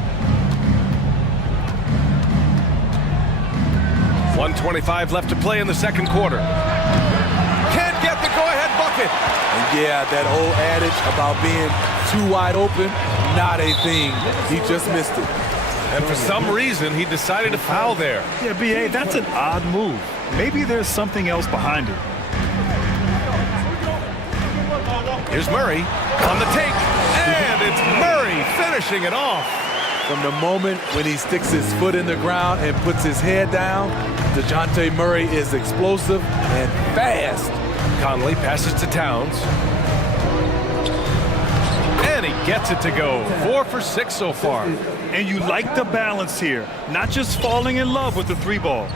1:25 left to play in the second quarter. Can't get the go-ahead bucket. And yeah, that old adage about being too wide open, not a thing. He just missed it. And for some reason, he decided to foul there. Yeah, B.A., that's an odd move. Maybe there's something else behind it. Here's Murray on the take, and it's Murray finishing it off. From the moment when he sticks his foot in the ground and puts his head down, DeJounte Murray is explosive and fast. Conley passes to Towns. And he gets it to go. 4 for 6 so far. And you like the balance here, not just falling in love with the three ball.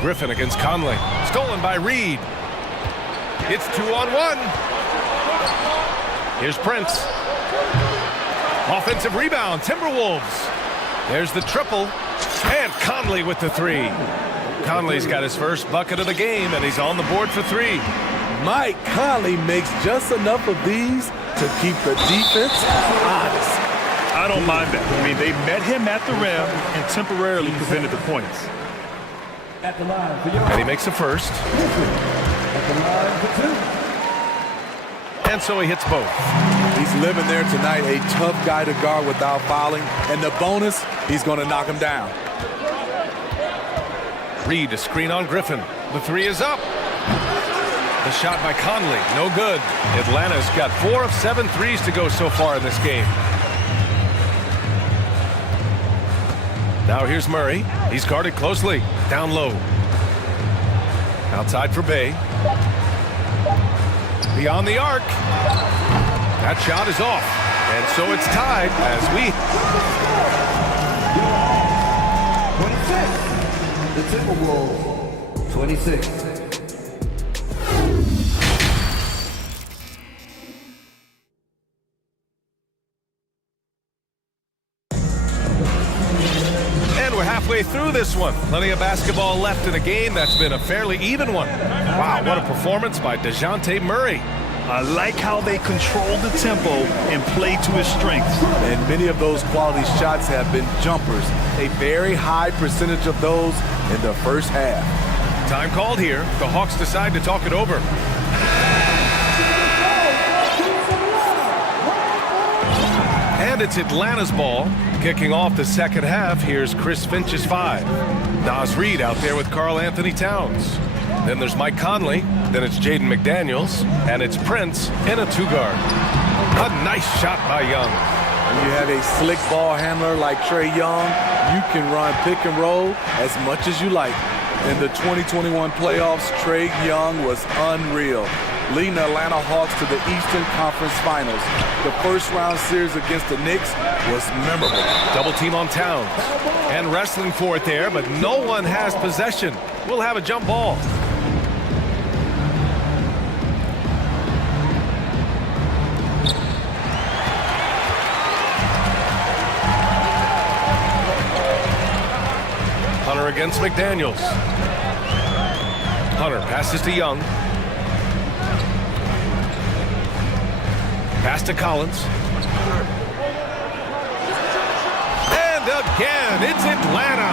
Griffin against Conley. Stolen by Reed. It's 2-on-1. Here's Prince. Offensive rebound, Timberwolves. There's the triple. And Conley with the three. Conley's got his first bucket of the game, and he's on the board for 3. Mike Conley makes just enough of these to keep the defense honest. I don't mind that. I mean, they met him at the rim and temporarily prevented the points. And he makes the first. And so he hits both. He's living there tonight, a tough guy to guard without fouling. And the bonus, he's going to knock him down. Reed, a screen on Griffin. The 3 is up. The shot by Conley, no good. Atlanta's got 4 of 7 threes to go so far in this game. Now here's Murray. He's guarded closely. Down low. Outside for Bay. Beyond the arc. That shot is off. And so it's tied as we... The Timberwolves, 26. And we're halfway through this one. Plenty of basketball left in a game that's been a fairly even one. Wow, what a performance by DeJounte Murray. I like how they control the tempo and play to his strengths. And many of those quality shots have been jumpers. A very high percentage of those in the first half. Time called here. The Hawks decide to talk it over. And it's Atlanta's ball. Kicking off the second half, here's Chris Finch's 5. Naz Reid out there with Karl Anthony Towns. Then there's Mike Conley. Then it's Jaden McDaniels. And it's Prince in a 2-guard. A nice shot by Young. When you have a slick ball handler like Trae Young, you can run pick and roll as much as you like. In the 2021 playoffs, Trae Young was unreal, leading the Atlanta Hawks to the Eastern Conference Finals. The first-round series against the Knicks was memorable. Double team on Towns. And wrestling for it there, but no one has possession. We'll have a jump ball. Hunter against McDaniels. Hunter passes to Young. Pass to Collins. And again, it's Atlanta.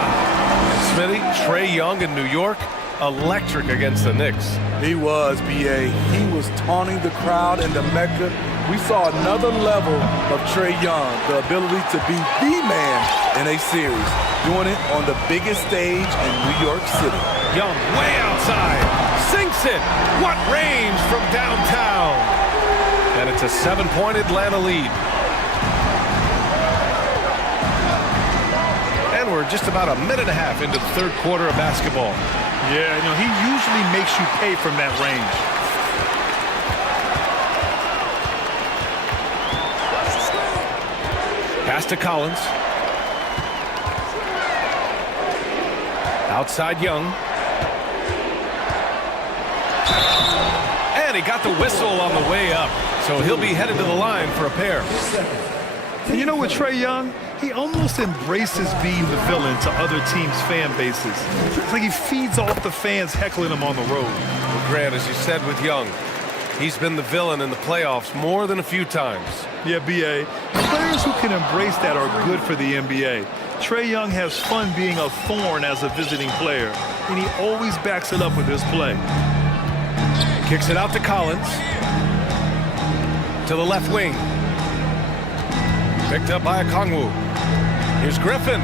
Smithy, Trae Young in New York, electric against the Knicks. He was, B.A. He was taunting the crowd in the Mecca. We saw another level of Trae Young, the ability to be the man in a series, doing it on the biggest stage in New York City. Young way outside, sinks it. What range from downtown. And it's a 7-point Atlanta lead. And we're just about a minute and a half into the third quarter of basketball. Yeah, you know, he usually makes you pay from that range. Pass to Collins. Outside Young. And he got the whistle on the way up. So he'll be headed to the line for a pair. And you know what, Trae Young? He almost embraces being the villain to other teams' fan bases. It's like he feeds off the fans heckling him on the road. Well, Grant, as you said with Young, he's been the villain in the playoffs more than a few times. Yeah, B.A. Players who can embrace that are good for the NBA. Trae Young has fun being a thorn as a visiting player, and he always backs it up with his play. Kicks it out to Collins. To the left wing. Picked up by Okongwu. Here's Griffin.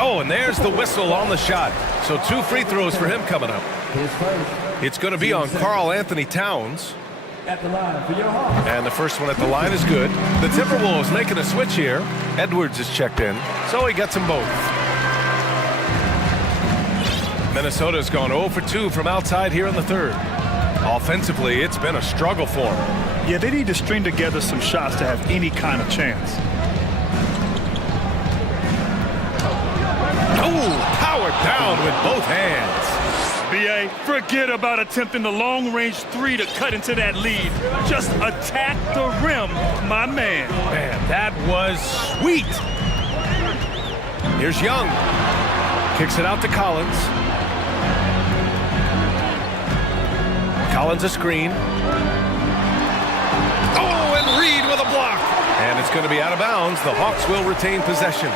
Oh, and there's the whistle on the shot. So 2 free throws for him coming up. It's going to be on Karl Anthony Towns. And the first one at the line is good. The Timberwolves making a switch here. Edwards is checked in, so he gets them both. Minnesota's gone 0 for 2 from outside here in the third. Offensively, it's been a struggle for them. Yeah, they need to string together some shots to have any kind of chance. Oh, powered down with both hands. B.A., forget about attempting the long-range 3 to cut into that lead. Just attack the rim, my man. Man, that was sweet. Here's Young. Kicks it out to Collins. Collins a screen. Oh, and Reed with a block. And it's going to be out of bounds. The Hawks will retain possession.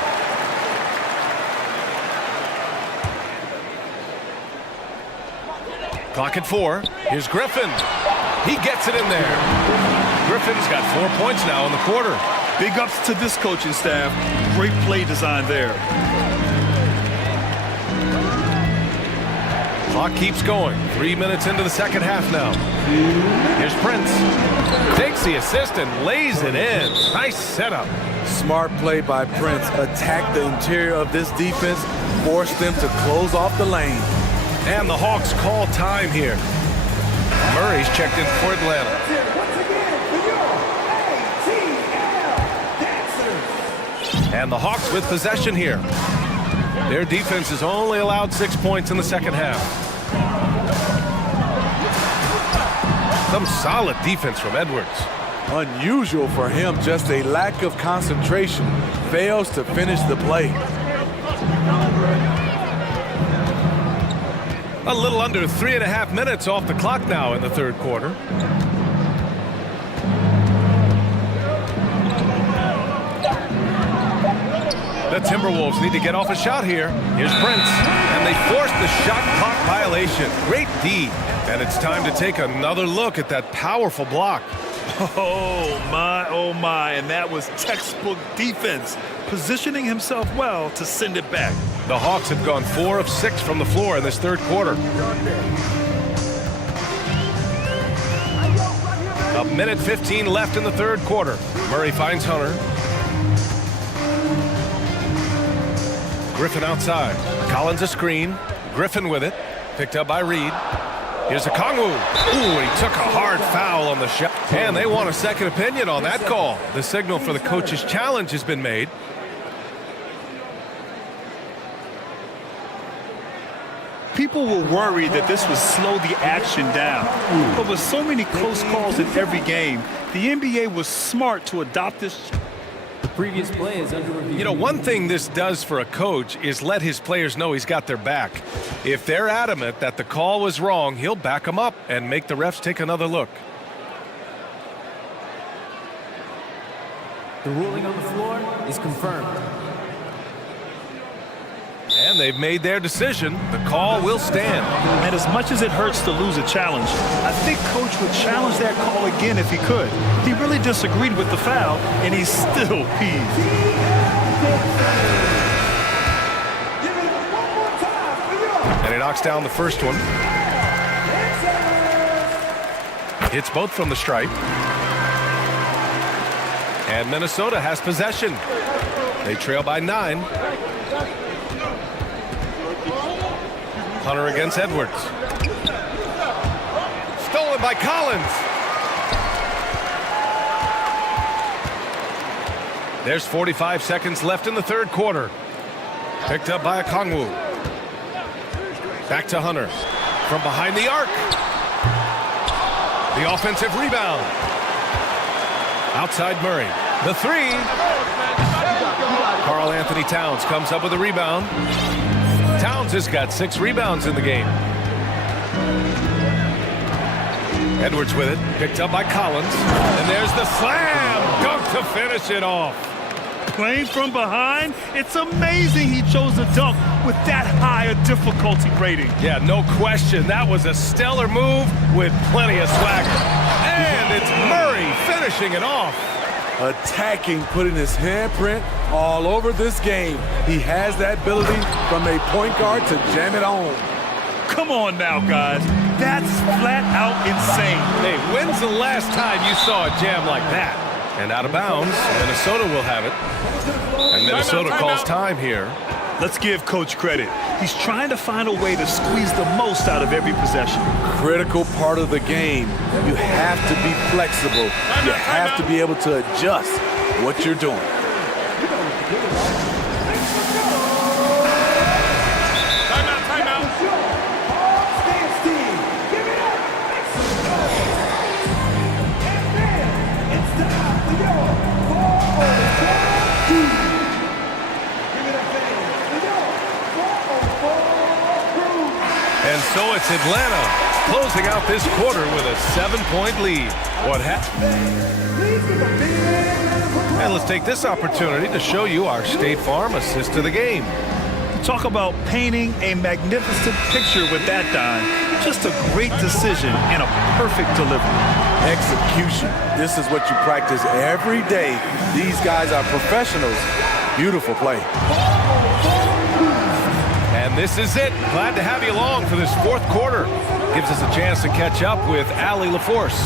Clock at 4. Here's Griffin. He gets it in there. Griffin's got 4 points now in the quarter. Big ups to this coaching staff. Great play design there. Clock keeps going. 3 minutes into the second half now. Here's Prince. Takes the assist and lays it in. Nice setup. Smart play by Prince. Attack the interior of this defense. Force them to close off the lane. And the Hawks call time here. Murray's checked in for Atlanta. And the Hawks with possession here. Their defense has only allowed 6 points in the second half. Some solid defense from Edwards. Unusual for him, just a lack of concentration. Fails to finish the play. A little under 3.5 minutes off the clock now in the third quarter. The Timberwolves need to get off a shot here. Here's Prince, and they force the shot clock violation. Great D, and it's time to take another look at that powerful block. Oh my, and that was textbook defense. Positioning himself well to send it back. The Hawks have gone 4 of 6 from the floor in this third quarter. A minute 15 left in the third quarter. Murray finds Hunter. Griffin outside. Collins a screen. Griffin with it. Picked up by Reed. Here's Okongwu. Ooh, he took a hard foul on the shot. And they want a second opinion on that call. The signal for the coach's challenge has been made. People were worried that this would slow the action down. But with so many close calls in every game, the NBA was smart to adopt this. The previous play is under review. You know, one thing this does for a coach is let his players know he's got their back. If they're adamant that the call was wrong, he'll back them up and make the refs take another look. The ruling on the floor is confirmed. And they've made their decision. The call will stand. And as much as it hurts to lose a challenge, I think Coach would challenge that call again if he could. He really disagreed with the foul, and he's still peeved. And he knocks down the first one. Hits both from the stripe. And Minnesota has possession. They trail by 9. Hunter against Edwards. Stolen by Collins. There's 45 seconds left in the third quarter. Picked up by Okongwu. Back to Hunter. From behind the arc. The offensive rebound. Outside Murray. The three. Karl Anthony Towns comes up with a rebound. Towns has got 6 rebounds in the game. Edwards with it, picked up by Collins. And there's the slam dunk to finish it off. Playing from behind, it's amazing he chose a dunk with that high a difficulty rating. Yeah, no question. That was a stellar move with plenty of swagger. And it's Murray finishing it off. Attacking, putting his handprint all over this game. He has that ability from a point guard to jam it home. Come on now, guys. That's flat out insane. Hey, when's the last time you saw a jam like that? And out of bounds, Minnesota will have it. And Minnesota calls time here. Let's give Coach credit. He's trying to find a way to squeeze the most out of every possession. Critical part of the game. You have to be flexible. You have to be able to adjust what you're doing. And so it's Atlanta closing out this quarter with a 7-point lead. What happened? And let's take this opportunity to show you our State Farm assist to the game. Talk about painting a magnificent picture with that dime. Just a great decision and a perfect delivery. Execution. This is what you practice every day. These guys are professionals. Beautiful play. And this is it. Glad to have you along for this 4th quarter. Gives us a chance to catch up with Allie LaForce.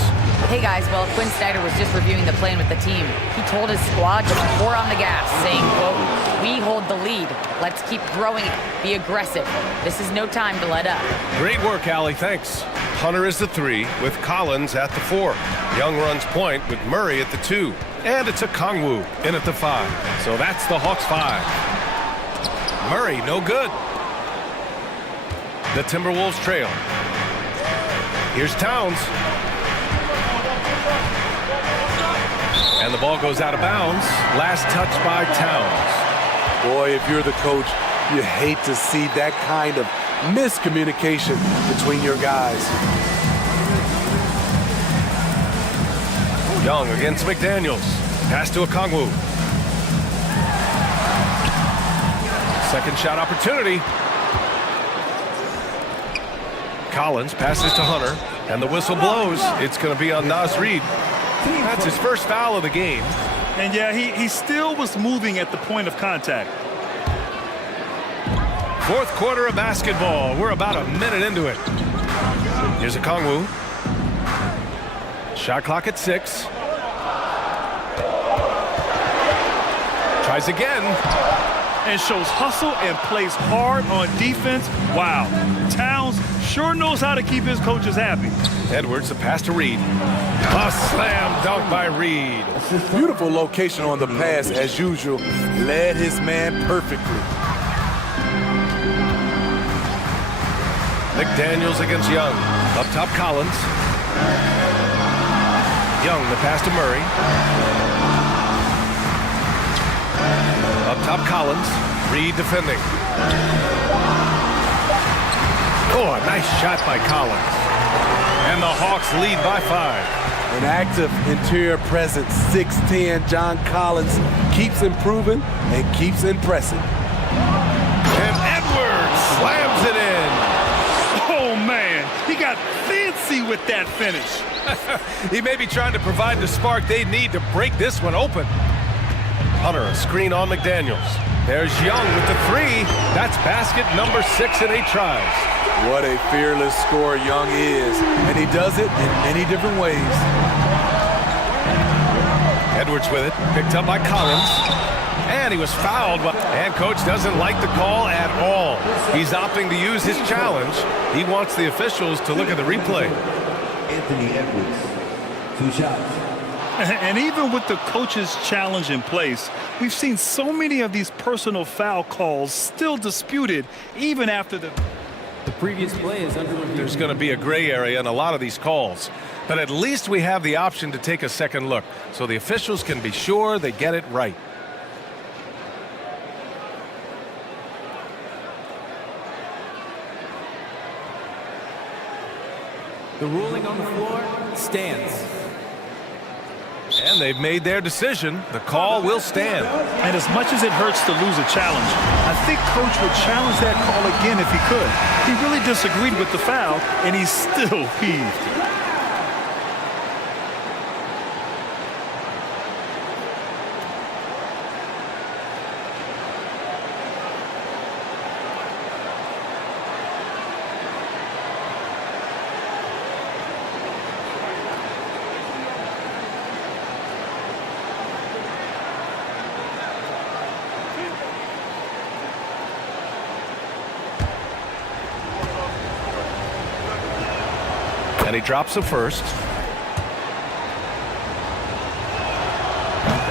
Hey guys, well, Quinn Snyder was just reviewing the plan with the team. He told his squad to pour on the gas, saying, quote, "We hold the lead. Let's keep growing it. Be aggressive. This is no time to let up." Great work, Allie. Thanks. Hunter is the 3 with Collins at the 4. Young runs point with Murray at the 2. And it's a Kongwu in at the 5. So that's the Hawks 5. Murray, no good. The Timberwolves trail. Here's Towns. And the ball goes out of bounds. Last touch by Towns. Boy, if you're the coach, you hate to see that kind of miscommunication between your guys. Young against McDaniels. Pass to Okongwu. Second shot opportunity. Collins passes to Hunter, and the whistle blows. It's going to be on Naz Reid. That's his first foul of the game. And yeah, he still was moving at the point of contact. 4th quarter of basketball. We're about a minute into it. Here's a Kongwu. Shot clock at 6. Tries again. And shows hustle and plays hard on defense. Wow. Towns sure knows how to keep his coaches happy. Edwards, the pass to Reid. A slam dunk by Reid. Beautiful location on the pass, as usual. Led his man perfectly. McDaniels against Young. Up top, Collins. Young, the pass to Murray. Up top, Collins. Reid defending. Oh, a nice shot by Collins. And the Hawks lead by 5. An active interior presence, 6'10", John Collins keeps improving and keeps impressing. And Edwards slams it in. Oh, man, he got fancy with that finish. He may be trying to provide the spark they need to break this one open. Hunter, a screen on McDaniels. There's Young with the 3. That's basket number 6 in 8 tries. What a fearless scorer Young is, and he does it in many different ways. Edwards with it, picked up by Collins. And he was fouled, and coach doesn't like the call at all. He's opting to use his challenge. He wants the officials to look at the replay. Anthony Edwards, 2 shots. And even with the coach's challenge in place, we've seen so many of these personal foul calls still disputed even after the... The previous play is under review. There's going to be a gray area in a lot of these calls. But at least we have the option to take a second look, so the officials can be sure they get it right. The ruling on the floor stands. And they've made their decision. The call will stand. And as much as it hurts to lose a challenge, I think Coach would challenge that call again if he could. He really disagreed with the foul, and he's still peeved. And he drops the first.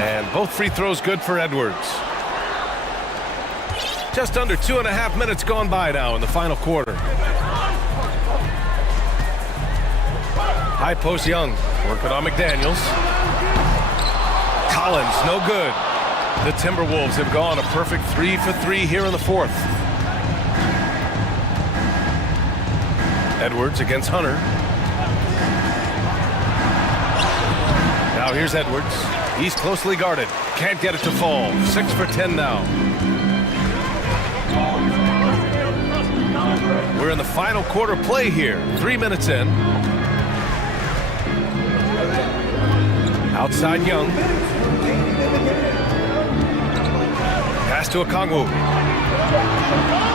And both free throws good for Edwards. Just under 2.5 minutes gone by now in the final quarter. High post Young, working on McDaniels. Collins, no good. The Timberwolves have gone a perfect 3 for 3 here in the fourth. Edwards against Hunter. Now here's Edwards. He's closely guarded. Can't get it to fall. 6 for 10 now. We're in the final quarter play here. 3 minutes in. Outside Young. Pass to Okongwu.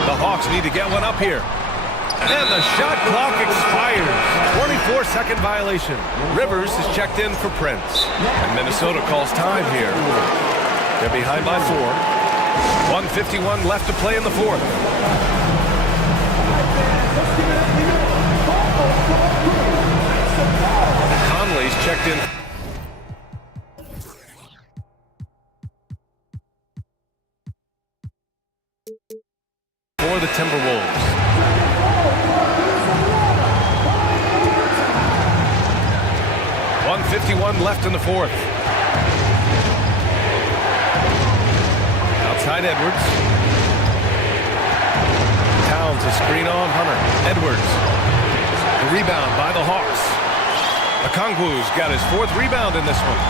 The Hawks need to get one up here. And the shot clock expires. 24-second violation. Rivers is checked in for Prince. And Minnesota calls time here. They're behind by 4. 1:51 left to play in the fourth. Conley's checked in. For the Timberwolves. 1:51 left in the fourth. Outside Edwards. Towns a screen on Hunter. Edwards. The rebound by the Hawks. Okongwu's got his 4th rebound in this one.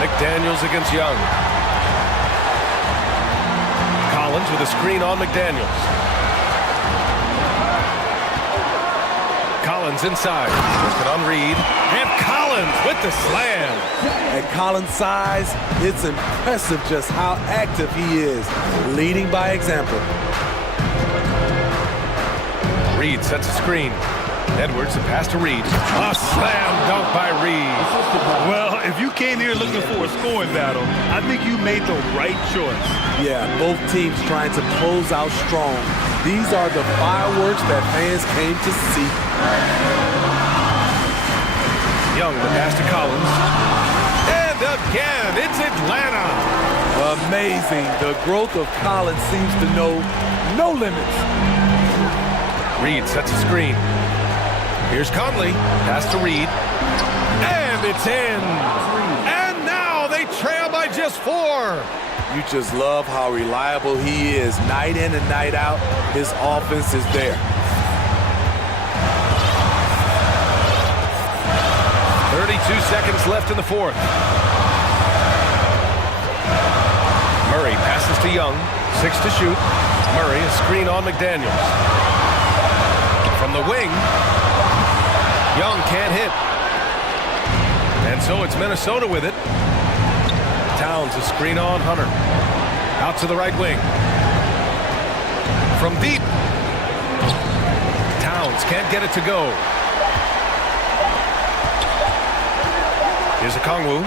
McDaniels against Young. Collins with a screen on McDaniels. Collins inside, working on Reed, and Collins with the slam. At Collins' size, it's impressive just how active he is, leading by example. Reed sets a screen. Edwards, the pass to Reed. A slam dunk by Reed. Well, if you came here looking for a scoring battle, I think you made the right choice. Yeah, both teams trying to close out strong. These are the fireworks that fans came to see. Young, the pass to Collins. And again, it's Atlanta. Amazing. The growth of Collins seems to know no limits. Reed sets a screen. Here's Conley. Pass to Reed. And it's in. And now they trail by just 4. You just love how reliable he is. Night in and night out, his offense is there. 32 seconds left in the fourth. Murray passes to Young. 6 to shoot. Murray, a screen on McDaniels. From the wing, Young can't hit. And so it's Minnesota with it. Towns, a screen on Hunter. Out to the right wing. From deep. Towns can't get it to go. Here's Okongwu.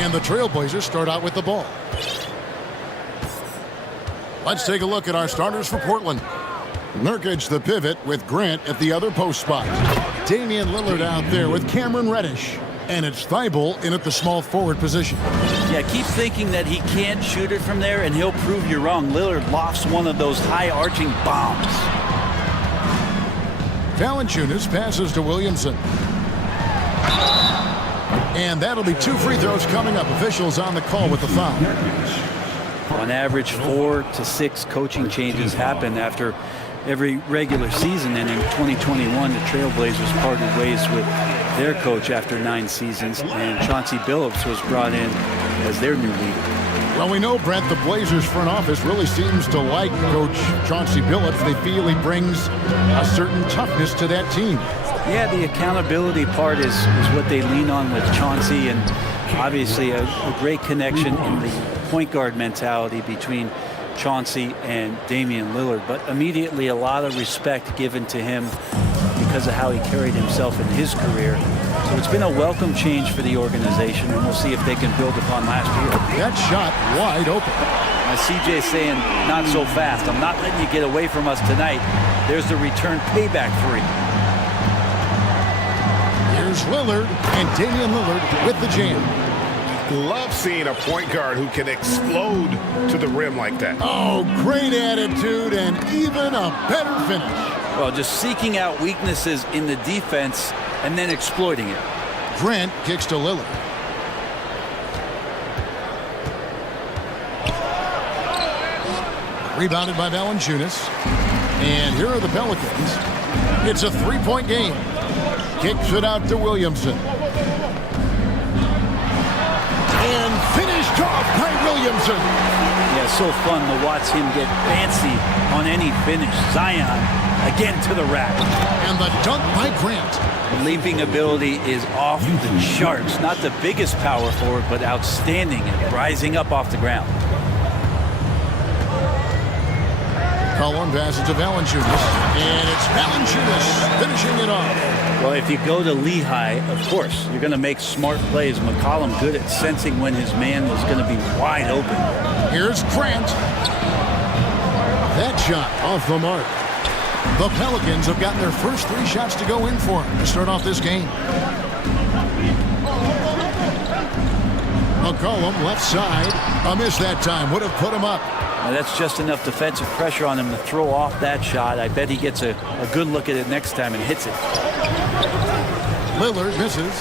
And the Trailblazers start out with the ball. Let's take a look at our starters for Portland. Nurkic the pivot with Grant at the other post spot. Damian Lillard out there with Cameron Reddish. And it's Thibault in at the small forward position. Yeah, keep thinking that he can't shoot it from there, and he'll prove you wrong. Lillard lofts one of those high-arching bombs. Valanciunas passes to Williamson. And that'll be 2 free throws coming up. Officials on the call with the foul. On average, 4 to 6 coaching changes happen after every regular season, and in 2021 the Trailblazers parted ways with their coach after 9 seasons, and Chauncey Billups was brought in as their new leader. Well, we know, Brent, the Blazers front office really seems to like Coach Chauncey Billups. They feel he brings a certain toughness to that team. Yeah, the accountability part is what they lean on with Chauncey, and obviously a great connection in the point guard mentality between Chauncey and Damian Lillard, but immediately a lot of respect given to him because of how he carried himself in his career. So it's been a welcome change for the organization, and we'll see if they can build upon last year. That shot wide open. Now CJ saying, not so fast. I'm not letting you get away from us tonight. There's the return payback 3. Here's Lillard, and Damian Lillard with the jam. Love seeing a point guard who can explode to the rim like that. Oh, great attitude and even a better finish. Well, just seeking out weaknesses in the defense and then exploiting it. Grant kicks to Lillard. Rebounded by Valanciunas. And here are the Pelicans. It's a 3-point game. Kicks it out to Williamson. And finished off by Williamson. Yeah, so fun to watch him get fancy on any finish. Zion again to the rack. And the dunk by Grant. Leaping ability is off the charts. Not the biggest power forward, but outstanding at rising up off the ground. Collin passes to Valanciunas. And it's Valanciunas finishing it off. Well, if you go to Lehigh, of course, you're going to make smart plays. McCollum good at sensing when his man was going to be wide open. Here's Grant. That shot off the mark. The Pelicans have gotten their first 3 shots to go in for them to start off this game. McCollum left side. A miss that time. Would have put him up. Now that's just enough defensive pressure on him to throw off that shot. I bet he gets a good look at it next time and hits it. Lillard misses.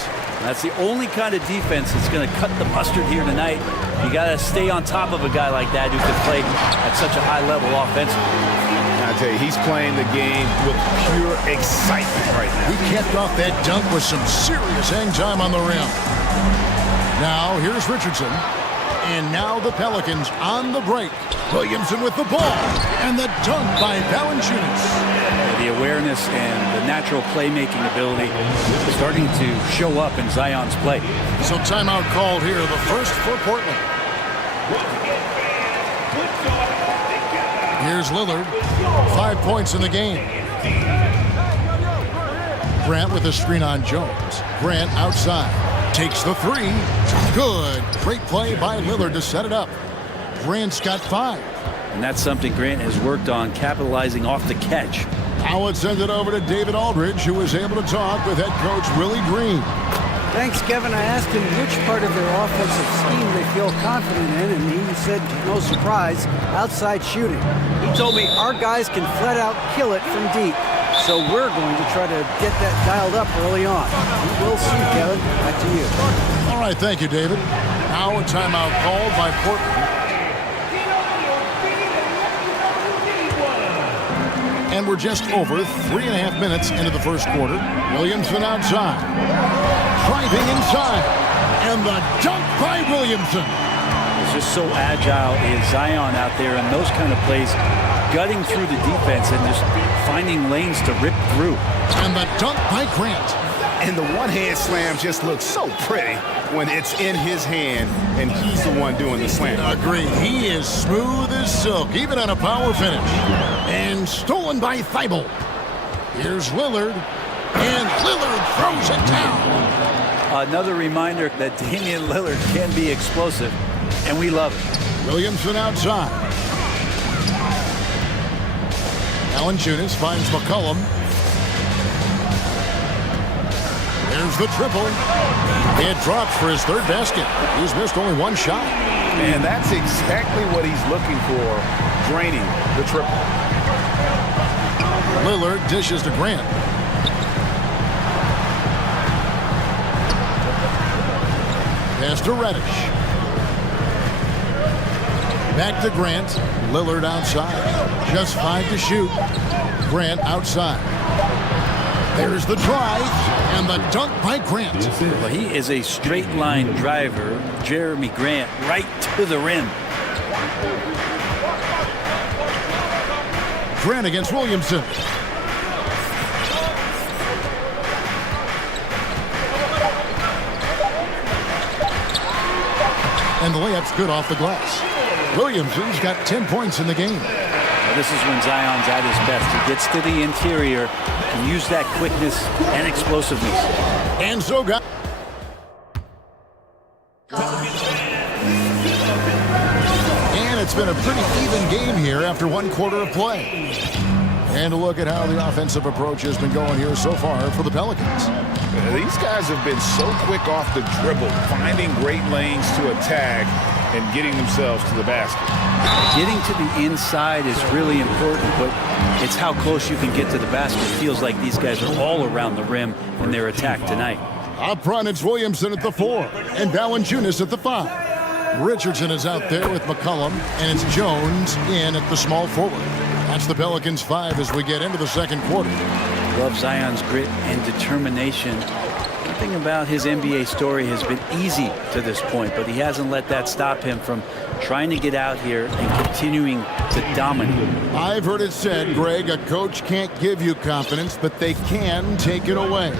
That's the only kind of defense that's going to cut the mustard here tonight. You got to stay on top of a guy like that who can play at such a high level offensively. I tell you, he's playing the game with pure excitement right now. He kept off that dunk with some serious hang time on the rim. Now here's Richardson. And now the Pelicans on the break. Williamson with the ball. And the dunk by Valanciunas. The awareness and the natural playmaking ability starting to show up in Zion's play. So timeout called here, the first for Portland. Here's Lillard. 5 points in the game. Grant with a screen on Jones. Grant outside. Takes the 3. Good. Great play by Lillard to set it up. Grant's got 5. And that's something Grant has worked on, capitalizing off the catch. Now let's send it over to David Aldridge, who was able to talk with head coach Willie Green. Thanks, Kevin. I asked him which part of their offensive scheme they feel confident in, and he said, no surprise, outside shooting. He told me our guys can flat out kill it from deep. So we're going to try to get that dialed up early on. We'll see, Kevin. Back to you. All right, thank you, David. Now a timeout called by Portland. And we're just over 3.5 minutes into the first quarter. Williamson outside. Driving inside. And the dunk by Williamson. It's just so agile is Zion out there in those kind of plays, gutting through the defense and just finding lanes to rip through. And the dunk by Grant. And the one-hand slam just looks so pretty when it's in his hand and he's the one doing the slam. Agreed. He is smooth as silk, even on a power finish. And stolen by Thibault. Here's Lillard. And Lillard throws it down. Another reminder that Damian Lillard can be explosive, and we love it. Williamson outside. Valanciunas finds McCollum. There's the triple. It drops for his third basket. He's missed only one shot. And that's exactly what he's looking for, draining the triple. Lillard dishes to Grant. Pass to Reddish. Back to Grant. Lillard outside. Just 5 to shoot. Grant outside. There's the drive and the dunk by Grant. Well, he is a straight line driver. Jeremy Grant right to the rim. Grant against Williamson. And the layup's good off the glass. Williamson's got 10 points in the game. This is when Zion's at his best. He gets to the interior and use that quickness and explosiveness. And so got. And it's been a pretty even game here after 1 quarter of play. And a look at how the offensive approach has been going here so far for the Pelicans. These guys have been so quick off the dribble, finding great lanes to attack and getting themselves to the basket. Getting to the inside is really important, but it's how close you can get to the basket. It feels like these guys are all around the rim in their attack tonight. Up front, it's Williamson at the 4 and Valanciunas at the 5. Richardson is out there with McCollum, and it's Jones in at the small forward. That's the Pelicans' 5 as we get into the second quarter. Love Zion's grit and determination. Nothing about his NBA story has been easy to this point, but he hasn't let that stop him from trying to get out here and continuing to dominate. I've heard it said, Greg, a coach can't give you confidence, but they can take it away.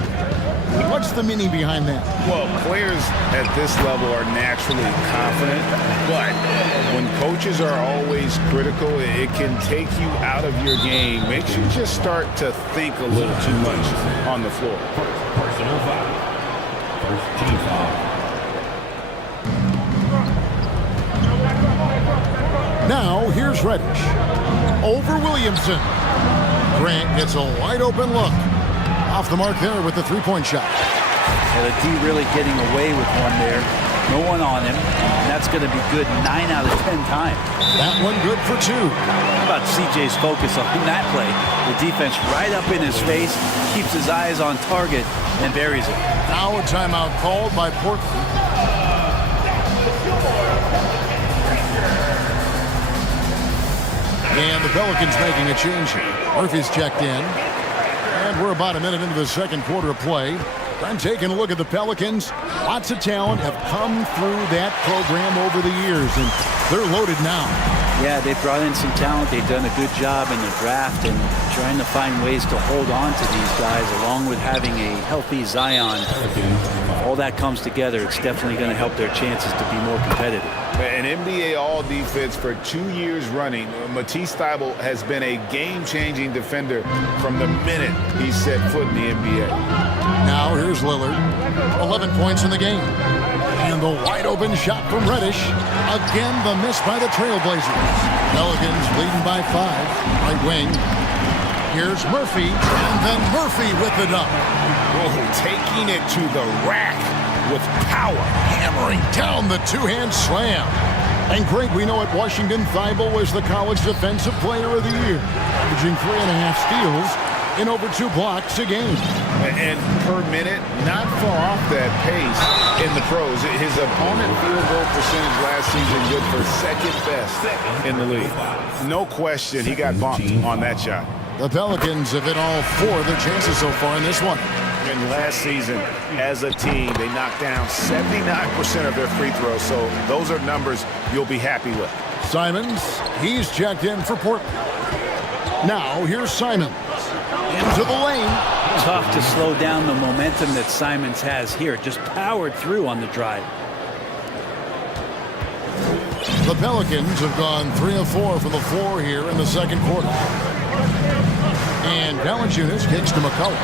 What's the meaning behind that? Well, players at this level are naturally confident, but when coaches are always critical, it can take you out of your game. Makes you just start to think a little too much on the floor. Personal foul. First team foul. Now, here's Reddish. Over Williamson. Grant gets a wide open look. Off the mark there with the three-point shot. Well, the D really getting away with one there. No one on him. And that's going to be good 9 out of 10 times. That one good for 2. How about CJ's focus on that play? The defense right up in his face, keeps his eyes on target, and buries it. Now a timeout called by Portland. And the Pelicans making a change here. Murphy's checked in. And we're about a minute into the second quarter of play. I'm taking a look at the Pelicans. Lots of talent have come through that program over the years, and they're loaded now. Yeah, they've brought in some talent. They've done a good job in the draft and trying to find ways to hold on to these guys, along with having a healthy Zion. All that comes together, it's definitely going to help their chances to be more competitive. An NBA All-Defense for 2 years running, Matisse Thybulle has been a game-changing defender from the minute he set foot in the NBA. Now here's Lillard, 11 points in the game. And the wide-open shot from Reddish. Again, the miss by the Trailblazers. Pelicans leading by 5. Right wing. Here's Murphy, and then Murphy with the dunk. Whoa, taking it to the rack with power. Hammering down the two-hand slam. And Greg, we know at Washington, Thybulle was the college defensive player of the year, averaging 3.5 steals and over 2 blocks a game. And per minute, not far off that pace in the pros. His opponent field goal percentage last season good for second best in the league. No question he got bumped on that shot. The Pelicans have hit all 4 of their chances so far in this one. And last season, as a team, they knocked down 79% of their free throws, so those are numbers you'll be happy with. Simons, he's checked in for Portland. Now, here's Simons. Into the lane. Tough to slow down the momentum that Simons has here. Just powered through on the drive. The Pelicans have gone 3 of 4 from the floor here in the second quarter. And Valanciunas kicks to McCollum.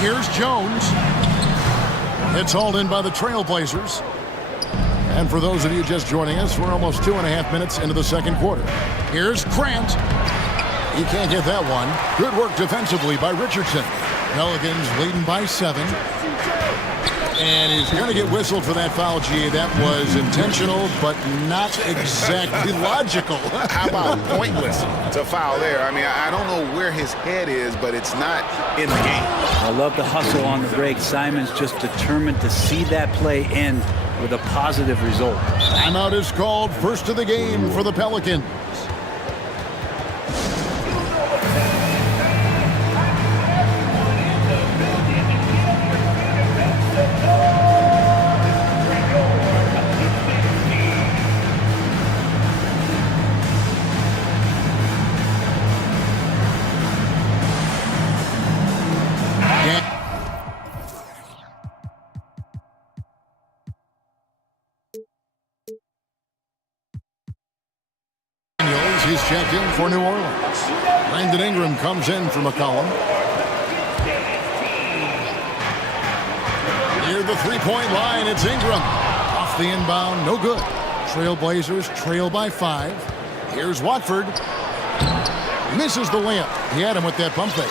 Here's Jones. It's hauled in by the Trailblazers. And for those of you just joining us, we're almost 2.5 minutes into the second quarter. Here's Grant. He can't get that one. Good work defensively by Richardson. Pelicans leading by 7. And he's going to get whistled for that foul, G. That was intentional, but not exactly logical. How about pointless to foul there? I mean, I don't know where his head is, but it's not in the game. I love the hustle on the break. Simon's just determined to see that play end with a positive result. Timeout is called, first of the game for the Pelicans. He's checked in for New Orleans. Brandon Ingram comes in from McCollum. Near the three-point line, it's Ingram. Off the inbound, no good. Trailblazers trail by 5. Here's Watford. Misses the layup. He had him with that pump fake.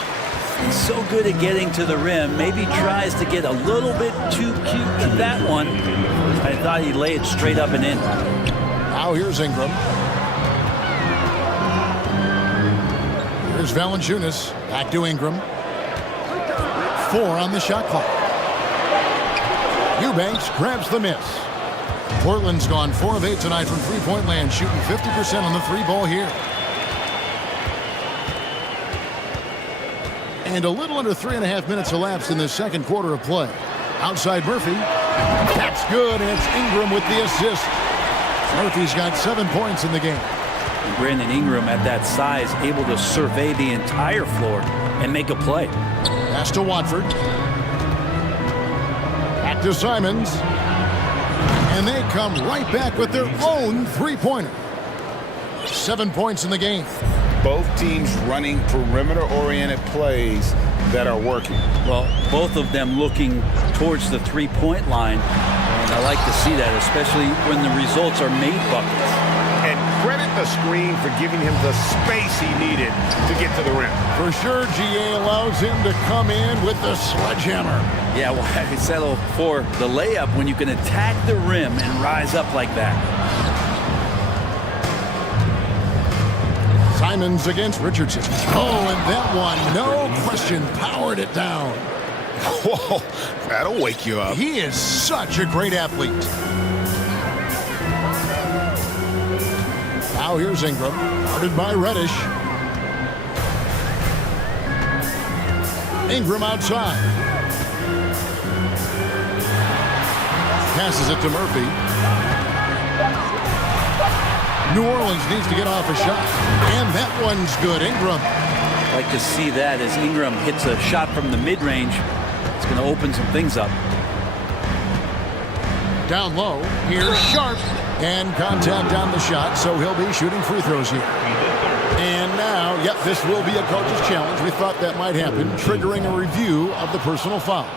He's so good at getting to the rim. Maybe tries to get a little bit too cute with that one. I thought he'd lay it straight up and in. Now here's Ingram. Here's Valanciunas. Back to Ingram. 4 on the shot clock. Eubanks grabs the miss. Portland's gone 4 of 8 tonight from three-point land, shooting 50% on the 3-ball here. And a little under 3.5 minutes elapsed in this second quarter of play. Outside Murphy. That's good, and it's Ingram with the assist. Murphy's got 7 points in the game. And Brandon Ingram at that size, able to survey the entire floor and make a play. Pass to Watford. Back to Simons. And they come right back with their own three-pointer. 7 points in the game. Both teams running perimeter-oriented plays that are working. Well, both of them looking towards the three-point line. And I like to see that, especially when the results are made buckets. And credit the screen for giving him the space he needed to get to the rim. For sure, GA allows him to come in with the sledgehammer. Yeah, well, I settle for the layup when you can attack the rim and rise up like that. Simons against Richardson. Oh, and that one, no question, powered it down. Whoa, that'll wake you up. He is such a great athlete. Now here's Ingram, guarded by Reddish. Ingram outside. Passes it to Murphy. New Orleans needs to get off a shot. And that one's good. Ingram. Like to see that as Ingram hits a shot from the mid-range. It's going to open some things up. Down low. Here's Sharp. And contact on the shot, so he'll be shooting free throws here. And now, yep, this will be a coach's challenge. We thought that might happen, triggering a review of the personal foul.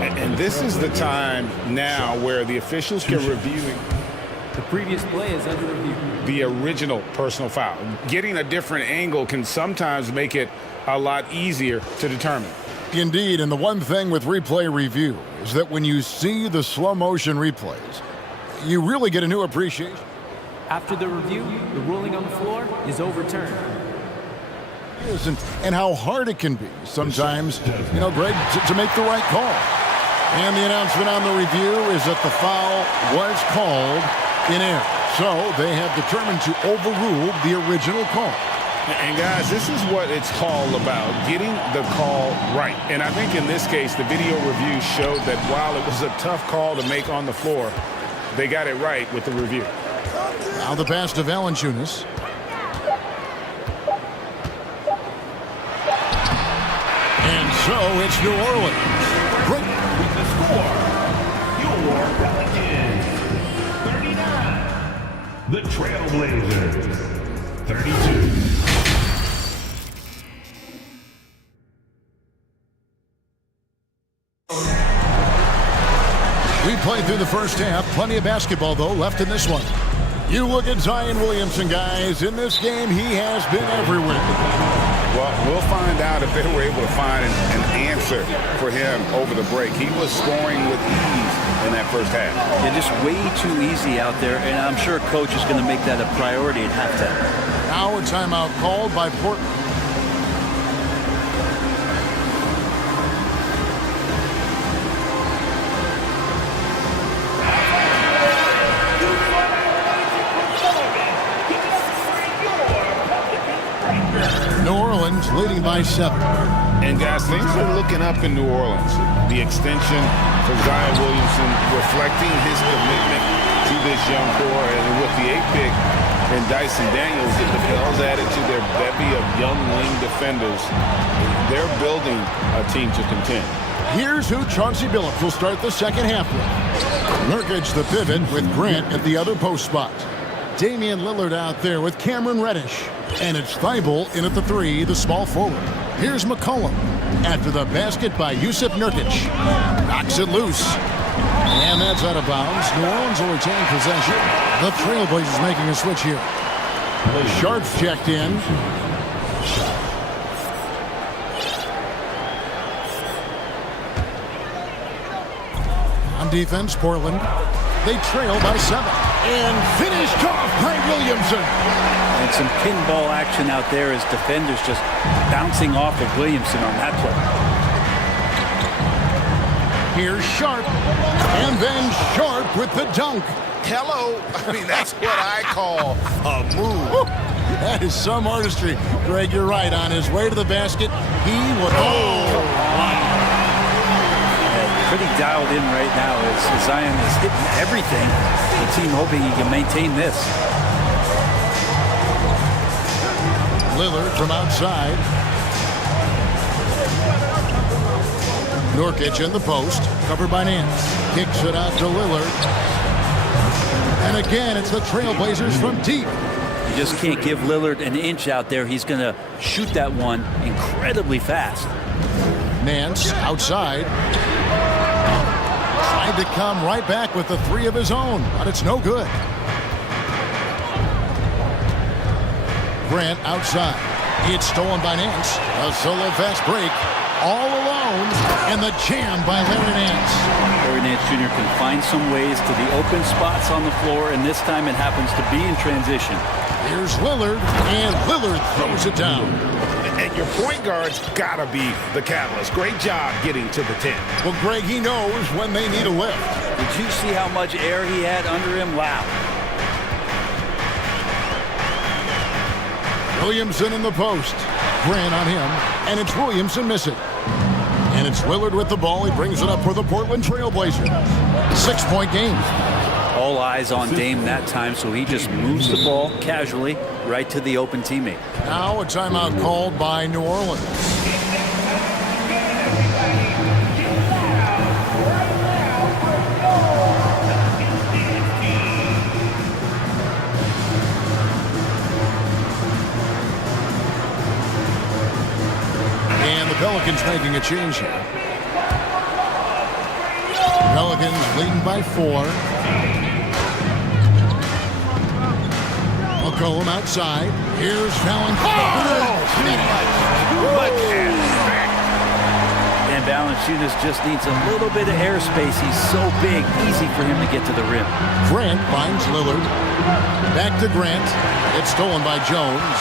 And this is the time now where the officials can review the previous play is under review. The original personal foul. Getting a different angle can sometimes make it a lot easier to determine. Indeed, and the one thing with replay review is that when you see the slow motion replays, you really get a new appreciation. After the review, the ruling on the floor is overturned. And how hard it can be sometimes, you know, Greg, to make the right call. And the announcement on the review is that the foul was called in error. So they have determined to overrule the original call. And guys, this is what it's all about, getting the call right. And I think in this case, the video review showed that while it was a tough call to make on the floor, they got it right with the review. Now the pass to Valanciunas. And so it's New Orleans. Great. With the score, your Pelicans 39. The Trailblazers 32. through the first half. Plenty of basketball, though, left in this one. You look at Zion Williamson, guys. In this game, he has been everywhere. Well, we'll find out if they were able to find an answer for him over the break. He was scoring with ease in that first half. Yeah, just way too easy out there, and I'm sure coach is going to make that a priority at halftime. Now a timeout called by Portland. New Orleans leading by 7. And guys, things are looking up in New Orleans. The extension for Zion Williamson reflecting his commitment to this young core, and with the 8th pick and Dyson Daniels, the Bells added to their bevy of young wing defenders. They're building a team to contend. Here's who Chauncey Billups will start the second half with. Nurkic the pivot with Grant at the other post spot. Damian Lillard out there with Cameron Reddish. And it's Thibault in at the 3, the small forward. Here's McCollum. After the basket by Yusuf Nurkic. Knocks it loose. And that's out of bounds. New Orleans will retain possession. The Trailblazers making a switch here. The Sharps checked in. On defense, Portland. They trail by 7. And finished off by Williamson. And some pinball action out there as defenders just bouncing off of Williamson on that play. Here's Sharp. And then Sharp with the dunk. Hello. I mean, that's what I call a move. That is some artistry. Greg, you're right. On his way to the basket, he would... Pretty dialed in right now as Zion is hitting everything. The team hoping he can maintain this. Lillard from outside. Nurkic in the post, covered by Nance. Kicks it out to Lillard. And again, it's the Trailblazers from deep. You just can't give Lillard an inch out there. He's going to shoot that one incredibly fast. Nance outside. Tried to come right back with the 3 of his own, but it's no good. Grant outside. It's stolen by Nance. A solo fast break. All alone. And the jam by Larry Nance. Larry Nance Jr. can find some ways to the open spots on the floor, and this time it happens to be in transition. Here's Lillard, and Lillard throws it down. And your point guard's got to be the catalyst. Great job getting to the 10. Well, Greg, he knows when they need a lift. Did you see how much air he had under him? Wow. Williamson in the post. Grant on him, and it's Williamson missing. And it's Lillard with the ball. He brings it up for the Portland Trailblazers. 6-point game. All eyes on Dame that time, so he just moves the ball casually right to the open teammate. Now a timeout called by New Orleans. And the Pelicans making a change here. Pelicans leading by 4. McCollum outside. Here's Valanciunas. And Valanciunas just needs a little bit of airspace. He's so big, easy for him to get to the rim. Grant finds Lillard. Back to Grant. It's stolen by Jones.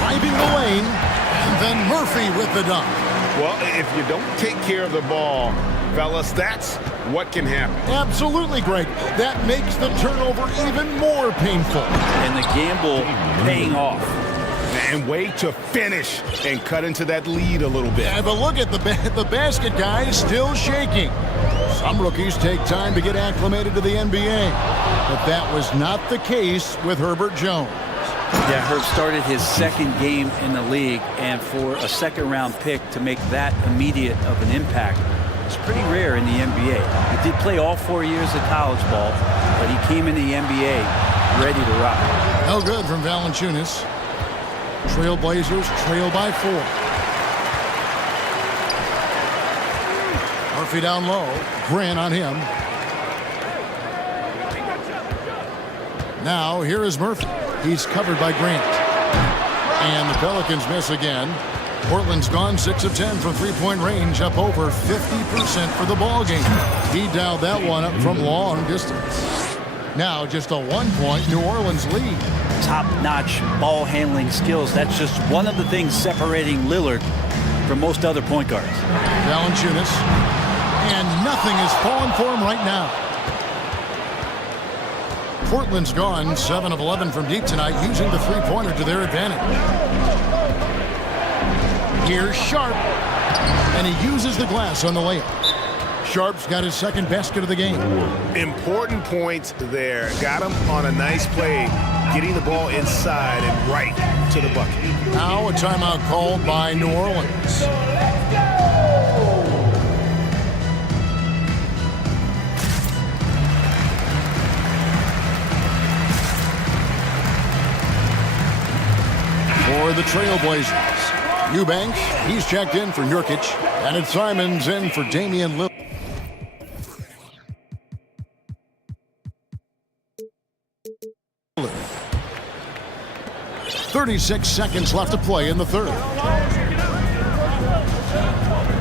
Driving the lane. And then Murphy with the dunk. Well, if you don't take care of the ball, fellas, that's what can happen. Absolutely, Greg. That makes the turnover even more painful. And the gamble paying off. And way to finish and cut into that lead a little bit. Yeah, but look at the basket guy is still shaking. Some rookies take time to get acclimated to the NBA. But that was not the case with Herbert Jones. Yeah, Herb started his second game in the league, and for a second-round pick to make that immediate of an impact, it's pretty rare in the NBA. He did play all 4 years of college ball, but he came in the NBA ready to rock. No good from Valanciunas. Trailblazers trail by 4. Murphy down low. Grant on him. Now, here is Murphy. He's covered by Grant. And the Pelicans miss again. Portland's gone 6 of 10 from three-point range, up over 50% for the ball game. He dialed that one up from long distance. Now, just a 1-point New Orleans lead. Top-notch ball handling skills. That's just one of the things separating Lillard from most other point guards. Valanciunas. And nothing is falling for him right now. Portland's gone 7 of 11 from deep tonight, using the three-pointer to their advantage. Here's Sharp, and he uses the glass on the layup. Sharp's got his second basket of the game. Important points there. Got him on a nice play, getting the ball inside and right to the bucket. Now a timeout called by New Orleans. For the Trailblazers, Eubanks, he's checked in for Nurkic, and it's Simons in for Damian Lillard. 36 seconds left to play in the third.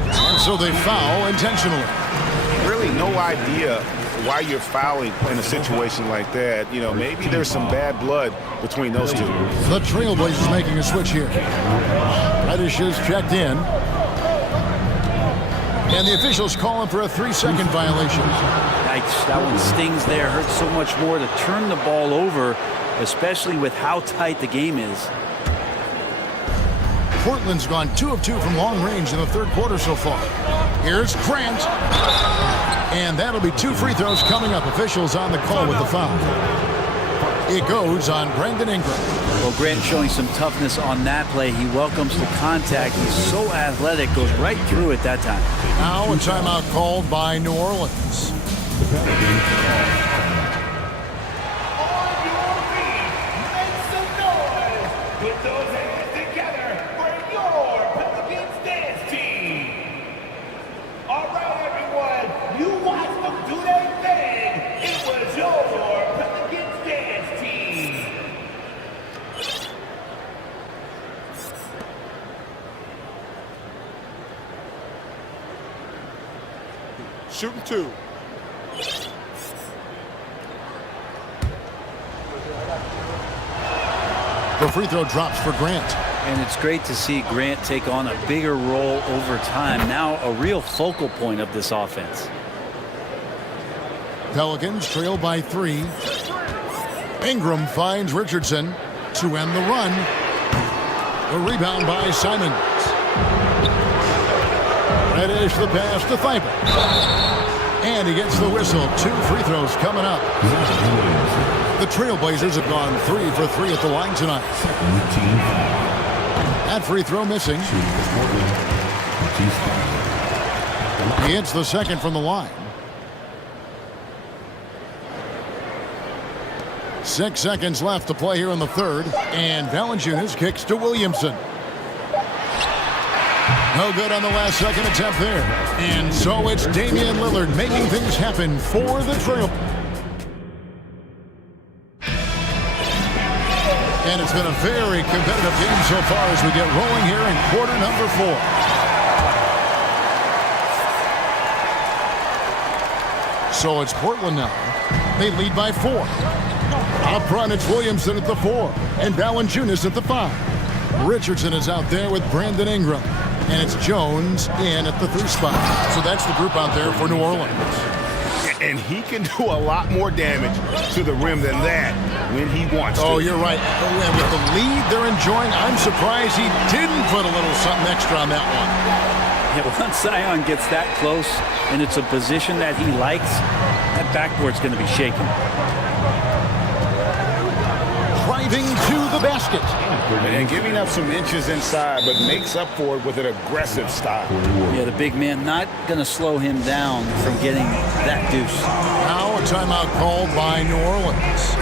And so they foul intentionally. Really no idea why you're fouling in a situation like that. You know, maybe there's some bad blood between those two. The Trailblazers making a switch here. Reddish is checked in. And the officials calling for a 3-second violation. Yikes, that one stings there. Hurts so much more to turn the ball over, especially with how tight the game is. Portland's gone 2 of 2 from long range in the third quarter so far. Here's Grant. And that'll be 2 free throws coming up. Officials on the call with the foul. It goes on Brandon Ingram. Well, Grant showing some toughness on that play. He welcomes the contact. He's so athletic, goes right through it that time. Now a timeout called by New Orleans. Shooting 2. The free throw drops for Grant. And it's great to see Grant take on a bigger role over time. Now a real focal point of this offense. Pelicans trail by 3. Ingram finds Richardson to end the run. The rebound by Simons. Reddish the pass to Thibault. And he gets the whistle. 2 free throws coming up. The Trailblazers have gone 3 for 3 at the line tonight. That free throw missing. He hits the second from the line. 6 seconds left to play here in the third. And Valanciunas kicks to Williamson. No good on the last second attempt there. And so it's Damian Lillard making things happen for the Trail. And it's been a very competitive game so far as we get rolling here in quarter number 4. So it's Portland now. They lead by 4. Up front, it's Williamson at the 4 and Valanciunas at the 5. Richardson is out there with Brandon Ingram. And it's Jones in at the 3 spot. So that's the group out there for New Orleans. And he can do a lot more damage to the rim than that when he wants to. Oh, you're right. And with the lead they're enjoying, I'm surprised he didn't put a little something extra on that one. Yeah, once Zion gets that close and it's a position that he likes, that backboard's going to be shaking. Driving to the basket. And giving up some inches inside, but makes up for it with an aggressive style. Yeah, the big man not going to slow him down from getting that deuce. Now a timeout called by New Orleans.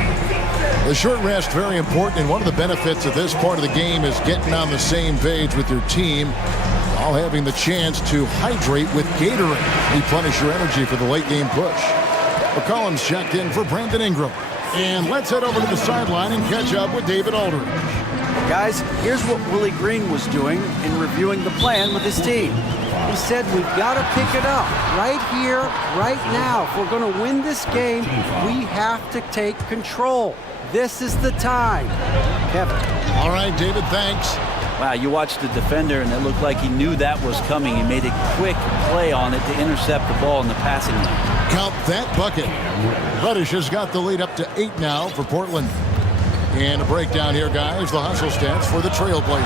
The short rest, very important, and one of the benefits of this part of the game is getting on the same page with your team. while having the chance to hydrate with Gatorade. Replenish your energy for the late game push. McCollum's checked in for Brandon Ingram. And let's head over to the sideline and catch up with David Aldridge. Guys, here's what Willie Green was doing in reviewing the plan with his team. He said, we've got to pick it up right here, right now. If we're going to win this game, we have to take control. This is the time. Kevin. All right, David, thanks. Wow, you watched the defender, and it looked like he knew that was coming. He made a quick play on it to intercept the ball in the passing lane. Count that bucket. Reddish has got the lead up to 8 now for Portland. And a breakdown here, guys. The hustle stats for the Trailblazers.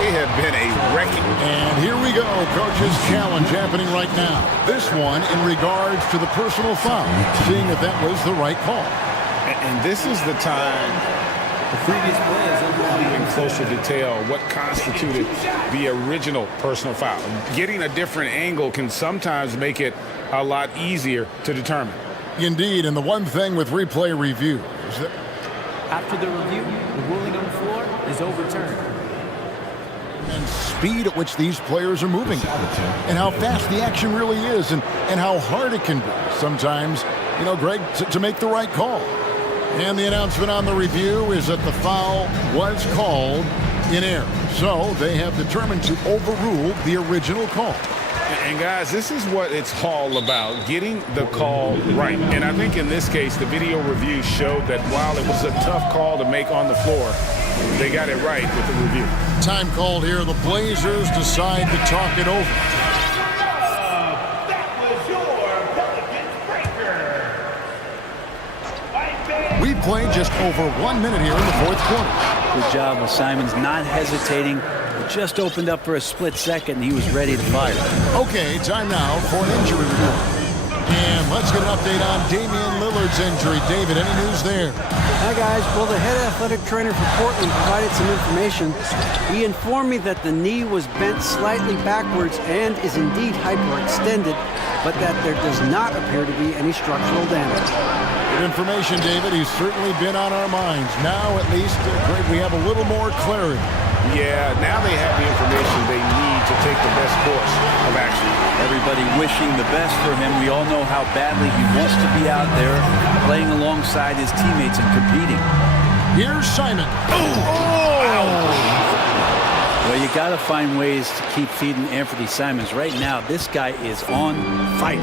They have been a wrecking. And here we go. Coach's challenge happening right now. This one in regards to the personal foul, seeing if that was the right call. And this is the time the previous players are in closer detail what constituted the original personal foul. Getting a different angle can sometimes make it a lot easier to determine. Indeed, and the one thing with replay review is that After the review, the ruling on the floor is overturned. and speed at which these players are moving and how fast the action really is and how hard it can be sometimes, you know, Greg, to make the right call. And the announcement on the review is that the foul was called in error. So they have determined to overrule the original call. And guys, this is what it's all about, getting the call right. And I think in this case, the video review showed that while it was a tough call to make on the floor, they got it right with the review. Time called here. The Blazers decide to talk it over. We played just over 1 minute here in the fourth quarter. Good job with Simons not hesitating. It just opened up for a split second, and he was ready to fire. Okay, time now for an injury report. And let's get an update on Damian Lillard's injury. David, any news there? Hi, guys. Well, the head athletic trainer for Portland provided some information. He informed me that the knee was bent slightly backwards and is indeed hyperextended, but that there does not appear to be any structural damage. Good information, David. He's certainly been on our minds. Now, at least, Greg, we have a little more clarity. Yeah, now they have the information they need to take the best course of action. Everybody wishing the best for him. We all know how badly he wants to be out there playing alongside his teammates and competing. Here's Simon. Well, you got to find ways to keep feeding Anthony Simons. Right now, this guy is on fire.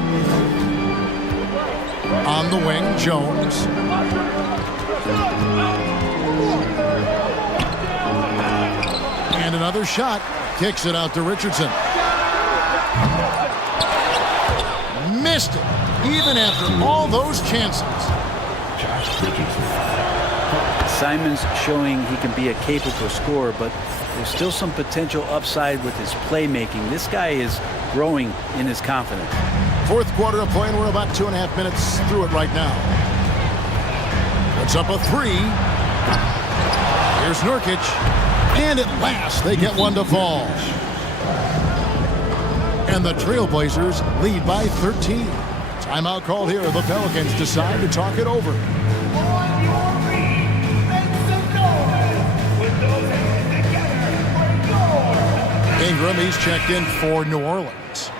On the wing, Jones. And another shot. Kicks it out to Richardson. Missed it, even after all those chances. Simons showing he can be a capable scorer, but there's still some potential upside with his playmaking. This guy is growing in his confidence. Fourth quarter of play, and we're about 2.5 minutes through it right now. It's up a 3. Here's Nurkic. And at last, they get one to fall. And the Trailblazers lead by 13. Timeout called here. The Pelicans decide to talk it over. Ingram, he's checked in for New Orleans.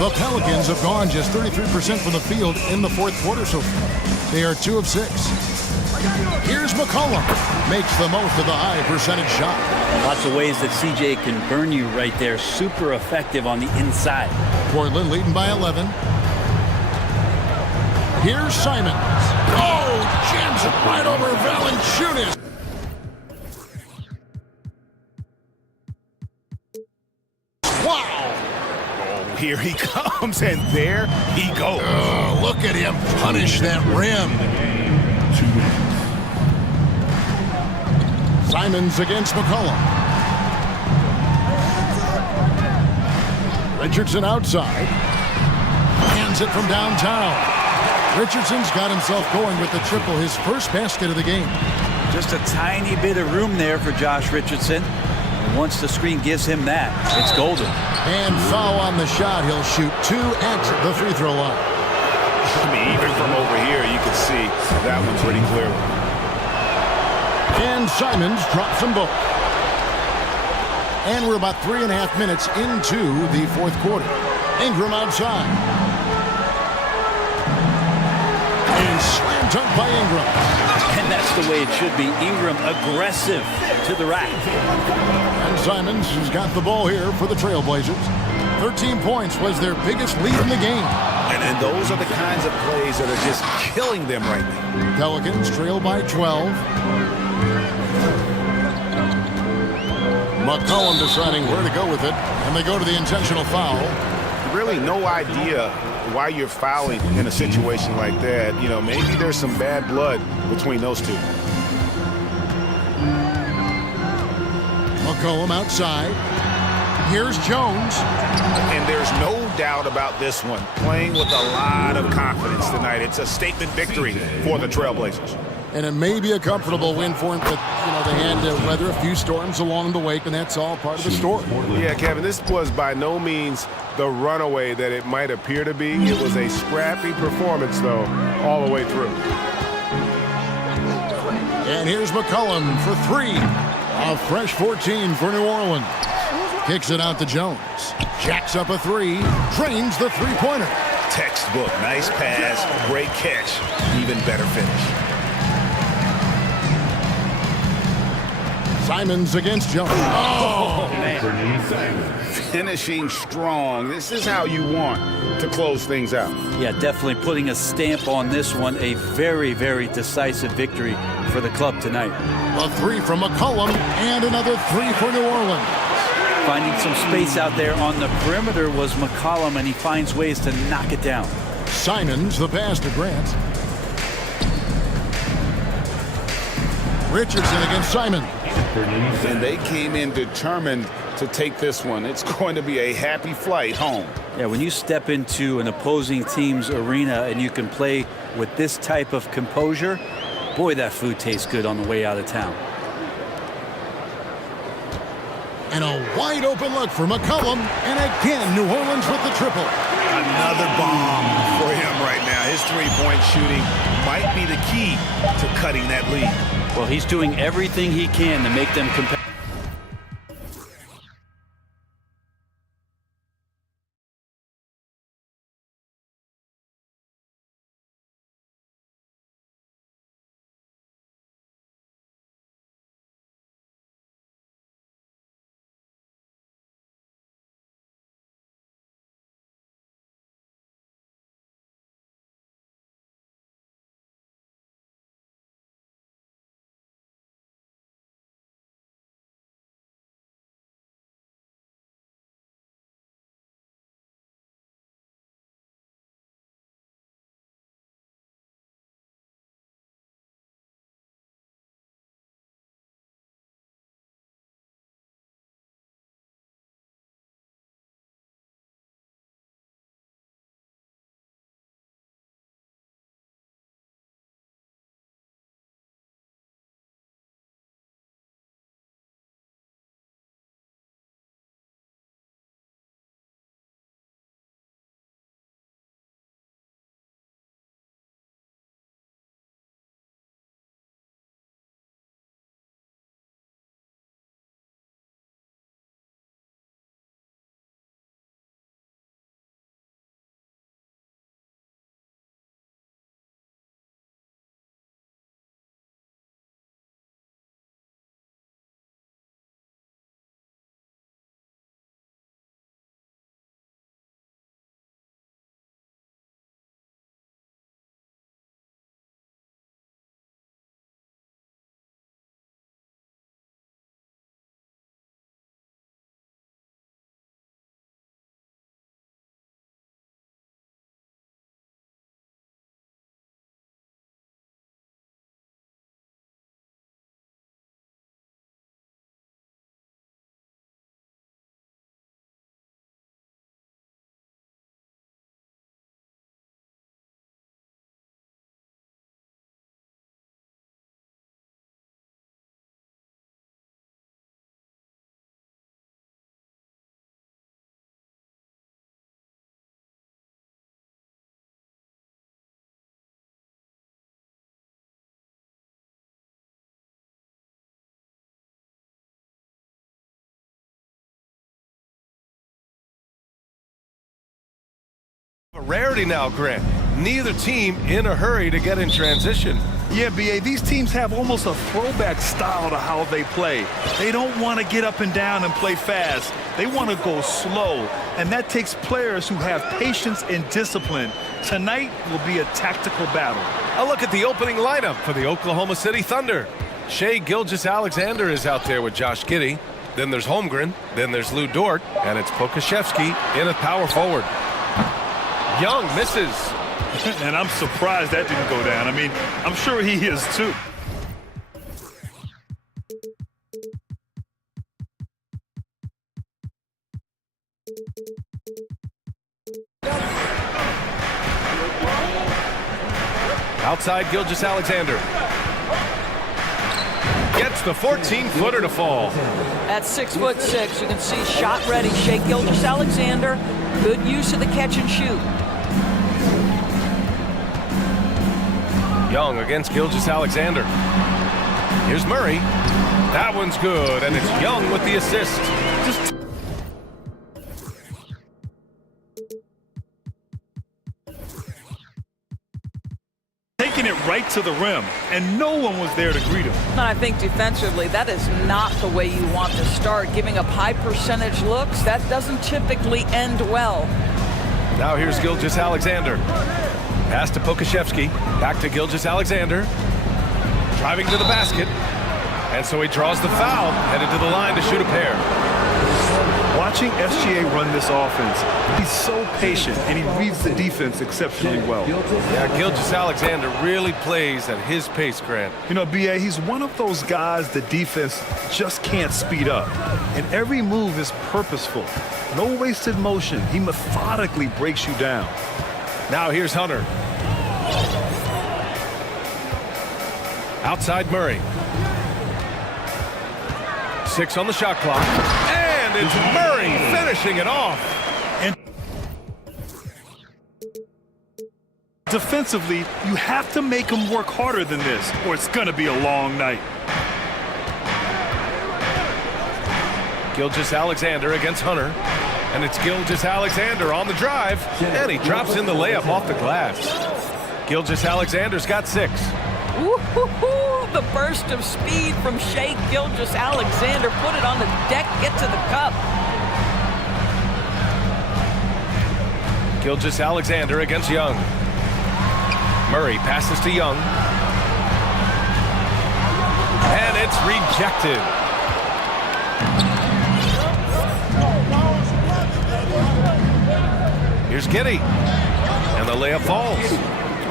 The Pelicans have gone just 33% from the field in the fourth quarter so far. They are 2 of 6. Here's McCollum. Makes the most of the high percentage shot. Lots of ways that CJ can burn you right there. Super effective on the inside. Portland leading by 11. Here's Simons. Oh, jams it right over Valanciunas. Wow. Oh, here he comes, and there he goes. Oh, look at him punish that rim. Simons against McCollum. Richardson outside. Hands it from downtown. Richardson's got himself going with the triple, his first basket of the game. Just a tiny bit of room there for Josh Richardson. And once the screen gives him that, it's golden. And foul on the shot. He'll shoot 2 at the free throw line. I mean, even from over here, you can see that one pretty clearly. And Simons drops them both. And we're about 3.5 minutes into the fourth quarter. Ingram outside. And slam dunk by Ingram. And that's the way it should be. Ingram aggressive to the rack. And Simons has got the ball here for the Trailblazers. 13 points was their biggest lead in the game. And those are the kinds of plays that are just killing them right now. Pelicans trail by 12. McCollum deciding where to go with it, and they go to the intentional foul. Really no idea why you're fouling in a situation like that. You know, maybe there's some bad blood between those two. McCollum outside. Here's Jones. And there's no doubt about this one. Playing with a lot of confidence tonight. It's a statement victory for the Trailblazers. And it may be a comfortable win for him, but, you know, they had to weather a few storms along the way, and that's all part of the story. Yeah, Kevin, this was by no means the runaway that it might appear to be. It was a scrappy performance, though, all the way through. And here's McCollum for three. A fresh 14 for New Orleans. Kicks it out to Jones. Jacks up a three. Trains the three-pointer. Textbook. Nice pass. Great catch. Even better finish. Simons against Jones. Oh, man. Finishing strong. This is how you want to close things out. Yeah, definitely putting a stamp on this one. A very, very decisive victory for the club tonight. A three from McCollum and another three for New Orleans. Finding some space out there on the perimeter was McCollum, and he finds ways to knock it down. Simons, the pass to Grant. Richardson against Simon. And they came in determined to take this one. It's going to be a happy flight home. Yeah, when you step into an opposing team's arena and you can play with this type of composure, boy, that food tastes good on the way out of town. And a wide open look for McCollum. And again, New Orleans with the triple. Another bomb for him right now. His three-point shooting might be the key to cutting that lead. Well, he's doing everything he can to make them competitive. rarity now, Grant. Neither team in a hurry to get in transition. Yeah, B.A., these teams have almost a throwback style to how they play. They don't want to get up and down and play fast. They want to go slow, and that takes players who have patience and discipline. Tonight will be a tactical battle. A look at the opening lineup for the Oklahoma City Thunder. Shai Gilgeous-Alexander is out there with Josh Giddey. Then there's Holmgren. Then there's Lou Dort. And it's Pokusevski in at power forward. Young misses. And I'm surprised that didn't go down. I mean, I'm sure he is too. Outside Gilgeous-Alexander. Gets the 14-footer to fall. At 6'6", you can see shot ready. Shai Gilgeous-Alexander, good use of the catch and shoot. Young against Gilgeous-Alexander. Here's Murray. That one's good, and it's Young with the assist. Taking it right to the rim, and no one was there to greet him. And I think defensively, that is not the way you want to start. Giving up high percentage looks, that doesn't typically end well. Now here's Gilgeous-Alexander. Pass to Pokusevski. Back to Gilgeous-Alexander. Driving to the basket. And so he draws the foul, headed to the line to shoot a pair. Watching SGA run this offense, he's so patient, and he reads the defense exceptionally well. Yeah, Gilgeous-Alexander really plays at his pace, Grant. You know, B.A., he's one of those guys the defense just can't speed up. And every move is purposeful. No wasted motion. He methodically breaks you down. Now here's Hunter. Outside Murray. 6 on the shot clock. And it's Murray finishing it off. And defensively, you have to make him work harder than this, or it's going to be a long night. Gilgeous-Alexander against Hunter. And it's Gilgeous-Alexander on the drive. And he drops in the layup off the glass. Gilgeous-Alexander's got 6. Woo-hoo-hoo! The burst of speed from Shai Gilgeous-Alexander. Put it on the deck, get to the cup. Gilgeous-Alexander against Young. Murray passes to Young. And it's rejected. Here's Giddey. And the layup falls.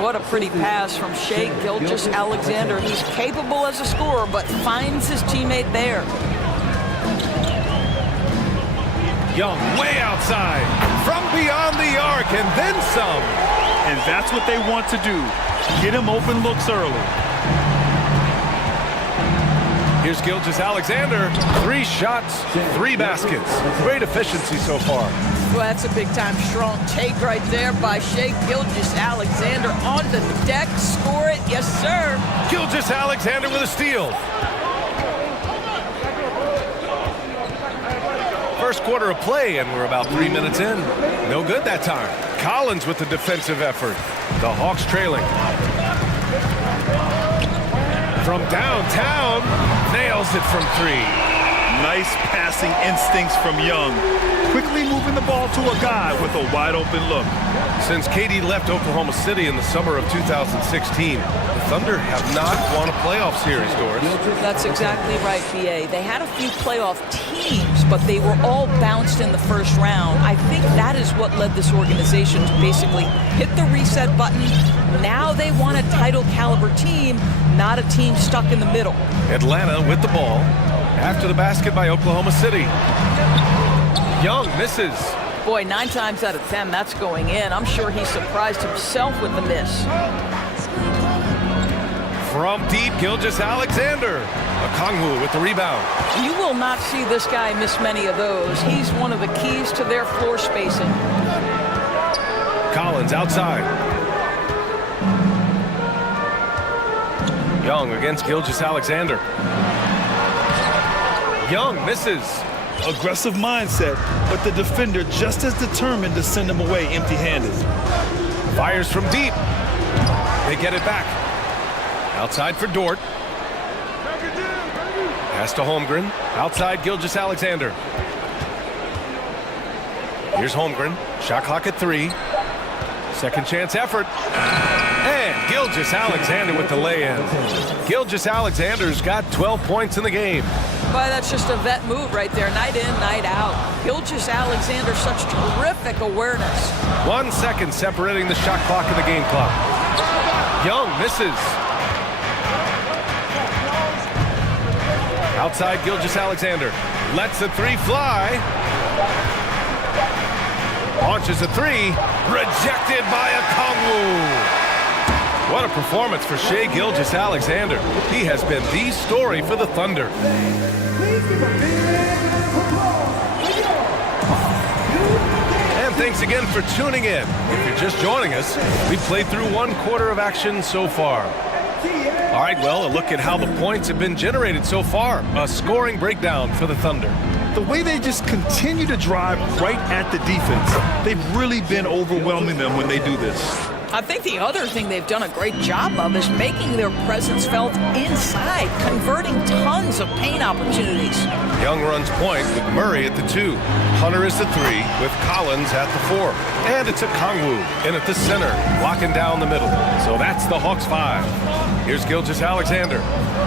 What a pretty pass from Shai Gilgeous-Alexander. He's capable as a scorer, but finds his teammate there. Young way outside, from beyond the arc, and then some. And that's what they want to do. Get him open looks early. Here's Gilgeous-Alexander. 3 shots, 3 baskets. Great efficiency so far. Well, that's a big-time strong take right there by Shai Gilgeous-Alexander. On the deck, score it, yes, sir. Gilgeous-Alexander with a steal. First quarter of play, and we're about 3 minutes in. No good that time. Collins with the defensive effort. The Hawks trailing. From downtown, nails it from 3. Nice passing instincts from Young. Quickly moving the ball to a guy with a wide-open look. Since KD left Oklahoma City in the summer of 2016, the Thunder have not won a playoff series, Doris. That's exactly right, B.A. They had a few playoff teams, but they were all bounced in the first round. I think that is what led this organization to basically hit the reset button. Now they want a title-caliber team, not a team stuck in the middle. Atlanta with the ball. After the basket by Oklahoma City. Young misses. Boy, 9 times out of 10, that's going in. I'm sure he surprised himself with the miss. From deep, Gilgeous-Alexander. Okongwu with the rebound. You will not see this guy miss many of those. He's one of the keys to their floor spacing. Collins outside. Young against Gilgeous-Alexander. Young misses. Aggressive mindset, but the defender just as determined to send him away empty-handed. Fires from deep. They get it back. Outside for Dort. Pass to Holmgren. Outside Gilgeous-Alexander. Here's Holmgren. Shot clock at 3. Second chance effort. And Gilgeous-Alexander with the lay-in. Gilgeous-Alexander's got 12 points in the game. Boy, that's just a vet move right there. Night in, night out. Gilgeous-Alexander, such terrific awareness. 1 second separating the shot clock and the game clock. Young misses. Outside Gilgeous-Alexander. Lets the 3 fly. Launches a 3. Rejected by Okongwu. What a performance for Shai Gilgeous-Alexander. He has been the story for the Thunder. And thanks again for tuning in. If you're just joining us, we've played through 1 quarter of action so far. All right, well, a look at how the points have been generated so far. A scoring breakdown for the Thunder. The way they just continue to drive right at the defense, they've really been overwhelming them when they do this. I think the other thing they've done a great job of is making their presence felt inside, converting tons of paint opportunities. Young runs point with Murray at the 2. Hunter is the 3 with Collins at the 4. And it's Okongwu in at the center, locking down the middle. So that's the Hawks 5. Here's Gilgeous-Alexander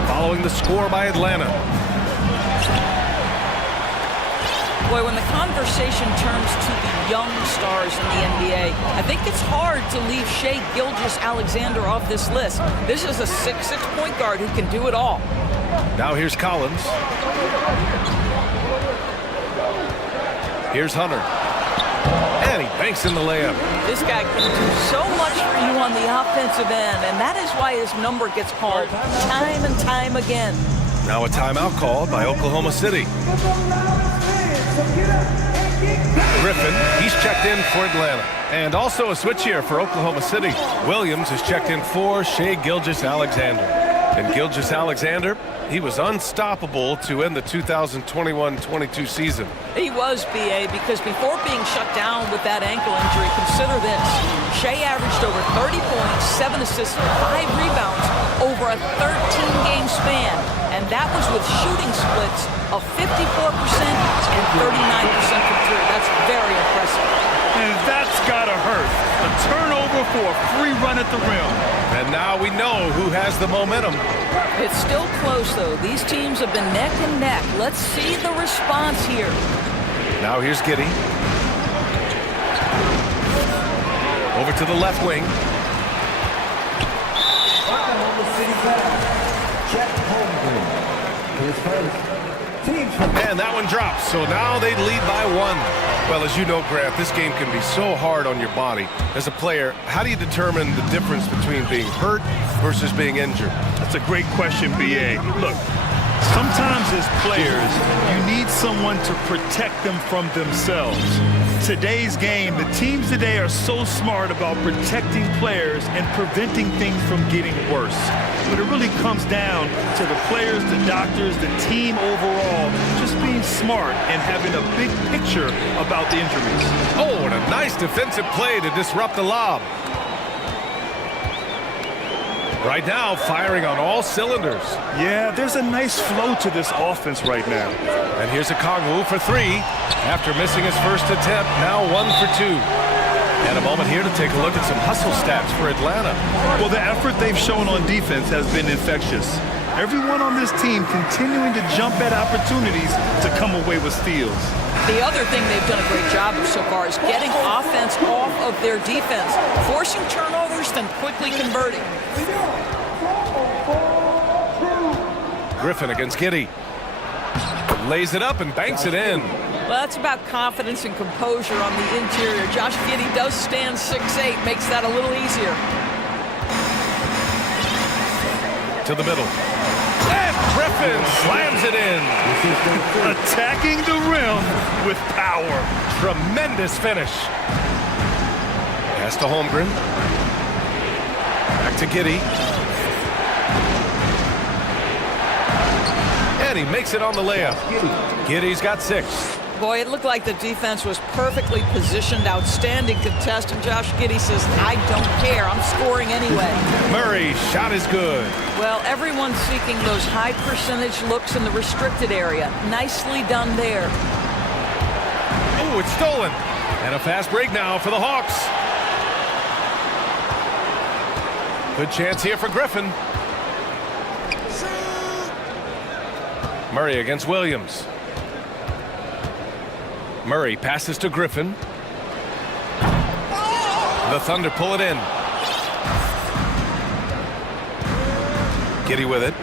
following the score by Atlanta. Boy, when the conversation turns to the young stars in the NBA, I think it's hard to leave Shai Gilgeous-Alexander off this list. This is a 6'6" point guard who can do it all. Now here's Collins. Here's Hunter. And he banks in the layup. This guy can do so much for you on the offensive end, and that is why his number gets called time and time again. Now a timeout called by Oklahoma City. Griffin, he's checked in for Atlanta. And also a switch here for Oklahoma City. Williams is checked in for Shai Gilgeous-Alexander. And Gilgeous-Alexander, he was unstoppable to end the 2021-22 season. He was, B.A., because before being shut down with that ankle injury, consider this. Shai averaged over 30 points, 7 assists, 5 rebounds over a 13-game span. And that was with shooting splits of 54% and 39% from 3. That's very impressive. And that's gotta hurt. A turnover for a free run at the rim. And now we know who has the momentum. It's still close, though. These teams have been neck and neck. Let's see the response here. Now here's Giddey. Over to the left wing. And that one drops, so now they lead by 1. Well, as you know, Grant, this game can be so hard on your body. As a player, how do you determine the difference between being hurt versus being injured? That's a great question, B.A. Look, sometimes as players, you need someone to protect them from themselves. Today's game, the teams today are so smart about protecting players and preventing things from getting worse. But it really comes down to the players, the doctors, the team overall, just being smart and having a big picture about the injuries. Oh, and a nice defensive play to disrupt the lob. Right now, firing on all cylinders. Yeah, there's a nice flow to this offense right now. And here's Okongwu for 3. After missing his first attempt, now 1 for 2. And a moment here to take a look at some hustle stats for Atlanta. Well, the effort they've shown on defense has been infectious. Everyone on this team continuing to jump at opportunities to come away with steals. The other thing they've done a great job of so far is getting offense off of their defense, forcing turnovers, then quickly converting. Griffin against Giddey. Lays it up and banks it in. Well, that's about confidence and composure on the interior. Josh Giddey does stand 6'8", makes that a little easier. To the middle. And Griffin slams it in. Attacking the rim with power. Tremendous finish. Pass to Holmgren. Back to Giddey. And he makes it on the layup. Giddey's got 6. Boy, it looked like the defense was perfectly positioned. Outstanding contest. And Josh Giddey says, I don't care. I'm scoring anyway. Murray, shot is good. Well, everyone's seeking those high percentage looks in the restricted area. Nicely done there. Oh, it's stolen. And a fast break now for the Hawks. Good chance here for Griffin. Murray against Williams. Murray passes to Griffin. The Thunder pull it in. Giddey with it.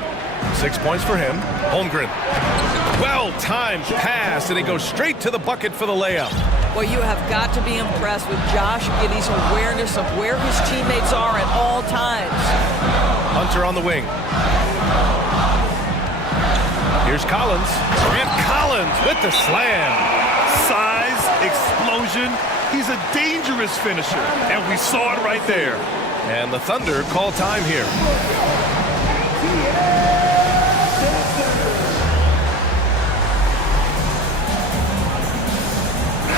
6 points for him. Holmgren. Well-timed pass, and he goes straight to the bucket for the layup. Well, you have got to be impressed with Josh Giddey's awareness of where his teammates are at all times. Hunter on the wing. Here's Collins. And Collins with the slam. Size, explosion. He's a dangerous finisher, and we saw it right there. And the Thunder call time here.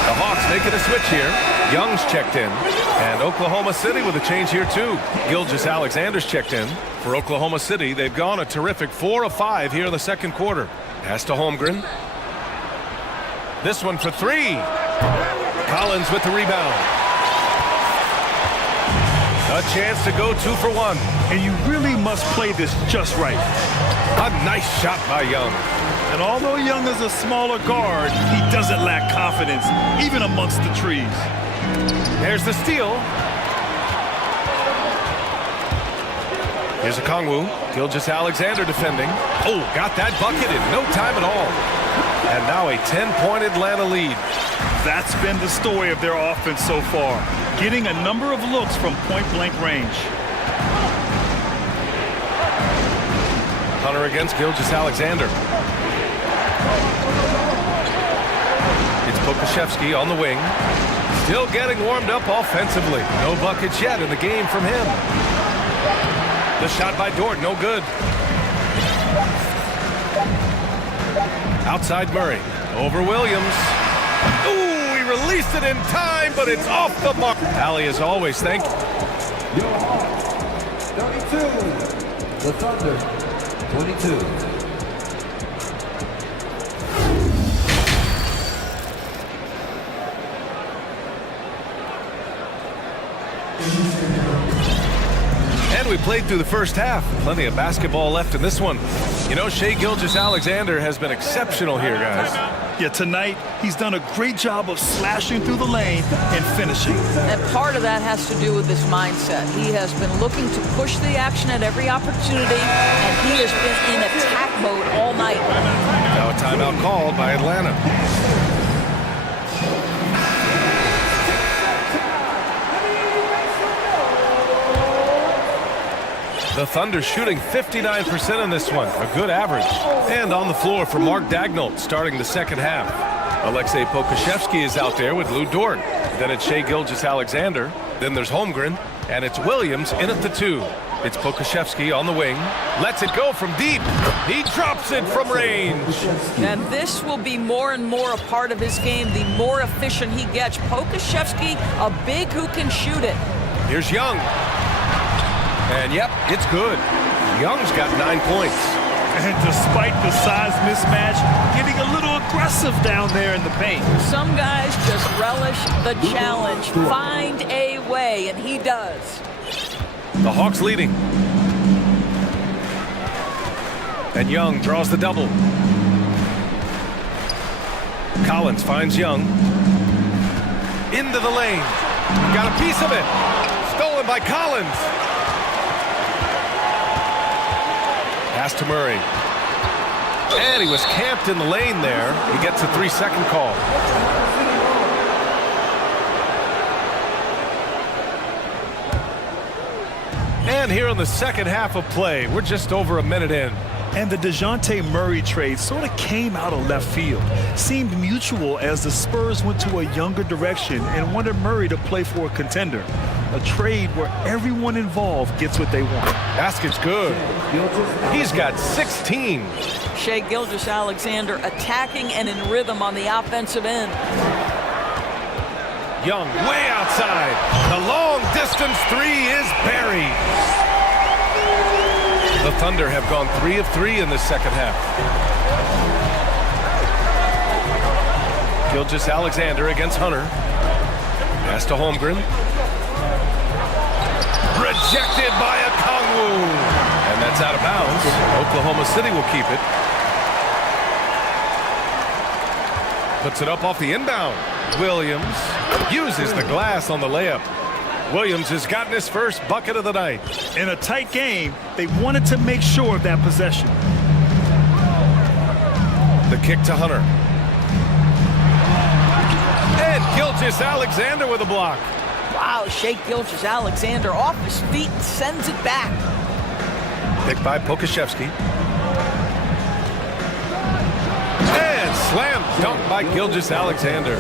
The Hawks making a switch here. Young's checked in. And Oklahoma City with a change here too. Gilgeous-Alexander's checked in. For Oklahoma City, they've gone a terrific 4 of 5 here in the second quarter. Pass to Holmgren. This one for 3. Collins with the rebound. A chance to go 2 for 1. And you really must play this just right. A nice shot by Young. And although Young is a smaller guard, he doesn't lack confidence, even amongst the trees. There's the steal. Here's a Kongwu. Gilgeous-Alexander defending. Oh, got that bucket in no time at all. And now a 10-point Atlanta lead. That's been the story of their offense so far, getting a number of looks from point-blank range. Hunter against Gilgeous-Alexander. It's Pokuševski on the wing. Still getting warmed up offensively. No buckets yet in the game from him. The shot by Dort, no good. Outside Murray. Over Williams. Ooh, he released it in time, but it's off the mark. Allie, as always, thank you. 32. The Thunder. 22. And we played through the first half. Plenty of basketball left in this one. You know, Shai Gilgeous-Alexander has been exceptional here, guys. Yeah, tonight he's done a great job of slashing through the lane and finishing. And part of that has to do with his mindset. He has been looking to push the action at every opportunity, and he has been in attack mode all night. Now a timeout called by Atlanta. The Thunder shooting 59% in this one, a good average. And on the floor for Mark Daigneault starting the second half. Aleksej Pokuševski is out there with Lou Dort. Then it's Shai Gilgeous-Alexander. Then there's Holmgren. And it's Williams in at the 2. It's Pokuševski on the wing. Lets it go from deep. He drops it from range. And this will be more and more a part of his game, the more efficient he gets. Pokuševski, a big who can shoot it. Here's Young. And yep, it's good. Young's got 9 points. And despite the size mismatch, getting a little aggressive down there in the paint. Some guys just relish the challenge. Find a way, and he does. The Hawks leading. And Young draws the double. Collins finds Young. Into the lane. Got a piece of it. Stolen by Collins. Pass to Murray. And he was camped in the lane there. He gets a 3-second call. And here in the second half of play, we're just over a minute in. And the DeJounte Murray trade sort of came out of left field. Seemed mutual as the Spurs went to a younger direction and wanted Murray to play for a contender. A trade where everyone involved gets what they want. Basket's good. He's got 16. Shai Gilgeous-Alexander attacking and in rhythm on the offensive end. Young way outside. The long distance three is buried. The Thunder have gone 3 of 3 in the second half. Gilgeous-Alexander against Hunter. Pass to Holmgren. Rejected by a Kongwu. And that's out of bounds. Oklahoma City will keep it. Puts it up off the inbound. Williams uses the glass on the layup. Williams has gotten his first bucket of the night. In a tight game, they wanted to make sure of that possession. The kick to Hunter. And Gilgeous-Alexander with a block. Wow, Shai Gilgeous-Alexander off his feet and sends it back. Picked by Pokashevsky. And slam dunk by Gilgeous-Alexander.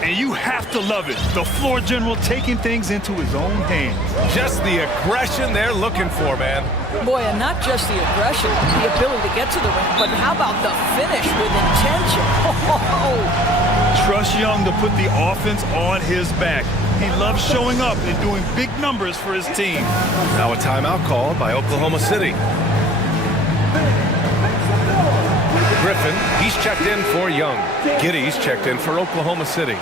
And you have to love it. The floor general taking things into his own hands. Just the aggression they're looking for, man. Boy, and not just the aggression, the ability to get to the rim, but how about the finish with intention? Trust Young to put the offense on his back. He loves showing up and doing big numbers for his team. Now a timeout called by Oklahoma City. Griffin, he's checked in for Young. Giddy's checked in for Oklahoma City.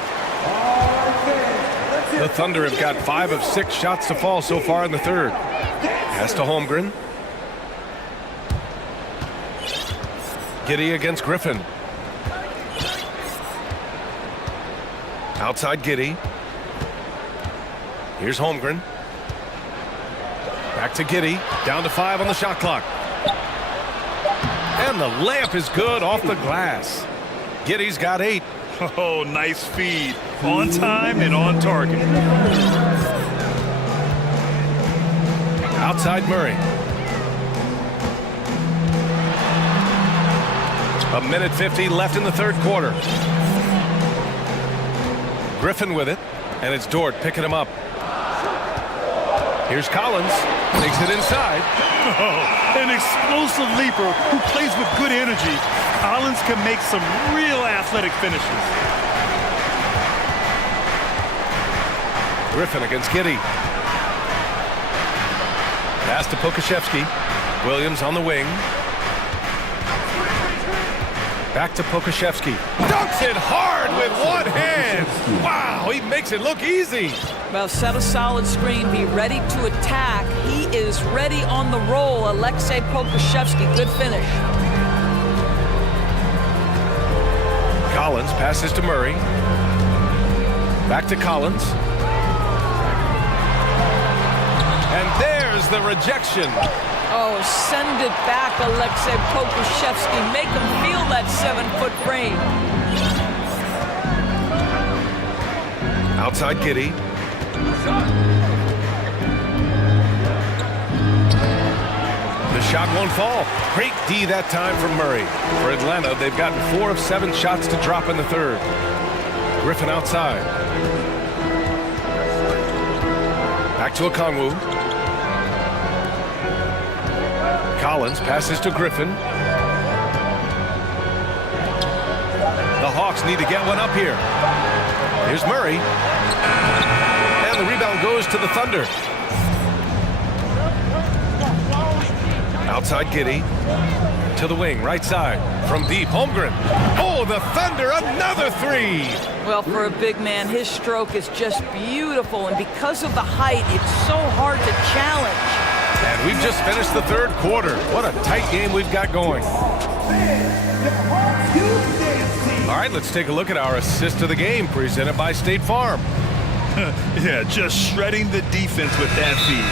The Thunder have got 5 of 6 shots to fall so far in the third. Pass to Holmgren. Giddy against Griffin. Outside Giddy. Here's Holmgren. Back to Giddy. Down to 5 on the shot clock. And the layup is good off the glass. Giddy's got 8. Oh, nice feed. On time and on target. Outside Murray. A minute 50 left in the third quarter. Griffin with it, and it's Dort picking him up. Here's Collins, takes it inside. Oh, an explosive leaper who plays with good energy. Collins can make some real athletic finishes. Griffin against Giddy. Pass to Pokashevsky. Williams on the wing. Back to Pokashevsky. Dunks it hard with one hand. Wow, he makes it look easy. Well, set a solid screen, be ready to attack. He is ready on the roll. Alexei Pokashevsky, good finish. Collins passes to Murray. Back to Collins. And there's the rejection. Oh, send it back, Alexei Pokashevsky. Make him feel that 7-foot frame. Outside Giddy. The shot won't fall. Great D that time from Murray. For Atlanta, they've gotten 4 of 7 shots to drop in the third. Griffin outside. Back to Okongwu. Collins passes to Griffin. The Hawks need to get one up here. Here's Murray. And the rebound goes to the Thunder. Outside Giddy. To the wing, right side. From deep, Holmgren. Oh, the Thunder, another 3! Well, for a big man, his stroke is just beautiful. And because of the height, it's so hard to challenge. And we've just finished the third quarter. What a tight game we've got going. All right, let's take a look at our assist of the game presented by State Farm. Yeah, just shredding the defense with that feed.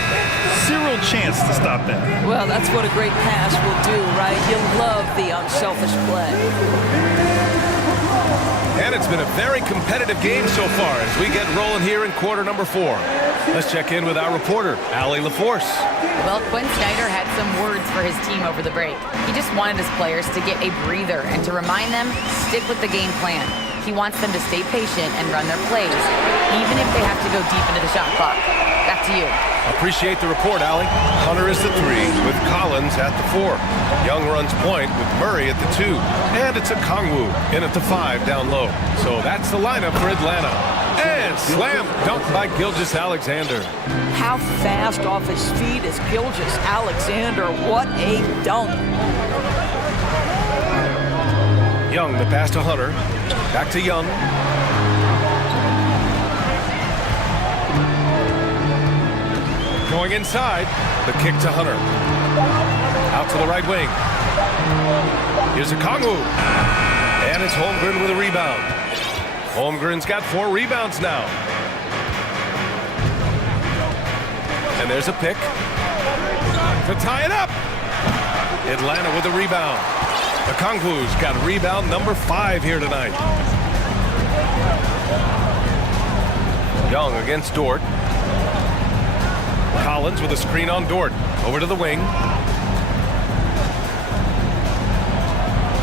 Zero chance to stop that. Well, that's what a great pass will do, right? You'll love the unselfish play. And it's been a very competitive game so far as we get rolling here in quarter number 4. Let's check in with our reporter, Allie LaForce. Well, Quinn Snyder had some words for his team over the break. He just wanted his players to get a breather and to remind them, stick with the game plan. He wants them to stay patient and run their plays, even if they have to go deep into the shot clock. Back to you. Appreciate the report, Allie. Hunter is the 3 with Collins at the 4. Young runs point with Murray at the 2. And it's a Kongwu in at the 5 down low. So that's the lineup for Atlanta. And slam dunk by Gilgeous-Alexander. How fast off his feet is Gilgeous-Alexander. What a dunk. Young, the pass to Hunter. Back to Young. Going inside, the kick to Hunter. Out to the right wing. Here's a Kongwu. And it's Holmgren with a rebound. Holmgren's got 4 rebounds now. And there's a pick to tie it up. Atlanta with a rebound. The Kongwu's got rebound number 5 here tonight. Young against Dort. Collins with a screen on Dort. Over to the wing.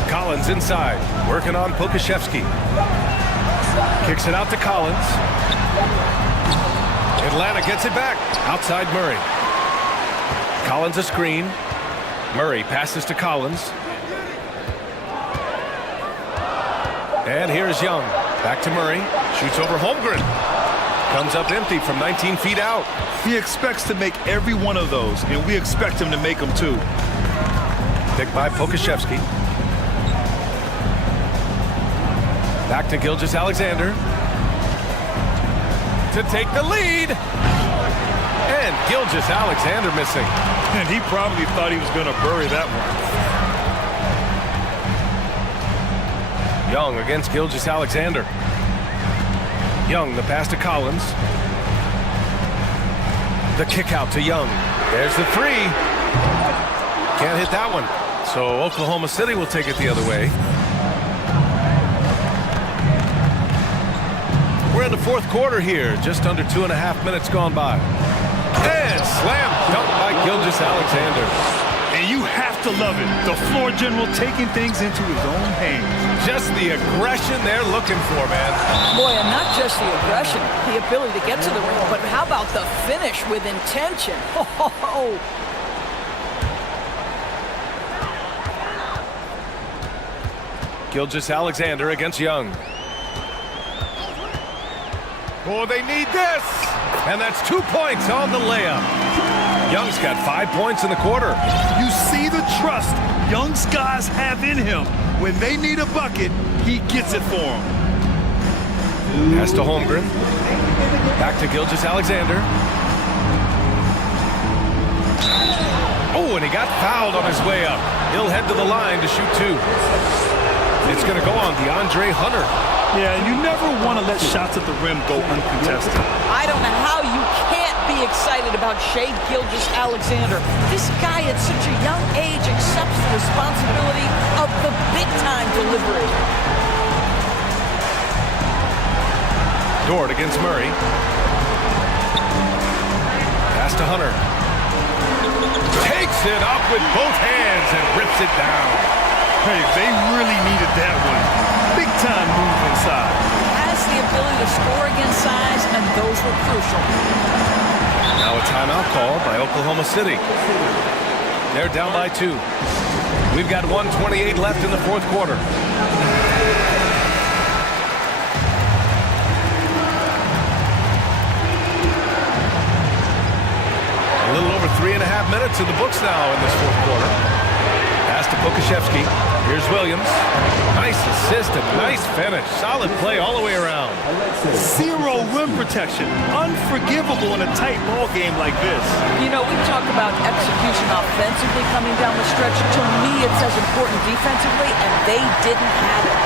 Collins inside, working on Pokashevsky. Kicks it out to Collins. Atlanta gets it back. Outside Murray. Collins a screen. Murray passes to Collins. And here's Young. Back to Murray. Shoots over Holmgren. Comes up empty from 19 feet out. He expects to make every one of those, and we expect him to make them too. Picked by Pokashevsky. Back to Gilgeous-Alexander. To take the lead. And Gilgeous-Alexander missing. And he probably thought he was going to bury that one. Young against Gilgeous-Alexander. Young, the pass to Collins. The kick out to Young. There's the 3. Can't hit that one. So Oklahoma City will take it the other way. We're in the 4th quarter here. Just under 2.5 minutes gone by. And slam dunk by Gilgeous-Alexander. And you have to love it. The floor general taking things into his own hands. Just the aggression they're looking for, man. Boy, and not just the aggression, the ability to get to the ring, but how about the finish with intention? Oh. Gilgeous-Alexander against Young. Oh, they need this! And that's 2 points on the layup. Young's got 5 points in the quarter. You see the trust Young's guys have in him. When they need a bucket, he gets it for them. Pass to Holmgren. Back to Gilgeous-Alexander. Oh, and he got fouled on his way up. He'll head to the line to shoot 2. It's going to go on DeAndre Hunter. Yeah, you never want to let shots at the rim go uncontested. I don't know how you can't be excited about Shai Gilgeous-Alexander. This guy at such a young age accepts the responsibility of the big-time delivery. Dort against Murray. Pass to Hunter. Takes it up with both hands and rips it down. Hey, they really needed that one. Big time move inside. Has the ability to score against size, and those were crucial. Now a timeout call by Oklahoma City. They're down by 2. We've got 1:28 left in the 4th quarter. A little over 3.5 minutes in the books now in this 4th quarter. Pass to Pokashevsky. Here's Williams. Nice assist and nice finish. Solid play all the way around. Zero rim protection. Unforgivable in a tight ball game like this. You know, we talk about execution offensively coming down the stretch. To me, it's as important defensively, and they didn't have it.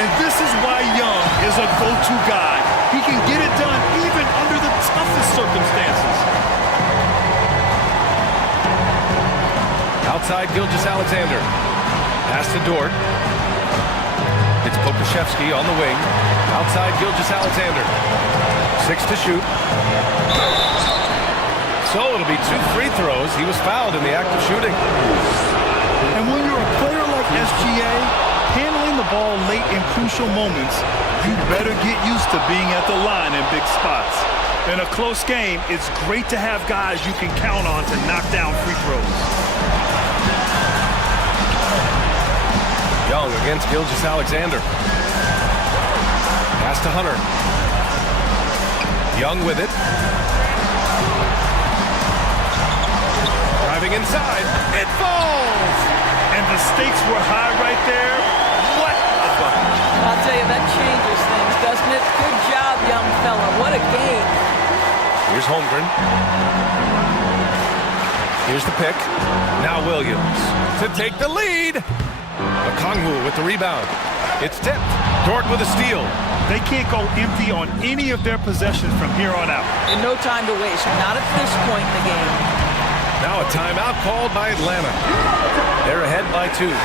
And this is why Young is a go-to guy. He can get it done even under the toughest circumstances. Outside Gilgeous-Alexander. Pass to Dort. It's Pokashevsky on the wing. Outside Gilgeous-Alexander. 6 to shoot. So it'll be 2 free throws. He was fouled in the act of shooting. And when you're a player like SGA, Handling the ball late in crucial moments, you better get used to being at the line in big spots. In a close game, it's great to have guys you can count on to knock down free throws. Young against Gilgeous-Alexander. Pass to Hunter. Young with it. Driving inside. It falls! And the stakes were high right there. What a bucket. I'll tell you, that changes things, doesn't it? Good job, young fella. What a game. Here's Holmgren. Here's the pick. Now Williams to take the lead. Okongwu with the rebound. It's tipped. Dort with a steal. They can't go empty on any of their possessions from here on out. And no time to waste. Not at this point in the game. Now a timeout called by Atlanta. They're ahead by 2. 12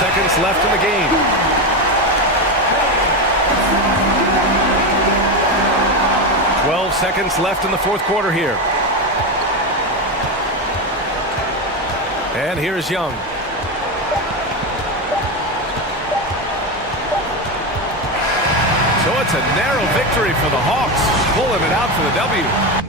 seconds left in the game. Seconds left in the fourth quarter here. And here's Young. So it's a narrow victory for the Hawks, pulling it out for the W.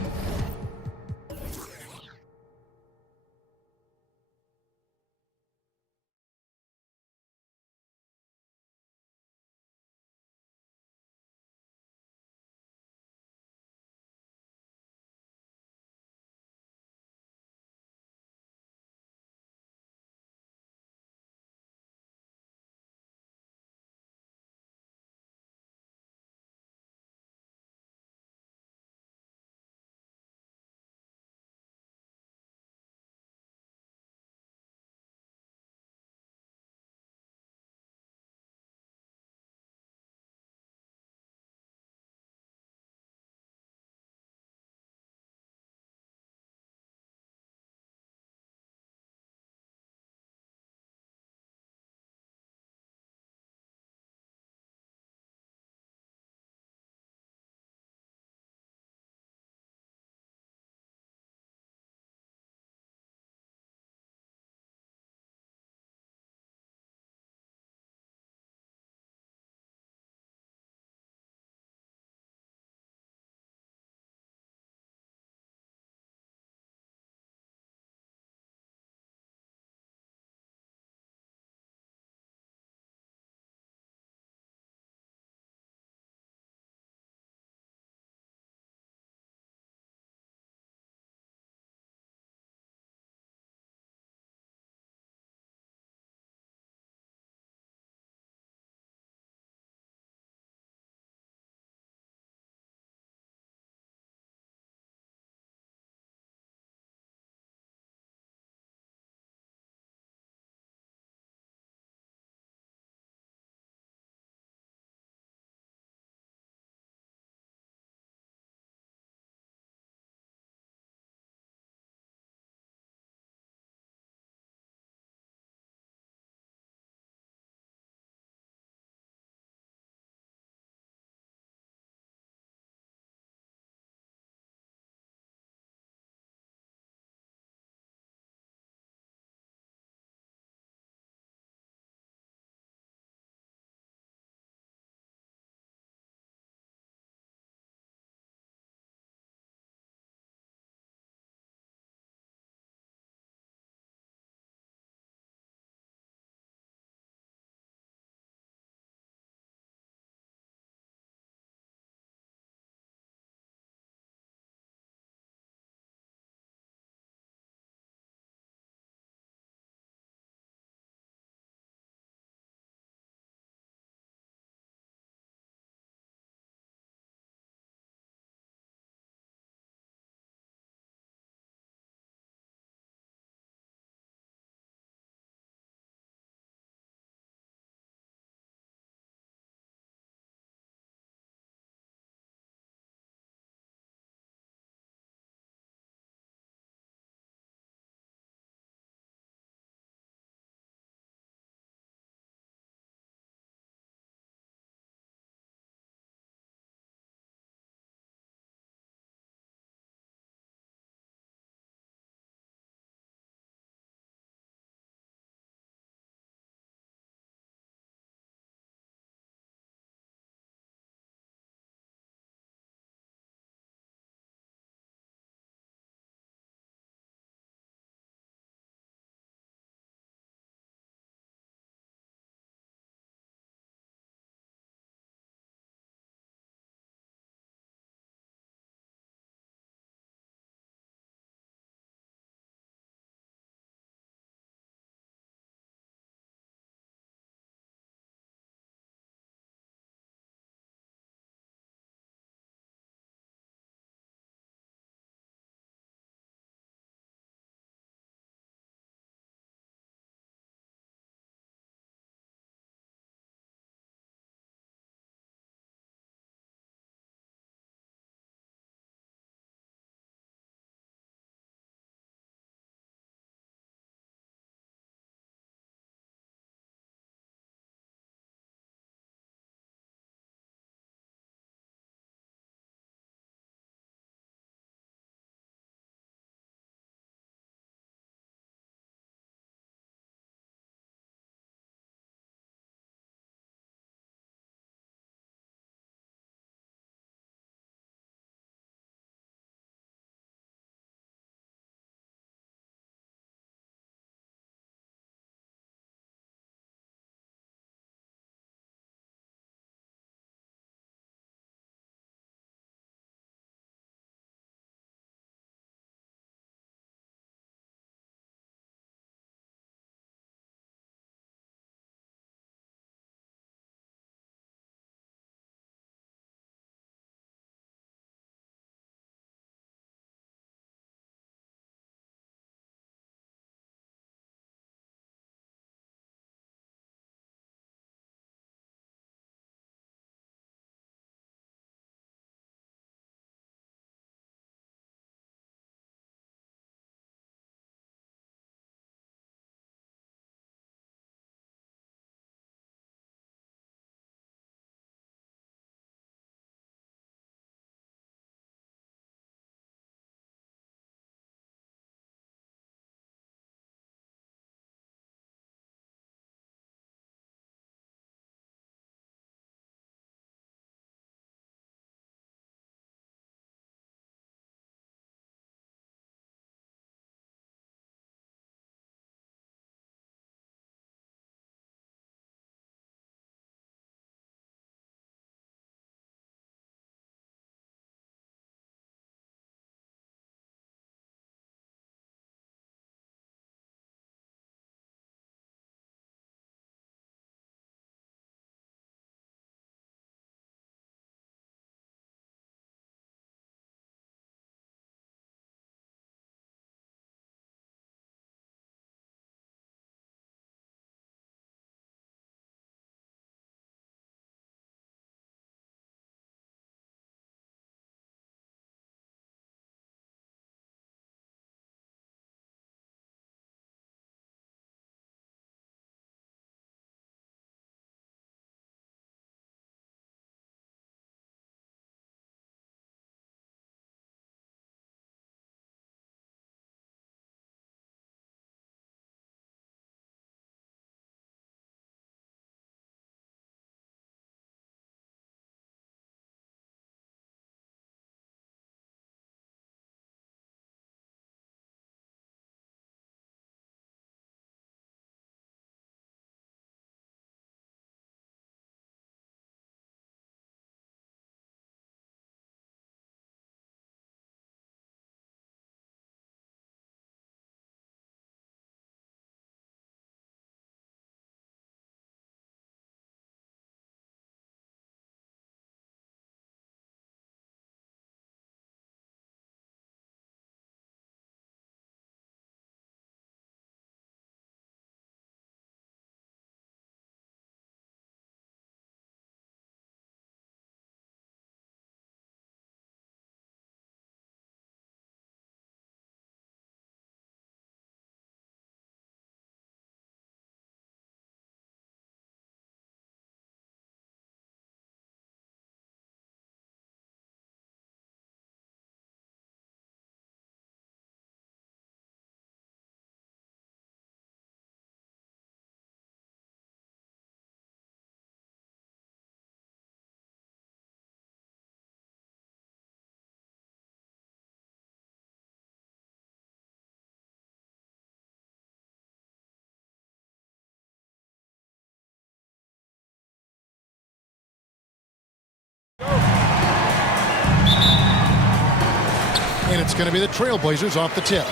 it's going to be the Trailblazers off the tip.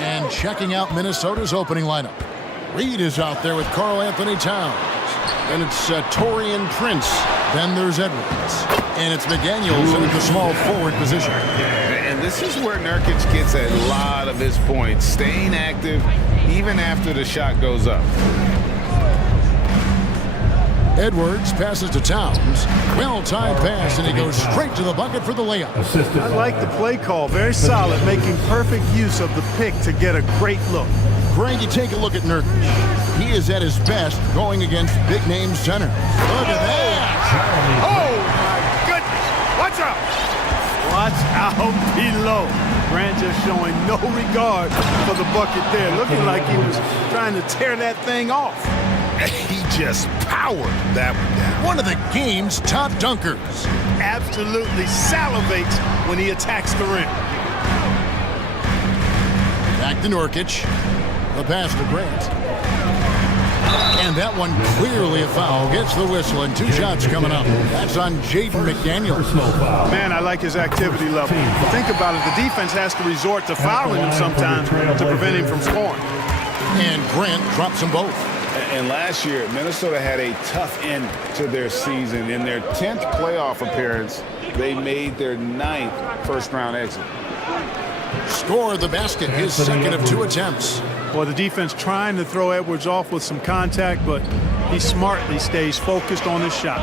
And checking out Minnesota's opening lineup. Reed is out there with Karl Anthony Towns. And it's Torian Prince. Then there's Edwards. And it's McDaniels in the small forward position. And this is where Nurkic gets a lot of his points, staying active even after the shot goes up. Edwards passes to Towns. Well-timed pass, and he goes straight to the bucket for the layup. I like the play call. Very solid, making perfect use of the pick to get a great look. Greg, you take a look at Nurkic. He is at his best going against big-name centers. Look at that. Oh, my goodness. Watch out. Watch out below. Grant just showing no regard for the bucket there. Looking like he was trying to tear that thing off. He just powered that one down. One of the game's top dunkers. Absolutely salivates when he attacks the rim. Back to Nurkic. The pass to Grant. And that one clearly a foul. Gets the whistle, and 2 shots coming up. That's on Jaden McDaniels. Man, I like his activity level. Think about it. The defense has to resort to fouling him sometimes to prevent him from scoring. And Grant drops them both. And last year, Minnesota had a tough end to their season. In their 10th playoff appearance, they made their 9th first-round exit. Score the basket, his second of 2 attempts. Well, the defense trying to throw Edwards off with some contact, but he smartly stays focused on his shot.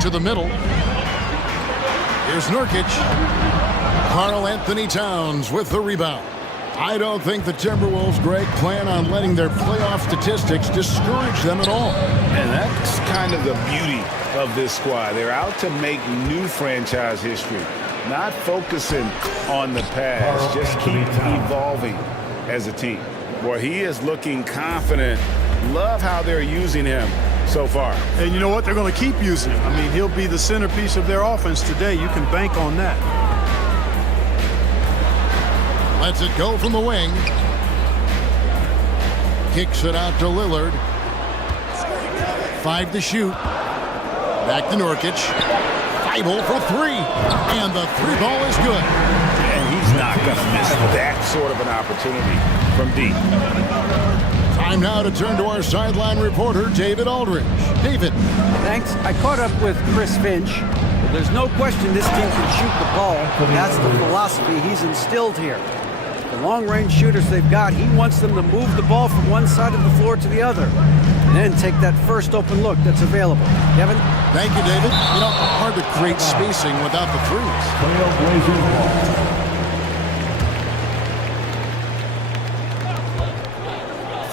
To the middle. Here's Nurkic. Karl Anthony Towns with the rebound. I don't think the Timberwolves, Greg, plan on letting their playoff statistics discourage them at all. And that's kind of the beauty of this squad. They're out to make new franchise history, not focusing on the past, just keep evolving as a team. Boy, he is looking confident. Love how they're using him so far. And you know what? They're going to keep using him. I mean, he'll be the centerpiece of their offense today. You can bank on that. Lets it go from the wing. Kicks it out to Lillard. 5 to shoot. Back to Nurkic. Thibault for 3. And the 3 ball is good. And he's not going to miss that sort of an opportunity from deep. Time now to turn to our sideline reporter, David Aldridge. David. Thanks. I caught up with Chris Finch. There's no question this team can shoot the ball. That's the philosophy he's instilled here. The long-range shooters they've got, he wants them to move the ball from one side of the floor to the other. And then take that first open look that's available. Kevin? Thank you, David. You know, hard to create spacing without the threes.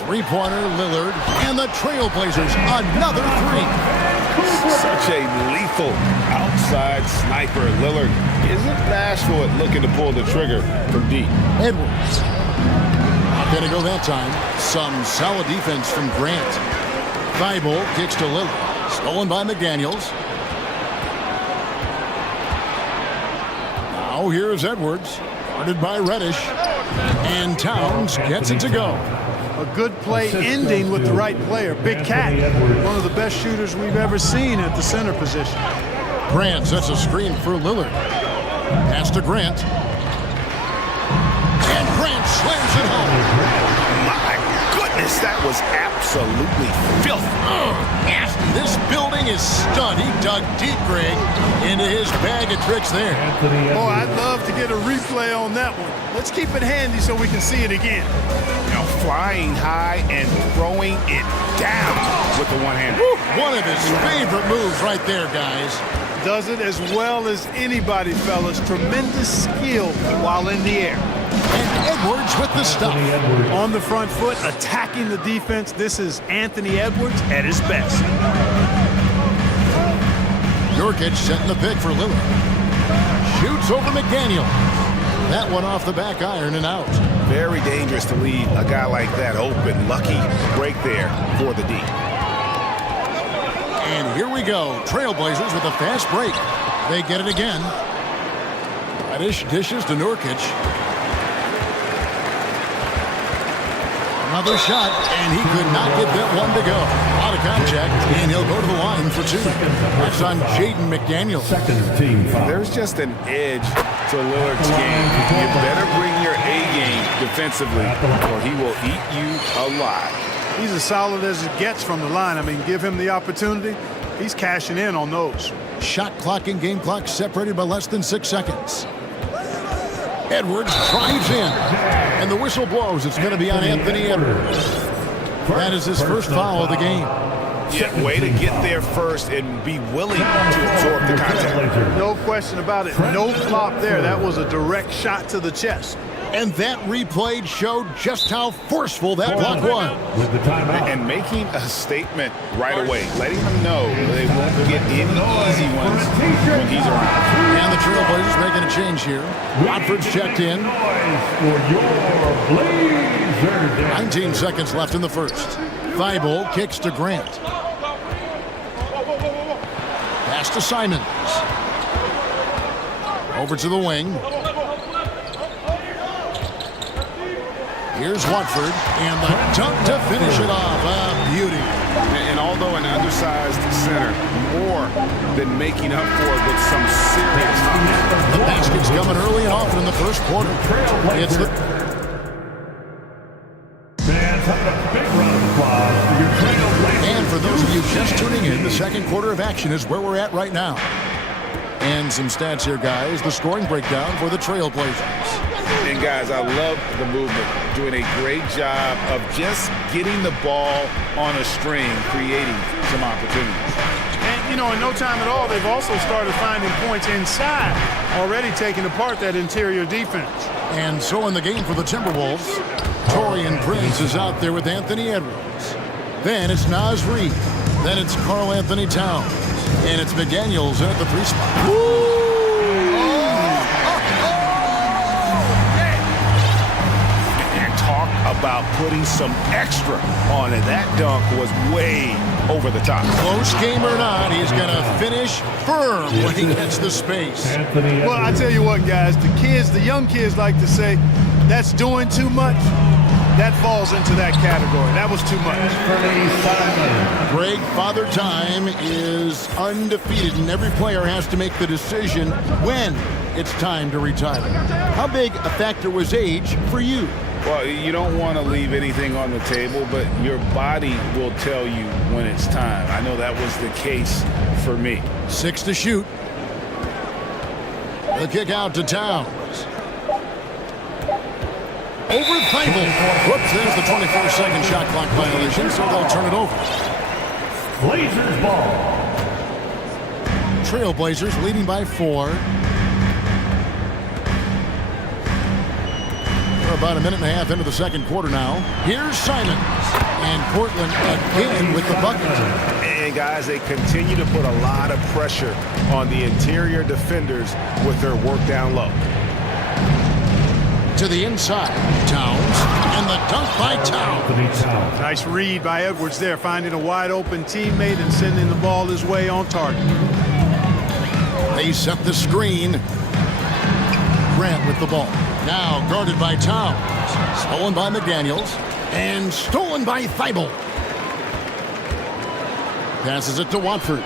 Three-pointer, Lillard, and the Trailblazers, another 3. Such a lethal outside sniper. Lillard isn't bashful at looking to pull the trigger from deep. Edwards. Not going to go that time. Some solid defense from Grant. Thibault kicks to Lillard. Stolen by McDaniels. Now here's Edwards. Guarded by Reddish. And Towns gets it to go. A good play ending with the right player. Big Cat, one of the best shooters we've ever seen at the center position. Grant sets a screen for Lillard. Pass to Grant. And Grant slams it home. My goodness, that was absolutely filthy. Nasty. This building is stud. He dug deep, Greg, into his bag of tricks there. Boy, I'd love to get a replay on that one. Let's keep it handy so we can see it again. You know, flying high and throwing it down with the one hand. One of his favorite moves right there, guys. Does it as well as anybody, fellas. Tremendous skill while in the air. And Edwards with the stuff. On the front foot, attacking the defense. This is Anthony Edwards at his best. Nurkic setting the pick for Lillard. Shoots over McDaniel. That one off the back iron and out. Very dangerous to leave a guy like that open. Lucky break there for the D. And here we go. Trailblazers with a fast break. They get it again. Reddish dishes to Nurkic. Another shot, and he could not get that one to go. Out lot of contact, and he'll go to the line for two. That's on Jaden McDaniel. There's just an edge to Lillard's game. You better bring your A game defensively, or he will eat you alive. He's as solid as it gets from the line. I mean, give him the opportunity. He's cashing in on those. Shot clock and game clock separated by less than 6 seconds. Edwards drives in, and the whistle blows. It's going to be on Anthony Edwards. That is his first foul of the game. Yeah, way to get there first and be willing to absorb the contact. No question about it. No flop there. That was a direct shot to the chest. And that replay showed just how forceful that block was. And making a statement right away, letting them know they won't get any easy ones when he's around. And the Trailblazers making a change here. Watford's checked in. 19 seconds left in the first. Thibault kicks to Grant. Pass to Simons. Over to the wing. Here's Watford, and the dunk to finish it off. Beauty. And although an undersized center, more than making up for it with some serious offense. The basket's coming early and often in the first quarter. It's the... And for those of you just tuning in, the second quarter of action is where we're at right now. And some stats here, guys. The scoring breakdown for the Trailblazers. And guys, I love the movement. Doing a great job of just getting the ball on a string, creating some opportunities. And, you know, in no time at all, they've also started finding points inside, already taking apart that interior defense. And so in the game for the Timberwolves, Torian Prince is out there with Anthony Edwards. Then it's Naz Reid. Then it's Karl Anthony Towns. And it's McDaniels in at the 3 spot. Woo! About putting some extra on it. That dunk was way over the top. Close game or not, he's going to finish firm when he gets the space. Well, I tell you what, guys, the young kids like to say, that's doing too much. That falls into that category. That was too much. Greg, Father Time is undefeated, and every player has to make the decision when it's time to retire. How big a factor was age for you? Well, you don't want to leave anything on the table, but your body will tell you when it's time. I know that was the case for me. 6 to shoot. The kick out to Towns. Over Thibault. Whoops, there's the 24-second shot clock violation, so they'll turn it over. Blazers ball. Trailblazers leading by 4. We're about a minute and a half into the second quarter now. Here's Simons. And Portland again with the bucket. And guys, they continue to put a lot of pressure on the interior defenders with their work down low. To the inside, Towns, and the dunk by Towns. Nice read by Edwards there, finding a wide open teammate and sending the ball his way on target. They set the screen. Grant with the ball. Now guarded by Towns. Stolen by McDaniels. And stolen by Thibault. Passes it to Watford.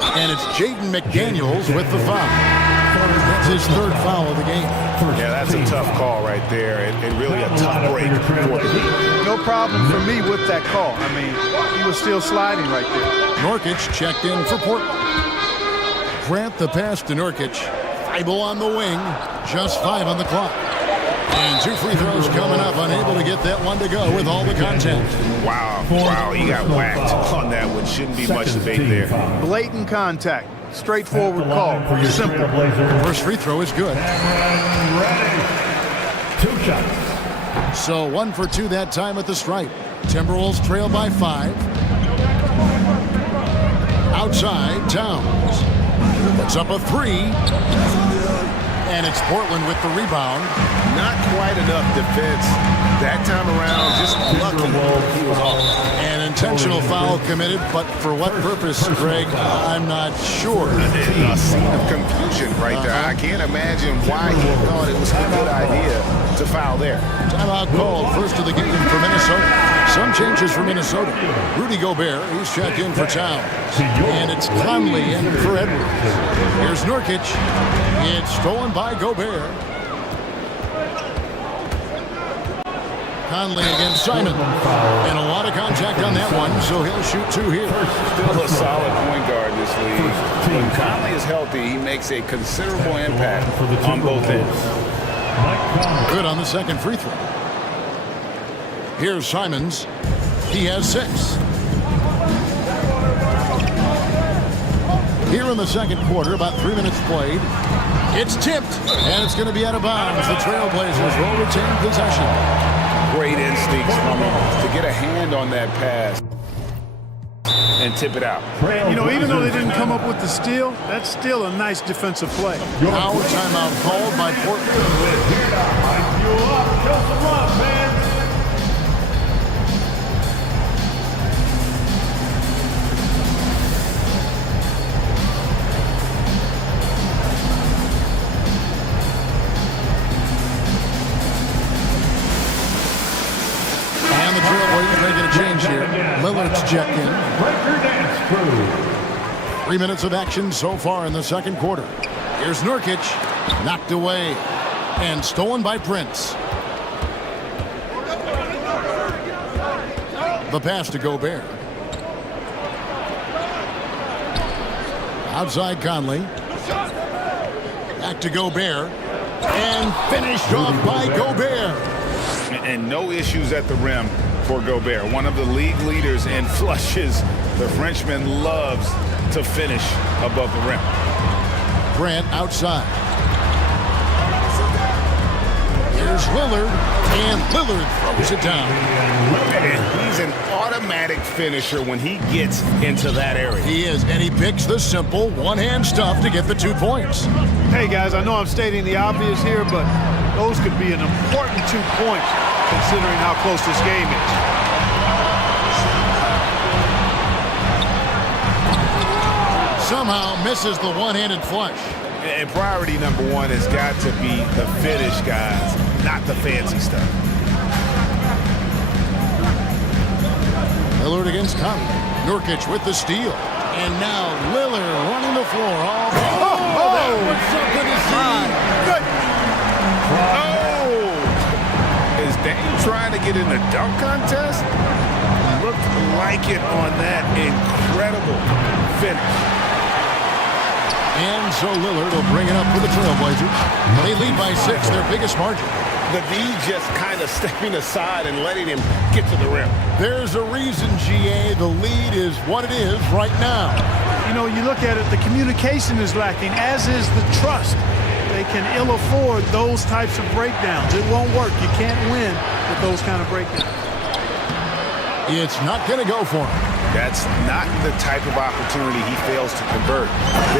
And it's Jaden McDaniels with the foul. That's his 3rd foul of the game. Yeah, that's a tough call right there, and really a tough break for the team. No problem for me with that call. I mean, he was still sliding right there. Nurkic checked in for Portland. Grant the pass to Nurkic. Thibault on the wing. Just 5 on the clock. And 2 free throws coming up. Unable to get that one to go with all the contact. Wow, he got whacked on that one. Shouldn't be much debate there. Blatant contact. Straightforward call. Simple. First free throw is good. 2 shots. So 1 for 2 that time at the stripe. Timberwolves trail by 5. Outside, Towns. Puts up a 3. And it's Portland with the rebound. Not quite enough defense that time around. Just lucky he was off. An intentional foul committed, but for what purpose, Greg? I'm not sure. A scene of confusion right there. I can't imagine why he thought it was a good idea to foul there. Timeout called, first of the game for Minnesota. Some changes for Minnesota. Rudy Gobert, he's checked in for Towns. And it's Conley in for Edwards. Here's Nurkic. It's stolen by Gobert. Conley against Simon. And a lot of contact on that one, so he'll shoot 2 here. Still a solid point guard this league. When Conley is healthy, he makes a considerable impact on both ends. Good on the second free throw. Here's Simons. He has 6. Here in the second quarter, about 3 minutes played. It's tipped, and it's going to be out of bounds. The Trailblazers will retain possession. Great instincts from him to get a hand on that pass and tip it out. You know, even though they didn't come up with the steal, that's still a nice defensive play. Now timeout called by Portland. And the Trailblazers making a change here. Lillard's checked in. 3 minutes of action so far in the second quarter. Here's Nurkic. Knocked away. And stolen by Prince. The pass to Gobert. Outside Conley. Back to Gobert. And finished off by Gobert. And no issues at the rim for Gobert. One of the league leaders in flushes. The Frenchman loves to finish above the rim. Grant outside. Here's Lillard. And Lillard throws it down. And he's an automatic finisher when he gets into that area. He is, and he picks the simple one-hand stuff to get the 2 points. Hey, guys, I know I'm stating the obvious here, but those could be an important 2 points considering how close this game is. Somehow misses the one-handed flush. And priority number 1 has got to be the finish, guys, not the fancy stuff. Lillard against Conley. Nurkic with the steal. And now Lillard running the floor. That was something to see. Good. Is Dame trying to get in the dunk contest? Looked like it on that incredible finish. And so Lillard will bring it up for the Trailblazers. They lead by 6, their biggest margin. The D just kind of stepping aside and letting him get to the rim. There's a reason, GA, the lead is what it is right now. You know, you look at it, the communication is lacking, as is the trust. They can ill afford those types of breakdowns. It won't work. You can't win with those kind of breakdowns. It's not going to go for him. That's not the type of opportunity he fails to convert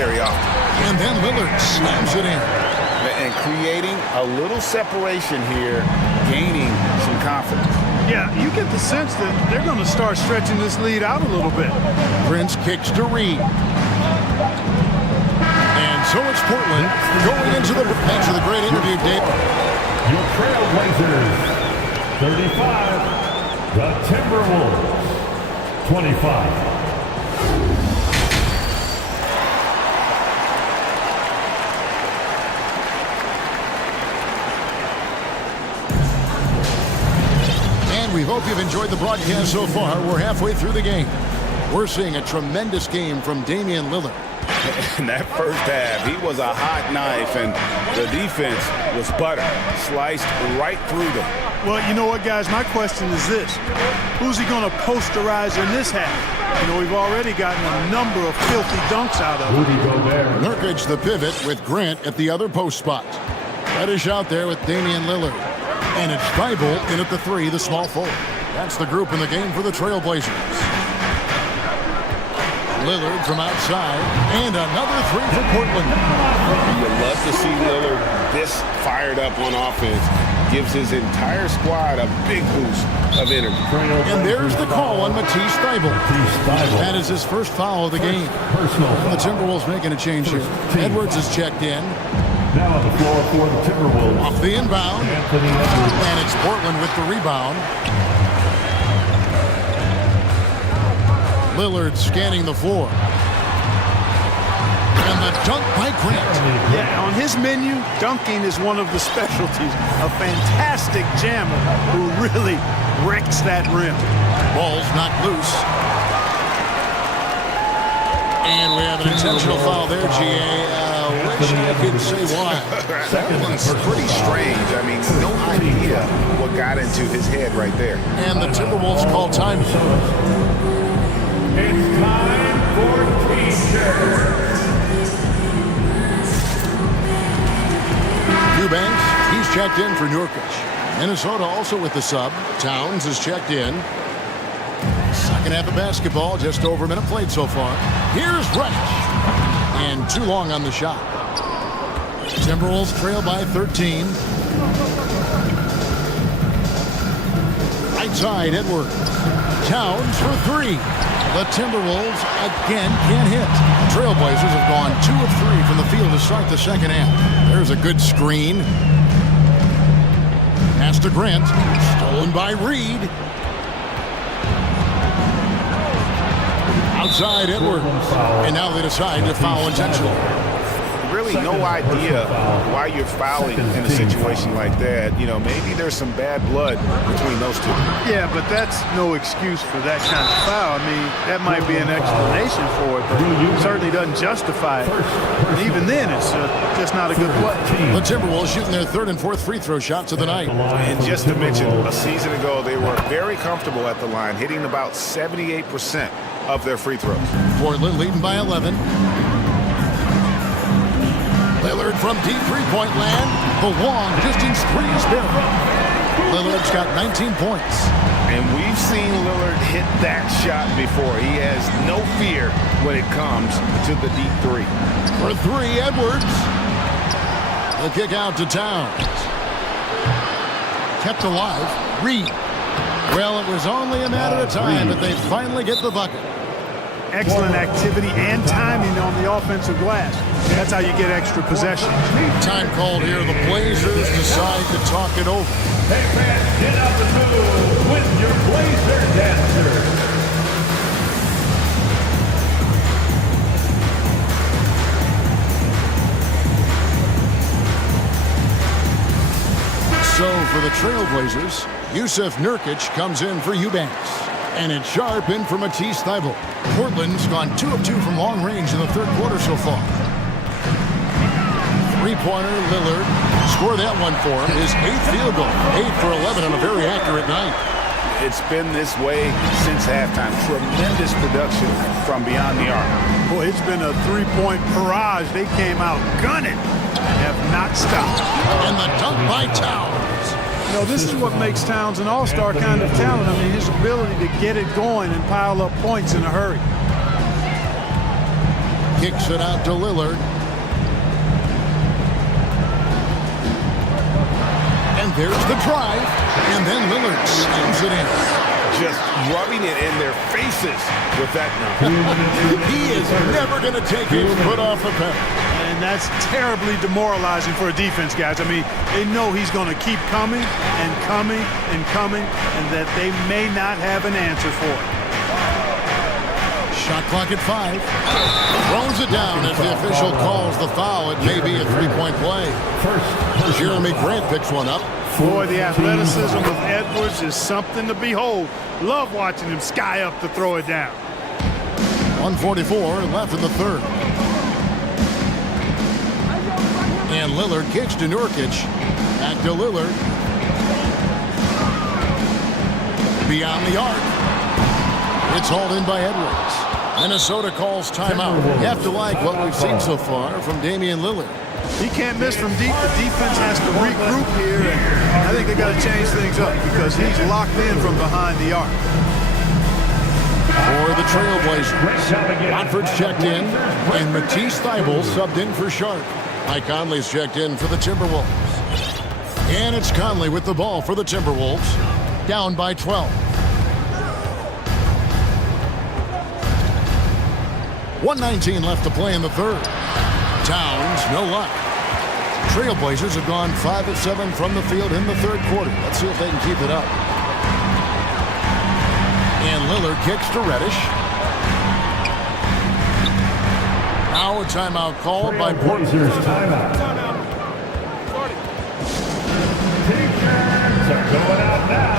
very often. And then Lillard slams it in. And creating a little separation here, gaining some confidence. Yeah, you get the sense that they're going to start stretching this lead out a little bit. Prince kicks to Reed. And so it's Portland going into the... Thanks for the great interview, Dave. Your Trailblazers, 35. The Timberwolves, 25. We hope you've enjoyed the broadcast so far. We're halfway through the game. We're seeing a tremendous game from Damian Lillard. In that first half, he was a hot knife, and the defense was butter, sliced right through them. Well, you know what, guys? My question is this. Who's he going to posterize in this half? You know, we've already gotten a number of filthy dunks out of him. Nurkic the pivot with Grant at the other post spot. Reddish out there with Damian Lillard. And it's Thibault in at the 3, the small forward. That's the group in the game for the Trailblazers. Lillard from outside, and another 3 for Portland. You love to see Lillard this fired up on offense. Gives his entire squad a big boost of energy. And there's the call on Matisse Thibault. That is his first foul of the game. And the Timberwolves making a change here. Edwards is checked in. Now on the floor for the Timberwolves. Off the inbound. And it's Portland with the rebound. Lillard scanning the floor. And the dunk by Grant. Yeah, on his menu, dunking is one of the specialties. A fantastic jammer who really wrecks that rim. Ball's knocked loose. And we have an intentional foul there, GA. Wish I could say why. That one's pretty strange. I mean, no idea what got into his head right there. And the Timberwolves call time. It's time for T-shirt. Eubanks, he's checked in for Nurkic. Minnesota also with the sub. Towns is checked in. Second half of basketball, just over a minute played so far. Here's Reddish. And too long on the shot. Timberwolves trail by 13. Right side, Edwards. Towns for three. The Timberwolves again can't hit. Trailblazers have gone 2 of 3 from the field to start the second half. There's a good screen. Pass to Grant. Stolen by Reed. Outside Edwards. And now they decide to foul intentionally. Really no idea why you're fouling in a situation like that. You know, maybe there's some bad blood between those two. Yeah, but that's no excuse for that kind of foul. I mean, that might be an explanation for it, but it certainly doesn't justify it. And even then, it's just not a good play. The Timberwolves shooting their third and fourth free throw shots of the night. And just to mention, a season ago, they were very comfortable at the line, hitting about 78% of their free throws. Portland leading by 11. Lillard from deep three-point land. The long distance three is there. Lillard's got 19 points. And we've seen Lillard hit that shot before. He has no fear when it comes to the deep three. For three, Edwards. The kick out to Towns. Kept alive. Reed. Well, it was only a matter of time, but they finally get the bucket. Excellent activity and timing on the offensive glass. That's how you get extra possession. Time called here. The Blazers decide to talk it over. Hey fans, get out the move with your Blazer dancers. So for the Trailblazers, Yusuf Nurkic comes in for Eubanks. And it's Sharp in for Matisse Thybulle. Portland's gone 2 of 2 from long range in the third quarter so far. Three-pointer, Lillard. Score that one for him. His 8th field goal. 8 for 11 on a very accurate night. It's been this way since halftime. Tremendous production from beyond the arc. Boy, it's been a three-point barrage. They came out gunning and have not stopped. And the dunk by Towns. You know, this is what makes Towns an all-star kind of talent. I mean, his ability to get it going and pile up points in a hurry. Kicks it out to Lillard. And there's the drive. And then Lillard slams it in. Just rubbing it in their faces with that number. He is never going to take his foot off the pedal. And that's terribly demoralizing for a defense, guys. I mean, they know he's going to keep coming and coming and coming, and that they may not have an answer for it. Shot clock at 5. Throws it down as the official calls the foul. It may be a three-point play. Jeremy Grant picks one up. Boy, the athleticism of Edwards is something to behold. Love watching him sky up to throw it down. 1:44 left in the third. And Lillard kicks to Nurkic. Back to Lillard. Beyond the arc. It's hauled in by Edwards. Minnesota calls timeout. You have to like what we've seen so far from Damian Lillard. He can't miss from deep. The defense has to regroup here, and I think they got to change things up because he's locked in from behind the arc. For the Trailblazers, Watford's checked in, and Matisse Thybulle subbed in for Sharp. Mike Conley's checked in for the Timberwolves. And it's Conley with the ball for the Timberwolves, down by 12. 1:19 left to play in the third. Towns, no luck. Trailblazers have gone 5 of 7 from the field in the third quarter. Let's see if they can keep it up. And Lillard kicks to Reddish. Now a timeout called by Portland. Timeout. Teachers are going out now.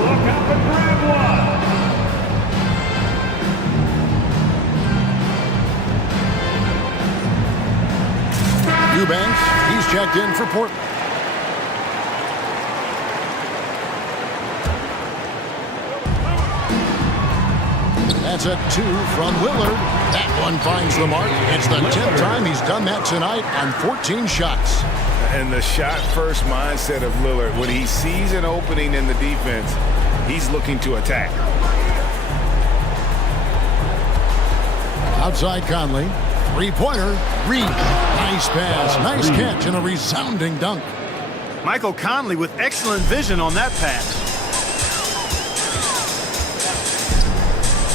Look out for grab one. Eubanks, he's checked in for Portland. That's a 2 from Lillard. That one finds the mark. It's the 10th time he's done that tonight on 14 shots. And the shot-first mindset of Lillard, when he sees an opening in the defense, he's looking to attack. Outside Conley. Three-pointer. Reed. Nice pass. Nice catch and a resounding dunk. Michael Conley with excellent vision on that pass.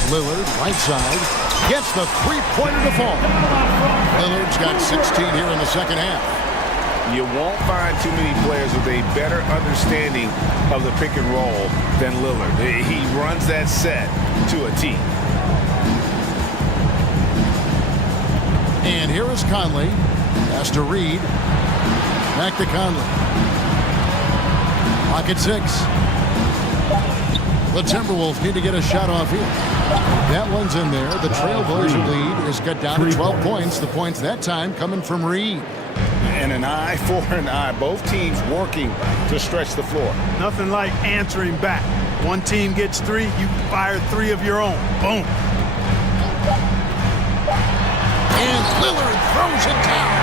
Lillard, right side, gets the three-pointer to fall. Lillard's got 16 here in the second half. You won't find too many players with a better understanding of the pick and roll than Lillard. He runs that set to a T. And here is Conley. Pass to Reed. Back to Conley. Pocket 6. The Timberwolves need to get a shot off here. That one's in there. The Trailblazer lead is cut down to 12 points. The points that time coming from Reed. And an eye for an eye. Both teams working to stretch the floor. Nothing like answering back. One team gets 3, you fire 3 of your own. Boom. And Lillard throws it down.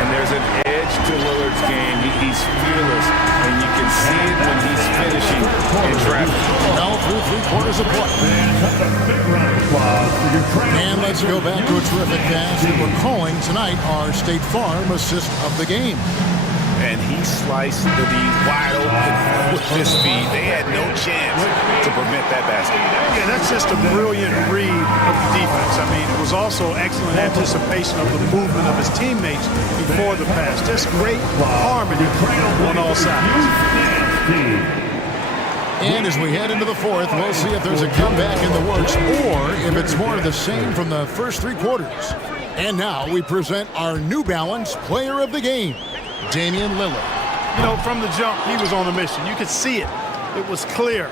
And there's an edge to Lillard's game. He's fearless, and you can see it when he's finishing in traffic. Now through 3/4 of play. And let's go back to a terrific pass that we're calling tonight our State Farm assist of the game. And he sliced the D wide open with his speed. They had no chance to prevent that basket. Yeah, that's just a brilliant read of the defense. I mean, it was also excellent anticipation of the movement of his teammates before the pass. Just great harmony on all sides. And as we head into the fourth, we'll see if there's a comeback in the works or if it's more of the same from the first 3 quarters. And now we present our New Balance Player of the Game, Damian Lillard. You know, from the jump, he was on a mission. You could see it. It was clear.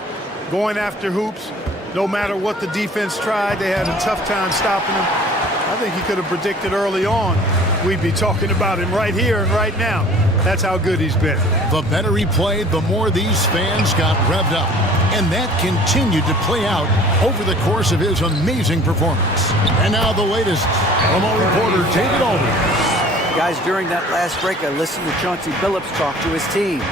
Going after hoops, no matter what the defense tried, they had a tough time stopping him. I think he could have predicted early on we'd be talking about him right here and right now. That's how good he's been. The better he played, the more these fans got revved up. And that continued to play out over the course of his amazing performance. And now the latest from our reporter, David Aldridge. Guys, during that last break, I listened to Chauncey Billups talk to his team.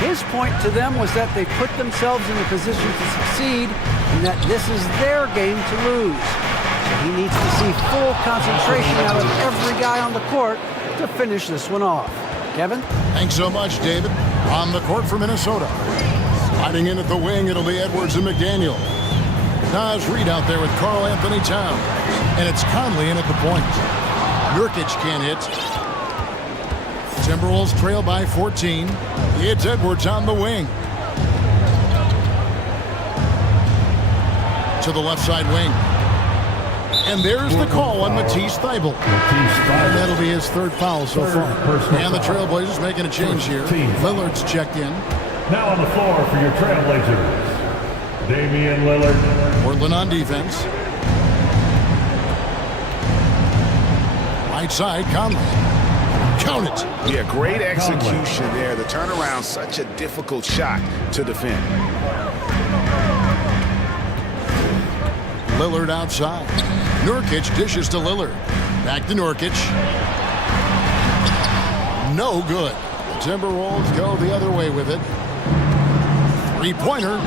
His point to them was that they put themselves in a position to succeed and that this is their game to lose. He needs to see full concentration out of every guy on the court to finish this one off. Kevin? Thanks so much, David. On the court for Minnesota. Sliding in at the wing, it'll be Edwards and McDaniel. Naz Reid out there with Karl Anthony Towns. And it's Conley in at the point. Nurkic can't hit. Timberwolves trail by 14. It's Edwards on the wing. To the left side wing. And there's the call on Matisse Thybulle. And that'll be his 3rd foul so far. And the Trailblazers making a change here. Lillard's checked in. Now on the floor for your Trailblazers, Damian Lillard. Portland on defense. Right side, Conley. Count it. Yeah, great execution there. The turnaround, such a difficult shot to defend. Lillard outside. Nurkic dishes to Lillard. Back to Nurkic. No good. Timberwolves go the other way with it. 3-pointer.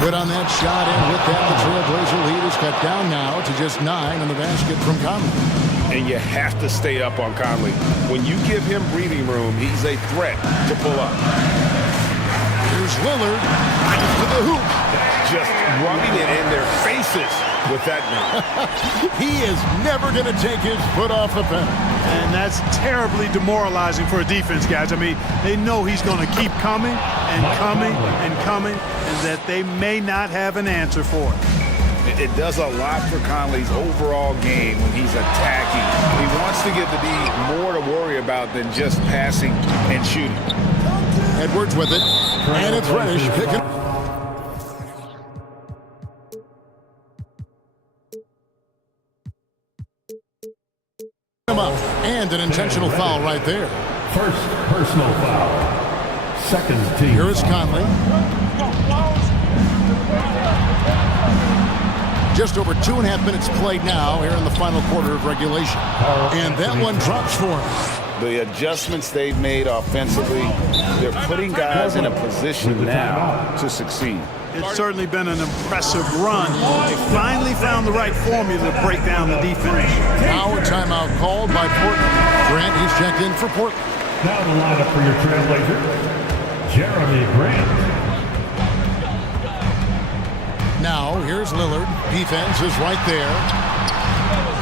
Good on that shot, and with that, the Trailblazer lead is cut down now to just 9 on the basket from Conley. And you have to stay up on Conley. When you give him breathing room, he's a threat to pull up. Here's Lillard to the hoop. Just rubbing it in their faces with that now. He is never going to take his foot off the pedal. And that's terribly demoralizing for a defense, guys. I mean, they know he's going to keep coming and coming and coming, and that they may not have an answer for it. It does a lot for Conley's overall game when he's attacking. He wants to give the D more to worry about than just passing and shooting. Edwards with it, and it's Reddish picking him up, and an intentional foul right there. First personal foul. Second team. Here is Conley. Just over 2.5 minutes played now here in the final quarter of regulation. And that one drops for him. The adjustments they've made offensively, they're putting guys in a position now to succeed. It's certainly been an impressive run. They finally found the right formula to break down the defense. Now a timeout called by Portland. Grant, he's checked in for Portland. Now the lineup for your Trailblazers, Jeremy Grant. Now here's Lillard. Defense is right there.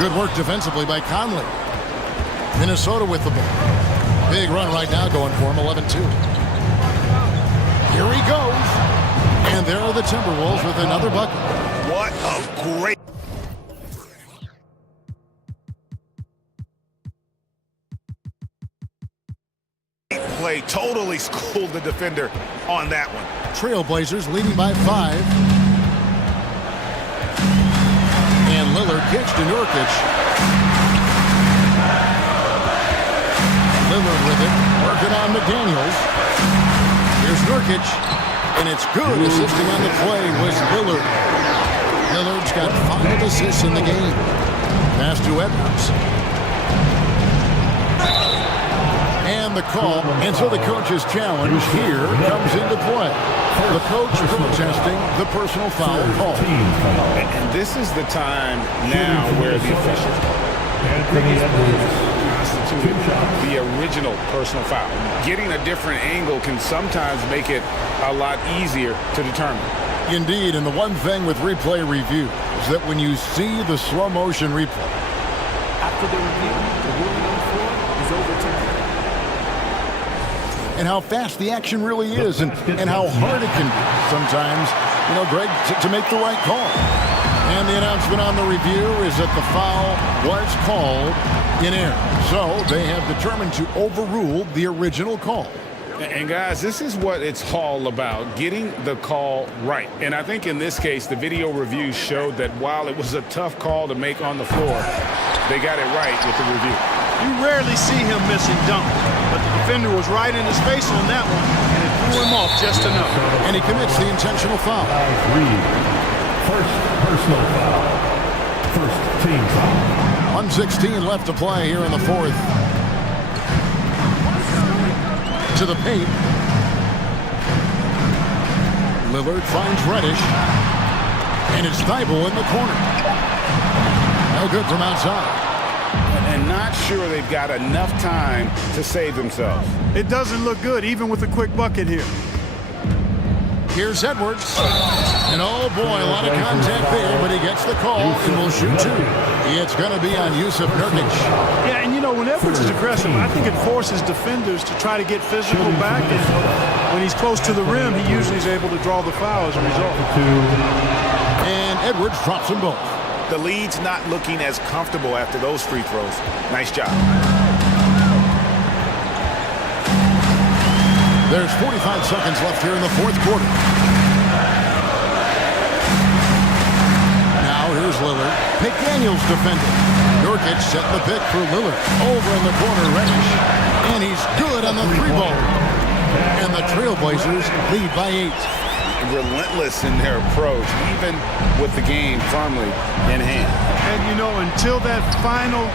Good work defensively by Conley. Minnesota with the ball. Big run right now going for him, 11-2. Here he goes. And there are the Timberwolves with another bucket. What a great play. Totally schooled the defender on that one. Trailblazers leading by 5. And Lillard kicks to Nurkic. Lillard with it, working on McDaniels. Here's Nurkic, and it's good. Assisting on the play was Lillard. Lillard's got 5 assists in the game. Pass to Edwards. And the call, and so the coach's challenge here comes into play. The coach protesting the personal foul call. And this is the time now where the official constituted the original personal foul. Getting a different angle can sometimes make it a lot easier to determine. Indeed, and the one thing with replay review is that when you see the slow motion replay, After the review, the ruling on the floor is overturned. and how fast the action really is, and how hard it can be sometimes, you know, Greg, to make the right call. And the announcement on the review is that the foul was called in error. So they have determined to overrule the original call. And guys, this is what it's all about, getting the call right. And I think in this case, the video review showed that while it was a tough call to make on the floor, they got it right with the review. You rarely see him missing dunks, but the defender was right in his face on that one, and it threw him off just enough. And he commits the intentional foul. First personal foul. First team foul. 1:16 left to play here in the fourth. To the paint. Lillard finds Reddish. And it's Thibault in the corner. No good from outside. And not sure they've got enough time to save themselves. It doesn't look good, even with a quick bucket here. Here's Edwards. And oh boy, a lot of contact there, but he gets the call and will shoot 2. It's going to be on Yusuf Nurkic. Yeah, and you know, when Edwards is aggressive, I think it forces defenders to try to get physical back. And when he's close to the rim, he usually is able to draw the foul as a result. And Edwards drops them both. The lead's not looking as comfortable after those free throws. Nice job. There's 45 seconds left here in the fourth quarter. Now here's Lillard. McDaniels defending. Nurkic setting the pick for Lillard. Over in the corner, Reddish. And he's good on the 3-ball. And the Trailblazers lead by 8. Relentless in their approach, even with the game firmly in hand. And you know, until that final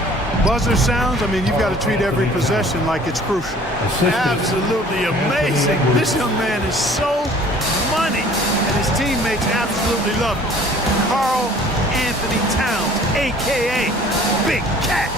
buzzer sounds, I mean, you've got to treat every possession like it's crucial. Absolutely amazing. This young man is so money, and his teammates absolutely love him. Karl Anthony Towns, a.k.a. Big Cat.